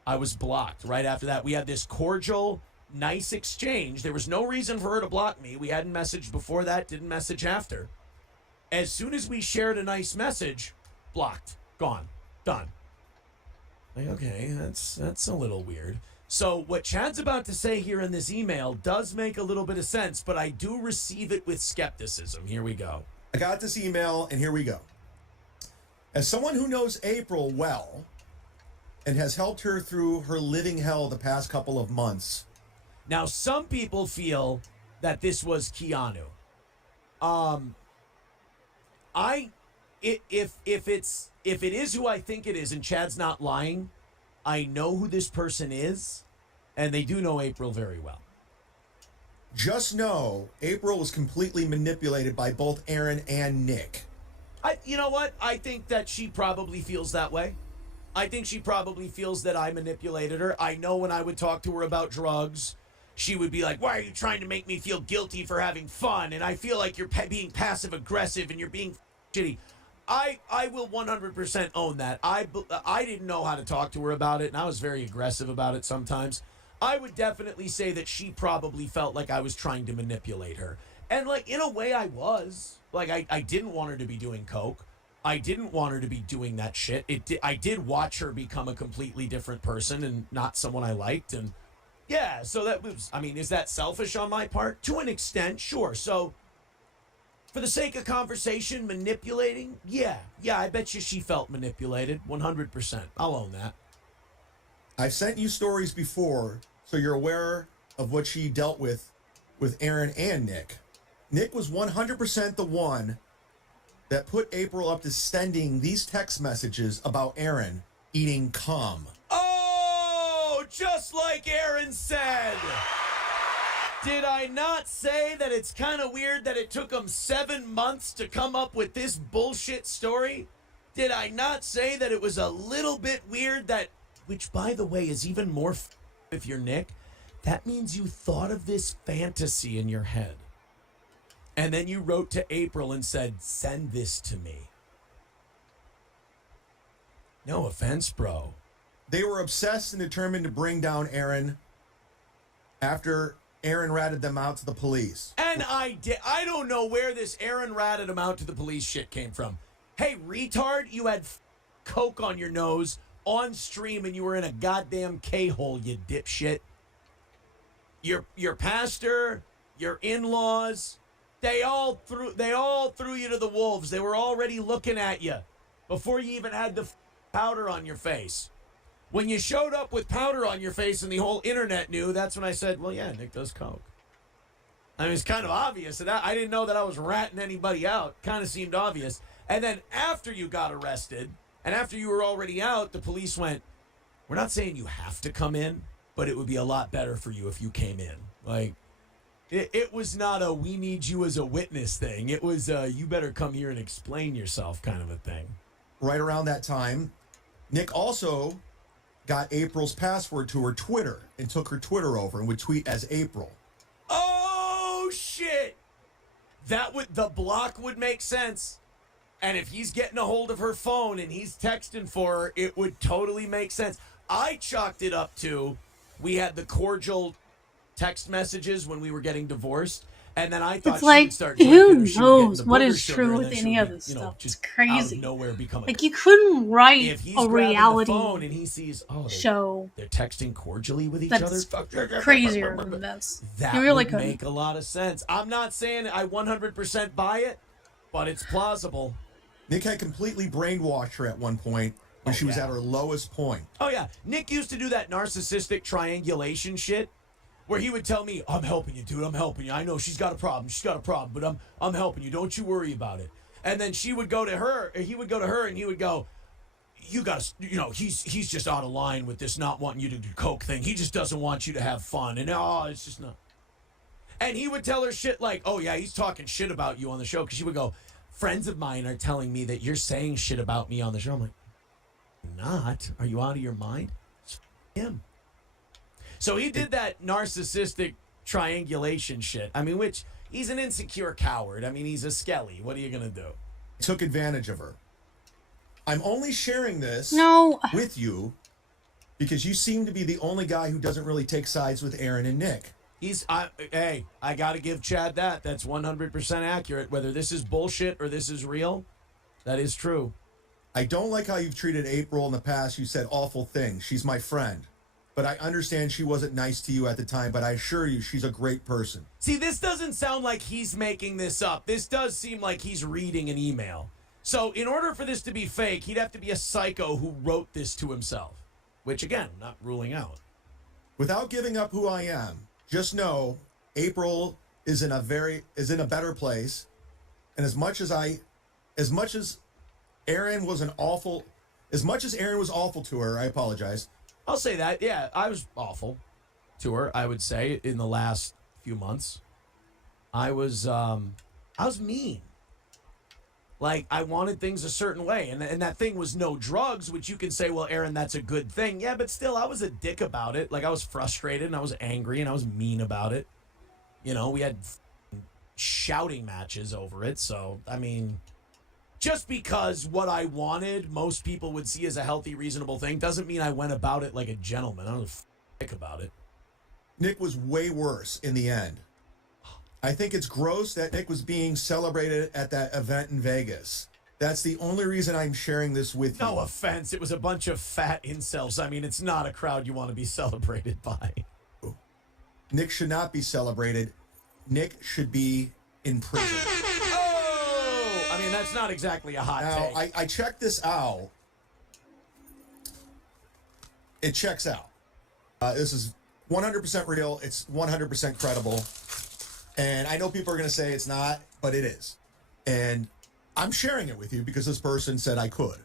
I was blocked right after that. We had this cordial, nice exchange. There was no reason for her to block me. We hadn't messaged before that, didn't message after. As soon as we shared a nice message, blocked, gone, done. Like, okay, that's a little weird. So what Chad's about to say here in this email does make a little bit of sense, but I do receive it with skepticism. Here we go. I got this email, and here we go. As someone who knows April well and has helped her through her living hell the past couple of months. Now, some people feel that this was Keanu. If it is who I think it is, and Chad's not lying, I know who this person is, and they do know April very well. Just know April was completely manipulated by both Aaron and Nick. You know what? I think that she probably feels that way. I think she probably feels that I manipulated her. I know when I would talk to her about drugs, she would be like, why are you trying to make me feel guilty for having fun? And I feel like you're being passive aggressive and you're being shitty. I will 100% own that. I didn't know how to talk to her about it, and I was very aggressive about it sometimes. I would definitely say that she probably felt like I was trying to manipulate her. And, like, in a way I was. Like, I didn't want her to be doing coke. I didn't want her to be doing that shit. I did watch her become a completely different person and not someone I liked. And, yeah, so that was, I mean, is that selfish on my part? To an extent, sure. So, for the sake of conversation, manipulating? Yeah, I bet you she felt manipulated. 100%. I'll own that. I've sent you stories before, so you're aware of what she dealt with Aaron and Nick. Nick was 100% the one that put April up to sending these text messages about Aaron eating cum. Oh, just like Aaron said. Did I not say that it's kind of weird that it took him 7 months to come up with this bullshit story? Did I not say that it was a little bit weird that, which by the way is even more if you're Nick, that means you thought of this fantasy in your head. And then you wrote to April and said, send this to me. No offense, bro. They were obsessed and determined to bring down Aaron after Aaron ratted them out to the police. And I did. I don't know where this Aaron ratted him out to the police shit came from. Hey, retard, you had coke on your nose on stream and you were in a goddamn K-hole, you dipshit. Your pastor, your in-laws, they all threw you to the wolves. They were already looking at you before you even had the powder on your face. When you showed up with powder on your face and the whole internet knew, that's when I said, well, yeah, Nick does coke. I mean, it's kind of obvious. And I didn't know that I was ratting anybody out. Kind of seemed obvious. And then after you got arrested and after you were already out, the police went, we're not saying you have to come in, but it would be a lot better for you if you came in. Like, it was not a we need you as a witness thing. It was you better come here and explain yourself kind of a thing. Right around that time, Nick also got April's password to her Twitter and took her Twitter over and would tweet as April. Oh, shit. The block would make sense. And if he's getting a hold of her phone and he's texting for her, it would totally make sense. I chalked it up to, we had the cordial text messages when we were getting divorced, and then I thought it's like, who knows what is true with any of this stuff? It's crazy. Out of nowhere become like, you couldn't write if he's a reality the phone and he sees, show they're texting cordially with each that's other. Crazier than this. That you really would couldn't. make a lot of sense. I'm not saying I 100% buy it, but it's plausible. Nick had completely brainwashed her at one point when she was at her lowest point. Oh, yeah. Nick used to do that narcissistic triangulation shit where he would tell me, I'm helping you, dude. I'm helping you. I know she's got a problem. But I'm helping you. Don't you worry about it. And then she would go to her, or he would go to her, and he would go, you got to, he's just out of line with this not wanting you to do coke thing. He just doesn't want you to have fun. And, it's just not. And he would tell her shit like, oh, yeah, he's talking shit about you on the show. Because she would go, friends of mine are telling me that you're saying shit about me on the show. I'm like, not? Are you out of your mind? It's him. So he did that narcissistic triangulation shit. I mean, which, he's an insecure coward. I mean, he's a skelly. What are you going to do? Took advantage of her. I'm only sharing this with you because you seem to be the only guy who doesn't really take sides with Aaron and Nick. Hey, I got to give Chad that. That's 100% accurate. Whether this is bullshit or this is real, that is true. I don't like how you've treated April in the past. You said awful things. She's my friend. But I understand she wasn't nice to you at the time, but I assure you she's a great person. See, this doesn't sound like he's making this up. This does seem like he's reading an email. So in order for this to be fake, he'd have to be a psycho who wrote this to himself, which, again, not ruling out. Without giving up who I am, just know April is in a better place. And as much as Aaron was awful to her, I apologize. I'll say that. Yeah, I was awful to her, I would say, in the last few months. I was mean. Like, I wanted things a certain way. And that thing was no drugs, which you can say, well, Aaron, that's a good thing. Yeah, but still, I was a dick about it. Like, I was frustrated and I was angry and I was mean about it. You know, we had shouting matches over it. So, I mean, just because what I wanted most people would see as a healthy, reasonable thing doesn't mean I went about it like a gentleman. I was a dick about it. Nick was way worse in the end. I think it's gross that Nick was being celebrated at that event in Vegas. That's the only reason I'm sharing this with you. No offense. It was a bunch of fat incels. I mean, it's not a crowd you want to be celebrated by. Nick should not be celebrated. Nick should be in prison. Oh! I mean, that's not exactly a hot Now, take. I checked this out. It checks out. This is 100% real. It's 100% credible. And I know people are going to say it's not, but it is. And I'm sharing it with you because this person said I could.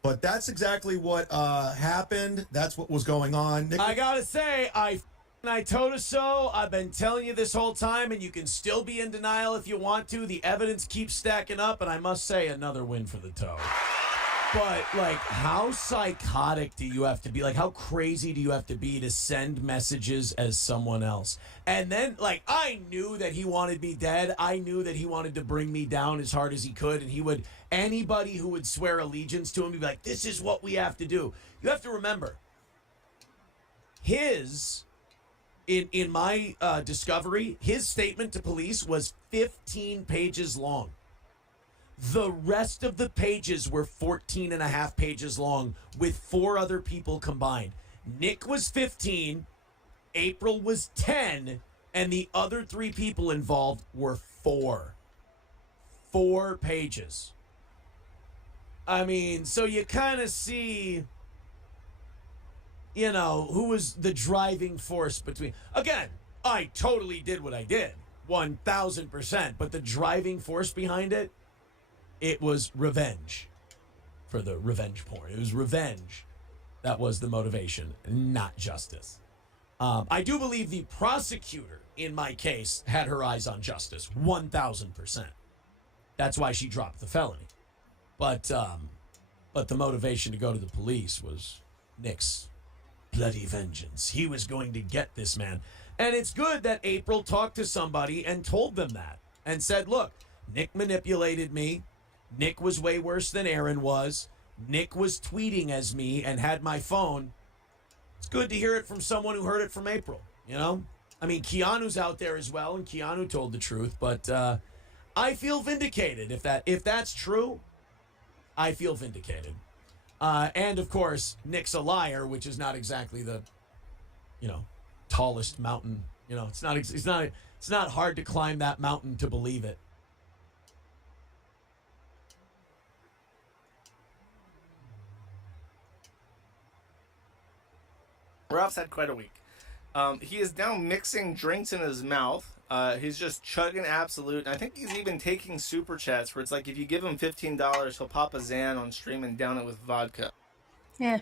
But that's exactly what happened. That's what was going on. Nick, I gotta say, I told her so. I've been telling you this whole time, and you can still be in denial if you want to. The evidence keeps stacking up, and I must say, another win for the toe. But, like, how psychotic do you have to be? Like, how crazy do you have to be to send messages as someone else? And then, like, I knew that he wanted me dead. I knew that he wanted to bring me down as hard as he could. And he would, anybody who would swear allegiance to him, he'd be like, this is what we have to do. You have to remember, in my discovery, his statement to police was 15 pages long. The rest of the pages were 14 and a half pages long with 4 other people combined. Nick was 15, April was 10, and the other 3 people involved were 4. 4 pages. I mean, so you kind of see, you know, who was the driving force between. Again, I totally did what I did, 1,000%, but the driving force behind it, it was revenge for the revenge porn. It was revenge. That was the motivation, not justice. I do believe the prosecutor in my case had her eyes on justice, 1,000%. That's why she dropped the felony. But the motivation to go to the police was Nick's bloody vengeance. He was going to get this man. And it's good that April talked to somebody and told them that and said, look, Nick manipulated me. Nick was way worse than Aaron was. Nick was tweeting as me and had my phone. It's good to hear it from someone who heard it from April, you know? I mean, Keanu's out there as well, and Keanu told the truth, but I feel vindicated. If that's true, I feel vindicated. And, of course, Nick's a liar, which is not exactly the, you know, tallest mountain. You know, it's not hard to climb that mountain to believe it. Ralph's had quite a week. He is now mixing drinks in his mouth. He's just chugging Absolute. And I think he's even taking super chats where it's like if you give him $15, he'll pop a Xan on stream and down it with vodka. Yeah.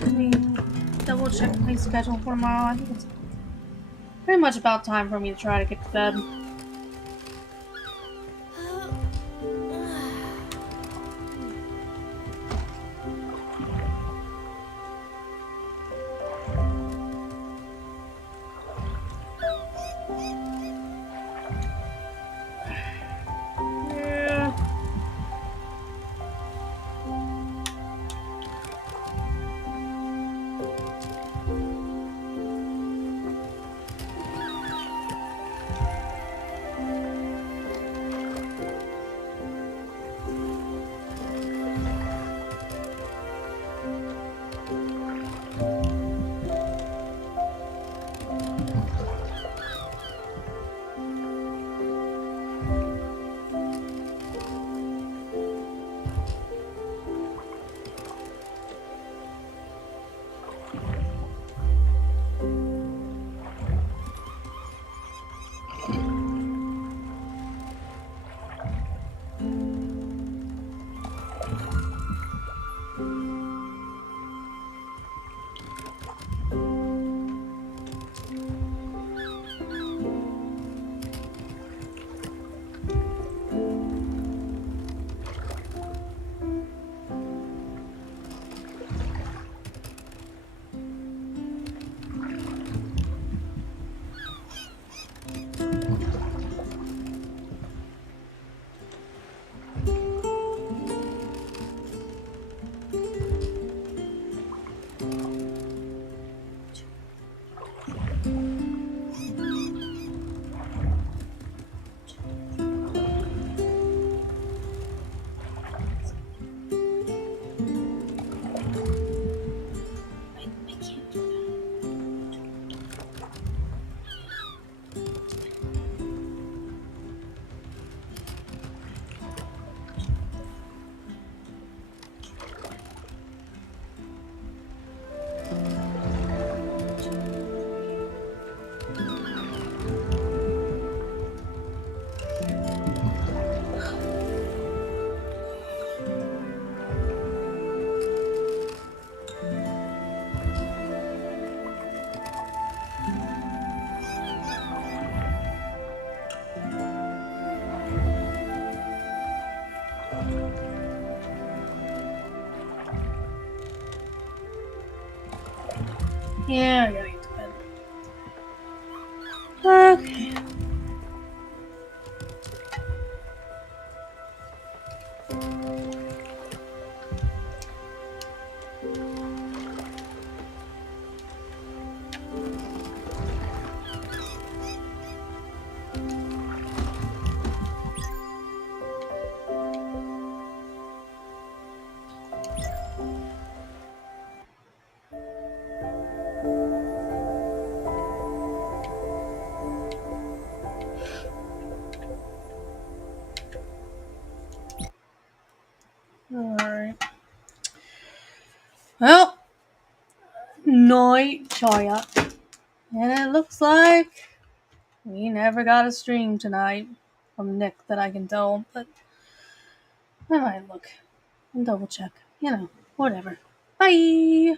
Let me double check my schedule for tomorrow. I think it's pretty much about time for me to try to get to bed. Yeah. Yeah, I gotta get to bed. Okay. Alright. Well, night, Chaya. And it looks like we never got a stream tonight from Nick that I can tell, but I might look and double check. Whatever. Bye!